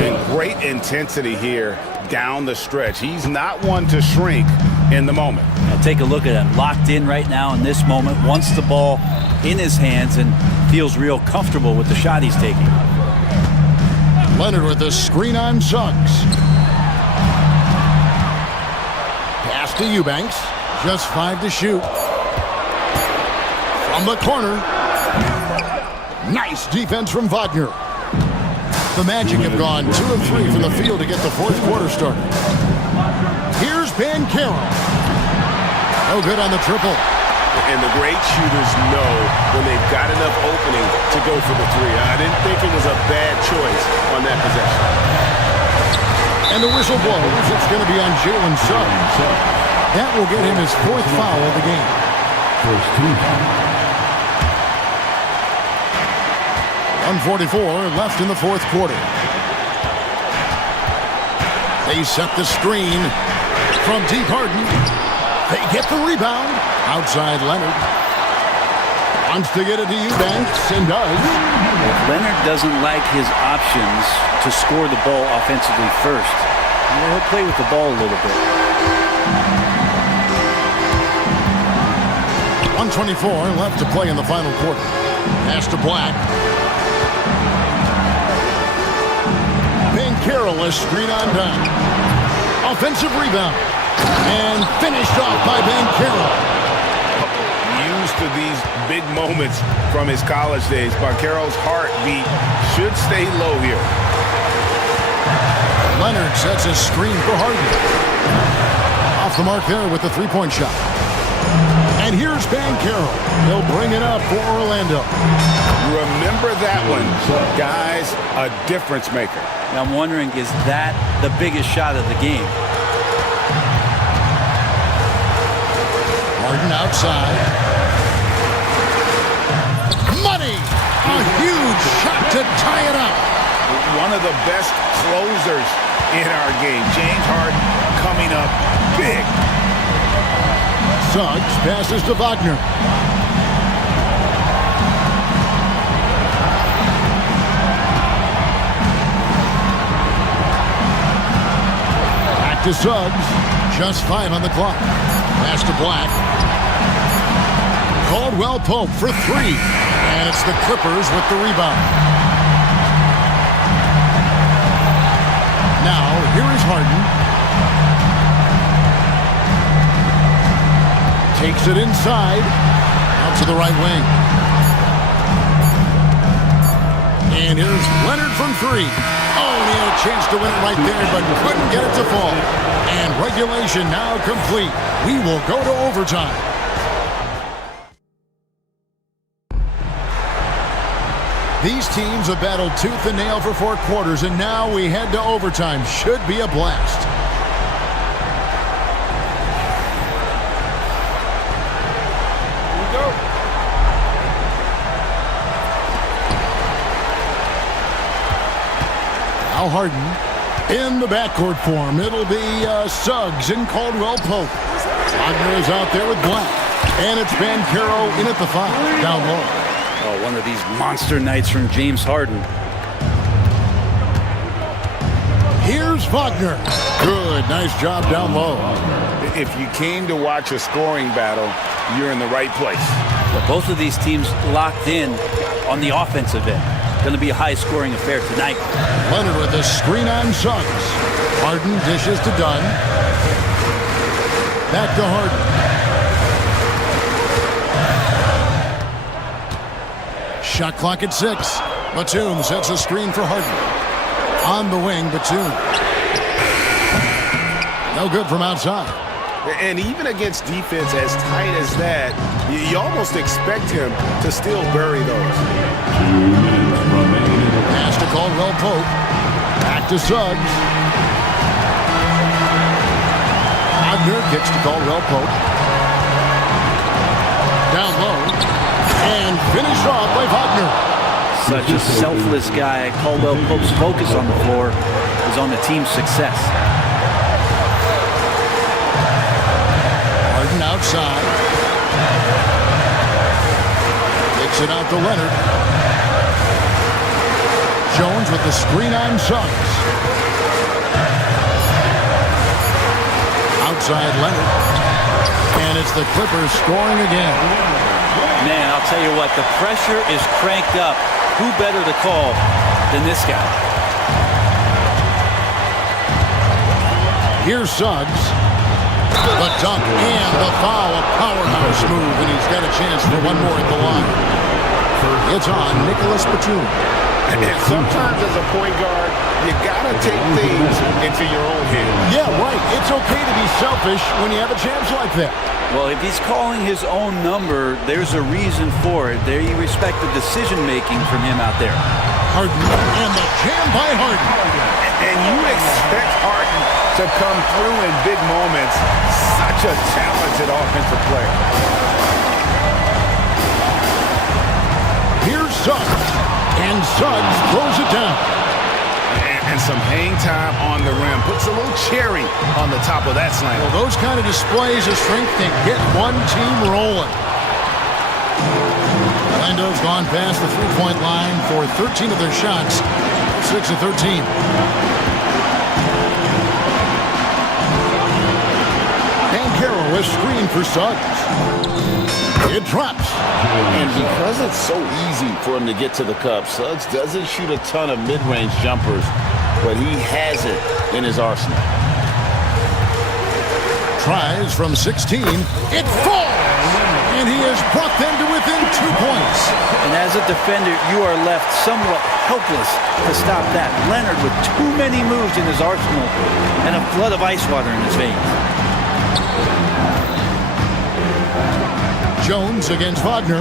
And great intensity here down the stretch. He's not one to shrink in the moment. Now take a look at him. Locked in right now in this moment. Wants the ball in his hands and feels real comfortable with the shot he's taking. Leonard with the screen on Suggs. Pass to Eubanks. Just 5 to shoot. From the corner. Nice defense from Wagner. The Magic have gone 2 of 3 from the field to get the fourth quarter started. Here's Banchero. No good on the triple. And the great shooters know when they've got enough opening to go for the 3. I didn't think it was a bad choice on that possession. And the whistle blows. It's going to be on Jalen Suggs. That will get him his 4th foul of the game. First team. 1:44 left in the fourth quarter. They set the screen from deep. Harden. They get the rebound. Outside Leonard. Wants to get it to Eubanks and does. If Leonard doesn't like his options to score the ball offensively first, he'll play with the ball a little bit. 1:24 left to play in the final quarter. Pass to Black. Banchero, a screen on down. Offensive rebound. And finished off by Banchero. Used to these big moments from his college days. Banchero's heartbeat should stay low here. Leonard sets a screen for Harden. Off the mark there with the three-point shot. And here's Banchero. He'll bring it up for Orlando. Remember that one, guys, a difference maker. Now I'm wondering, is that the biggest shot of the game? Harden outside. Money! A huge shot to tie it up. One of the best closers in our game. James Harden coming up big. Suggs passes to Wagner. Back to Suggs. Just 5 on the clock. Pass to Black. Caldwell Pope for 3. And it's the Clippers with the rebound. Now, here is Harden. Takes it inside. Out to the right wing. And here's Leonard from 3. Oh, and he had a chance to win it right there, but couldn't get it to fall. And regulation now complete. We will go to overtime. These teams have battled tooth and nail for 4 quarters, and now we head to overtime. Should be a blast. Here we go. Now Harden in the backcourt form. It'll be Suggs and Caldwell Pope. Wagner is out there with Black. And it's Banchero in at the 5, down low. Oh, one of these monster nights from James Harden. Here's Wagner. Good, nice job down low. If you came to watch a scoring battle, you're in the right place. But both of these teams locked in on the offensive end. Going to be a high-scoring affair tonight. Leonard with the screen on Suggs. Harden dishes to Dunn. Back to Harden. Shot clock at 6. Batum sets a screen for Harden. On the wing, Batum. No good from outside. And even against defense as tight as that, you almost expect him to still bury those. 2 minutes remaining. Pass to Caldwell Pope. Back to Suggs. Wagner kicks to Caldwell Pope. Down low. And finished off by Wagner. Such a selfless guy. Caldwell Pope's focus on the floor is on the team's success. Harden outside. Takes it out to Leonard. Jones with the screen on Suggs. Outside Leonard. And it's the Clippers scoring again. Man, I'll tell you what, the pressure is cranked up. Who better to call than this guy? Here's Suggs. The dunk and the foul. A powerhouse move, and he's got a chance for one more at the line. It's on Nicholas Batum. And sometimes as a point guard, you gotta take things into your own hands. Yeah, right. It's okay to be selfish when you have a chance like that. Well, if he's calling his own number, there's a reason for it. They respect the decision-making from him out there. Harden, and the jam by Harden. And you expect Harden to come through in big moments. Such a talented offensive player. Here's Suggs. And Suggs throws it down. And some hang time on the rim. Puts a little cherry on the top of that slam. Well, those kind of displays of strength can get one team rolling. Orlando's gone past the three-point line for 13 of their shots. 6 of 13. Banchero is screened for Suggs. It drops. And because it's so easy for him to get to the cup, Suggs doesn't shoot a ton of mid-range jumpers, but he has it in his arsenal. Tries from 16. It falls! And he has brought them to within 2 points. And as a defender, you are left somewhat helpless to stop that. Leonard with too many moves in his arsenal and a flood of ice water in his veins. Jones against Wagner.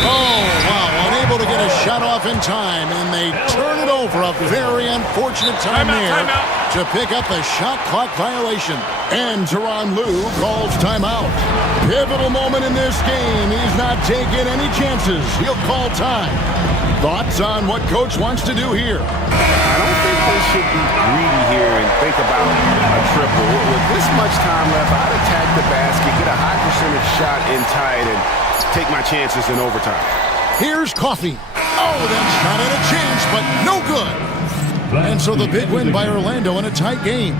Oh, wow, unable to get a shot off in time, and they turn it over. A very unfortunate time there to pick up a shot clock violation. And Tyronn Lue calls timeout. Pivotal moment in this game. He's not taking any chances. He'll call time. Thoughts on what Coach wants to do here? I don't think they should be greedy here and think about a triple. With this much time left, I'd attack the basket, get a high percentage shot in tight, and take my chances in overtime. Here's Coffey. Oh, that shot had a chance, but no good. And so the big win by Orlando in a tight game.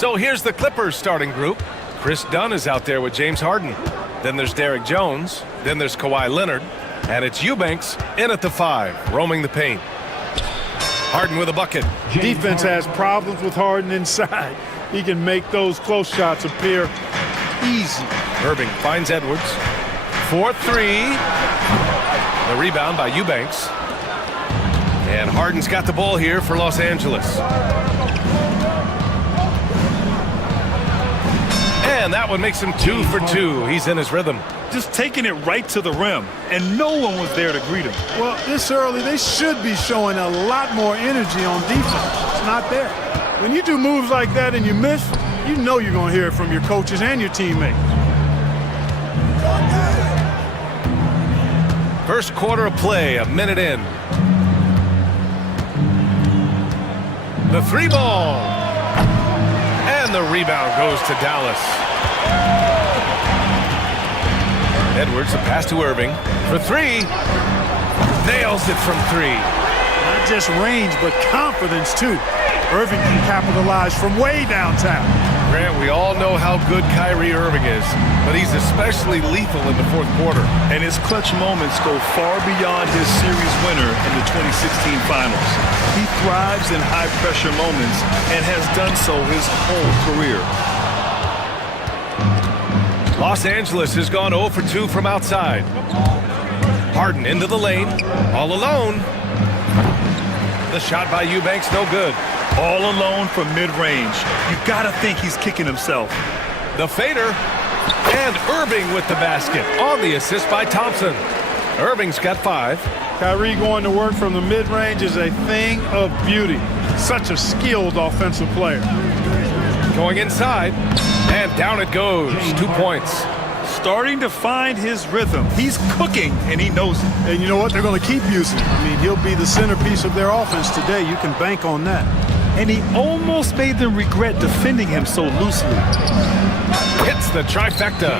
So here's the Clippers starting group. Chris Dunn is out there with James Harden. Then there's Derek Jones. Then there's Kawhi Leonard. And it's Eubanks in at the 5, roaming the paint. Harden with a bucket. Defense has problems with Harden inside. He can make those close shots appear easy. Irving finds Edwards. 4-3. The rebound by Eubanks. And Harden's got the ball here for Los Angeles. And that one makes him 2 for 2. He's in his rhythm. Just taking it right to the rim, and no one was there to greet him. Well, this early, they should be showing a lot more energy on defense. It's not there. When you do moves like that and you miss, you know you're going to hear it from your coaches and your teammates. First quarter of play, a minute in. The 3 ball. And the rebound goes to Dallas. Edwards, a pass to Irving for 3. Nails it from 3. Not just range, but confidence, too. Irving can capitalize from way downtown. Grant, we all know how good Kyrie Irving is, but he's especially lethal in the fourth quarter. And his clutch moments go far beyond his series winner in the 2016 finals. He thrives in high-pressure moments and has done so his whole career. Los Angeles has gone 0 for 2 from outside. Harden into the lane, all alone. The shot by Eubanks, no good. All alone from mid-range. You gotta think he's kicking himself. The fader, and Irving with the basket on the assist by Thompson. Irving's got 5. Kyrie going to work from the mid-range is a thing of beauty. Such a skilled offensive player. Going inside, and down it goes. 2 points. Starting to find his rhythm. He's cooking, and he knows it. And you know what? They're going to keep using him. I mean, he'll be the centerpiece of their offense today. You can bank on that. And he almost made them regret defending him so loosely. Hits the trifecta.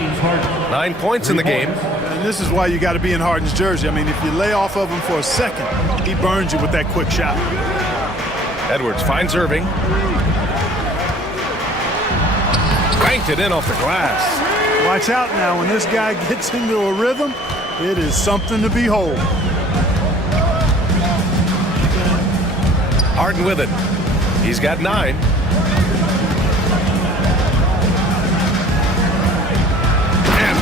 9 points in the game. And this is why you got to be in Harden's jersey. I mean, if you lay off of him for a second, he burns you with that quick shot. Edwards finds Irving. Banked it in off the glass. Watch out now. When this guy gets into a rhythm, it is something to behold. Harden with it. He's got 9. And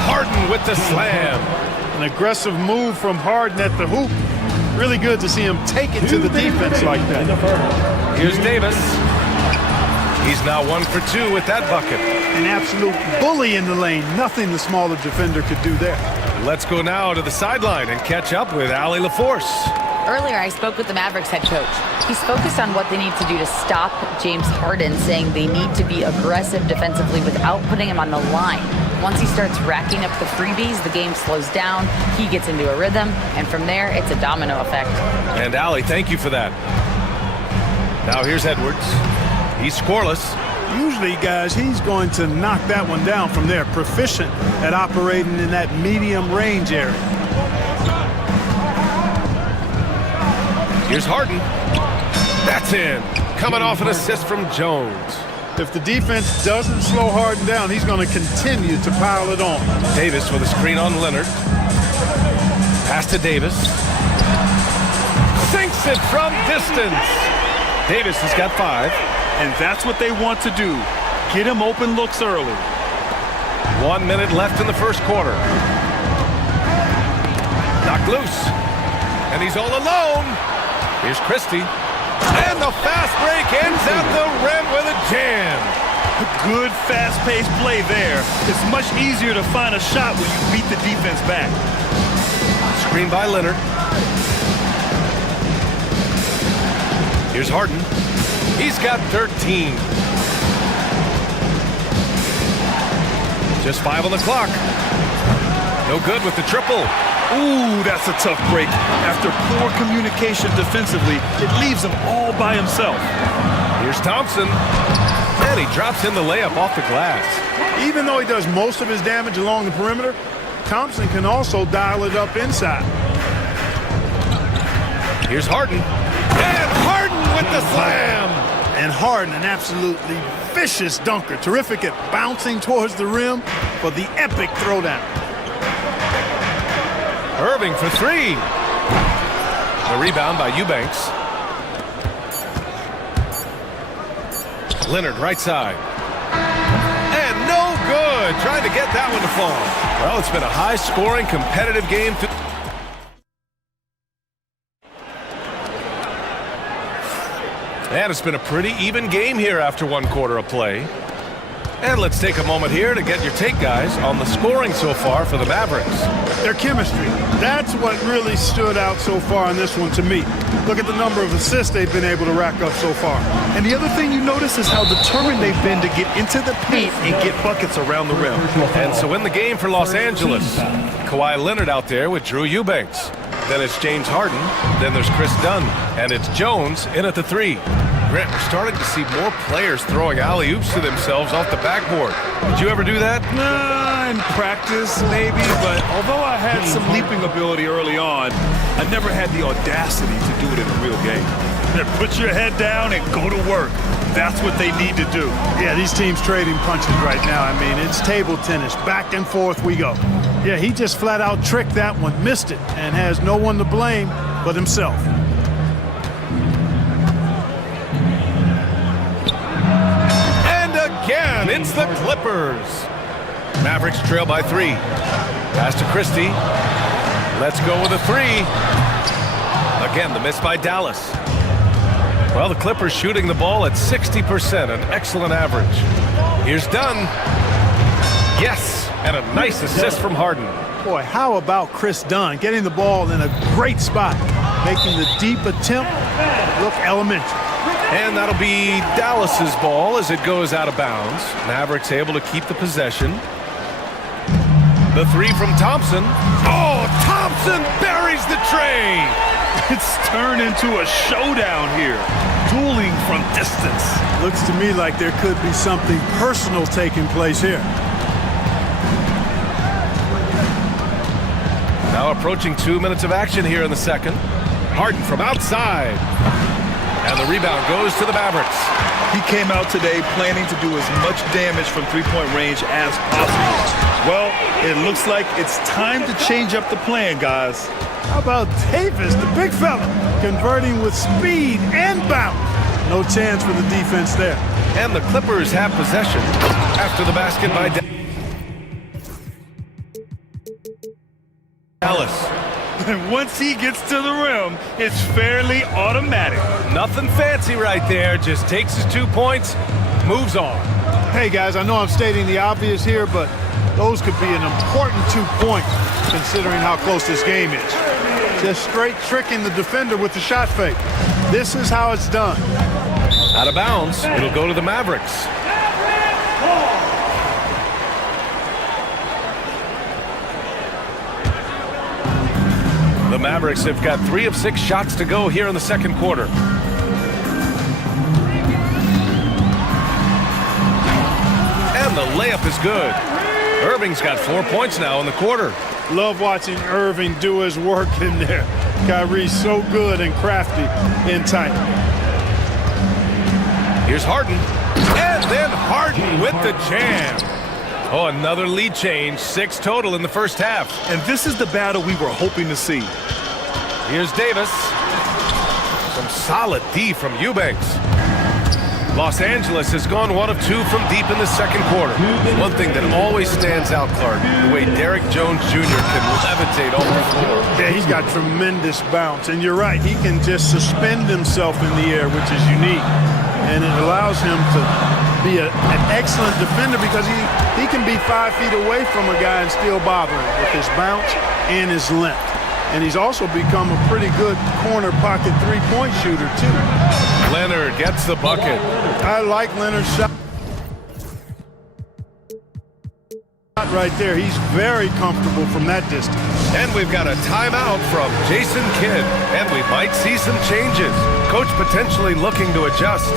Harden with the slam. An aggressive move from Harden at the hoop. Really good to see him take it to the defense like that. Here's Davis. He's now 1 for 2 with that bucket. An absolute bully in the lane. Nothing the smaller defender could do there. Let's go now to the sideline and catch up with Allie LaForce. Earlier, I spoke with the Mavericks head coach. He's focused on what they need to do to stop James Harden, saying they need to be aggressive defensively without putting him on the line. Once he starts racking up the freebies, the game slows down, he gets into a rhythm, and from there, it's a domino effect. And Allie, thank you for that. Now here's Edwards. He's scoreless. Usually, guys, he's going to knock that one down from there. Proficient at operating in that medium range area. Here's Harden. That's in. Coming off an assist from Jones. If the defense doesn't slow Harden down, he's going to continue to pile it on. Davis with a screen on Leonard. Pass to Davis. Sinks it from distance. Davis has got 5. And that's what they want to do. Get him open looks early. 1 minute left in the first quarter. Knocked loose. And he's all alone. Here's Christie. And the fast break ends at the rim with a jam. Good fast-paced play there. It's much easier to find a shot when you beat the defense back. Screen by Leonard. Here's Harden. He's got 13. Just 5 on the clock. No good with the triple. Ooh, that's a tough break. After poor communication defensively, it leaves him all by himself. Here's Thompson. And he drops in the layup off the glass. Even though he does most of his damage along the perimeter, Thompson can also dial it up inside. Here's Harden. And Harden with the slam. And Harden, an absolutely vicious dunker. Terrific at bouncing towards the rim for the epic throwdown. Irving for three. The rebound by Eubanks. Leonard right side. And no good. Trying to get that one to fall. Well, it's been a high-scoring, competitive game. And it's been a pretty even game here after one quarter of play. And let's take a moment here to get your take, guys, on the scoring so far for the Mavericks. Their chemistry. That's what really stood out so far in this one to me. Look at the number of assists they've been able to rack up so far. And the other thing you notice is how determined they've been to get into the paint and get buckets around the rim. And so in the game for Los Angeles, Kawhi Leonard out there with Drew Eubanks. Then it's James Harden. Then there's Chris Dunn. And it's Jones in at the three. Grant, we're starting to see more players throwing alley-oops to themselves off the backboard. Did you ever do that? Nah, in practice, maybe. But although I had some leaping ability early on, I never had the audacity to do it in a real game. Put your head down and go to work. That's what they need to do. Yeah, these teams trading punches right now. I mean, it's table tennis. Back and forth we go. Yeah, he just flat out tricked that one, missed it, and has no one to blame but himself. And again, it's the Clippers. Mavericks trail by three. Pass to Christie. Let's go with a three. Again, the miss by Dallas. Well, the Clippers shooting the ball at 60%, an excellent average. Here's Dunn. Yes, and a nice assist from Harden. Boy, how about Chris Dunn getting the ball in a great spot, making the deep attempt look elementary. And that'll be Dallas's ball as it goes out of bounds. Mavericks able to keep the possession. The three from Thompson. Oh, Thompson buries the tray. It's turned into a showdown here. Dueling from distance. Looks to me like there could be something personal taking place here. Now approaching 2 minutes of action here in the second. Harden from outside. And the rebound goes to the Mavericks. He came out today planning to do as much damage from three-point range as possible. Well, it looks like it's time to change up the plan, guys. How about Davis, the big fella, converting with speed and bounce? No chance for the defense there. And the Clippers have possession after the basket by Dallas. And once he gets to the rim, it's fairly automatic. Nothing fancy right there. Just takes his 2 points, moves on. Hey, guys, I know I'm stating the obvious here, but those could be an important 2 points considering how close this game is. Just straight tricking the defender with the shot fake. This is how it's done. Out of bounds. It'll go to the Mavericks. The Mavericks have got 3 of 6 shots to go here in the second quarter. And the layup is good. Irving's got 4 points now in the quarter. Love watching Irving do his work in there. Kyrie's so good and crafty in tight. Here's Harden. And then Harden with the jam. Oh, another lead change. 6 total in the first half. And this is the battle we were hoping to see. Here's Davis. Some solid D from Eubanks. Los Angeles has gone 1 of 2 from deep in the second quarter. One thing that always stands out, Clark, the way Derek Jones Jr. can levitate off the floor. Yeah, he's got tremendous bounce. And you're right, he can just suspend himself in the air, which is unique. And it allows him to be an excellent defender because he can be 5 feet away from a guy and still bother him with his bounce and his length. And he's also become a pretty good corner pocket three-point shooter, too. Leonard gets the bucket. I like Leonard's shot right there. He's very comfortable from that distance. And we've got a timeout from Jason Kidd. And we might see some changes. Coach potentially looking to adjust.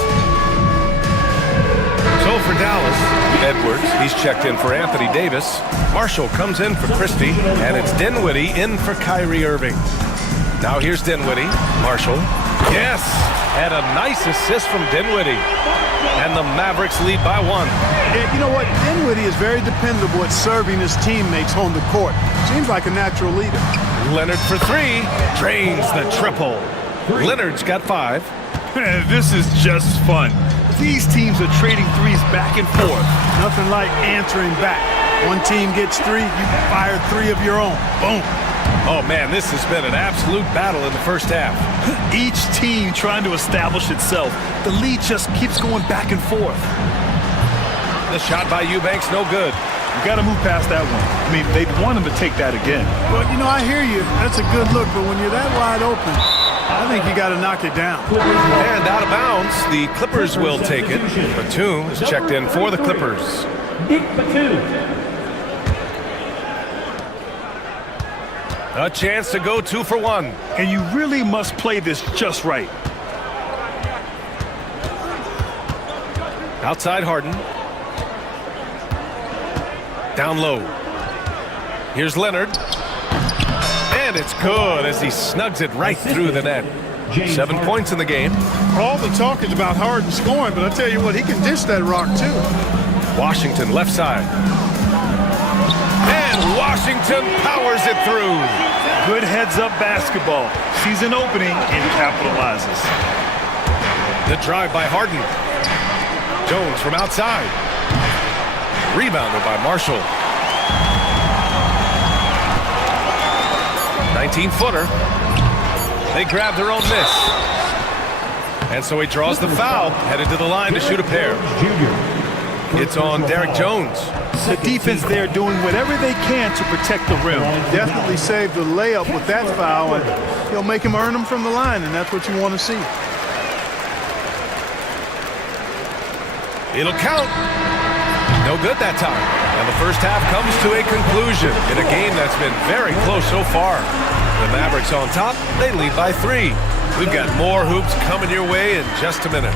So for Dallas, Edwards, he's checked in for Anthony Davis. Marshall comes in for Christie, and it's Dinwiddie in for Kyrie Irving. Now here's Dinwiddie. Marshall. Yes! And a nice assist from Dinwiddie. And the Mavericks lead by 1. Yeah, you know what? Dinwiddie is very dependable at serving his teammates on the court. Seems like a natural leader. Leonard for 3. Drains the triple. Leonard's got 5. This is just fun. These teams are trading threes back and forth. Nothing like answering back. One team gets 3, you fire 3 of your own. Boom. Oh, man, this has been an absolute battle in the first half. Each team trying to establish itself. The lead just keeps going back and forth. The shot by Eubanks, no good. You got to move past that one. I mean, they'd want him to take that again. Well, you know, I hear you. That's a good look, but when you're that wide open, I think you got to knock it down. And out of bounds, the Clippers will take it. Batum is checked in for the Clippers. A chance to go 2 for 1. And you really must play this just right. Outside Harden. Down low. Here's Leonard. And it's good as he snugs it right through the net. 7 points in the game. All the talk is about Harden scoring, but I tell you what, he can dish that rock too. Washington left side. And Washington powers it through. Good heads-up basketball. Sees an opening and capitalizes. The drive by Harden. Jones from outside. Rebounded by Marshall. 19-footer. They grab their own miss. And so he draws the foul, headed to the line to shoot a pair. It's on Derek Jones. The defense there doing whatever they can to protect the rim. Definitely saved the layup with that foul, and he'll make him earn them from the line, and that's what you want to see. It'll count. No good that time. And the first half comes to a conclusion in a game that's been very close so far. The Mavericks on top. They lead by 3. We've got more hoops coming your way in just a minute.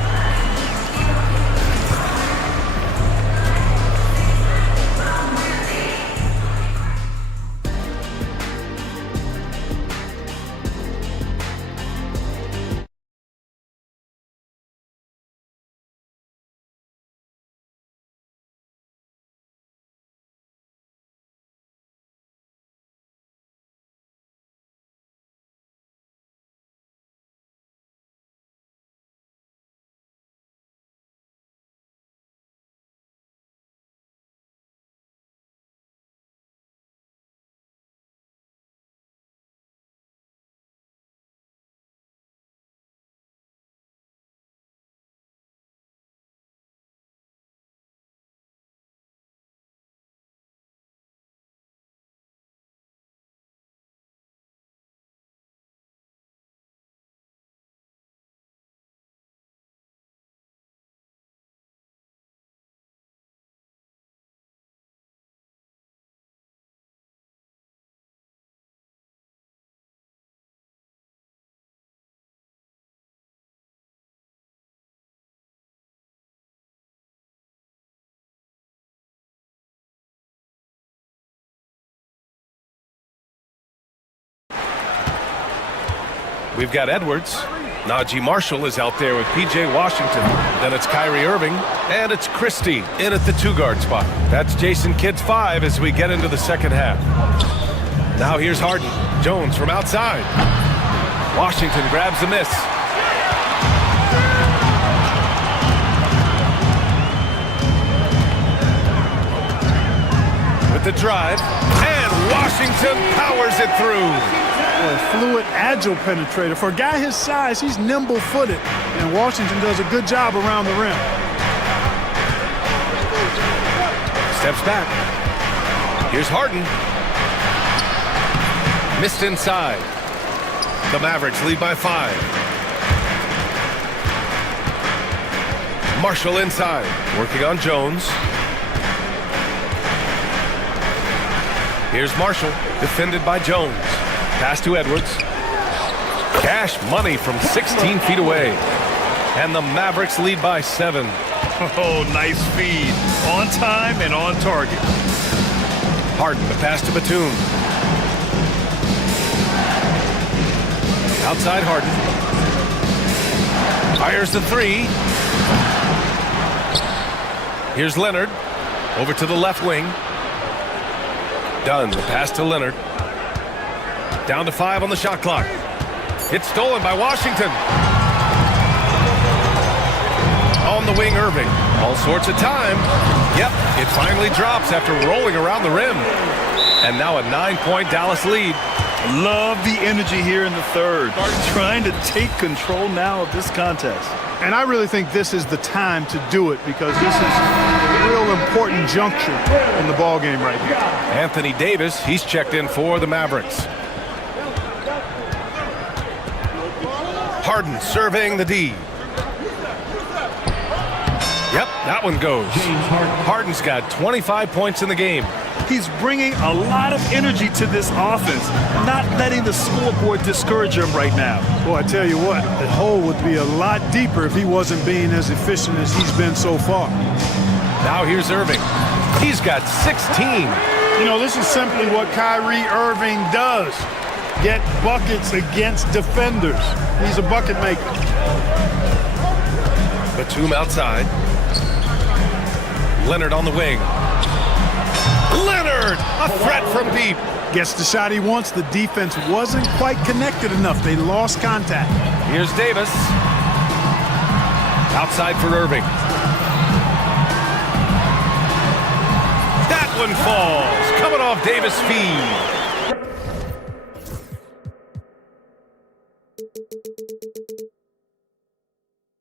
We've got Edwards. Najee Marshall is out there with P.J. Washington. Then it's Kyrie Irving. And it's Christie in at the 2-guard spot. That's Jason Kidd's 5 as we get into the second half. Now here's Harden. Jones from outside. Washington grabs the miss. With the drive. And Washington powers it through. A fluid, agile penetrator. For a guy his size, he's nimble-footed, and Washington does a good job around the rim. Steps back. Here's Harden. Missed inside. The Mavericks lead by 5. Marshall inside, working on Jones. Here's Marshall, defended by Jones. Pass to Edwards. Cash money from 16 feet away. And the Mavericks lead by 7. Oh, nice feed. On time and on target. Harden, the pass to Batum. Outside Harden. Fires the three. Here's Leonard. Over to the left wing. Dunn, the pass to Leonard. Down to 5 on the shot clock. It's stolen by Washington. On the wing, Irving. All sorts of time. Yep, it finally drops after rolling around the rim. And now a 9-point Dallas lead. Love the energy here in the third. Trying to take control now of this contest. And I really think this is the time to do it because this is a real important juncture in the ball game right here. Anthony Davis, he's checked in for the Mavericks. Harden serving the D. Yep, that one goes. Harden's got 25 points in the game. He's bringing a lot of energy to this offense, not letting the scoreboard discourage him right now. Well, I tell you what, the hole would be a lot deeper if he wasn't being as efficient as he's been so far. Now here's Irving. He's got 16. You know, this is simply what Kyrie Irving does. Get buckets against defenders. He's a bucket maker. Batum outside. Leonard on the wing. Leonard, a threat from deep. Gets the shot he wants. The defense wasn't quite connected enough. They lost contact. Here's Davis. Outside for Irving. That one falls. Coming off Davis' feed.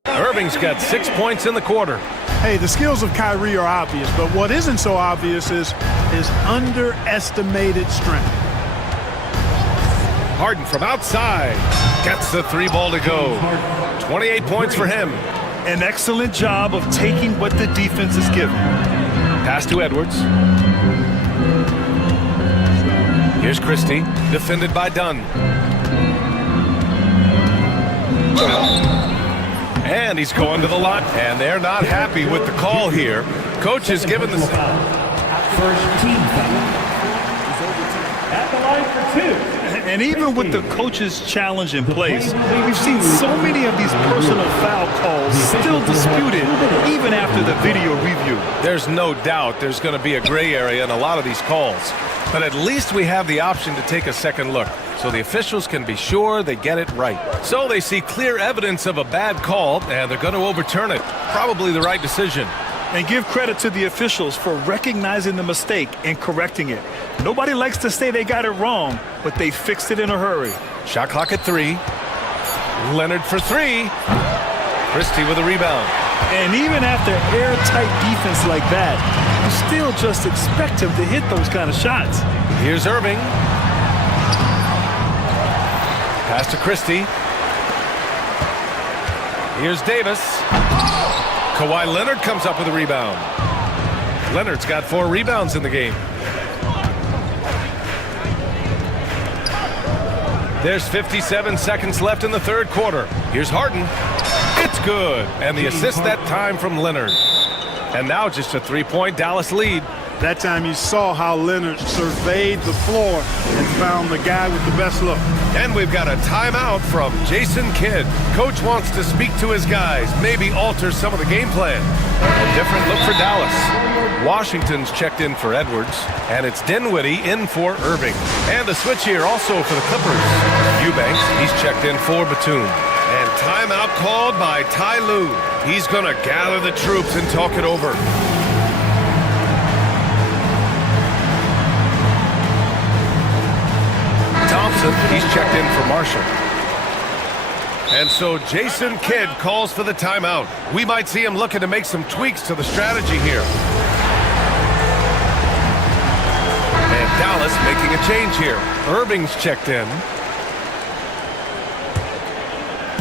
Irving's got 6 points in the quarter. Hey, the skills of Kyrie are obvious, but what isn't so obvious is his underestimated strength. Harden from outside gets the 3 ball to go. 28 points for him. An excellent job of taking what the defense is given. Pass to Edwards. Here's Christie, defended by Dunn. And he's going to the line. And they're not happy with the call here. Coach has given the... First team foul. At the line for 2. And even with the coach's challenge in place, we've seen so many of these personal foul calls still disputed even after the video review. There's no doubt there's going to be a gray area in a lot of these calls. But at least we have the option to take a second look, so the officials can be sure they get it right. So they see clear evidence of a bad call, and they're going to overturn it. Probably the right decision. And give credit to the officials for recognizing the mistake and correcting it. Nobody likes to say they got it wrong, but they fixed it in a hurry. Shot clock at 3. Leonard for 3. Christie with a rebound. And even after airtight defense like that, you still just expect him to hit those kind of shots. Here's Irving. Pass to Christie. Here's Davis. Kawhi Leonard comes up with a rebound. Leonard's got 4 rebounds in the game. There's 57 seconds left in the third quarter. Here's Harden. It's good. And the assist that time from Leonard. And now just a 3-point Dallas lead. That time you saw how Leonard surveyed the floor and found the guy with the best look. And we've got a timeout from Jason Kidd. Coach wants to speak to his guys, maybe alter some of the game plan. A different look for Dallas. Washington's checked in for Edwards, and it's Dinwiddie in for Irving. And a switch here also for the Clippers. Eubanks, he's checked in for Batum. And timeout called by Ty Lue. He's going to gather the troops and talk it over. Thompson, he's checked in for Marshall. And so Jason Kidd calls for the timeout. We might see him looking to make some tweaks to the strategy here. And Dallas making a change here. Irving's checked in.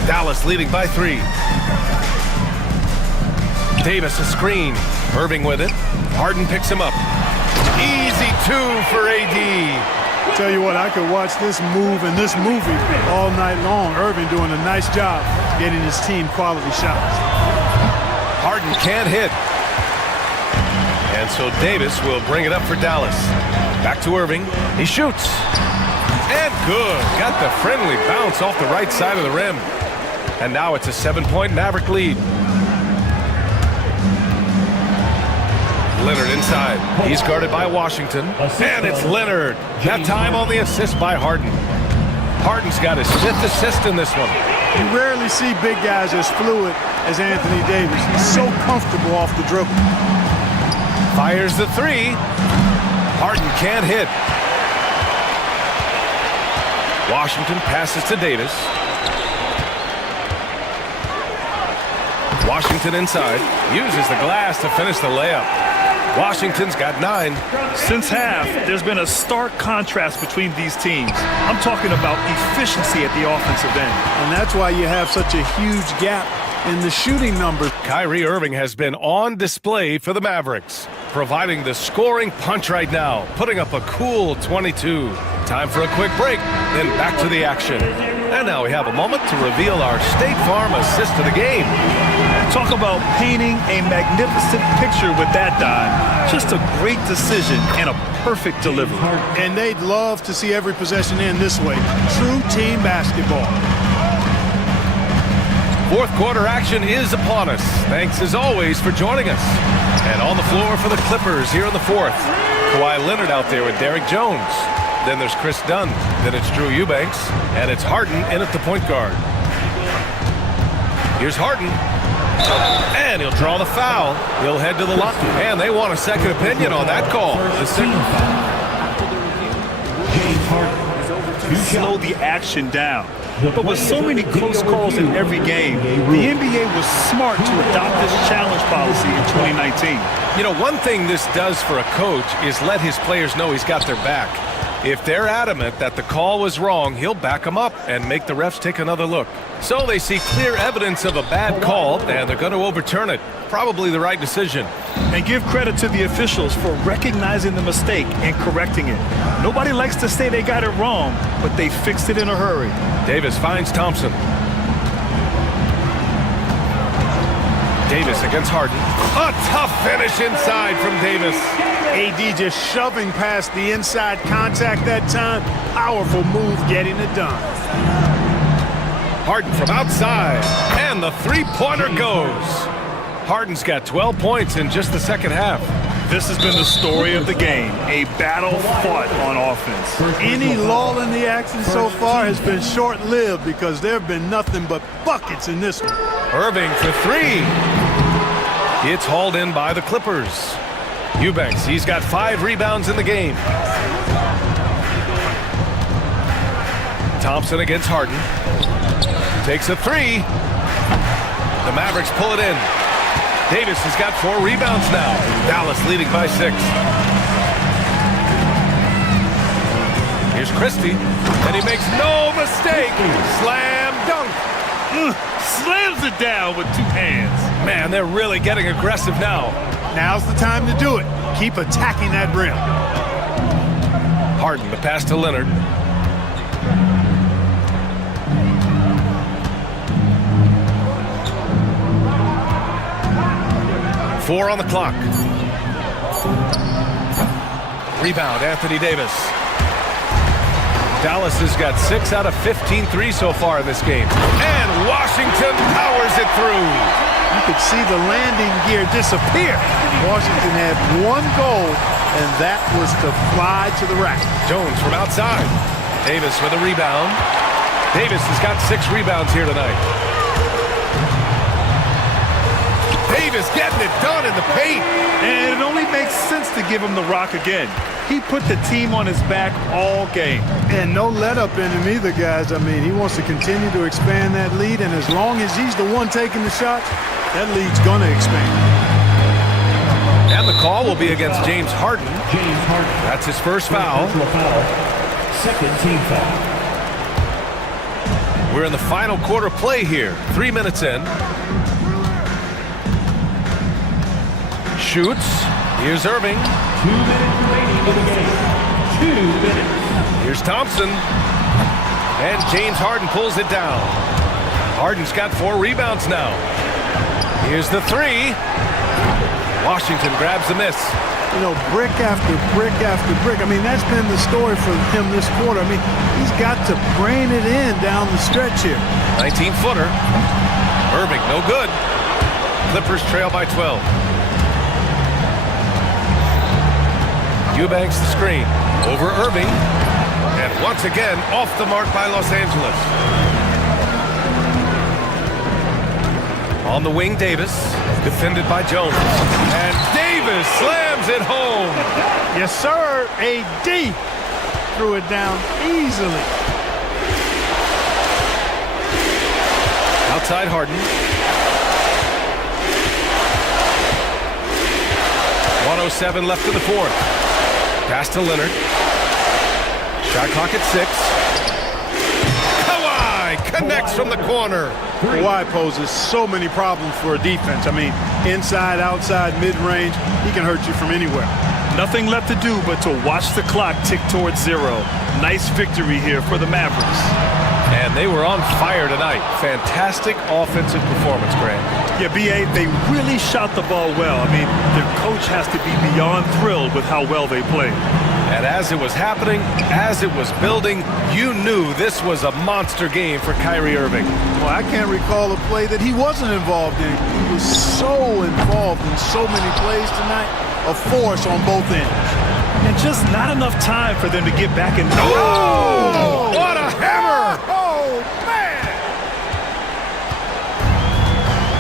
Dallas leading by 3. Davis a screen. Irving with it. Harden picks him up. Easy 2 for AD. Tell you what, I could watch this move and this movie all night long. Irving doing a nice job getting his team quality shots. Harden can't hit. And so Davis will bring it up for Dallas. Back to Irving. He shoots. And good. Got the friendly bounce off the right side of the rim. And now it's a 7-point Maverick lead. Leonard inside. He's guarded by Washington. And it's Leonard. That time on the assist by Harden. Harden's got his 5th assist in this one. You rarely see big guys as fluid as Anthony Davis. He's so comfortable off the dribble. Fires the 3. Harden can't hit. Washington passes to Davis. Washington inside. Uses the glass to finish the layup. Washington's got 9. Since half, there's been a stark contrast between these teams. I'm talking about efficiency at the offensive end. And that's why you have such a huge gap in the shooting numbers. Kyrie Irving has been on display for the Mavericks, providing the scoring punch right now, putting up a cool 22. Time for a quick break, then back to the action. And now we have a moment to reveal our State Farm assist of the game. Talk about painting a magnificent picture with that dive. Just a great decision and a perfect delivery. And they'd love to see every possession end this way. True team basketball. Fourth quarter action is upon us. Thanks as always for joining us. And on the floor for the Clippers here in the 4th. Kawhi Leonard out there with Derek Jones. Then there's Chris Dunn. Then it's Drew Eubanks. And it's Harden in at the point guard. Here's Harden. And he'll draw the foul. He'll head to the line. And they want a second opinion on that call. Slow the action down. But with so many close calls in every game, the NBA was smart to adopt this challenge policy in 2019. You know, one thing this does for a coach is let his players know he's got their back. If they're adamant that the call was wrong, he'll back them up and make the refs take another look. So they see clear evidence of a bad call, and they're going to overturn it. Probably the right decision. And give credit to the officials for recognizing the mistake and correcting it. Nobody likes to say they got it wrong, but they fixed it in a hurry. Davis finds Thompson. Davis against Harden. A tough finish inside from Davis. AD just shoving past the inside contact that time. Powerful move getting it done. Harden from outside. And the three-pointer goes. Harden's got 12 points in just the second half. This has been the story of the game, a battle fought on offense. Any lull in the action so far has been short-lived because there have been nothing but buckets in this one. Irving for 3. It's hauled in by the Clippers. Eubanks, he's got 5 rebounds in the game. Thompson against Harden. Takes a 3. The Mavericks pull it in. Davis has got 4 rebounds now. Dallas leading by 6. Here's Christie, and he makes no mistake. Slam dunk. Slams it down with 2 hands. Man, they're really getting aggressive now. Now's the time to do it. Keep attacking that rim. Harden, the pass to Leonard. Four on the clock. Rebound, Anthony Davis. Dallas has got 6 out of 15 threes so far in this game. And Washington powers it through. You could see the landing gear disappear. Washington had 1 goal, and that was to fly to the rack. Jones from outside. Davis with a rebound. Davis has got 6 rebounds here tonight. Davis getting it done in the paint. And it only makes sense to give him the rock again. He put the team on his back all game. And no let up in him either, guys. I mean, he wants to continue to expand that lead, and as long as he's the one taking the shots, that lead's going to expand. And the call will be against James Harden. That's his first foul. Second team foul. We're in the final quarter play here. 3 minutes in. Shoots. Here's Irving. 2 minutes remaining in the game. 2 minutes. Here's Thompson. And James Harden pulls it down. Harden's got 4 rebounds now. Here's the 3. Washington grabs the miss. you know, brick after brick after brick. I mean, that's been the story for him this quarter. I mean, he's got to brain it in down the stretch here. 19-footer. Irving, no good. Clippers trail by 12. Eubanks the screen. Over Irving. And once again, off the mark by Los Angeles. On the wing, Davis. Defended by Jones. And Davis slams it home. Yes, sir. AD threw it down easily. Outside Harden. 1:07 left in the fourth. Pass to Leonard. Shot clock at 6. Kawhi connects from the corner. Kawhi poses so many problems for a defense. I mean, inside, outside, mid-range, he can hurt you from anywhere. Nothing left to do but to watch the clock tick towards 0. Nice victory here for the Mavericks. And they were on fire tonight. Fantastic offensive performance, Grant. Yeah, B.A., they really shot the ball well. I mean, their coach has to be beyond thrilled with how well they played. And as it was happening, as it was building, you knew this was a monster game for Kyrie Irving. Well, I can't recall a play that he wasn't involved in. He was so involved in so many plays tonight. A force on both ends. And just not enough time for them to get back in. Oh! What a hammer! Oh, man!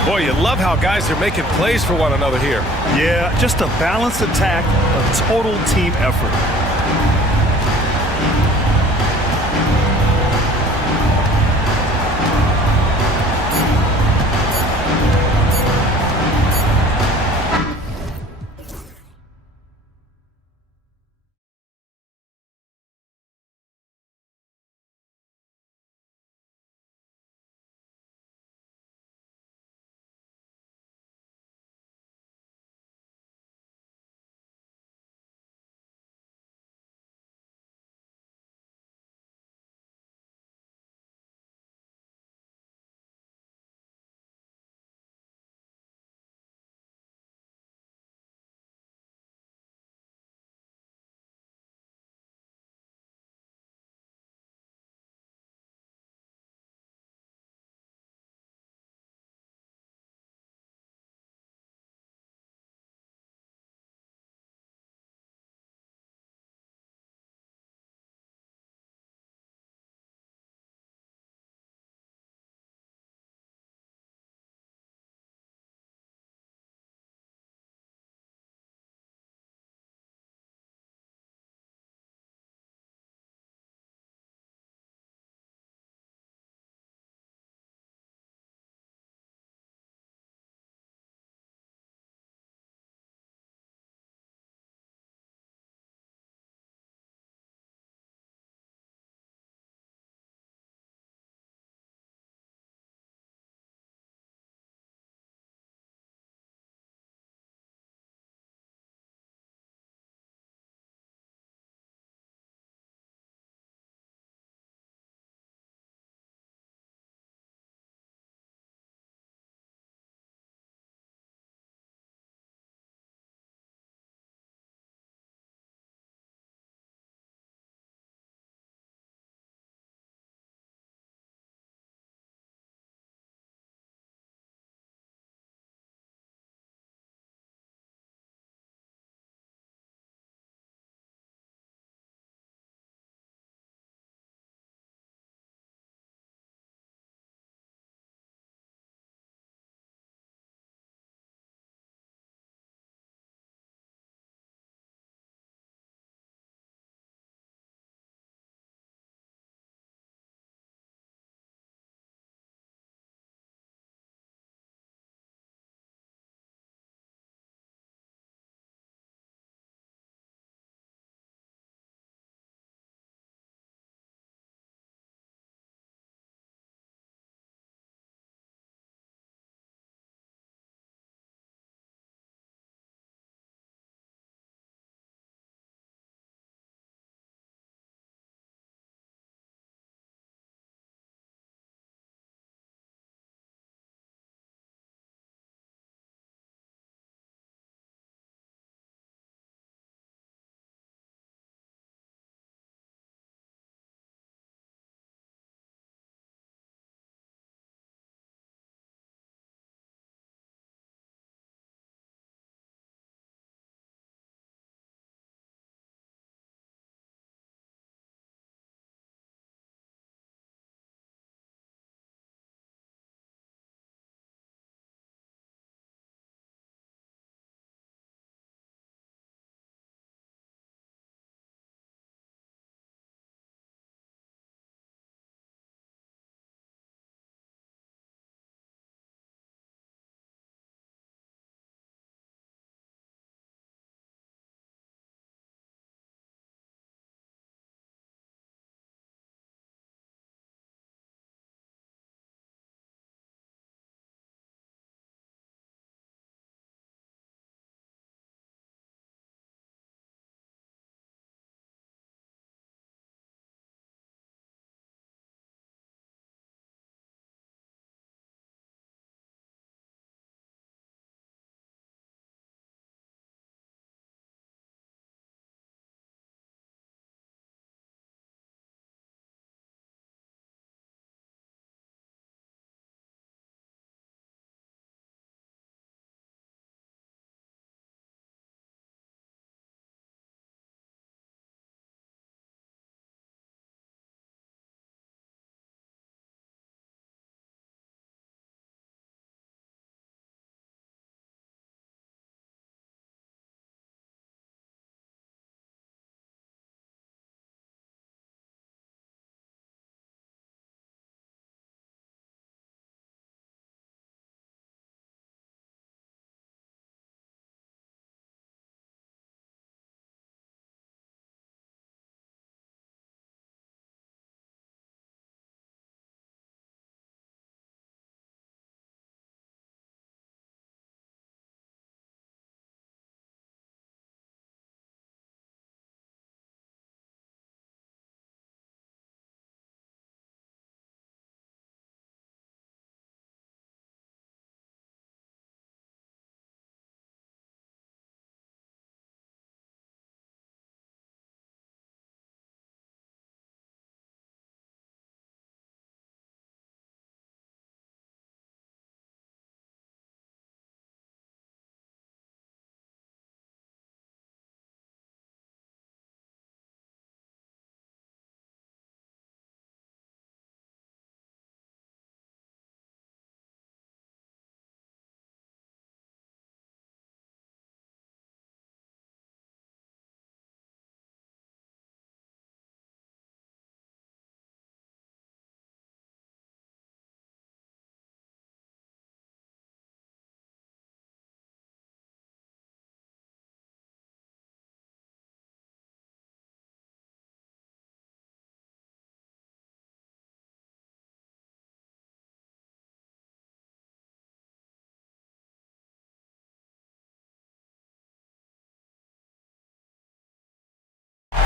Boy, you love how guys are making plays for one another here. Yeah, just a balanced attack, a total team effort.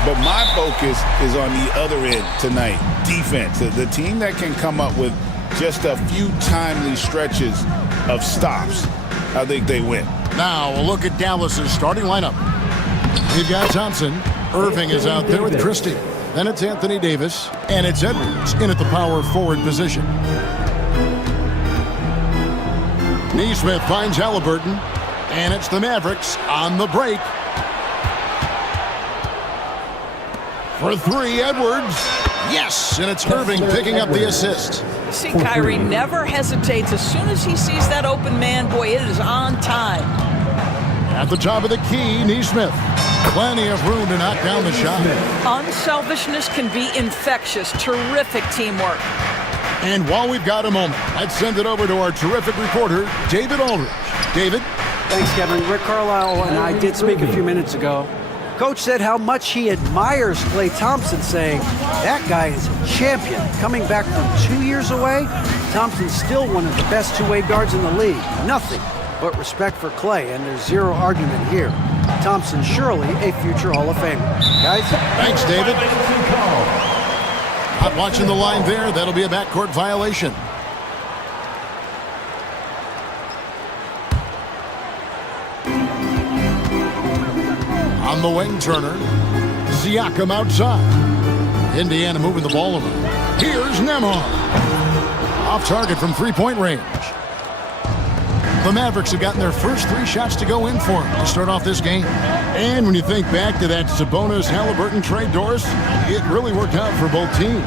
But my focus is on the other end tonight, defense. The team that can come up with just a few timely stretches of stops, I think they win. Now a look at Dallas's starting lineup. We've got Thompson. Irving is out there with Christie. Then it's Anthony Davis, and it's Edwards in at the power forward position. Neesmith finds Halliburton, and it's the Mavericks on the break. For three, Edwards. Yes, and it's Irving picking up the assist. See, Kyrie never hesitates. As soon as he sees that open man, boy, it is on time. At the top of the key, Neesmith. Plenty of room to knock down the shot. Unselfishness can be infectious. Terrific teamwork. And while we've got a moment, let's send it over to our terrific reporter, David Aldridge. David? Thanks, Kevin. Rick Carlisle and I did speak a few minutes ago. Coach said how much he admires Klay Thompson, saying, that guy is a champion. Coming back from 2 years away, Thompson's still one of the best two-way guards in the league. Nothing but respect for Klay, and there's zero argument here. Thompson surely a future Hall of Famer. Guys? Thanks, David. Not watching the line there. That'll be a backcourt violation. On the wing, Turner. Siakam outside. Indiana moving the ball around. Here's Nembhard. Off target from three-point range. The Mavericks have gotten their first three shots to go in for them to start off this game. And when you think back to that Sabonis-Halliburton trade, Doris, it really worked out for both teams.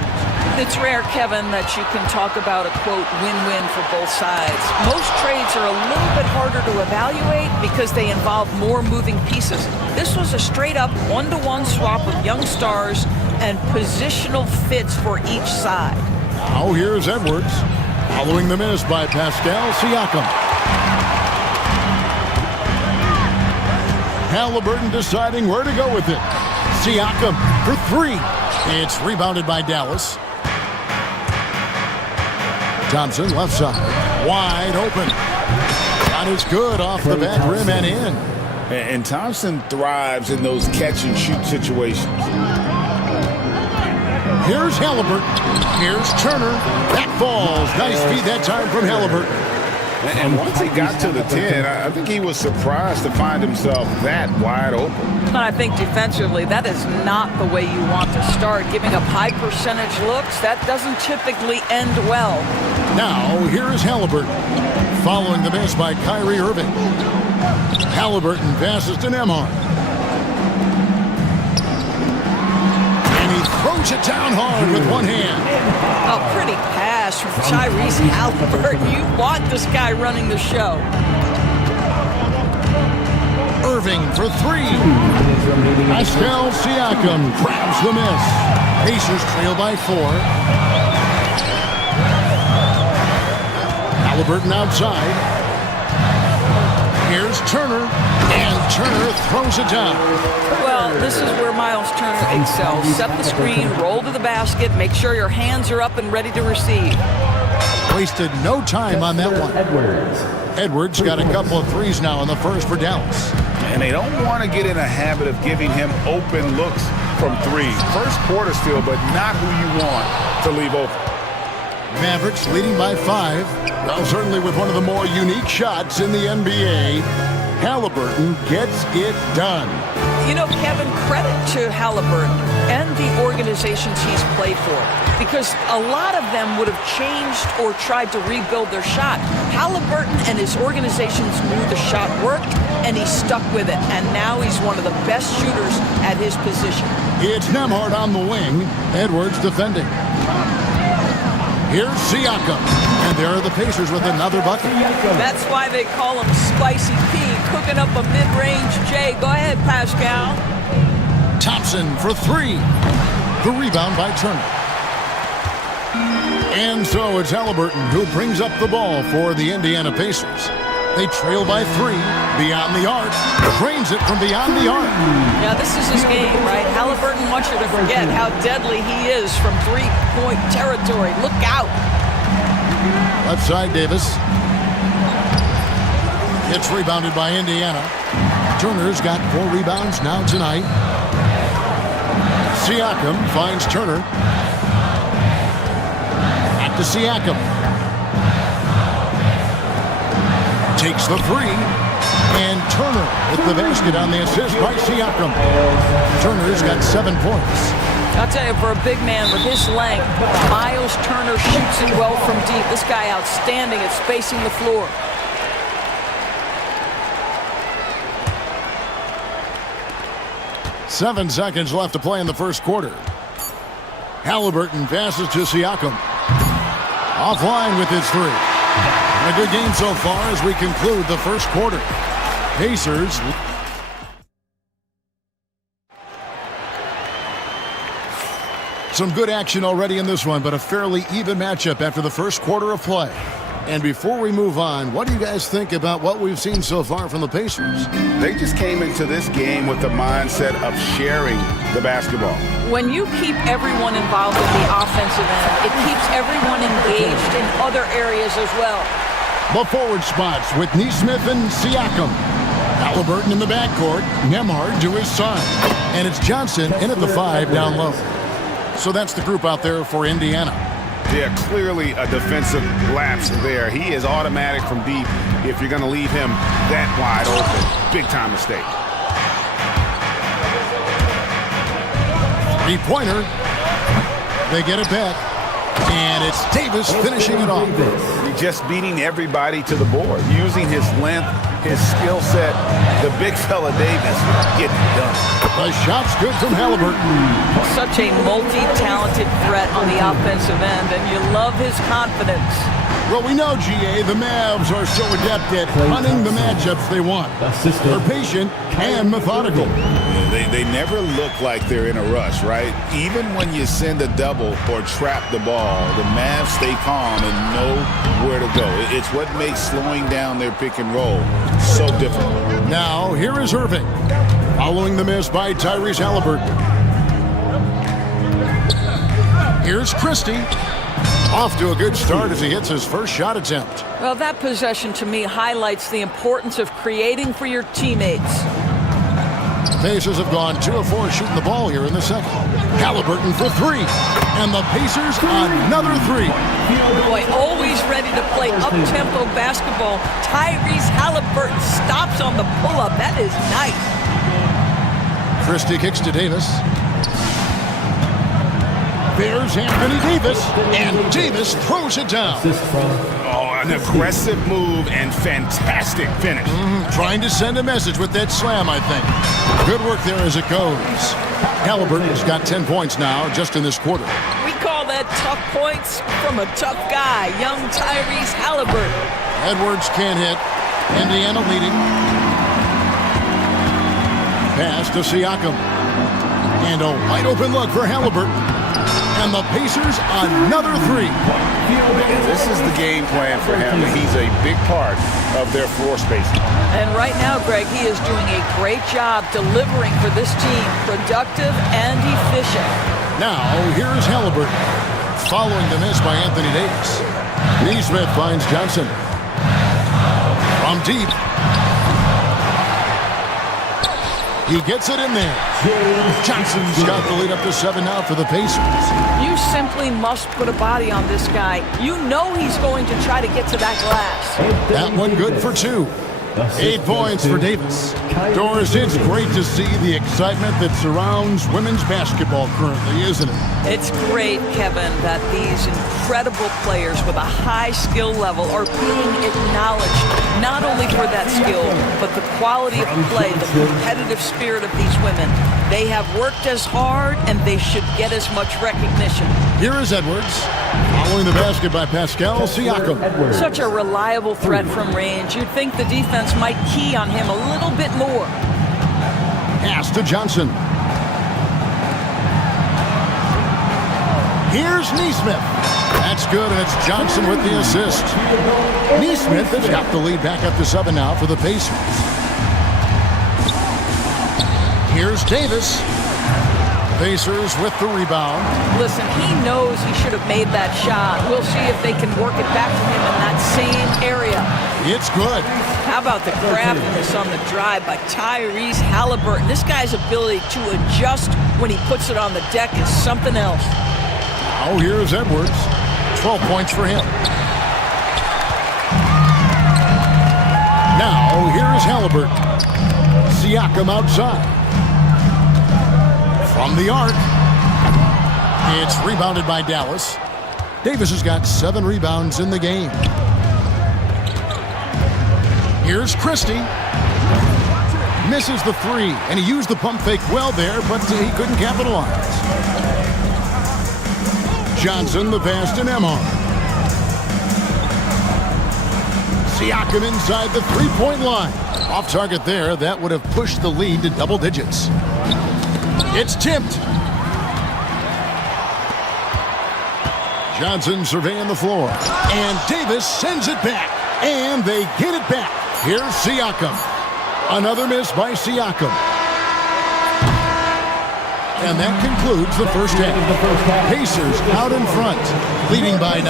It's rare, Kevin, that you can talk about a, quote, win-win for both sides. Most trades are a little bit harder to evaluate because they involve more moving pieces. This was a straight-up one-to-one swap of young stars and positional fits for each side. Now here's Edwards, following the miss by Pascal Siakam. Halliburton deciding where to go with it. Siakam for three. It's rebounded by Dallas. Thompson left side, wide open. Shot is good off the back rim and in. And Thompson thrives in those catch-and-shoot situations. Here's Halliburton. Here's Turner. That falls. Nice feed that time from Halliburton. And once he got to the 10, I think he was surprised to find himself that wide open. And I think defensively, that is not the way you want to start. Giving up high percentage looks, that doesn't typically end well. Now, here is Halliburton, following the miss by Kyrie Irving. Halliburton passes to Nembhard. And he throws it down hard with one hand. A pretty pass from Tyrese Halliburton. You want this guy running the show. Irving for three. Pascal Siakam grabs the miss. Pacers trail by 4. Halliburton outside. Here's Turner, and Turner throws it down. Well, this is where Miles Turner excels. Set the screen, roll to the basket, make sure your hands are up and ready to receive. Wasted no time on that one. Edwards got a couple of threes now in the first for Dallas. And they don't want to get in a habit of giving him open looks from three. First quarter still, but not who you want to leave open. Mavericks leading by 5. Well, certainly with one of the more unique shots in the NBA, Halliburton gets it done. You know, Kevin, credit to Halliburton and the organizations he's played for, because a lot of them would have changed or tried to rebuild their shot. Halliburton and his organizations knew the shot worked, and he stuck with it, and now he's one of the best shooters at his position. It's Nembhard on the wing, Edwards defending. Here's Siakam, and there are the Pacers with another bucket. That's why they call him Spicy P, cooking up a mid-range J. Go ahead, Pascal. Thompson for three. The rebound by Turner. And so it's Halliburton who brings up the ball for the Indiana Pacers. They trail by 3, beyond the arc, drains it from beyond the arc. Yeah, this is his game, right? Halliburton wants you to forget how deadly he is from three-point territory. Look out. Left side, Davis. It's rebounded by Indiana. Turner's got 4 rebounds now tonight. Siakam finds Turner. Back to Siakam. Takes the three. And Turner with the basket on the assist by Siakam. Turner's got 7 points. I'll tell you, for a big man with his length, Miles Turner shoots it well from deep. This guy outstanding at spacing the floor. Seven seconds left to play in the first quarter. Halliburton passes to Siakam. Offline with his three. And a good game so far as we conclude the first quarter. Pacers. Some good action already in this one, but a fairly even matchup after the first quarter of play. And before we move on, what do you guys think about what we've seen so far from the Pacers? They just came into this game with the mindset of sharing the basketball. When you keep everyone involved in the offensive end, it keeps everyone engaged in other areas as well. The forward spots with Neesmith and Siakam. Halliburton in the backcourt, Nembhard to his side. And it's Johnson in at the 5 down low. So that's the group out there for Indiana. Yeah, clearly a defensive lapse there. He is automatic from deep if you're going to leave him that wide open. Big time mistake. Three-pointer. They get it back. And it's Davis finishing it off. He's just beating everybody to the board, using his length, his skill set. The big fella Davis getting it done. The shot's good from Halliburton. Such a multi-talented threat on the offensive end, and you love his confidence. Well, we know, GA, the Mavs are so adept at hunting the matchups they want. They're patient and methodical. Yeah, they never look like they're in a rush, right? Even when you send a double or trap the ball, the Mavs stay calm and know where to go. It's what makes slowing down their pick and roll so difficult. Now, here is Irving, following the miss by Tyrese Halliburton. Here's Christie. Off to a good start as he hits his first shot attempt. Well, that possession to me highlights the importance of creating for your teammates. Pacers have gone 2 of 4 shooting the ball here in the second. Halliburton for 3. And the Pacers another 3. Boy, always ready to play up-tempo basketball. Tyrese Halliburton stops on the pull-up. That is nice. Christie kicks to Davis. There's Anthony Davis, and Davis throws it down. Oh, an aggressive move and fantastic finish. Trying to send a message with that slam, I think. Good work there as it goes. Halliburton's got 10 points now just in this quarter. We call that tough points from a tough guy, young Tyrese Halliburton. Edwards can't hit. Indiana leading. Pass to Siakam. And a wide open look for Halliburton. And the Pacers another 3. This is the game plan for him. He's a big part of their floor spacing. And right now, Greg, he is doing a great job delivering for this team, productive and efficient. Now, here's Halliburton, following the miss by Anthony Davis. Neesmith finds Johnson. From deep. He gets it in there. Johnson's got the lead up to 7 now for the Pacers. You simply must put a body on this guy. You know he's going to try to get to that glass. That one good for 2. 8 points for Davis. Doris, it's great to see the excitement that surrounds women's basketball currently, isn't it? It's great, Kevin, that these incredible players with a high skill level are being acknowledged, not only for that skill, but the quality of play, the competitive spirit of these women. They have worked as hard, and they should get as much recognition. Here is Edwards, following the basket by Pascal Siakam. Such a reliable threat from range. You'd think the defense might key on him a little bit more. Pass to Johnson. Here's Neesmith. That's good, and it's Johnson with the assist. Neesmith has got the lead back up to 7 now for the Pacers. Here's Davis. Pacers with the rebound. Listen, he knows he should have made that shot. We'll see if they can work it back to him in that same area. It's good. How about the craftiness on the drive by Tyrese Halliburton? This guy's ability to adjust when he puts it on the deck is something else. Now here's Edwards. 12 points for him. Now here's Halliburton. Siakam outside. From the arc. It's rebounded by Dallas. Davis has got 7 rebounds in the game. Here's Christie. Misses the 3, and he used the pump fake well there, but he couldn't capitalize. Johnson, the pass to Nembhard. Siakam inside the three-point line. Off target there, that would have pushed the lead to double digits. It's tipped. Johnson surveying the floor. And Davis sends it back. And they get it back. Here's Siakam. Another miss by Siakam. And that concludes the first half. Pacers out in front, leading by 9.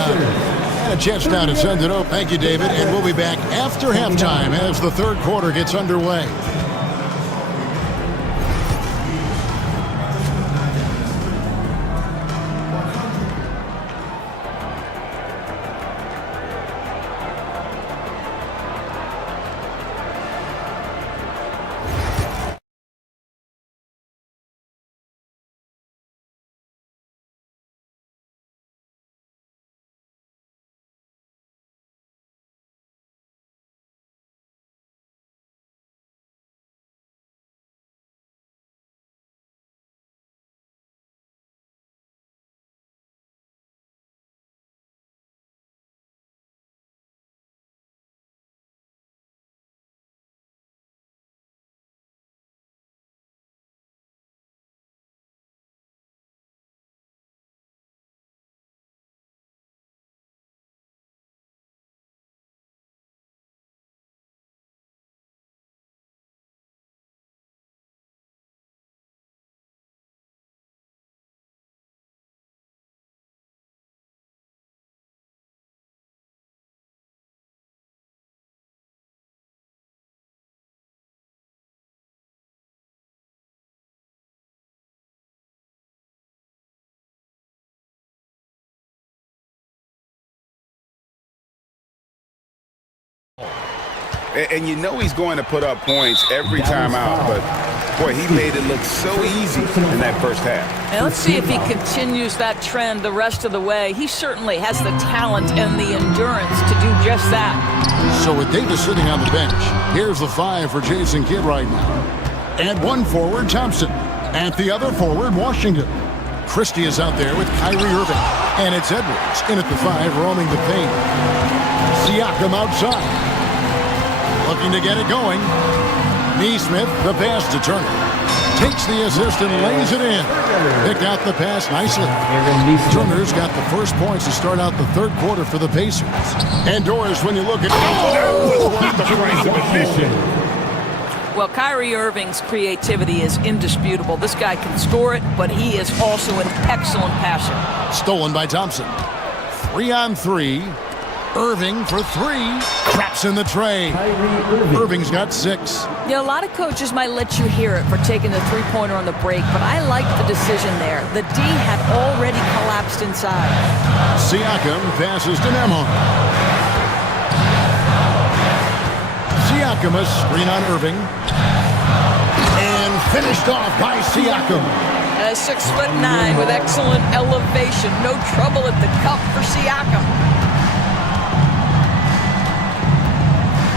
And a chance now to send it up. Thank you, David. And we'll be back after halftime as the third quarter gets underway. And you know he's going to put up points every time out, but boy, he made it look so easy in that first half. And let's see if he continues that trend the rest of the way. He certainly has the talent and the endurance to do just that. So with Davis sitting on the bench, here's the 5 for Jason Kidd right now. And one forward, Thompson. At the other forward, Washington. Christie is out there with Kyrie Irving. And it's Edwards in at the 5, roaming the paint. Siakam outside. Looking to get it going. Neesmith, the pass to Turner. Takes the assist and lays it in. Picked out the pass nicely. Turner's got the first points to start out the third quarter for the Pacers. And Doris, when you look at Well, Kyrie Irving's creativity is indisputable. This guy can score it, but he is also an excellent passer. Stolen by Thompson. 3-on-3. Irving for 3. Traps in the tray. Irving's got 6. Yeah, a lot of coaches might let you hear it for taking the three-pointer on the break, but I like the decision there. The D had already collapsed inside. Siakam passes to Nembhard. Siakam a screen on Irving. And finished off by Siakam. 6'9" with excellent elevation. No trouble at the cup for Siakam.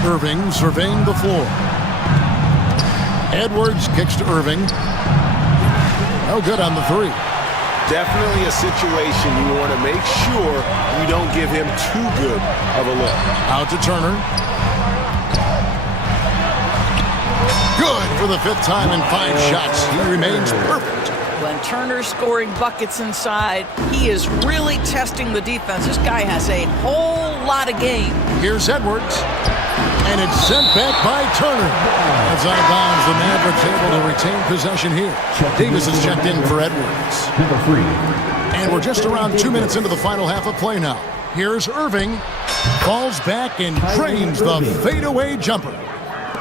Irving surveying the floor. Edwards kicks to Irving. No good on the 3. Definitely a situation you want to make sure you don't give him too good of a look. Out to Turner. Good for the 5th time in 5 shots. He remains perfect. When Turner's scoring buckets inside, he is really testing the defense. This guy has a whole lot of game. Here's Edwards. And it's sent back by Turner. That's out of bounds. The Mavericks able to retain possession here. Davis is checked in for Edwards. And we're just around 2 minutes into the final half of play now. Here's Irving. Falls back and drains the fadeaway jumper.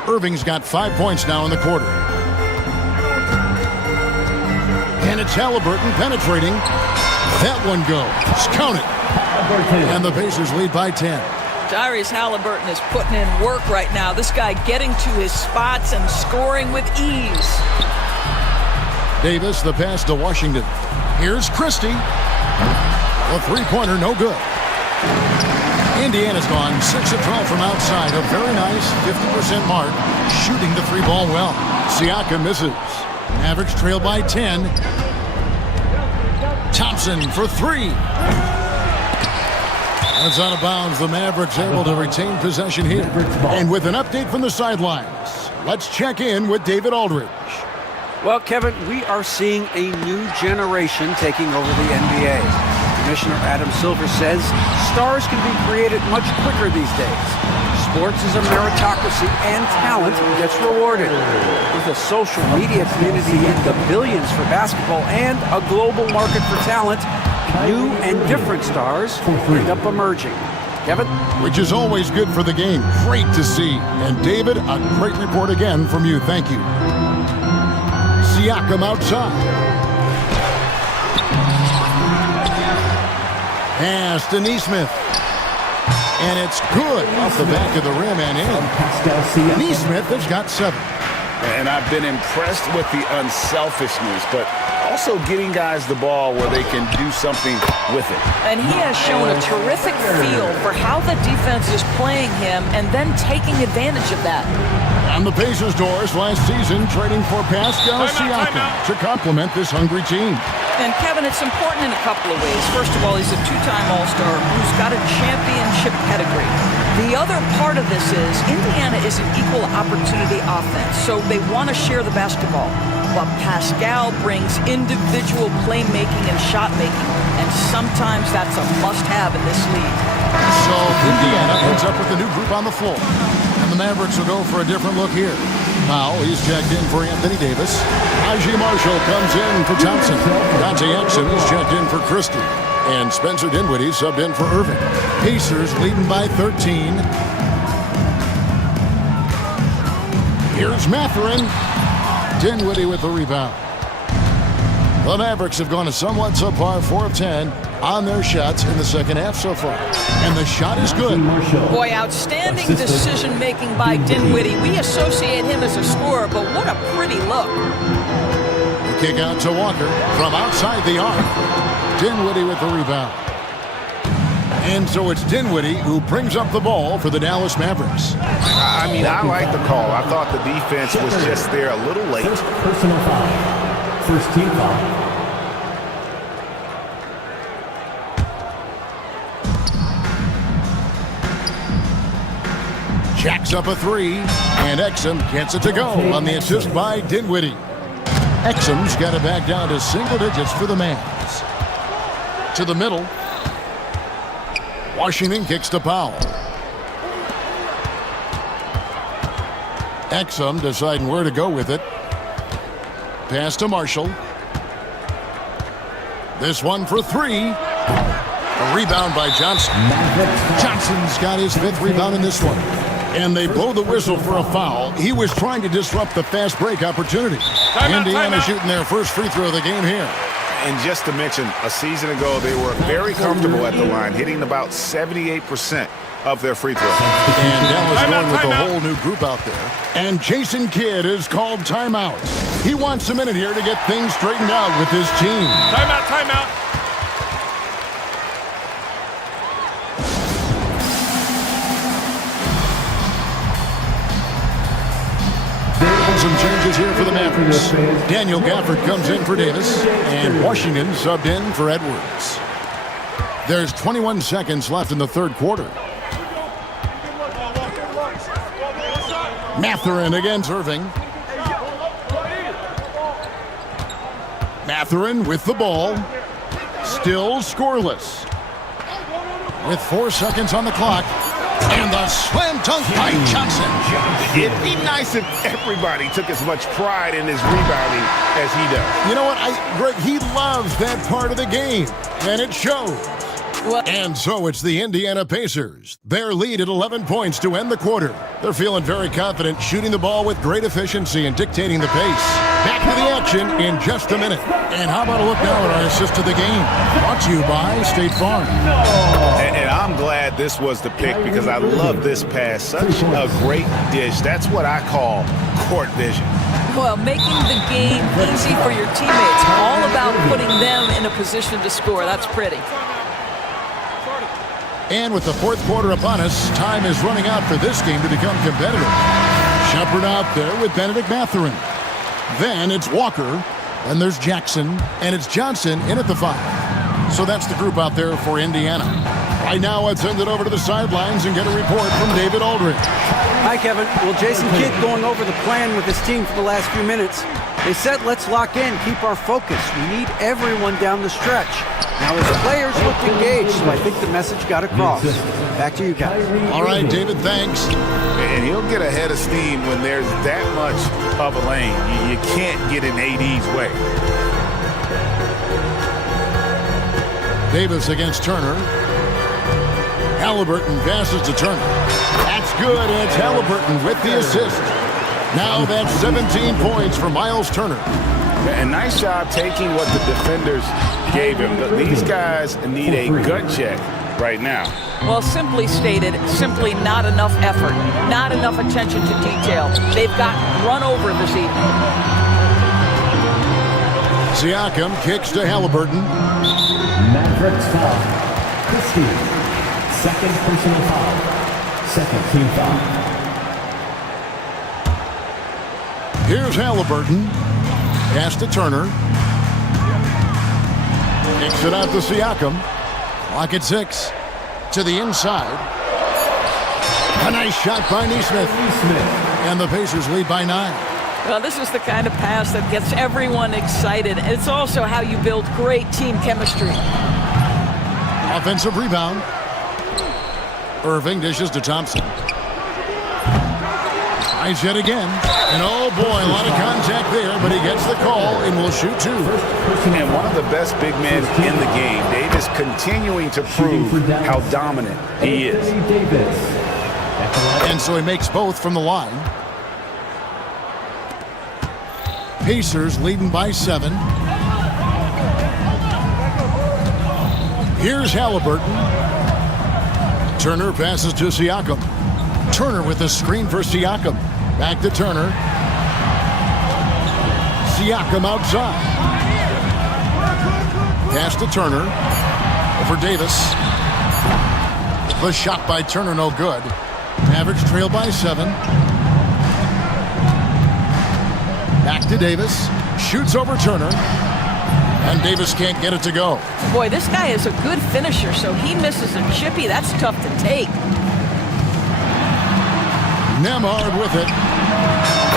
Irving's got 5 points now in the quarter. And it's Halliburton penetrating. That one goes. Count it. And the Pacers lead by 10. Tyrese Halliburton is putting in work right now. This guy getting to his spots and scoring with ease. Davis, the pass to Washington. Here's Christie. The three-pointer, no good. Indiana's gone 6 of 12 from outside. A very nice 50% mark. Shooting the three ball well. Siakam misses. Mavericks trail by 10. Thompson for three. That's out of bounds. The Mavericks able to retain possession here. And with an update from the sidelines, let's check in with David Aldridge. Well, Kevin, we are seeing a new generation taking over the NBA. Commissioner Adam Silver says stars can be created much quicker these days. Sports is a meritocracy and talent gets rewarded. With a social media community in the billions for basketball and a global market for talent, new and different stars end up emerging. Kevin? Which is always good for the game. Great to see. And David, a great report again from you. Thank you. Siakam outside. Pass to Nesmith. And it's good off the back of the rim and in. Nesmith has got 7. And I've been impressed with the unselfishness, but also getting guys the ball where they can do something with it. And he has shown a terrific feel for how the defense is playing him and then taking advantage of that. On the Pacers' doors last season, trading for Pascal Siakam to complement this hungry team. And Kevin, it's important in a couple of ways. First of all, he's a two-time All-Star who's got a championship pedigree. The other part of this is Indiana is an equal opportunity offense, so they want to share the basketball. But Pascal brings individual playmaking and shot making, and sometimes that's a must-have in this league. So Indiana ends up with a new group on the floor. And the Mavericks will go for a different look here. Now he's checked in for Anthony Davis. Najee Marshall comes in for Thompson. Dante Exum is checked in for Christie. And Spencer Dinwiddie subbed in for Irving. Pacers leading by 13. Here's Mathurin. Dinwiddie with the rebound. The Mavericks have gone a somewhat subpar 4 of 10 on their shots in the second half so far. And the shot is good. Boy, outstanding decision-making by Dinwiddie. We associate him as a scorer, but what a pretty look. The kick out to Walker from outside the arc. Dinwiddie with the rebound. And so it's Dinwiddie who brings up the ball for the Dallas Mavericks. I mean, I like the call. I thought the defense was just there a little late. First personal foul. First team foul. Jacks up a three, and Exum gets it to go on the assist by Dinwiddie. Exum's got it back down to single digits for the Mavs. To the middle. Washington kicks to Powell. Exum deciding where to go with it. Pass to Marshall. This one for three. A rebound by Johnson. Johnson's got his 5th rebound in this one. And they blow the whistle for a foul. He was trying to disrupt the fast break opportunity. Indiana shooting their first free throw of the game here. And just to mention, a season ago, they were very comfortable at the line, hitting about 78% of their free throws. And Dallas going with a whole new group out there. And Jason Kidd is called timeout. He wants a minute here to get things straightened out with his team. Timeout, timeout. Some changes here for the Mavericks. Daniel Gafford comes in for Davis, and Washington subbed in for Edwards. There's 21 seconds left in the third quarter. Mathurin against Irving. Mathurin with the ball. Still scoreless. With 4 seconds on the clock. And the slam dunk by Johnson. It'd be nice if everybody took as much pride in his rebounding as he does. You know what, Greg, he loves that part of the game, and it shows. And so it's the Indiana Pacers. Their lead at 11 points to end the quarter. They're feeling very confident, shooting the ball with great efficiency and dictating the pace. Back to the action in just a minute. And how about a look now at our assist to the game? Brought to you by State Farm. And I'm glad this was the pick because I love this pass. Such a great dish. That's what I call court vision. Well, making the game easy for your teammates. All about putting them in a position to score. That's pretty. And with the fourth quarter upon us, time is running out for this game to become competitive. Shepard out there with Benedict Mathurin. Then it's Walker, and there's Jackson, and it's Johnson in at the 5. So that's the group out there for Indiana. Right now, let's send it over to the sidelines and get a report from David Aldridge. Hi, Kevin. Well, Jason Kidd going over the plan with his team for the last few minutes. They said, let's lock in, keep our focus. We need everyone down the stretch. Now, his players looked engaged, so I think the message got across. Back to you guys. All right, David, thanks. And he'll get ahead of steam when there's that much of a lane. You can't get in AD's way. Davis against Turner. Halliburton passes to Turner. That's good, and it's Halliburton with the assist. Now that's 17 points for Miles Turner. And nice job taking what the defenders gave him. These guys need a gut check right now. Well, simply stated, simply not enough effort, not enough attention to detail. They've got run over this evening. Siakam kicks to Halliburton. Mavericks foul. Christie. Second personal foul. Second team foul. Here's Halliburton. Pass to Turner. Kicks it out to Siakam. Clock at 6. To the inside. A nice shot by Nesmith. And the Pacers lead by 9. Well, this is the kind of pass that gets everyone excited. It's also how you build great team chemistry. Offensive rebound. Irving dishes to Thompson. Tries yet again. And oh boy, a lot of contact there, but he gets the call and will shoot 2. And one of the best big men in the game. Davis continuing to prove how dominant he is. And so he makes both from the line. Pacers leading by 7. Here's Halliburton. Turner passes to Siakam. Turner with a screen for Siakam. Back to Turner. Siakam outside. Pass to Turner. For Davis. The shot by Turner no good. Mavericks trail by 7. Back to Davis. Shoots over Turner. And Davis can't get it to go. Boy, this guy is a good finisher, so he misses a chippy. That's tough to take. Nemhard with it.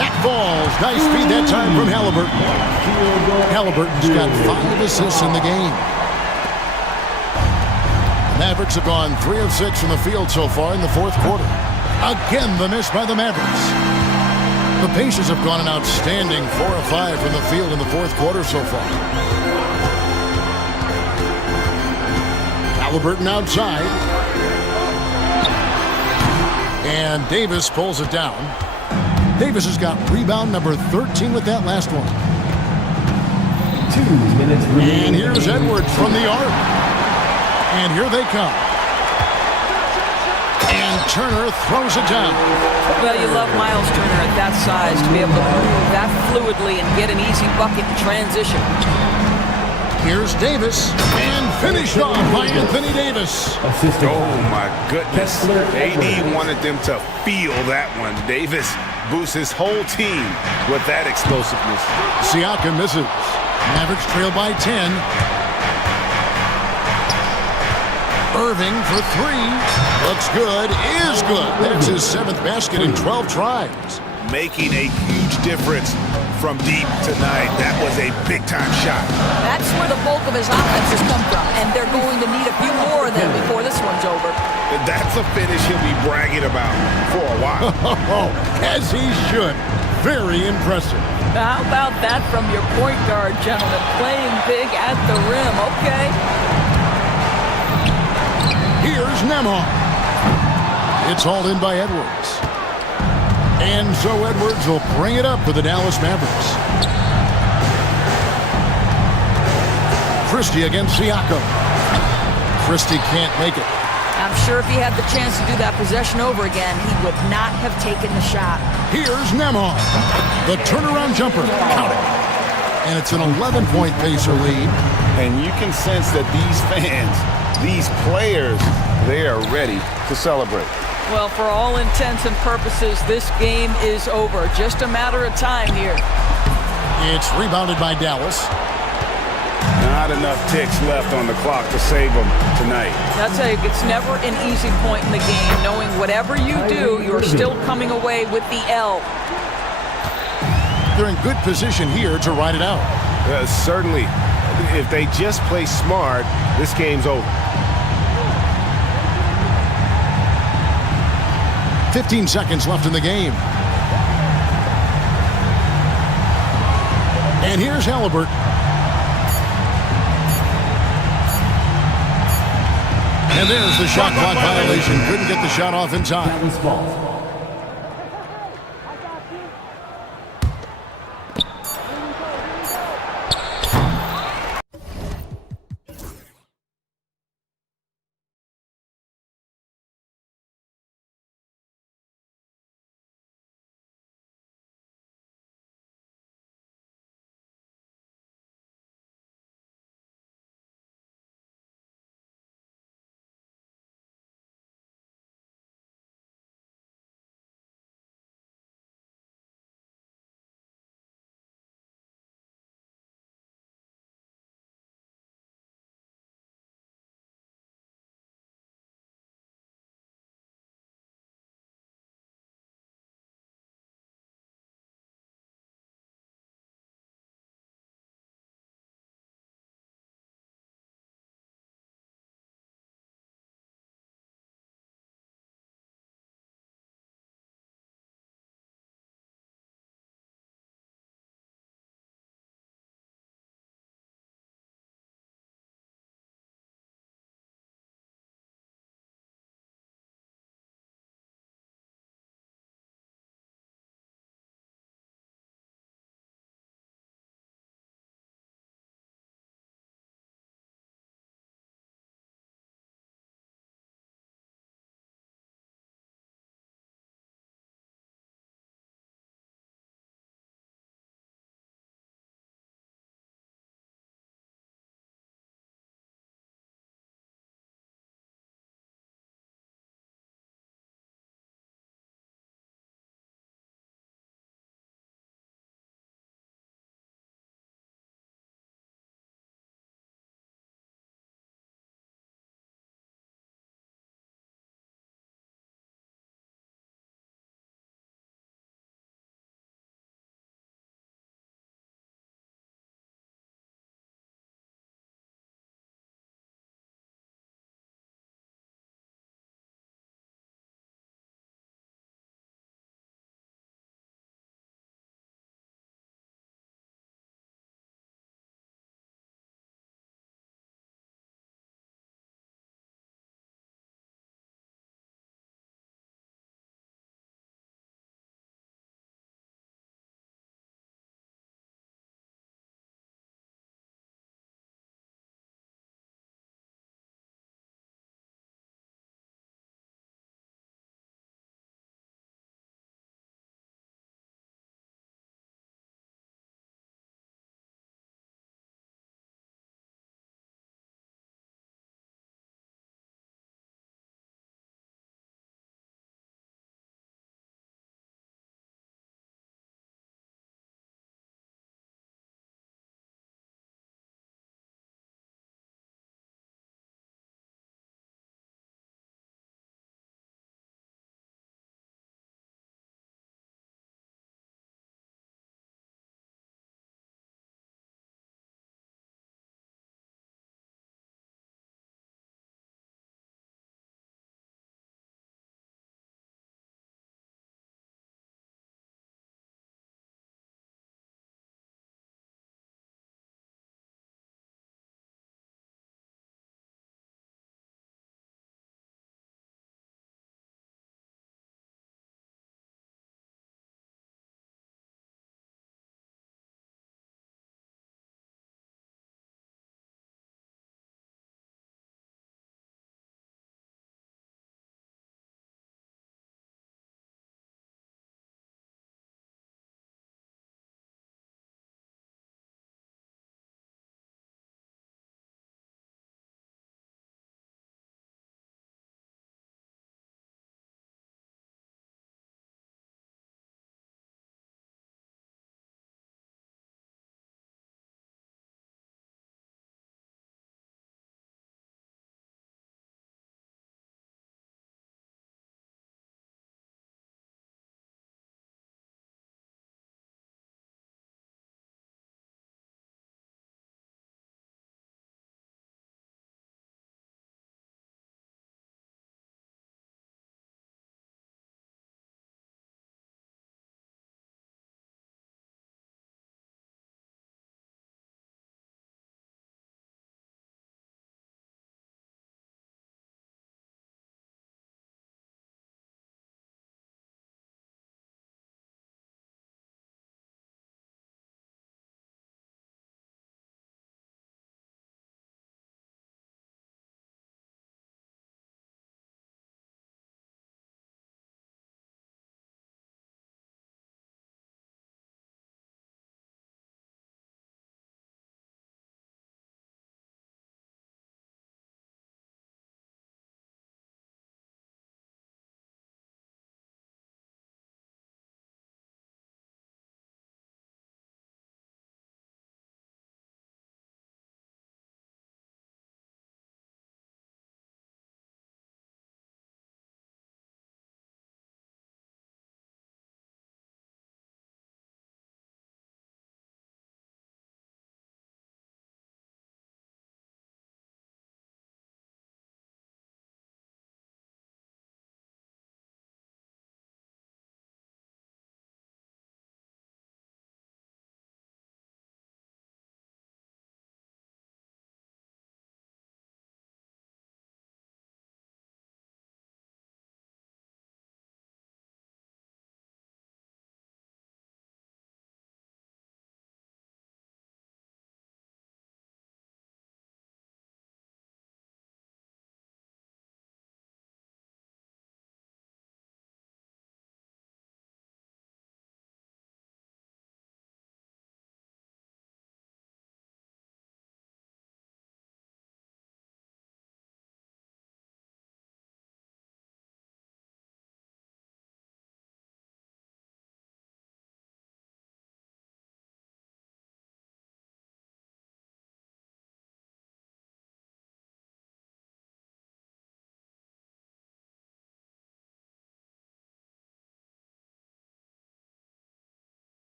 That falls. Nice feed that time from Halliburton. Halliburton's got 5 assists in the game. Mavericks have gone 3 of 6 from the field so far in the fourth quarter. Again, the miss by the Mavericks. The Pacers have gone an outstanding 4 of 5 from the field in the fourth quarter so far. Halliburton outside. And Davis pulls it down. Davis has got rebound number 13 with that last one. 2 minutes remaining. And here's Edwards from the arc. And here they come. And Turner throws it down. Well, you love Miles Turner at that size to be able to move that fluidly and get an easy bucket in transition. Here's Davis, and finished off by Anthony Davis. Oh, my goodness. AD wanted them to feel that one. Davis boosts his whole team with that explosiveness. Siakam misses. Mavericks trail by 10. Irving for 3. Looks good, is good. That's his 7th basket in 12 tries. making a huge difference from deep tonight. That was a big-time shot. That's where the bulk of his offense has come from, and they're going to need a few more of them before this one's over. That's a finish he'll be bragging about for a while. As he should. Very impressive. How about that from your point guard, gentlemen? Playing big at the rim, okay. Here's Nembhard. It's hauled in by Edwards. And so Edwards will bring it up for the Dallas Mavericks. Christie against Siakam. Christie can't make it. I'm sure if he had the chance to do that possession over again, he would not have taken the shot. Here's Nembhard. The turnaround jumper. Count it. And it's an 11-point Pacer lead. And you can sense that these fans, these players, they are ready to celebrate. Well, for all intents and purposes, this game is over. Just a matter of time here. It's rebounded by Dallas. Not enough ticks left on the clock to save them tonight. I'll tell you, it's never an easy point in the game, knowing whatever you do, you're still coming away with the L. They're in good position here to ride it out. Certainly. If they just play smart, this game's over. 15 seconds left in the game. And here's Halliburton. And there's the shot clock violation. Couldn't get the shot off in time.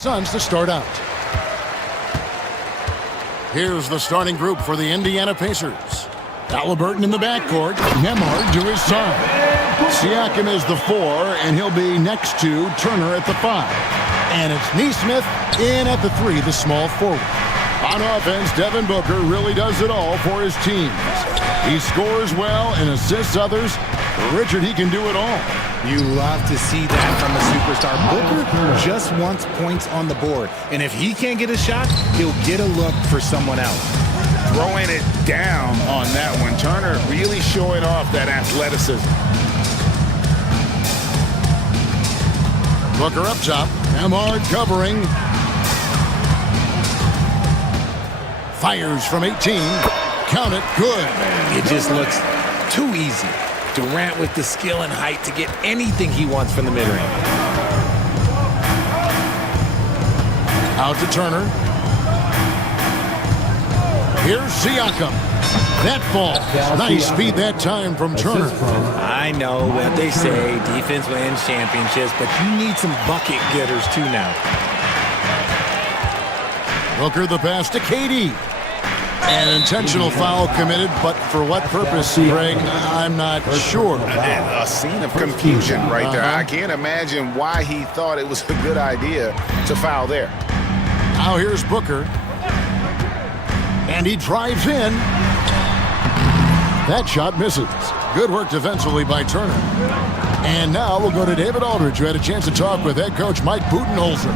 Suns to start out. Here's the starting group for the Indiana Pacers. Halliburton in the backcourt. Nemhard to his side. Siakam is the 4, and he'll be next to Turner at the 5. And it's Nesmith in at the 3, the small forward. On offense, Devin Booker really does it all for his teams. He scores well and assists others. For Richard, he can do it all. You love to see that from a superstar. Booker just wants points on the board. And if he can't get a shot, he'll get a look for someone else. Throwing it down on that one. Turner really showing off that athleticism. Booker up top. Nemhard covering. Fires from 18. Count it. Good. It just looks too easy. Durant with the skill and height to get anything he wants from the mid-range. Out to Turner. Here's Siakam. That ball. Nice speed that time from Turner. I know what they say, defense wins championships, but you need some bucket getters too now. Booker the pass to KD. An intentional foul committed, but for what purpose, Greg, I'm not sure. A scene of confusion right there. I can't imagine why he thought it was a good idea to foul there. Now here's Booker. And he drives in. That shot misses. Good work defensively by Turner. And now we'll go to David Aldridge, who had a chance to talk with head coach Mike Budenholzer.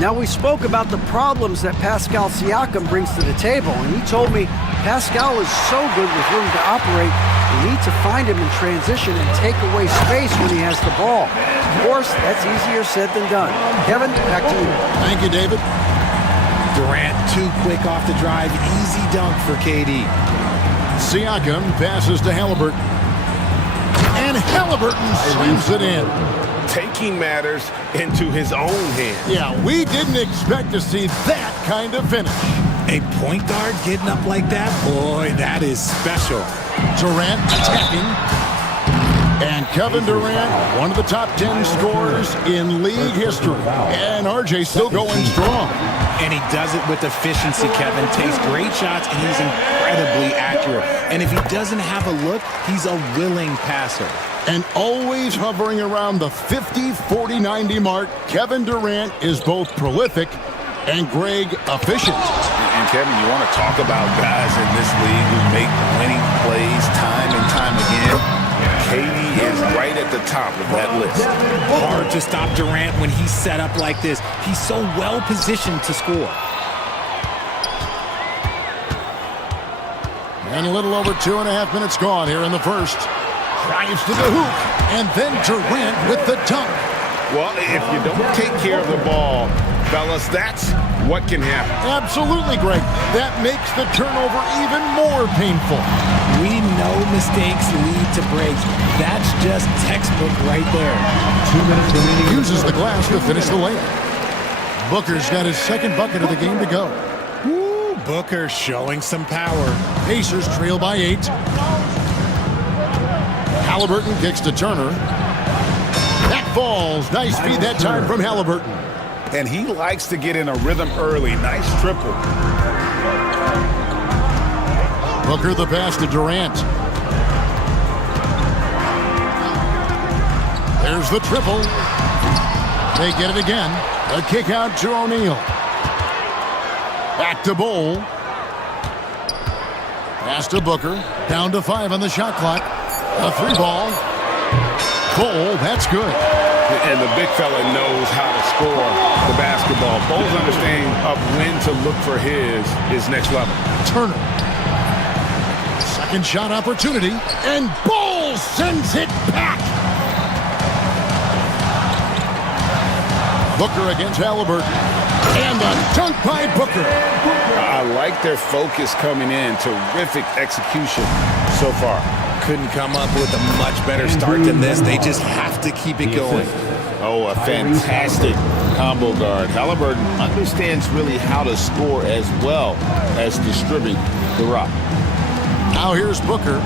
Now, we spoke about the problems that Pascal Siakam brings to the table, and he told me Pascal is so good with room to operate, you need to find him in transition and take away space when he has the ball. Of course, that's easier said than done. Kevin, back to you. Thank you, David. Durant too quick off the drive. Easy dunk for KD. Siakam passes to Halliburton. And Halliburton slams it in. Taking matters into his own hands. Yeah, we didn't expect to see that kind of finish. A point guard getting up like that? Boy, that is special. Durant attacking. And Kevin Durant, one of the top 10 scorers in league history. And RJ still going strong. And he does it with efficiency, Kevin. Takes great shots, and he's incredibly accurate. And if he doesn't have a look, he's a willing passer. And always hovering around the 50, 40, 90 mark, Kevin Durant is both prolific and, Greg, efficient. And Kevin, you want to talk about guys in this league who make winning plays time and time again? KD is right at the top of that list. Hard to stop Durant when he's set up like this. He's so well positioned to score. And a little over 2.5 minutes gone here in the first. Drives to the hoop, and then Durant with the dunk. Well, if you don't take care of the ball, fellas, that's what can happen. Absolutely, Greg. That makes the turnover even more painful. We know mistakes lead to breaks. That's just textbook right there. 2 minutes remaining. Uses the glass to finish the layup. Booker's got his second bucket of the game to go. Woo, Booker showing some power. Pacers trail by 8. Halliburton kicks to Turner. That falls. Nice feed that time from Halliburton. And he likes to get in a rhythm early. Nice triple. Booker the pass to Durant. There's the triple. They get it again. A kick out to O'Neal. Back to Bowl. Pass to Booker. Down to 5 on the shot clock. A 3-ball. Bowl, that's good. And the big fella knows how to score the basketball. Bowles understanding of when to look for his next level. Turner. Second shot opportunity. And Bowl sends it back. Booker against Halliburton. And the dunk by Booker. I like their focus coming in. Terrific execution so far. Couldn't come up with a much better start than this. They just have to keep it going. Oh, a fantastic combo guard. Halliburton understands really how to score as well as distribute the rock. Now here's Booker.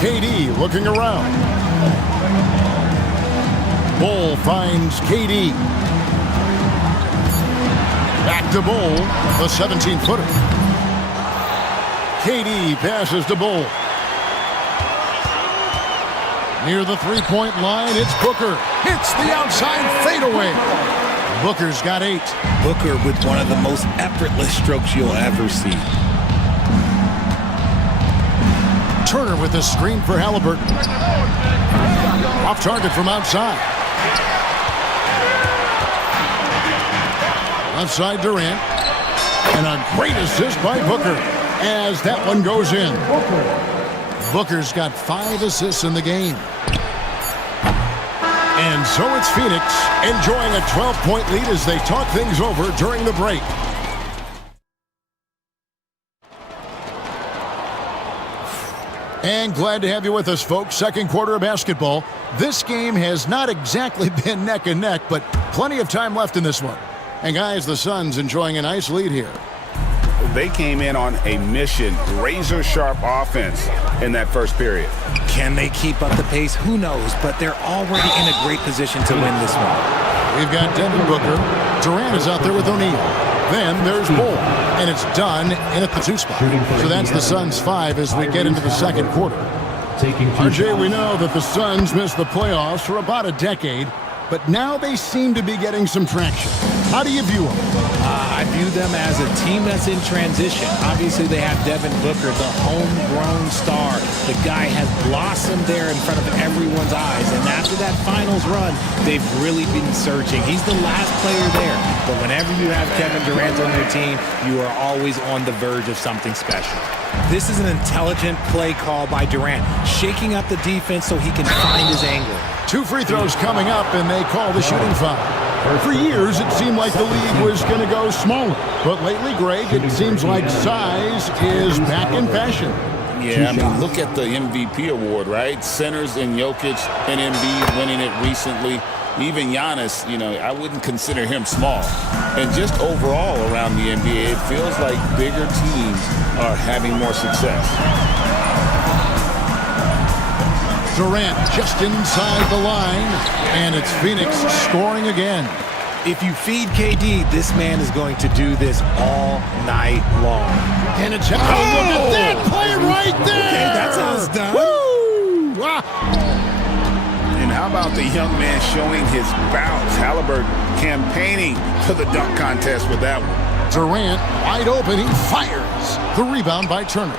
KD looking around. Bull finds KD. Back to Bull, the 17-footer. KD passes to Bull. Near the three-point line, it's Booker. Hits the outside fadeaway. Booker's got 8. Booker with one of the most effortless strokes you'll ever see. Turner with a screen for Halliburton. Off target from outside. Outside Durant. And a great assist by Booker as that one goes in. Booker's got 5 assists in the game. And so it's Phoenix enjoying a 12-point lead as they talk things over during the break. And glad to have you with us, folks. Second quarter of basketball. This game has not exactly been neck and neck, but plenty of time left in this one. And guys, the Suns enjoying a nice lead here. They came in on a mission, razor-sharp offense in that first period. Can they keep up the pace? Who knows, but they're already in a great position to win this one. We've got Devin Booker. Durant is out there with O'Neal. Then there's Bull, and it's done in at the 2 spot. So that's the Suns 5 as we get into the second quarter. RJ, we know that the Suns missed the playoffs for about a decade, but now they seem to be getting some traction. How do you view them? I view them as a team that's in transition. Obviously, they have Devin Booker, the homegrown star. The guy has blossomed there in front of everyone's eyes. And after that finals run, they've really been searching. He's the last player there. But whenever you have Kevin Durant on your team, you are always on the verge of something special. This is an intelligent play call by Durant, shaking up the defense so he can find his angle. 2 free throws coming up, and they call the shooting foul. For years, it seemed like the league was going to go smaller. But lately, Greg, it seems like size is back in fashion. Yeah, I mean, look at the MVP award, right? Centers and Jokic and Embiid winning it recently. Even Giannis, you know, I wouldn't consider him small. And just overall around the NBA, it feels like bigger teams are having more success. Durant just inside the line, and it's Phoenix scoring again. If you feed KD, this man is going to do this all night long. And it's look at that play right there. Okay, that's how it's done. Woo! Wow. And how about the young man showing his bounce? Halliburton campaigning to the dunk contest with that one. Durant wide open, he fires. The rebound by Turner.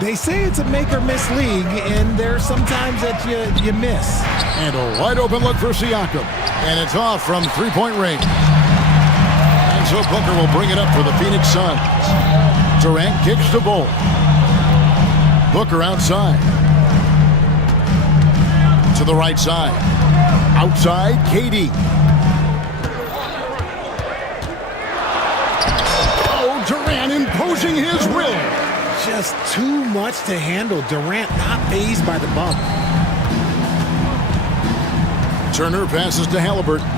They say it's a make-or-miss league, and there's sometimes that you miss. And a wide open look for Siakam. And it's off from three-point range. And so Booker will bring it up for the Phoenix Suns. Durant kicks to Bull. Booker outside. To the right side. Outside, KD. Oh, Durant imposing his will. Just too much to handle. Durant not fazed by the bump. Turner passes to Halliburton.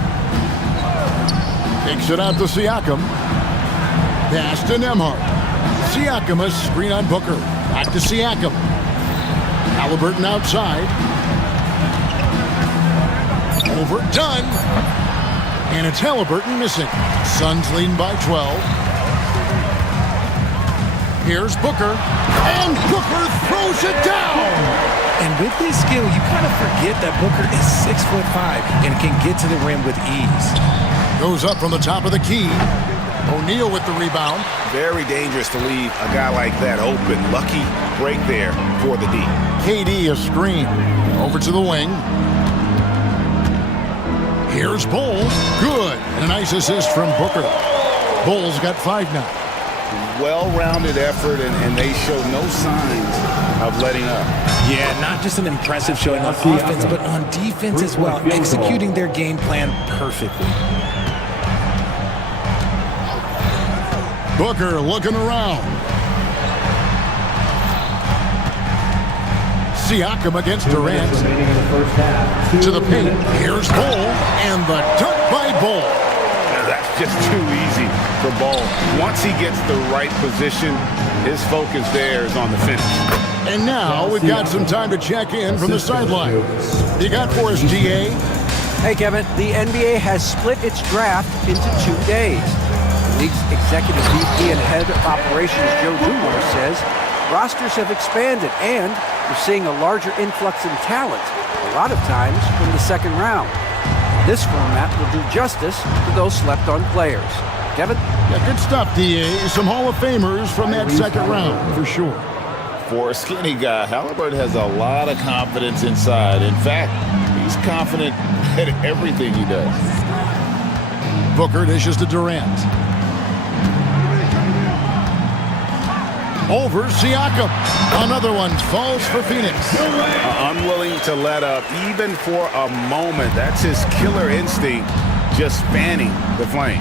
Takes it out to Siakam. Pass to Nembhard. Siakam a screen on Booker. Back to Siakam. Halliburton outside. Overdone. And it's Halliburton missing. Suns leading by 12. Here's Booker, and Booker throws it down. And with his skill, you kind of forget that Booker is 6'5" and can get to the rim with ease. Goes up from the top of the key. O'Neal with the rebound. Very dangerous to leave a guy like that open. Lucky break there for the D. KD a screen. Over to the wing. Here's Bull. Good. And a nice assist from Booker. Bull's got 5 now. Well-rounded effort, and they show no signs of letting up. Yeah, not just an impressive showing on offense, but on defense as well, executing their game plan perfectly. Booker looking around. Siakam against Durant. To the paint. Here's Bull, and the dunk by Bull. That's just too easy for Ball. Once he gets the right position, his focus there is on the finish. And now we've got some time to check in from the sideline. You got for us, GA? Hey, Kevin, the NBA has split its draft into 2 days. The league's executive VP and head of operations, Joe Dumars, says rosters have expanded and we're seeing a larger influx in talent, a lot of times from the second round. This format will do justice to those slept-on players. Kevin? Yeah, good stuff, D.A. Some Hall of Famers from that second round, for sure. For a skinny guy, Halliburton has a lot of confidence inside. In fact, he's confident at everything he does. Booker dishes to Durant. Over Siakam. Another one falls for Phoenix. Unwilling to let up even for a moment. That's his killer instinct, just fanning the flames.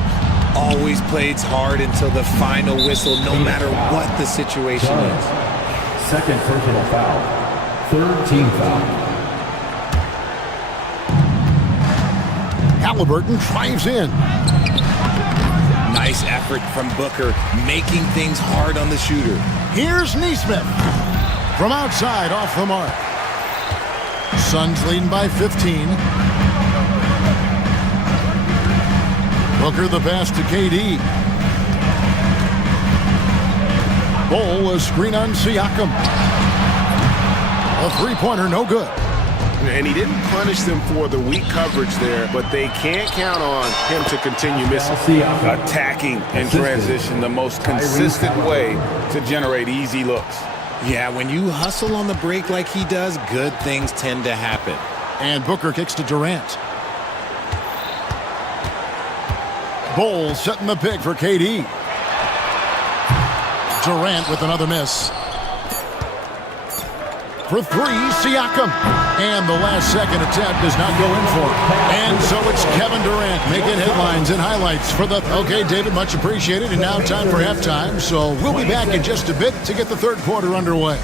Always plays hard until the final whistle, no matter what the situation is. Second personal foul. Third team foul. Halliburton drives in. Nice effort from Booker, making things hard on the shooter. Here's Nesmith. From outside, off the mark. Suns leading by 15. Booker the pass to KD. Bol, a screen on Siakam. A three-pointer, no good. And he didn't punish them for the weak coverage there, but they can't count on him to continue missing. Attacking in transition, the most consistent way to generate easy looks. Yeah, when you hustle on the break like he does, good things tend to happen. And Booker kicks to Durant. Bol setting the pick for KD. Durant with another miss. For three, Siakam. And the last second attempt does not go in for it. And so it's Kevin Durant making headlines and highlights for the... Okay, David, much appreciated. And now time for halftime. So we'll be back in just a bit to get the third quarter underway.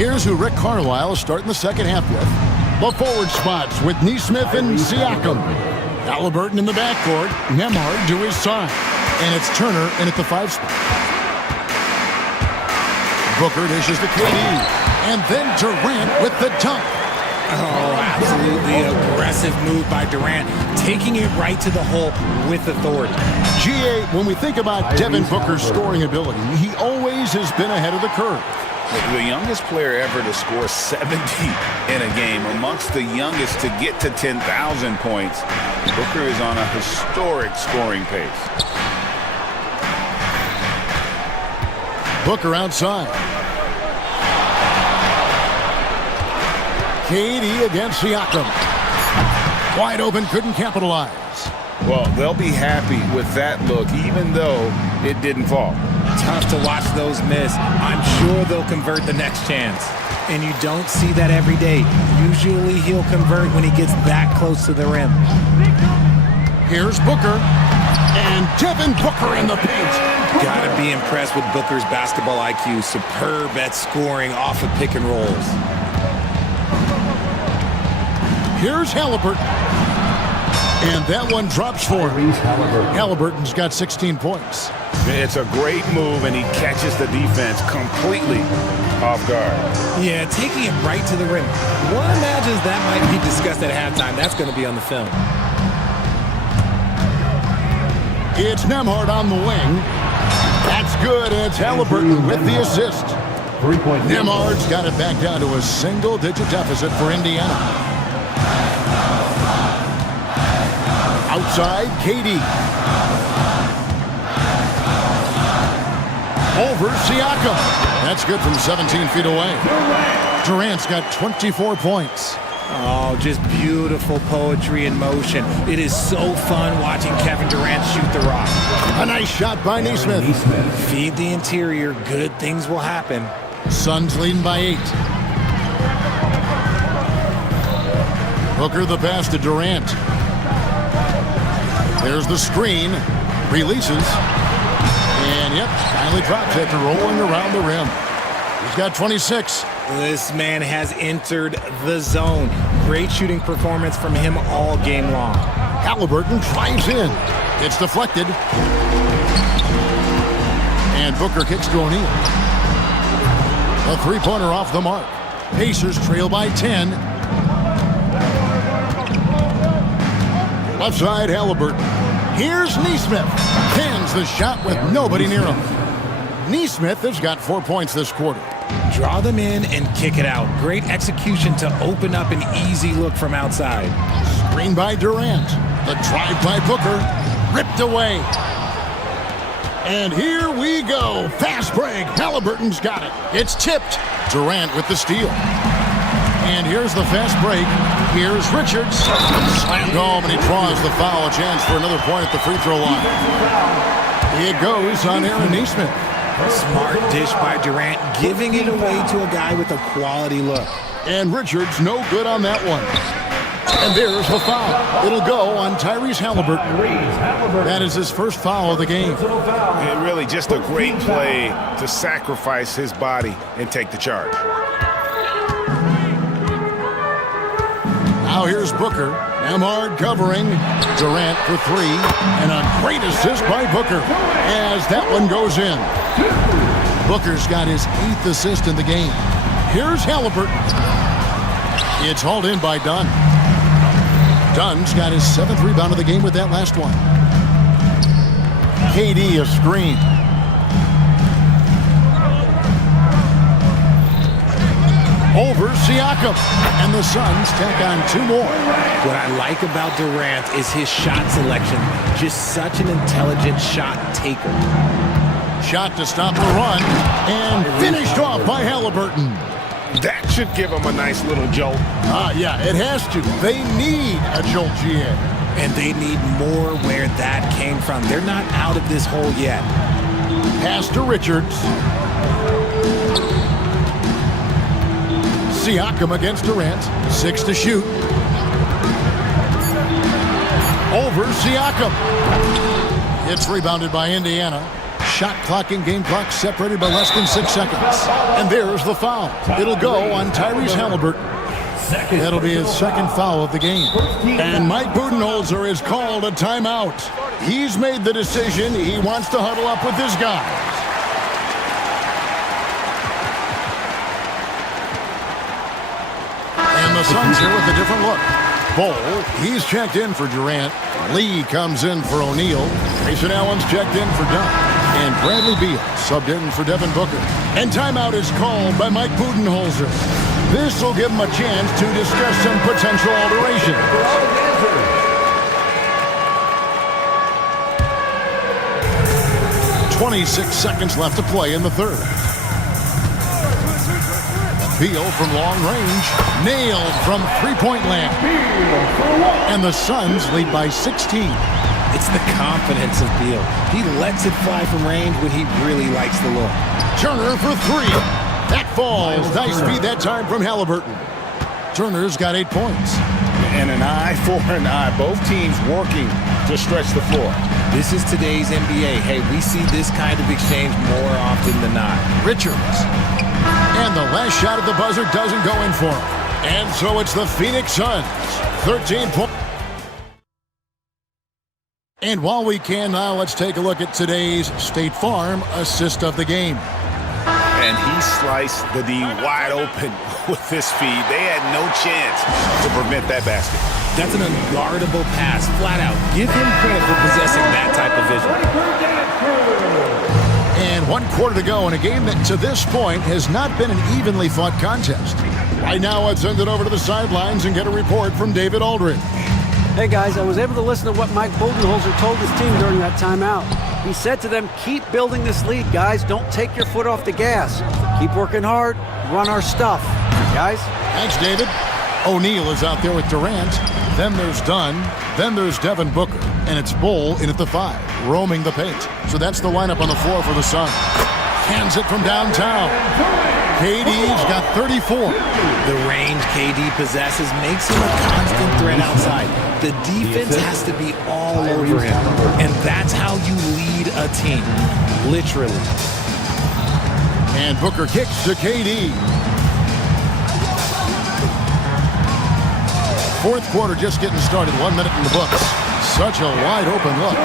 Here's who Rick Carlisle is starting the second half with. The forward spots with Nesmith and Siakam. Halliburton in the backcourt. Nembhard to his side. And it's Turner in at the 5 spot. Booker dishes to KD. And then Durant with the dunk. Oh, absolutely aggressive move by Durant, taking it right to the hole with authority. GA, when we think about Devin Booker's scoring ability, he always has been ahead of the curve. The youngest player ever to score 70 in a game, amongst the youngest to get to 10,000 points. Booker is on a historic scoring pace. Booker outside. KD against Siakam. Wide open, couldn't capitalize. Well, they'll be happy with that look, even though it didn't fall. Tough to watch those miss. I'm sure they'll convert the next chance. And you don't see that every day. Usually he'll convert when he gets that close to the rim. Here's Booker. And Devin Booker in the paint. Gotta be impressed with Booker's basketball IQ. Superb at scoring off of pick and rolls. Here's Halliburton. And that one drops for him. Halliburton's got 16 points. It's a great move, and he catches the defense completely off guard. Yeah, taking it right to the rim. One imagines that might be discussed at halftime. That's going to be on the film. It's Nembhard on the wing. That's good. It's Halliburton with the assist. Nembhard's got it back down to a single-digit deficit for Indiana. Outside, KD. Over Siakam. That's good from 17 feet away. Durant's got 24 points. Oh, just beautiful poetry in motion. It is so fun watching Kevin Durant shoot the rock. A nice shot by Nesmith. Feed the interior. Good things will happen. Suns leading by 8. Booker the pass to Durant. There's the screen. Releases. And, yep, finally drops after rolling around the rim. He's got 26. This man has entered the zone. Great shooting performance from him all game long. Halliburton drives in. It's deflected. And Booker kicks to O'Neal. A three-pointer off the mark. Pacers trail by 10. Left side, Halliburton. Here's Nesmith. Pins the shot with nobody near him. Nesmith has got 4 points this quarter. Draw them in and kick it out. Great execution to open up an easy look from outside. Screen by Durant. The drive by Booker. Ripped away. And here we go. Fast break. Halliburton's got it. It's tipped. Durant with the steal. And here's the fast break. Here's Richards. Slammed home, and he draws the foul. A chance for another point at the free throw line. It goes on Aaron Nesmith. Smart dish by Durant, giving it away to a guy with a quality look. And Richards no good on that one. And there's the foul. It'll go on Tyrese Halliburton. That is his first foul of the game. And really just a great play to sacrifice his body and take the charge. Now here's Booker. Nembhard covering. Durant for 3. And a great assist by Booker as that one goes in. Booker's got his 8th assist in the game. Here's Halliburton. It's hauled in by Dunn. Dunn's got his 7th rebound of the game with that last one. KD a screen. Over Siakam. And the Suns tack on 2 more. What I like about Durant is his shot selection. Just such an intelligent shot taker. Shot to stop the run. And finished off by Halliburton. That should give him a nice little jolt. Yeah, it has to. They need a jolt, GA. And they need more where that came from. They're not out of this hole yet. Pass to Richards. Siakam against Durant. 6 to shoot. Over Siakam. It's rebounded by Indiana. Shot clock and game clock separated by less than 6 seconds. And there's the foul. It'll go on Tyrese Halliburton. That'll be his 2nd foul of the game. And Mike Budenholzer has called a timeout. He's made the decision. He wants to huddle up with his guys. And the Suns here with a different look. Bol, he's checked in for Durant. Lee comes in for O'Neal. Grayson Allen's checked in for Dunn. And Bradley Beal subbed in for Devin Booker. And timeout is called by Mike Budenholzer. This will give him a chance to discuss some potential alterations. 26 seconds left to play in the 3rd. Beal from long range. Nailed from three-point land. And the Suns lead by 16. It's the confidence of Beal. He lets it fly from range when he really likes the look. Turner for 3. That falls. Nice feed that time from Halliburton. Turner's got 8 points. And an eye for an eye. Both teams working to stretch the floor. This is today's NBA. Hey, we see this kind of exchange more often than not. Richards. And the last shot at the buzzer doesn't go in for him. And so it's the Phoenix Suns. 13 points. And while we can now, let's take a look at today's State Farm assist of the game. And he sliced the D wide open with this feed. They had no chance to prevent that basket. That's an unguardable pass, flat out. Give him credit for possessing that type of vision. And 1 quarter to go in a game that to this point has not been an evenly fought contest. Right now, let's send it over to the sidelines and get a report from David Aldridge. Hey guys, I was able to listen to what Mike Budenholzer told his team during that timeout. He said to them, keep building this lead, guys. Don't take your foot off the gas. Keep working hard. Run our stuff. Guys? Thanks, David. O'Neal is out there with Durant. Then there's Dunn. Then there's Devin Booker. And it's Bull in at the 5, roaming the paint. So that's the lineup on the floor for the Suns. Hands it from downtown. KD's got 34. The range KD possesses makes him a constant threat outside. The defense has to be all over him. And that's how you lead a team. Literally. And Booker kicks to KD. Fourth quarter just getting started. 1 minute in the books. Such a wide open look.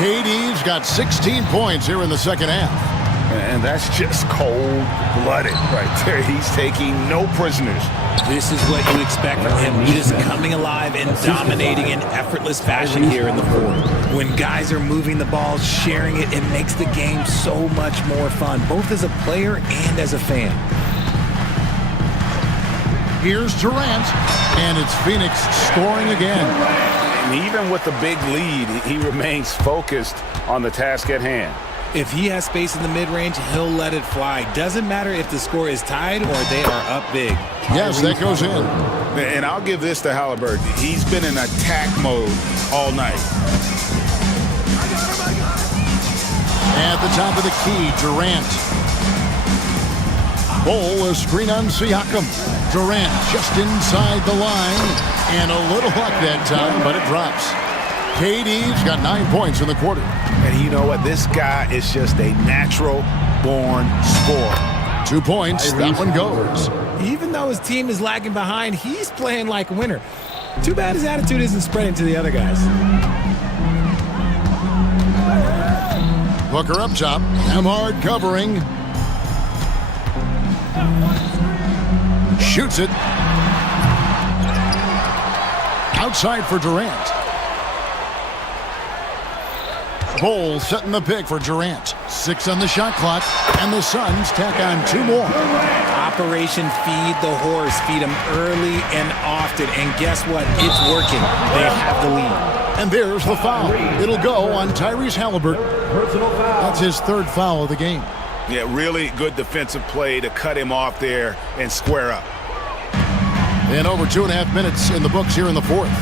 KD's got 16 points here in the second half. And that's just cold-blooded right there. He's taking no prisoners. This is what you expect from him. Just coming alive and dominating in effortless fashion here in the fourth. When guys are moving the ball, sharing it, it makes the game so much more fun, both as a player and as a fan. Here's Durant, and it's Phoenix scoring again. And even with the big lead, he remains focused on the task at hand. If he has space in the mid-range, he'll let it fly. Doesn't matter if the score is tied or they are up big. Yes, that goes in. And I'll give this to Halliburton. He's been in attack mode all night. At the top of the key, Durant. Bull, a screen on Siakam. Durant just inside the line. And a little luck that time, but it drops. KD's got 9 points in the quarter. And you know what? This guy is just a natural-born scorer. 2 points, that one goes. Even though his team is lagging behind, he's playing like a winner. Too bad his attitude isn't spreading to the other guys. Booker up top. Hard covering. Shoots it. Outside for Durant. Bull setting the pick for Durant. 6 on the shot clock, and the Suns tack on 2 more. Operation Feed the Horse. Feed him early and often, and guess what? It's working. They have the lead. And there's the foul. It'll go on Tyrese Halliburton. That's his 3rd foul of the game. Yeah, really good defensive play to cut him off there and square up. And over 2.5 minutes in the books here in the fourth.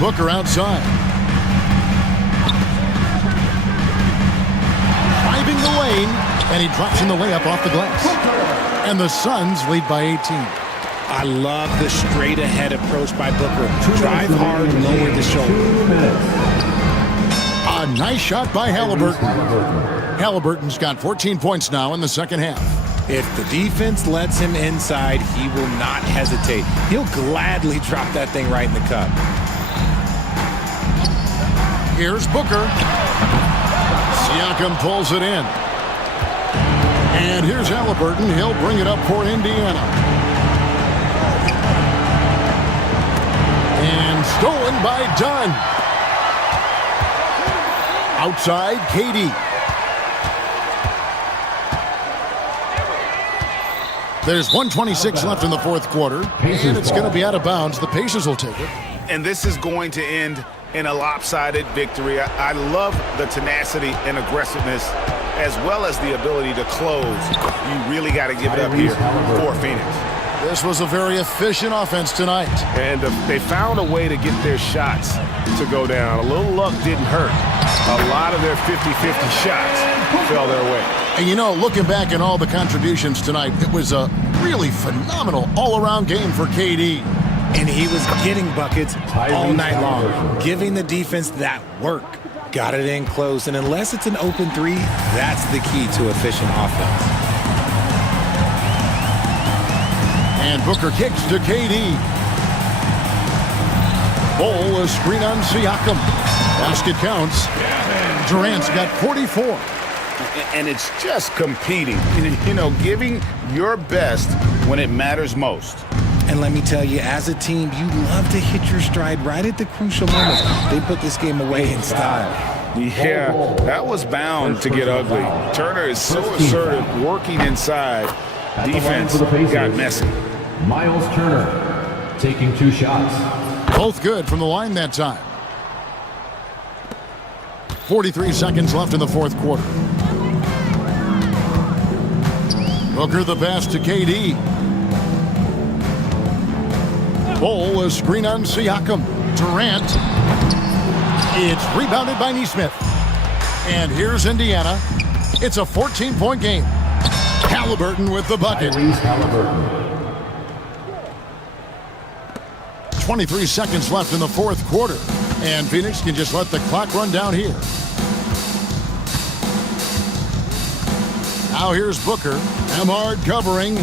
Booker outside. Driving the lane, and he drops in the layup off the glass. And the Suns lead by 18. I love the straight-ahead approach by Booker. Drive hard, lower the shoulder. A nice shot by Halliburton. Halliburton's got 14 points now in the second half. If the defense lets him inside, he will not hesitate. He'll gladly drop that thing right in the cup. Here's Booker. Siakam pulls it in. And here's Halliburton. He'll bring it up for Indiana. And stolen by Dunn. Outside, KD. There's 1:26 left in the fourth quarter, and it's going to be out of bounds. The Pacers will take it. And this is going to end in a lopsided victory. I love the tenacity and aggressiveness, as well as the ability to close. You really got to give it up here for Phoenix. This was a very efficient offense tonight. And they found a way to get their shots to go down. A little luck didn't hurt. A lot of their 50-50 shots fell their way. And you know, looking back at all the contributions tonight, it was a really phenomenal all-around game for KD. And he was getting buckets all night long, giving the defense that work. Got it in close, and unless it's an open three, that's the key to efficient offense. And Booker kicks to KD. Ball, a screen on Siakam. Basket counts. Durant's got 44. And it's just competing, you know, giving your best when it matters most. And let me tell you, as a team, you love to hit your stride right at the crucial moments. They put this game away in style. Yeah, that was bound to get ugly. Turner is so assertive, working inside. Defense got messy. Miles Turner taking 2 shots. Both good from the line that time. 43 seconds left in the fourth quarter. Booker the pass to KD. Ball, a screen on Siakam. Durant. It's rebounded by Nesmith. And here's Indiana. It's a 14-point game. Halliburton with the bucket. 23 seconds left in the fourth quarter. And Phoenix can just let the clock run down here. Now here's Booker. Amard covering.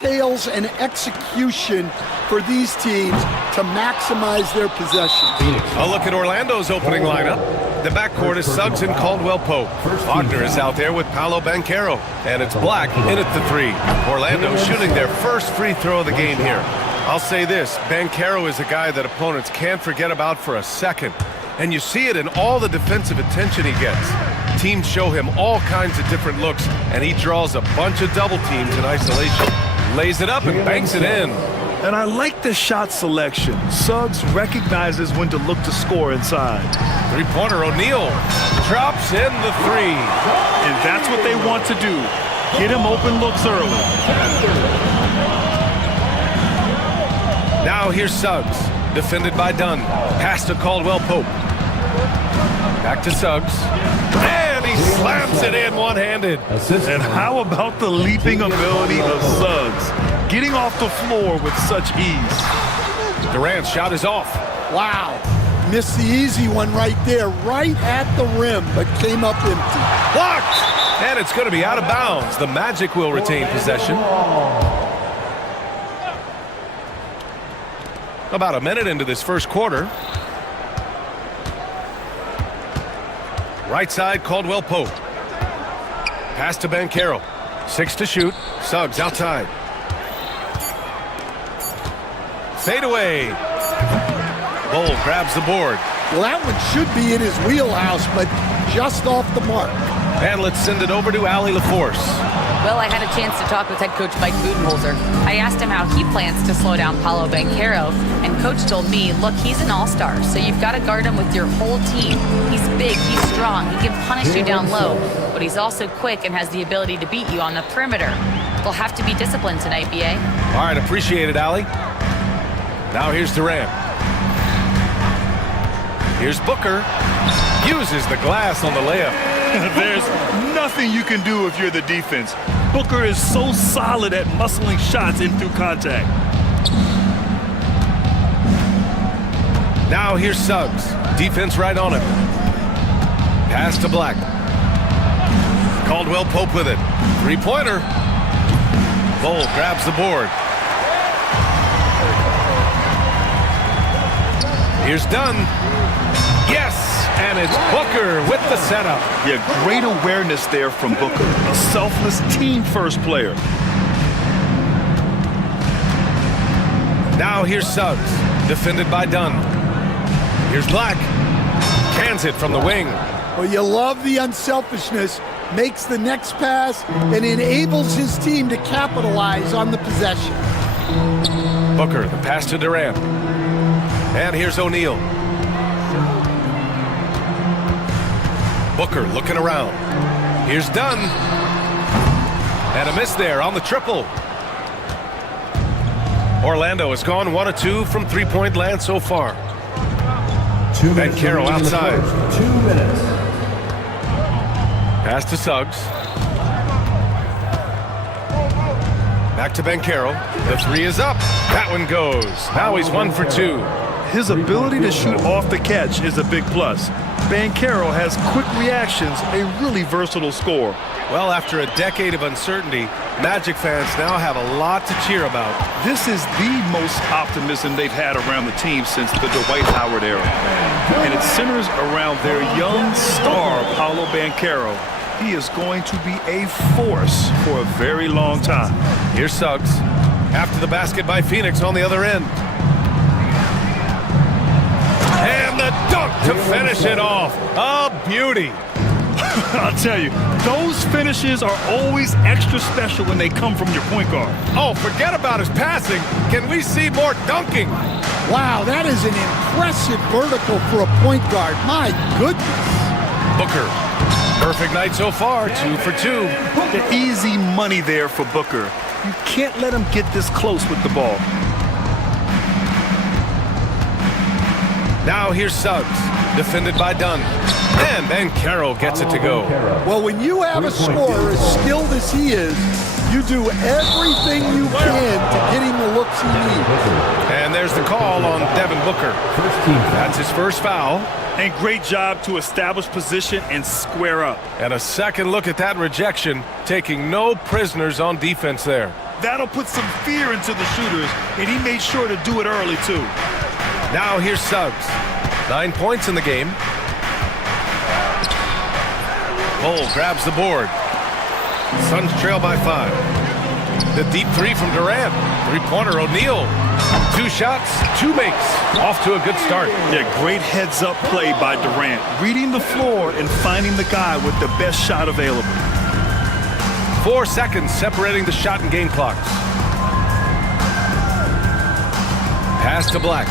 details and execution for these teams to maximize their possession. A look at Orlando's opening lineup. The backcourt is Suggs and Caldwell-Pope. Wagner is out there with Paolo Banchero. And it's Black in at the three. Orlando shooting their first free throw of the game here. I'll say this, Banchero is a guy that opponents can't forget about for a second. And you see it in all the defensive attention he gets. Teams show him all kinds of different looks, and he draws a bunch of double teams in isolation. Lays it up and banks it in. And I like the shot selection. Suggs recognizes when to look to score inside. Three-pointer O'Neal drops in the three. And that's what they want to do. Get him open looks early. Now here's Suggs, defended by Dunn. Pass to Caldwell-Pope. Back to Suggs. And he slams it in one-handed. And how about the leaping ability of Suggs? Getting off the floor with such ease. Durant's shot is off. Wow. Missed the easy one right there, right at the rim, but came up empty. Blocked! And it's going to be out of bounds. The Magic will retain possession. About a minute into this first quarter. Right side, Caldwell-Pope. Pass to Banchero. 6 to shoot. Suggs outside. Fade away. Bull grabs the board. Well, that one should be in his wheelhouse, but just off the mark. And let's send it over to Allie LaForce. Well, I had a chance to talk with head coach Mike Budenholzer. I asked him how he plans to slow down Paolo Banchero, and coach told me, look, he's an all-star, so you've got to guard him with your whole team. He's big, he's strong, he can punish you down low, but he's also quick and has the ability to beat you on the perimeter. We'll have to be disciplined tonight, BA. All right, appreciate it, Allie. Now here's Durant. Here's Booker. Uses the glass on the layup. There's nothing you can do if you're the defense. Booker is so solid at muscling shots in through contact. Now here's Suggs. Defense right on him. Pass to Black. Caldwell-Pope with it. Three-pointer. Bull grabs the board. Here's Dunn. Yes, and it's Booker with the setup. Yeah, great awareness there from Booker. A selfless team-first player. Now here's Suggs, defended by Dunn. Here's Black. Cans it from the wing. Well, you love the unselfishness. Makes the next pass and enables his team to capitalize on the possession. Booker, the pass to Durant. And here's O'Neal. Booker looking around. Here's Dunn. And a miss there on the triple. Orlando has gone 1 of 2 from three-point land so far. Banchero outside. 2 minutes. Pass to Suggs. Back to Banchero. The three is up. That one goes. Now he's 1 for 2. His ability to shoot off the catch is a big plus. Banchero has quick reactions, a really versatile scorer. Well, after a decade of uncertainty, Magic fans now have a lot to cheer about. This is the most optimism they've had around the team since the Dwight Howard era. And it centers around their young star, Paolo Banchero. He is going to be a force for a very long time. Here's Suggs. After the basket by Phoenix on the other end. And the dunk to finish it off. A beauty. I'll tell you, those finishes are always extra special when they come from your point guard. Oh, forget about his passing. Can we see more dunking? Wow, that is an impressive vertical for a point guard. My goodness. Booker. Perfect night so far, 2 for 2. The easy money there for Booker. You can't let him get this close with the ball. Now here's Suggs, defended by Dunn. And Banchero gets it to go. Well, when you have a scorer as skilled as he is, you do everything you can to get him the looks he needs. And there's the call on Devin Booker. That's his first foul. And great job to establish position and square up. And a second look at that rejection, taking no prisoners on defense there. That'll put some fear into the shooters, and he made sure to do it early, too. Now here's Suggs. 9 points in the game. Cole grabs the board. Suns trail by 5. The deep three from Durant. Three-pointer O'Neal. 2 shots, 2 makes. Off to a good start. Yeah, great heads-up play by Durant. Reading the floor and finding the guy with the best shot available. 4 seconds separating the shot and game clocks. Pass to Black.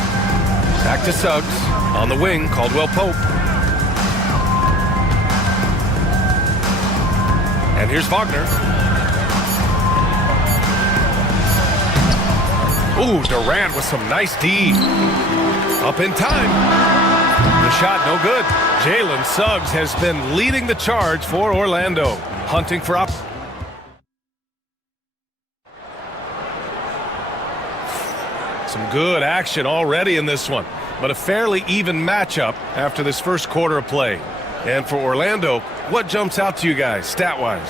Back to Suggs. On the wing, Caldwell Pope. And here's Wagner. Ooh, Durant with some nice D. Up in time. The shot no good. Jalen Suggs has been leading the charge for Orlando. Hunting for some good action already in this one, but a fairly even matchup after this first quarter of play. And for Orlando, what jumps out to you guys, stat-wise?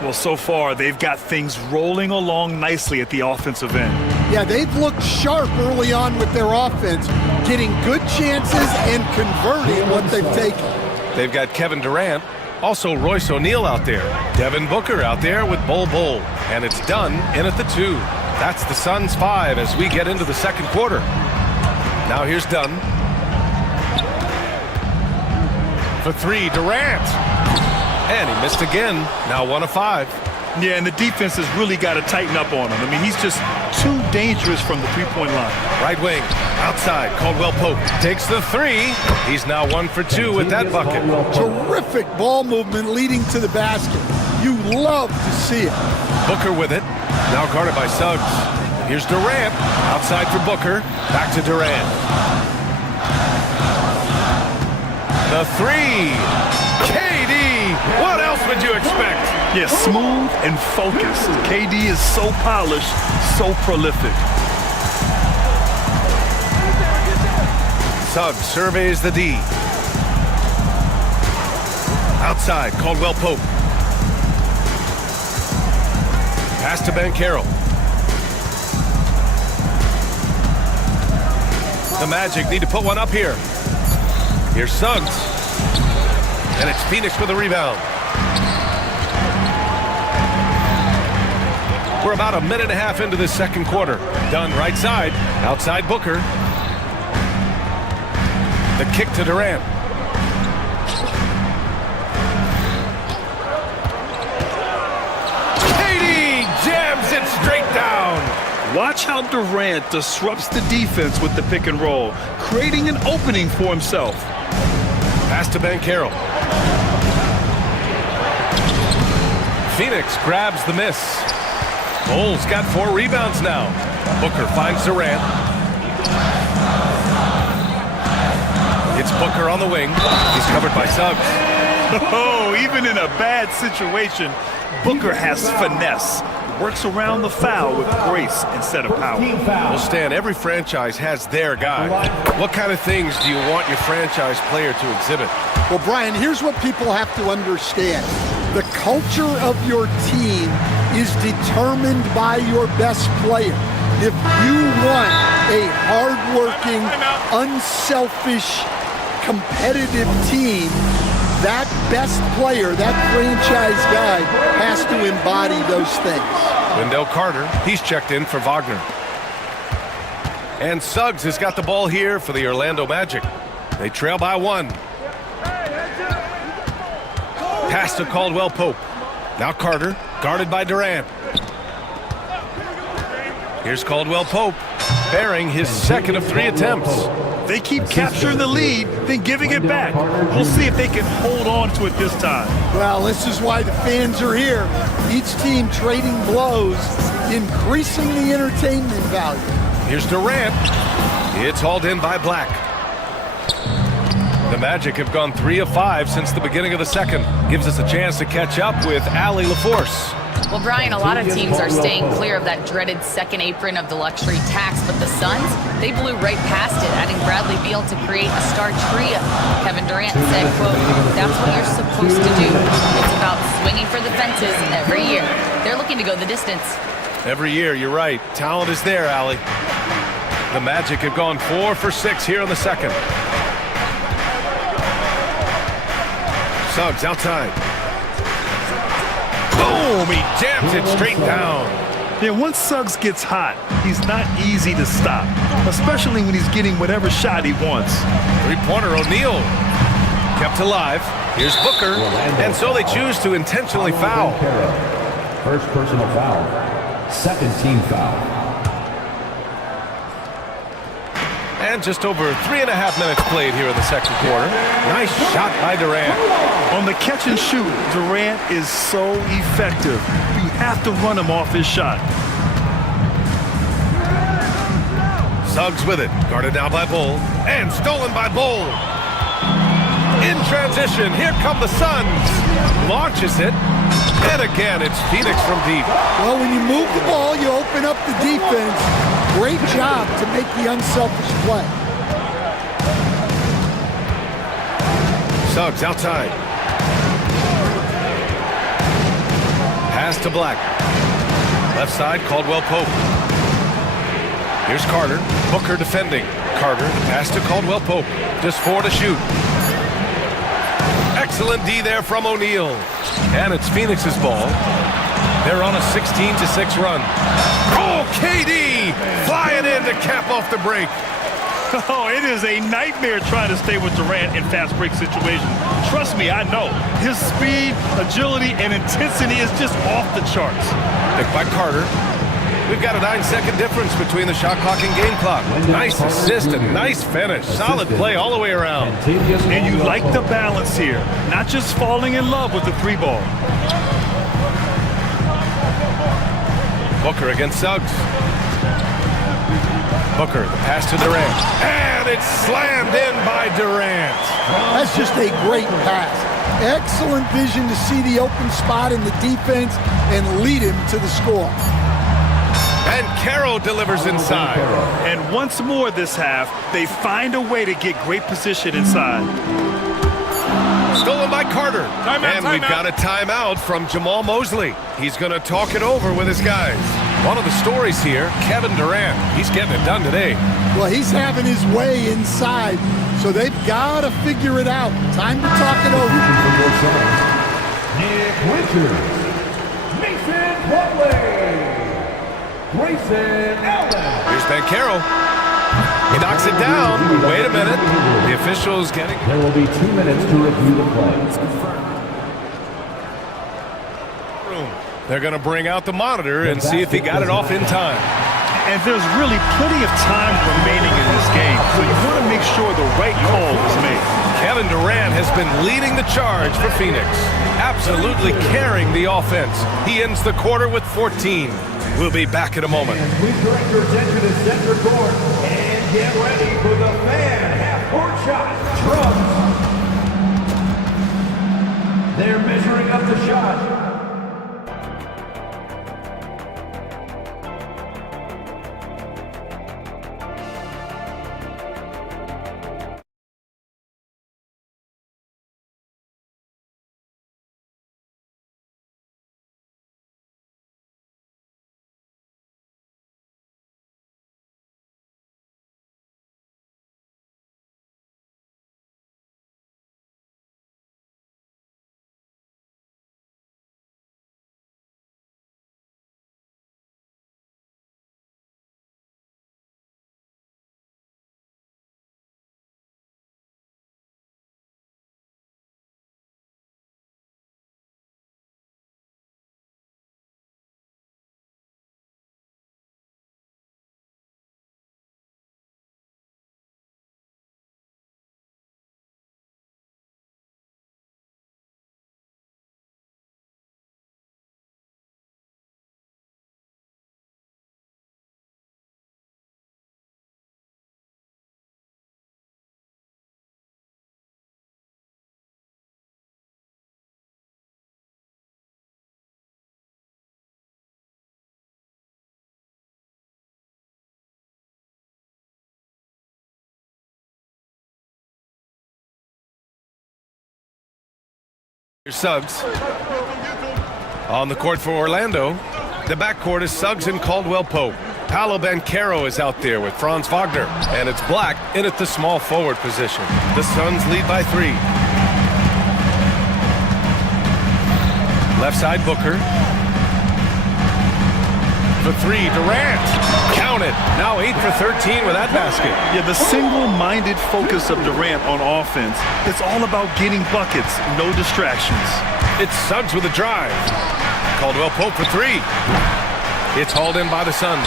Well, so far, they've got things rolling along nicely at the offensive end. Yeah, they've looked sharp early on with their offense, getting good chances and converting what they've taken. They've got Kevin Durant, also Royce O'Neal out there, Devin Booker out there with Bol Bol, and it's done in at the 2. That's the Suns' 5 as we get into the second quarter. Now here's Dunn. For 3, Durant. And he missed again. Now 1 of 5. Yeah, and the defense has really got to tighten up on him. I mean, he's just too dangerous from the three-point line. Right wing, outside, Caldwell Pope takes the 3. He's now 1 for 2 with that bucket. Terrific ball movement leading to the basket. You love to see it. Booker with it. Now guarded by Suggs. Here's Durant. Outside for Booker. Back to Durant. The 3. KD. What else would you expect? Yeah, smooth and focused. KD is so polished, so prolific. Suggs surveys the D. Outside, Caldwell Pope. Pass to Banchero. The Magic need to put one up here. Here's Suggs. And it's Phoenix with a rebound. We're about a minute and a half into this second quarter. Dunn right side. Outside Booker. The kick to Durant. Jams it straight down. Watch how Durant disrupts the defense with the pick and roll, creating an opening for himself. Pass to Banchero. Phoenix grabs the miss. Cole's got 4 rebounds now. Booker finds Durant. It's Booker on the wing. He's covered by Suggs. Oh, even in a bad situation, Booker has finesse. Works around the foul with grace instead of power. Well, Stan, every franchise has their guy. What kind of things do you want your franchise player to exhibit? Well, Brian, here's what people have to understand. The culture of your team is determined by your best player. If you want a hardworking, unselfish, competitive team, that best player, that franchise guy, has to embody those things. Wendell Carter, he's checked in for Wagner. And Suggs has got the ball here for the Orlando Magic. They trail by 1. Pass to Caldwell Pope. Now Carter, guarded by Durant. Here's Caldwell Pope, bearing his second of 3 attempts. They keep capturing the lead, then giving it back. We'll see if they can hold on to it this time. Well, this is why the fans are here. Each team trading blows, increasing the entertainment value. Here's Durant. It's hauled in by Black. The Magic have gone 3 of 5 since the beginning of the second. Gives us a chance to catch up with Allie LaForce. Well, Brian, a lot of teams are staying clear of that dreaded second apron of the luxury tax, but the Suns, they blew right past it, adding Bradley Beal to create a star trio. Kevin Durant said, quote, "That's what you're supposed to do. It's about swinging for the fences every year." They're looking to go the distance. Every year, you're right. Talent is there, Allie. The Magic have gone 4 for 6 here in the second. Suggs outside. Boom! He jams it straight down. Yeah, once Suggs gets hot, he's not easy to stop, especially when he's getting whatever shot he wants. Three-pointer O'Neal. Kept alive. Here's Booker. And so they choose to intentionally foul. First personal foul. Second team foul. And just over 3.5 minutes played here in the second quarter. Nice shot by Durant. On the catch and shoot, Durant is so effective. You have to run him off his shot. Suggs with it. Guarded now by Bull. And stolen by Bull. In transition, here come the Suns. Launches it. And again, it's Phoenix from deep. Well, when you move the ball, you open up the defense. Great job to make the unselfish play. Suggs outside. Pass to Black. Left side, Caldwell Pope. Here's Carter. Booker defending. Carter, the pass to Caldwell Pope. Just 4 to shoot. Excellent D there from O'Neal. And it's Phoenix's ball. They're on a 16-6 run. Oh, KD flying in to cap off the break. Oh, it is a nightmare trying to stay with Durant in fast break situations. Trust me, I know. His speed, agility, and intensity is just off the charts. Picked by Carter. We've got a 9-second difference between the shot clock and game clock. Nice assist and nice finish. Solid play all the way around. And you like the balance here. Not just falling in love with the 3-ball. Booker against Suggs. Booker, the pass to Durant. And it's slammed in by Durant. That's just a great pass. Excellent vision to see the open spot in the defense and lead him to the score. And Caro delivers inside. And once more this half, they find a way to get great position inside. Stolen by Carter. And we've got a timeout from Jamal Mosley. He's going to talk it over with his guys. One of the stories here, Kevin Durant. He's getting it done today. Well, he's having his way inside, so they've got to figure it out. Time to talk it over. Nick Winters. Mason Plumlee. Grayson Allen. Here's Banchero. He knocks it down. Wait a minute. The official's getting... There will be 2 minutes to review the play. They're going to bring out the monitor and see if he got it off in time. And there's really plenty of time remaining in this game, so you want to make sure the right call is made. Kevin Durant has been leading the charge for Phoenix, absolutely carrying the offense. He ends the quarter with 14. We'll be back in a moment. And we direct your attention to center court and get ready for the fan half-court shot. Drums. They're measuring up the shot. Here's Suggs. On the court for Orlando. The backcourt is Suggs and Caldwell-Pope. Paolo Banchero is out there with Franz Wagner. And it's Black in at the small forward position. The Suns lead by 3. Left side, Booker. For 3, Durant. Count it. Now 8 for 13 with that basket. Yeah, the single-minded focus of Durant on offense, it's all about getting buckets, no distractions. It's Suggs with a drive. Caldwell-Pope for 3. It's hauled in by the Suns.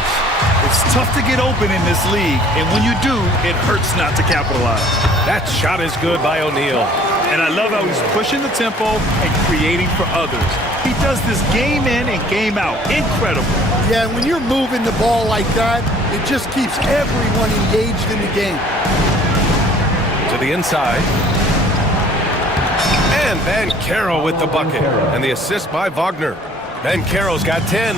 It's tough to get open in this league, and when you do, it hurts not to capitalize. That shot is good by O'Neal. And I love how he's pushing the tempo and creating for others. He does this game in and game out. Incredible. Yeah, when you're moving the ball like that, it just keeps everyone engaged in the game. To the inside. And Banchero with the bucket. And the assist by Wagner. Banchero's got 10.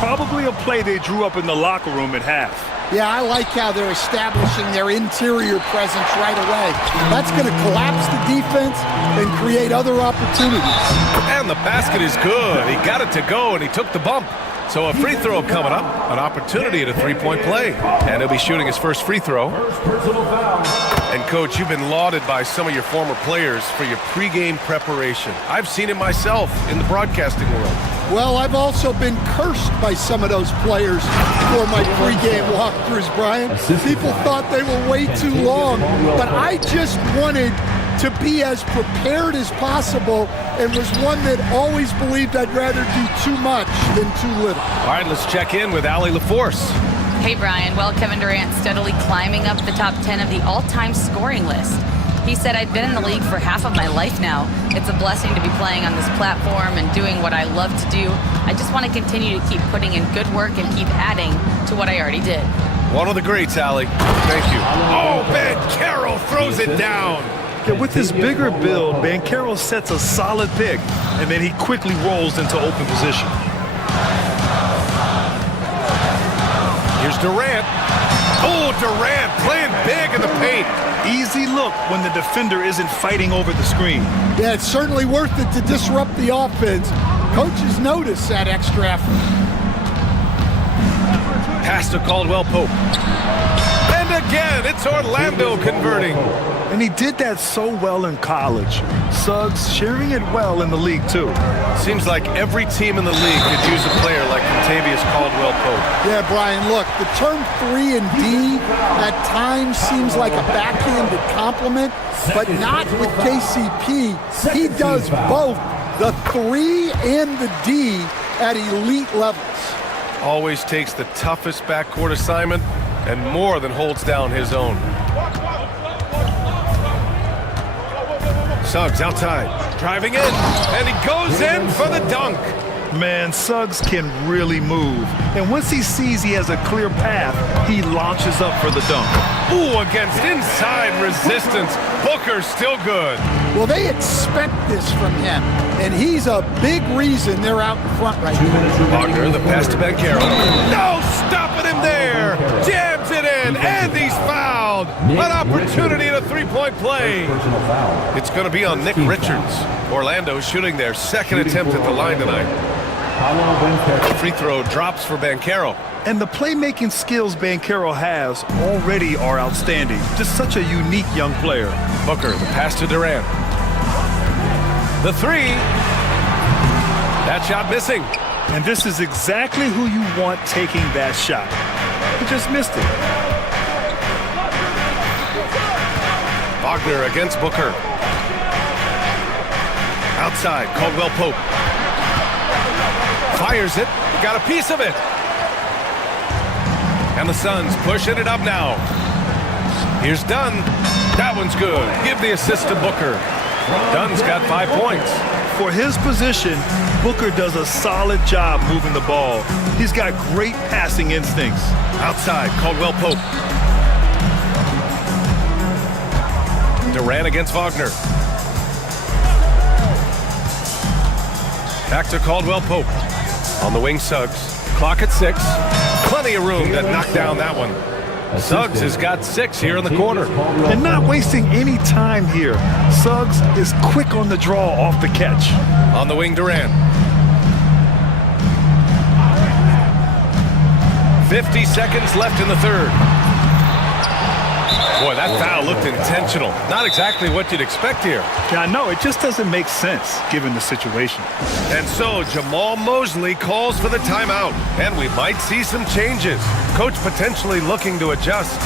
Probably a play they drew up in the locker room at half. Yeah, I like how they're establishing their interior presence right away. That's going to collapse the defense and create other opportunities. And the basket is good. He got it to go, and he took the bump. So a free throw coming up, an opportunity at a three-point play. And he'll be shooting his first free throw. And, Coach, you've been lauded by some of your former players for your pregame preparation. I've seen it myself in the broadcasting world. Well, I've also been cursed by some of those players for my pregame walkthroughs, Brian. People thought they were way too long, but I just wanted to be as prepared as possible and was one that always believed I'd rather do too much than too little. All right, let's check in with Allie LaForce. Hey, Brian. Well, Kevin Durant steadily climbing up the top 10 of the all-time scoring list. He said, I've been in the league for half of my life now. It's a blessing to be playing on this platform and doing what I love to do. I just want to continue to keep putting in good work and keep adding to what I already did. One of the greats, Allie. Thank you. Oh, Banchero throws it down. Yeah, with his bigger build, Banchero sets a solid pick, and then he quickly rolls into open position. Here's Durant. Oh, Durant playing big in the paint. Easy look when the defender isn't fighting over the screen. Yeah, it's certainly worth it to disrupt the offense. Coaches notice that extra effort. Pass to Caldwell-Pope. And again, it's Orlando converting. And he did that so well in college. Suggs sharing it well in the league, too. Seems like every team in the league could use a player like Contavious Caldwell-Pope. Yeah, Brian, look, the term 3 and D at times seems like a backhanded compliment, but not with KCP. He does both the 3 and the D at elite levels. Always takes the toughest backcourt assignment and more than holds down his own. Suggs outside, driving in, and he goes in for the dunk. Man, Suggs can really move. And once he sees he has a clear path, he launches up for the dunk. Ooh, against inside resistance. Booker's still good. Well, they expect this from him, and he's a big reason they're out in front right now. Wagner, the pass to Banchero. No, stopping him there. Jams it in, and he's fouled. An opportunity at a three-point play. It's going to be on Nick Richards. Orlando shooting their second attempt at the line tonight. Free throw drops for Banchero. And the playmaking skills Banchero has already are outstanding. Just such a unique young player. Booker, the pass to Durant. The 3. That shot missing. And this is exactly who you want taking that shot. He just missed it. Wagner against Booker. Outside, Caldwell-Pope. Fires it, got a piece of it. And the Suns pushing it up now. Here's Dunn. That one's good. Give the assist to Booker. Dunn's got 5 points. For his position, Booker does a solid job moving the ball. He's got great passing instincts. Outside, Caldwell-Pope. Durant against Wagner. Back to Caldwell-Pope. On the wing, Suggs. Clock at 6. Plenty of room to knock down that one. Suggs has got 6 here in the corner. And not wasting any time here. Suggs is quick on the draw off the catch. On the wing, Durant. 50 seconds left in the third. Boy, that foul looked intentional. Not exactly what you'd expect here. Yeah, I know. It just doesn't make sense given the situation. And so Jamal Mosley calls for the timeout. And we might see some changes. Coach potentially looking to adjust.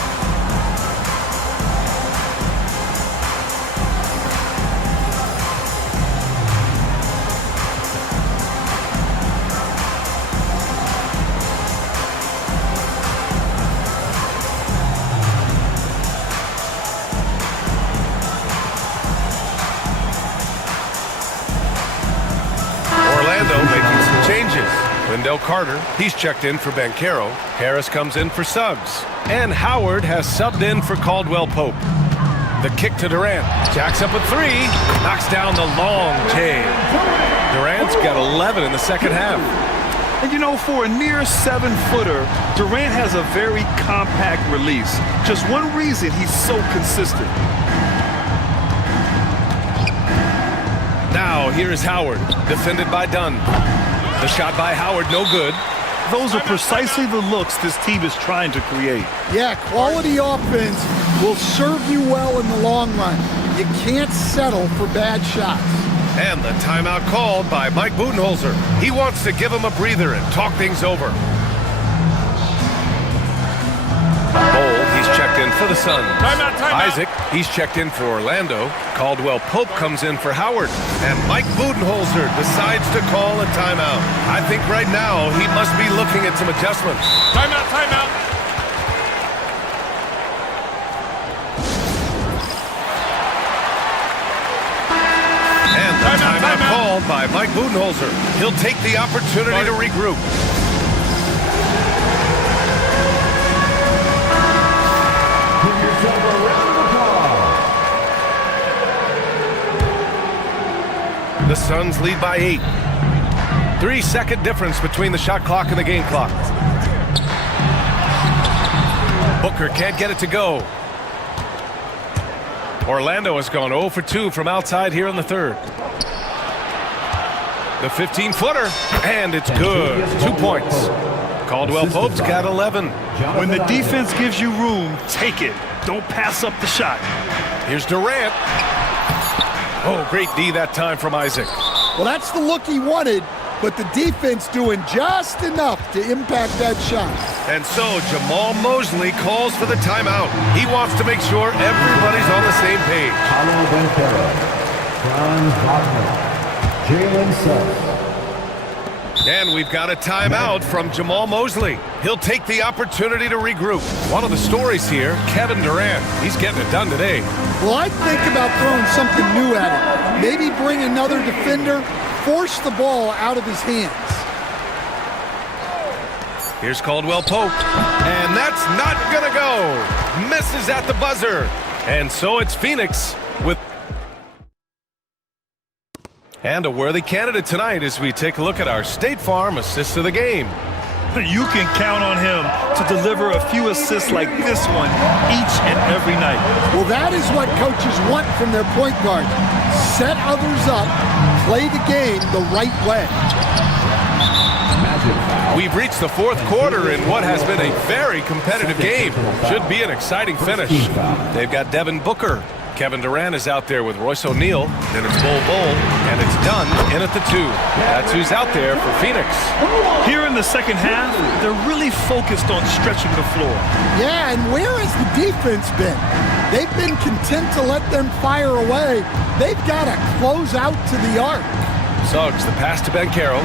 Wendell Carter, he's checked in for Banchero. Harris comes in for Suggs. And Howard has subbed in for Caldwell Pope. The kick to Durant. Jacks up a three. Knocks down the long J. Durant's got 11 in the second half. And you know, for a near 7-footer, Durant has a very compact release. Just one reason he's so consistent. Now, here is Howard, defended by Dunn. The shot by Howard, no good. Those are precisely the looks this team is trying to create. Yeah, quality offense will serve you well in the long run. You can't settle for bad shots. And the timeout called by Mike Budenholzer. He wants to give him a breather and talk things over. Bowl, he's checked in for the Suns. Timeout. Isaac, he's checked in for Orlando. Caldwell Pope comes in for Howard. And Mike Budenholzer decides to call a timeout. I think right now he must be looking at some adjustments. Timeout. And the timeout called by Mike Budenholzer. He'll take the opportunity to regroup. The Suns lead by 8. 3-second difference between the shot clock and the game clock. Booker can't get it to go. Orlando has gone 0 for 2 from outside here in the third. The 15-footer, and it's good. 2 points. Caldwell Pope's got 11. When the defense gives you room, take it. Don't pass up the shot. Here's Durant. Oh, great D that time from Isaac. Well, that's the look he wanted, but the defense doing just enough to impact that shot. And so Jamal Mosley calls for the timeout. He wants to make sure everybody's on the same page. And we've got a timeout from Jamal Mosley. He'll take the opportunity to regroup. One of the stories here, Kevin Durant. He's getting it done today. Well, I'd think about throwing something new at it. Maybe bring another defender, force the ball out of his hands. Here's Caldwell Pope. And that's not gonna go. Misses at the buzzer. And so it's Phoenix with... And a worthy candidate tonight as we take a look at our State Farm assists of the game. You can count on him to deliver a few assists like this one each and every night. Well, that is what coaches want from their point guard. Set others up, play the game the right way. We've reached the fourth quarter in what has been a very competitive game. Should be an exciting finish. They've got Devin Booker. Kevin Durant is out there with Royce O'Neal. Then it's Bol Bol, and it's Dunn in at the 2. That's who's out there for Phoenix. Here in the second half, they're really focused on stretching the floor. Yeah, and where has the defense been? They've been content to let them fire away. They've got to close out to the arc. Suggs, the pass to Banchero.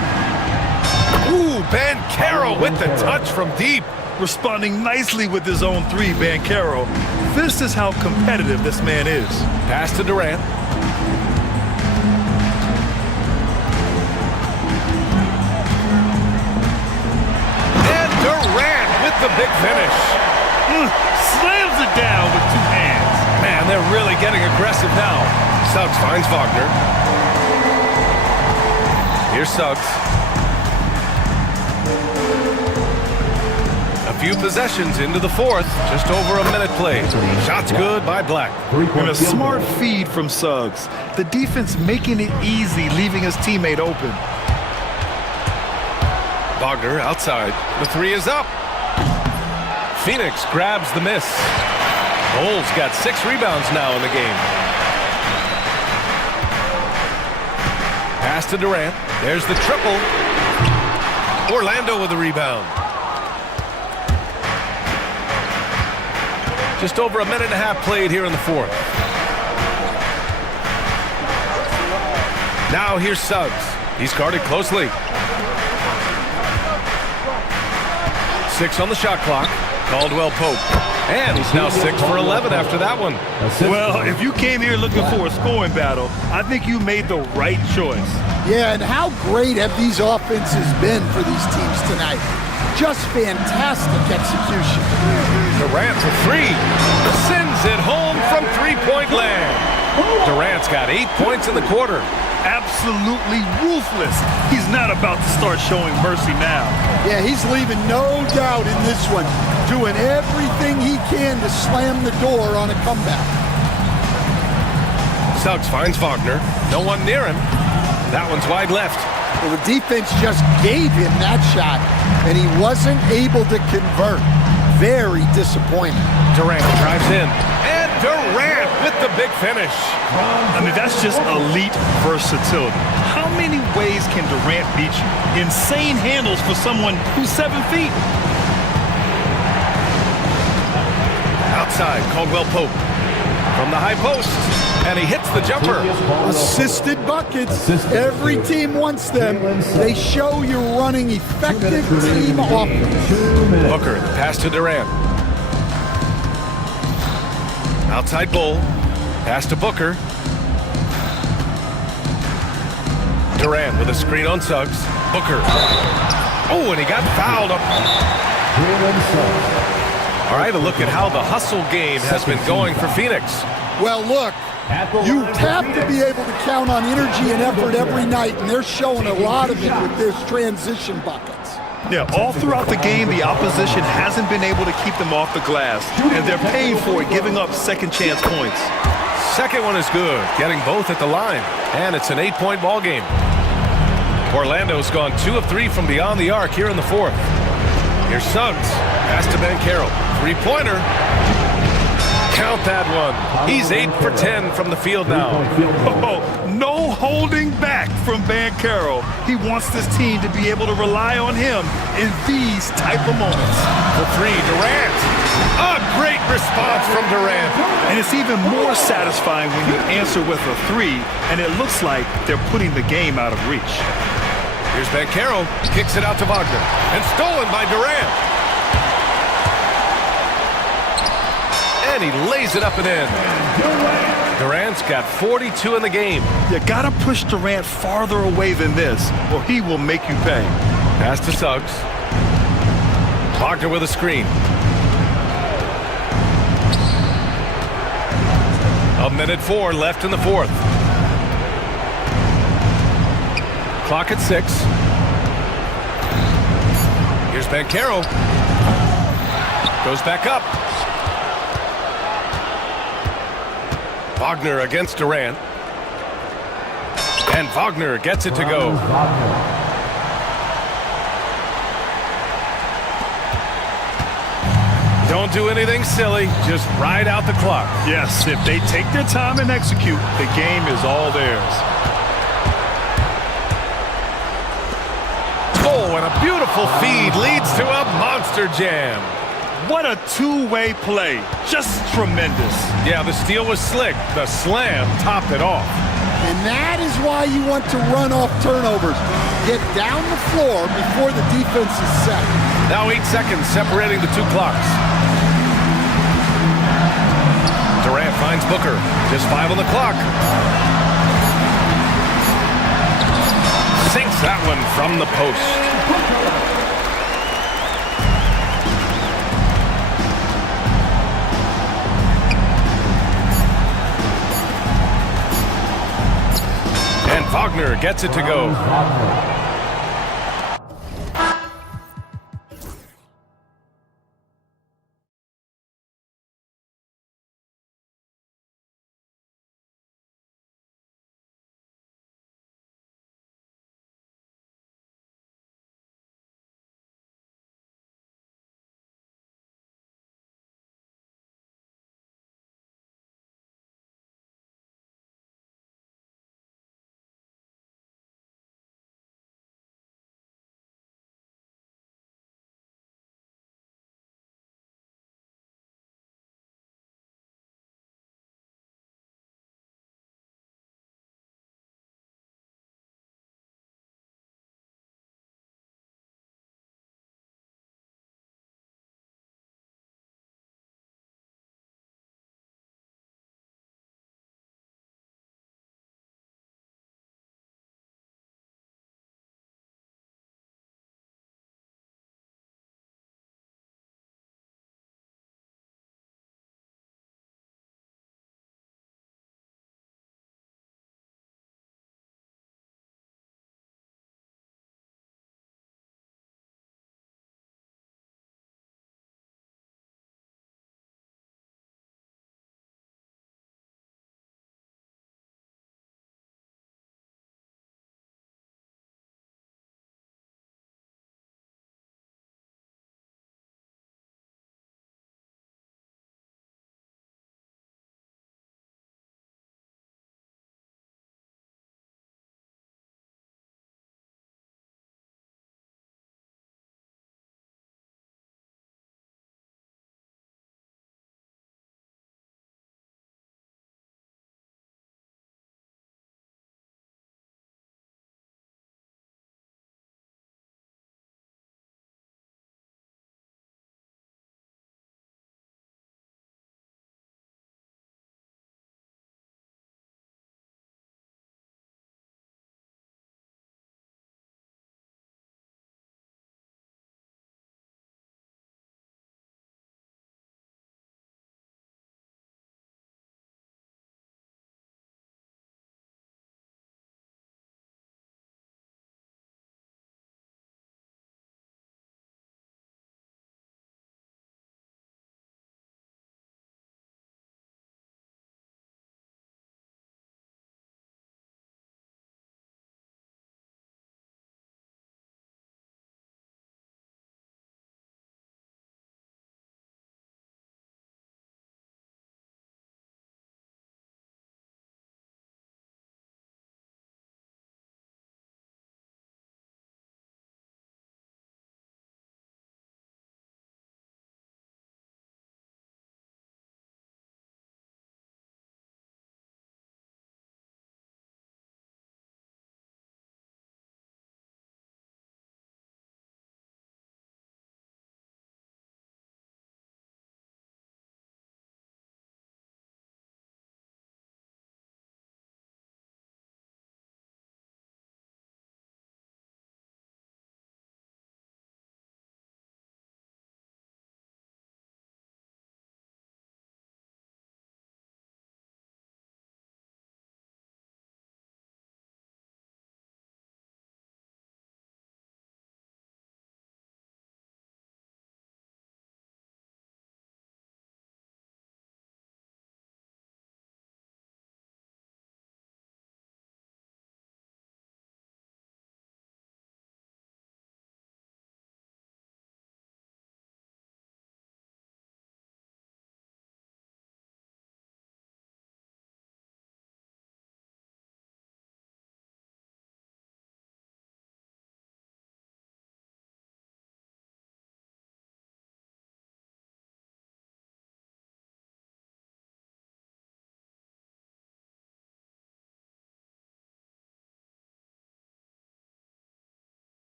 Ooh, Banchero with the touch from deep. Responding nicely with his own 3, Banchero. This is how competitive this man is. Pass to Durant. And Durant with the big finish. Slams it down with 2 hands. Man, they're really getting aggressive now. Suggs finds Wagner. Here's Suggs. Few possessions into the fourth, just over a minute played. Shots good by Black. And a smart feed from Suggs. The defense making it easy, leaving his teammate open. Wagner outside. The 3 is up. Phoenix grabs the miss. Bulls got 6 rebounds now in the game. Pass to Durant. There's the triple. Orlando with the rebound. Just over a minute and a half played here in the fourth. Now here's Suggs. He's guarded closely. 6 on the shot clock. Caldwell Pope. And he's now 6 for 11 after that one. Well, if you came here looking for a scoring battle, I think you made the right choice. Yeah, and how great have these offenses been for these teams tonight? Just fantastic execution. Durant for 3. Sends it home from three-point land. Durant's got 8 points in the quarter. Absolutely ruthless. He's not about to start showing mercy now. Yeah, he's leaving no doubt in this one, doing everything he can to slam the door on a comeback. Suggs finds Wagner. No one near him. That one's wide left. Well, the defense just gave him that shot, and he wasn't able to convert. Very disappointing. Durant drives in. And Durant with the big finish. I mean, that's just elite versatility. How many ways can Durant beat you? Insane handles for someone who's 7 feet. Outside, Caldwell Pope. From the high post. And he hits the jumper. Assisted buckets. Every team wants them. They show you're running effective team offense. Booker, the pass to Durant. Outside Bull. Pass to Booker. Durant with a screen on Suggs. Booker. Oh, and he got fouled up. All right, a look at how the hustle game has been going for Phoenix. Well, look, you have to be able to count on energy and effort every night, and they're showing a lot of it with their transition buckets. Yeah, all throughout the game, the opposition hasn't been able to keep them off the glass, and they're paying for it, giving up second chance points. Second one is good, getting both at the line, and it's an 8-point ball game. Orlando's gone 2 of 3 from beyond the arc here in the fourth. Here's Suggs, pass to Banchero, 3-pointer. Count that one. He's 8 for 10 from the field now. Oh, no holding back from Banchero. He wants this team to be able to rely on him in these type of moments. For 3, Durant. A great response from Durant. And it's even more satisfying when you answer with a 3, and it looks like they're putting the game out of reach. Here's Banchero, kicks it out to Wagner, and stolen by Durant. And he lays it up and in. Durant's got 42 in the game. You gotta push Durant farther away than this, or he will make you pay. Pass to Suggs. Wagner with a screen. A minute 4 left in the fourth. Clock at 6. Here's Banchero. Goes back up. Wagner against Durant. And Wagner gets it to go. Don't do anything silly. Just ride out the clock. Yes, if they take their time and execute, the game is all theirs. Oh, and a beautiful feed leads to a monster jam. What a two-way play. Just tremendous. Yeah, the steal was slick. The slam topped it off. And that is why you want to run off turnovers. Get down the floor before the defense is set. Now 8 seconds separating the 2 clocks. Durant finds Booker. Just 5 on the clock. Sinks that one from the post. And Wagner gets it to go.